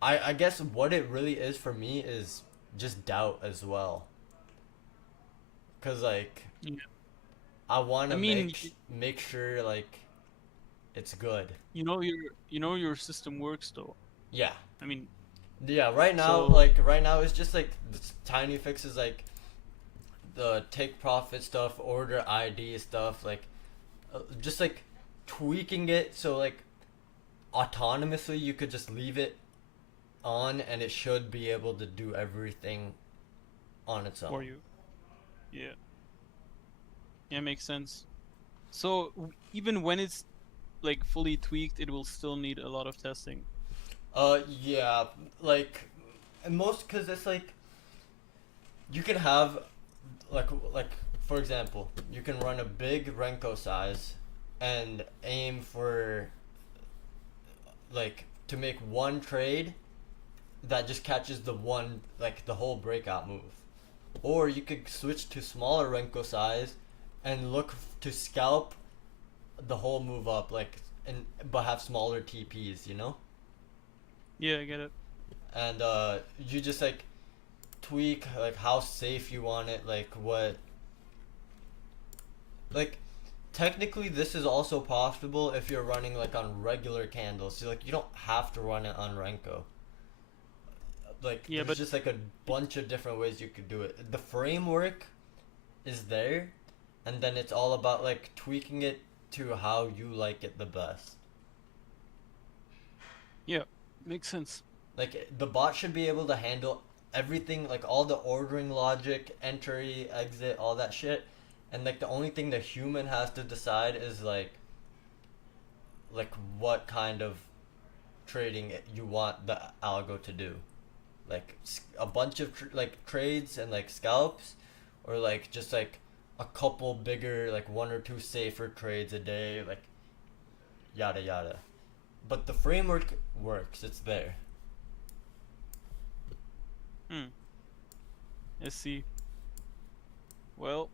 I guess what it really is for me is just doubt as well. Cause like, Yeah. I want to I mean, make sure like it's good. you know your system works though. Yeah. I mean, Yeah. Right now, So- right now it's just like tiny fixes, like the take profit stuff, order ID stuff, like just like tweaking it so like autonomously you could just leave it on and it should be able to do everything on its own. for you. Yeah. Yeah, makes sense. So even when it's like fully tweaked, it will still need a lot of testing. Yeah, like, and most, cause it's like, you can have, like for example, you can run a big Renko size, and aim for, like, to make one trade, that just catches the one, like the whole breakout move, or you could switch to smaller Renko size, and look to scalp the whole move up, like, but have smaller TPs, you know. Yeah, I get it. And you just like tweak like how safe you want it, like what, like technically this is also possible if you're running like on regular candles, so like you don't have to run it on Renko. Like, Yeah, there's but- just like a bunch of different ways you could do it. The framework is there, and then it's all about like tweaking it to how you like it the best. Makes sense. Like, the bot should be able to handle everything, like all the ordering logic, entry, exit, all that shit. And like the only thing the human has to decide is like what kind of trading you want the algo to do. Like a bunch of like trades and like scalps, or like just like a couple bigger, like 1 or 2 safer trades a day, like yada yada. But the framework works, it's there. I see. Well,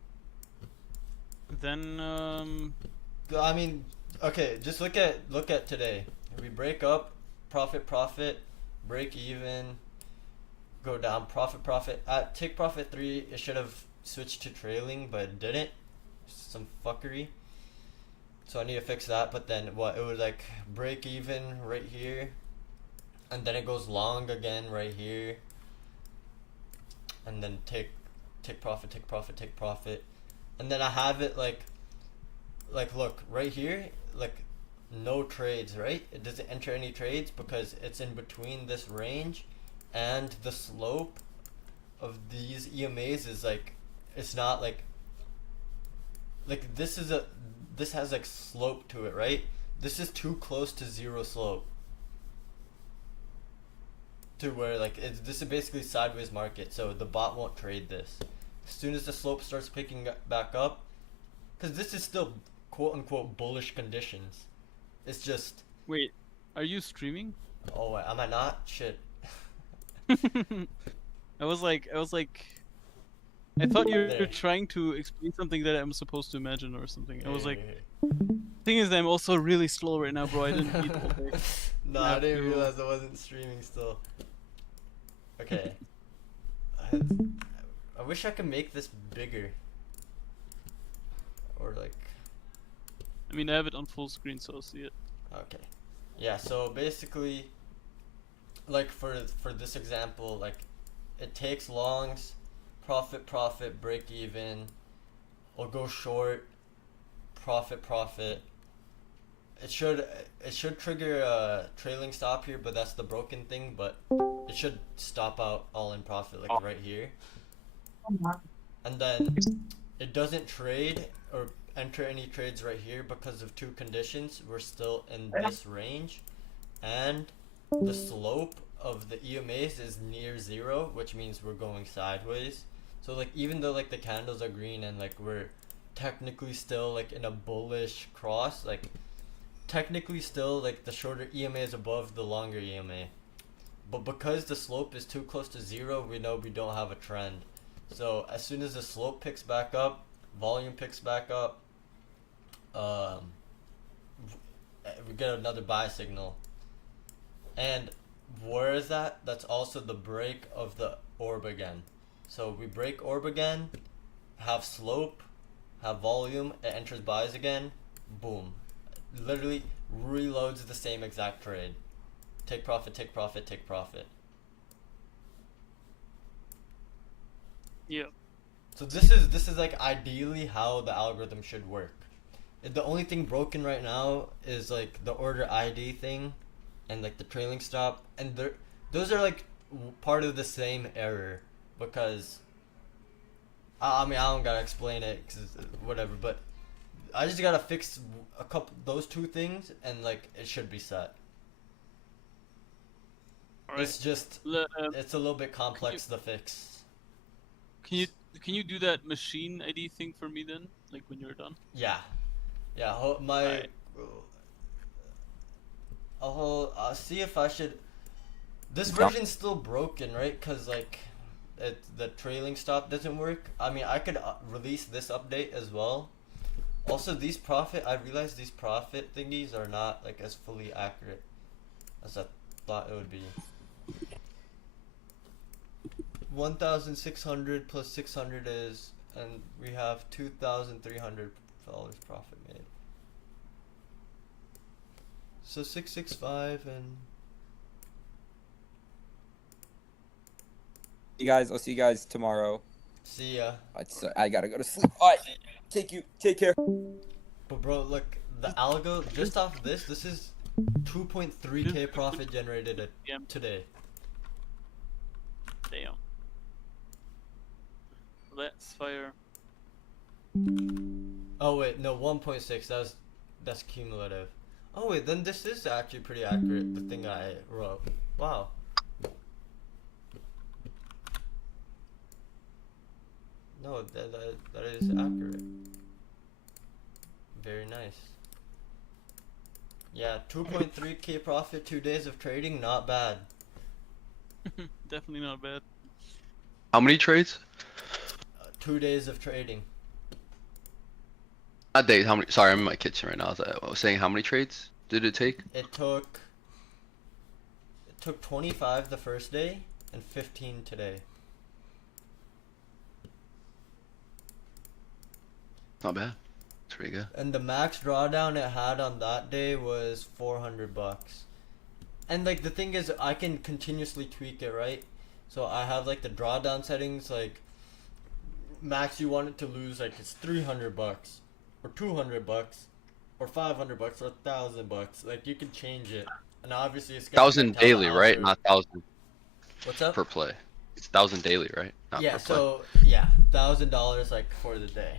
then I mean, okay, just look at today. We break up, profit, break even, go down, profit. At take profit 3, it should have switched to trailing, but it didn't. Some fuckery. So I need to fix that. But then what? It would like break even right here, and then it goes long again right here, and then take profit, and then I have it like look right here, like no trades, right? It doesn't enter any trades because it's in between this range, and the slope of these EMAs is like, it's not like this has like slope to it, right? This is too close to zero slope to where like this is basically sideways market, so the bot won't trade this. As soon as the slope starts picking back up, because this is still quote unquote bullish conditions. It's just, wait, are you streaming? oh, am I not? Shit. I was like, I thought you were There. trying to explain something that I'm supposed to imagine or something. I was like, Here. thing is, I'm also really slow right now, bro. I didn't eat all day. No, I didn't realize I wasn't streaming still. Okay. I wish I could make this bigger. Or like, I mean, I have it on full screen, so I'll see it. okay. Yeah, so basically, like for this example, like it takes longs, profit, break even, or go short, profit. It should trigger a trailing stop here, but that's the broken thing, but it should stop out all in profit like right here. And then it doesn't trade or enter any trades right here because of 2 conditions. We're still in this range, and the slope of the EMAs is near 0, which means we're going sideways. So like even though like the candles are green and like we're technically still like in a bullish cross, like technically still like the shorter EMA is above the longer EMA, but because the slope is too close to 0, we know we don't have a trend. So as soon as the slope picks back up, volume picks back up, we get another buy signal. And where is that? That's also the break of the orb again. So we break orb again, have slope, have volume, it enters buys again, boom. Literally reloads the same exact trade. Take profit. Yeah. So this is like ideally how the algorithm should work. The only thing broken right now is like the order ID thing, and like the trailing stop, and those are like part of the same error, because I mean I don't gotta explain it, 'cause whatever, but I just gotta fix those 2 things, and like it should be set. Alright. It's just it's a little bit complex to fix. Can you do that machine ID thing for me then? Like when you're done? Yeah. Alright. I'll see if I should. This version's still broken, right? Cause like, the trailing stop doesn't work. I mean, I could release this update as well. Also, I realized these profit thingies are not like as fully accurate as I thought it would be. 1,600 plus 600 is, and we have $2,300 profit made. So 665 and. You guys, I'll see you guys tomorrow. See ya. I gotta go to sleep. Alright, take care. But bro, look, the algo just off this is 2.3k profit generated today. Damn. Let's fire. Oh wait, no, 1.6. That's cumulative. Oh wait, then this is actually pretty accurate. The thing I wrote. Wow. No, that is accurate. Very nice. Yeah, 2.3k profit, 2 days of trading, not bad. Definitely not bad. How many trades? 2 days of trading. Not days. How many? Sorry, I'm in my kitchen right now. I was saying, how many trades did it take? It took 25 the first day and 15 today. Not bad. It's pretty good. And the max drawdown it had on that day was $400. And like the thing is, I can continuously tweak it, right? So I have like the drawdown settings, like max you want it to lose, like it's $300 or $200 or $500 or $1,000. Like you can change it, and obviously it's gonna 1,000 tell the daily, right? algorithm- Not 1,000 What's up? per play. It's 1,000 daily, right? Not Yeah, per play. so yeah, $1,000 like for the day,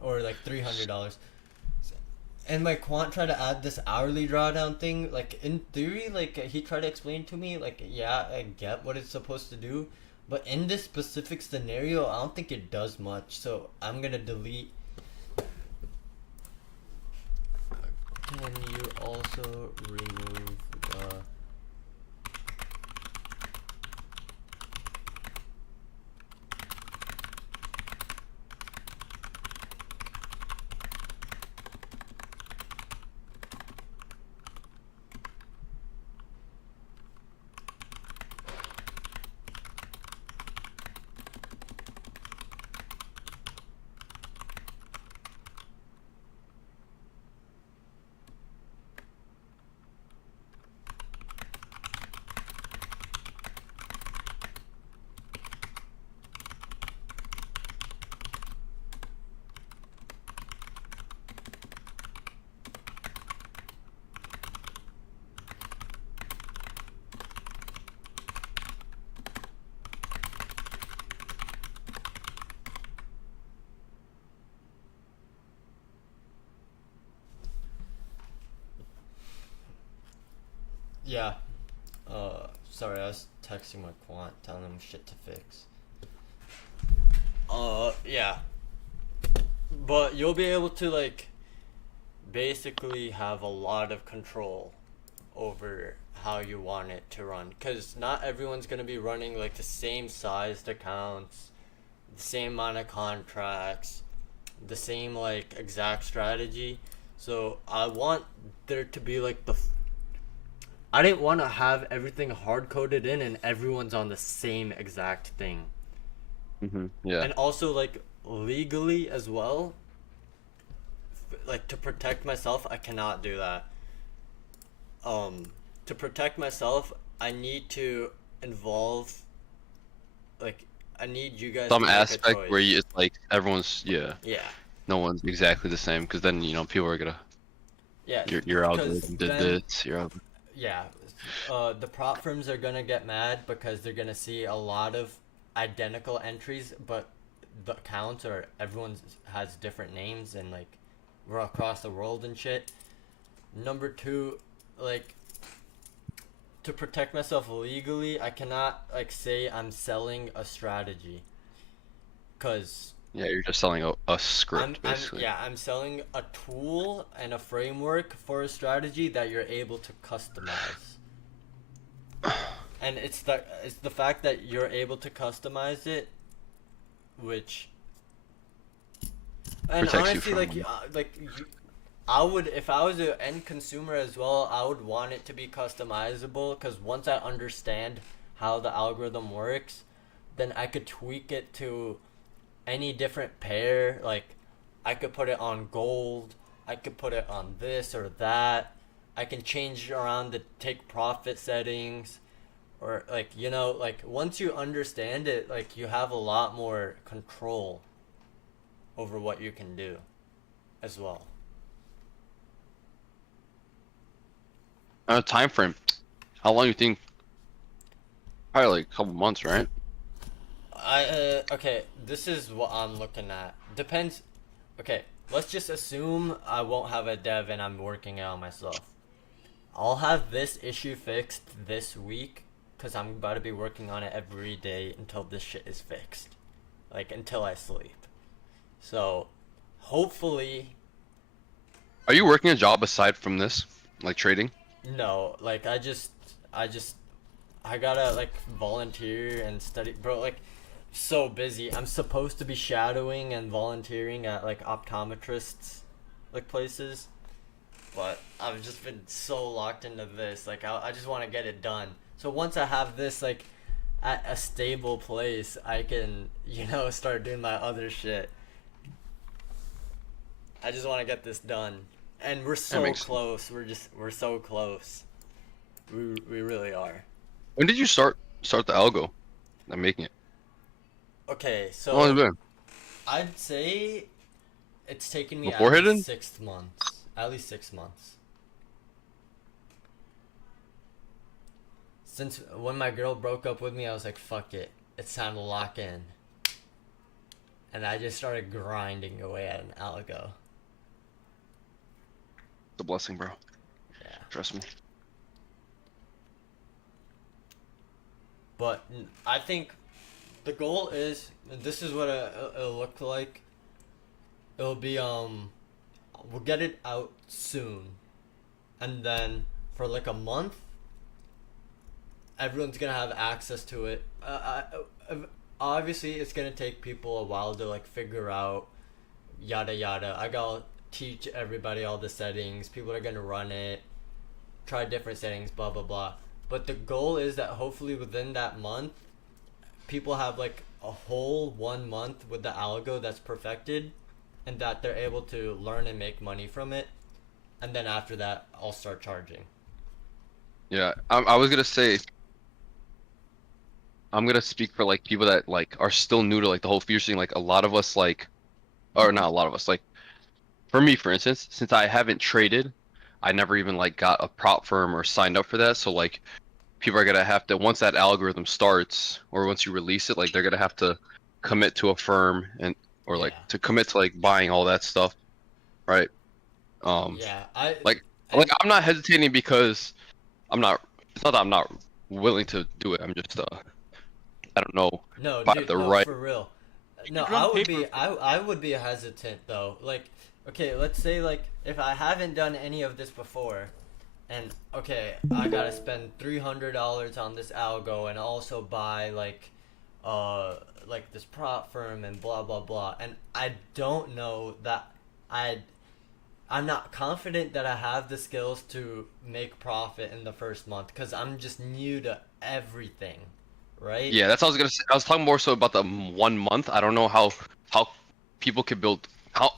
or like $300. And my quant tried to add this hourly drawdown thing. Like in theory, like he tried to explain to me, like yeah, I get what it's supposed to do, but in this specific scenario, I don't think it does much. So I'm gonna delete. Can you also remove the? Yeah. Sorry, I was texting my quant, telling him shit to fix. Yeah. But you'll be able to, like, basically have a lot of control over how you want it to run. Because not everyone's going to be running, like, the same sized accounts, the same amount of contracts, the same, like, exact strategy. So I want there to be, like, I didn't want to have everything hard coded in and everyone's on the same exact thing. Yeah. And also, like, legally as well, like, to protect myself, I cannot do that. To protect myself, I need to involve, like, I need you guys Some to make a aspect where choice. it's like everyone's, yeah. Yeah. No one's exactly the same, because then, you know, people are gonna. Yeah. Your because algorithm did then- this. Your algorithm. Yeah, the prop firms are gonna get mad because they're gonna see a lot of identical entries, but the accounts or everyone's has different names and like we're across the world and shit. Number two, like to protect myself legally, I cannot like say I'm selling a strategy, cause Yeah, you're just selling a script, basically. I'm selling a tool and a framework for a strategy that you're able to customize. And it's the fact that you're able to customize it, which. And Protects you honestly, from- I would, if I was an end consumer as well, I would want it to be customizable, because once I understand how the algorithm works, then I could tweak it to any different pair. Like I could put it on gold, I could put it on this or that, I can change around the take profit settings, or like, you know, like once you understand it, like you have a lot more control over what you can do as well. Time frame. How long you think? Probably like a couple months, right? Okay, this is what I'm looking at. Depends. Okay, let's just assume I won't have a dev and I'm working it out myself. I'll have this issue fixed this week, because I'm about to be working on it every day until this shit is fixed. like until I sleep. So hopefully, Are you working a job aside from this, like trading? no, like I gotta like volunteer and study, bro. Like, so busy. I'm supposed to be shadowing and volunteering at like optometrists, like places, but I've just been so locked into this. Like, I just want to get it done. So once I have this like at a stable place, I can, you know, start doing my other shit. I just want to get this done, and we're so makes sense. close. We're so close. We really are. When did you start the algo? I'm making it. Okay, How long has it so been? I'd say it's taken me Before at hidden? least 6 months. At least 6 months. Since when my girl broke up with me, I was like, fuck it. It's time to lock in. And I just started grinding away at an algo. It's a blessing, bro. Yeah. Trust me. But I think the goal is, this is what it'll look like. It'll be, we'll get it out soon. And then for like a month, everyone's gonna have access to it. Obviously, it's gonna take people a while to like figure out yada yada. I gotta teach everybody all the settings. People are gonna run it, try different settings, blah blah blah. But the goal is that hopefully within that month, people have like a whole 1 month with the algo that's perfected, and that they're able to learn and make money from it. And then after that, I'll start charging. Yeah, I was gonna say. I'm gonna speak for like people that like are still new to like the whole future thing. Like a lot of us, like, or not a lot of us. Like, for me, for instance, since I haven't traded, I never even like got a prop firm or signed up for that. So like, people are gonna have to, once that algorithm starts or once you release it, like they're gonna have to commit to a firm and or like Yeah. to commit to like buying all that stuff, right? Yeah, Like I'm not hesitating because I'm not. It's not that I'm not willing to do it. I'm just I don't know. No, By dude, the no, right. for real. You No, could run I would paper be, I would be hesitant though. Like, okay, let's say like if I haven't done any of this before, and okay, I gotta spend $300 on this algo and also buy like this prop firm and blah blah blah, and I don't know that I'm not confident that I have the skills to make profit in the first month because I'm just new to everything, right? Yeah, that's what I was gonna say. I was talking more so about the 1 month. I don't know how people could build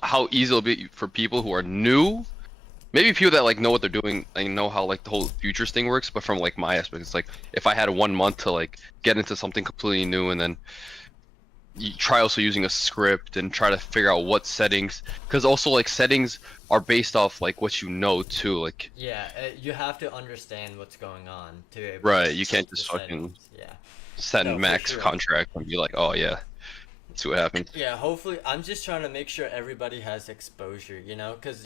how easy it'll be for people who are new. Maybe people that like know what they're doing and know how like the whole futures thing works. But from like my aspect, it's like if I had 1 month to like get into something completely new and then you try also using a script and try to figure out what settings, because also like settings are based off like what you know too. Like Yeah, you have to understand what's going on to be able right, to you can't tweak just the fucking settings. Yeah. set No, for max sure. contract and be like, oh yeah, see what happens. Yeah, hopefully, I'm just trying to make sure everybody has exposure, you know, because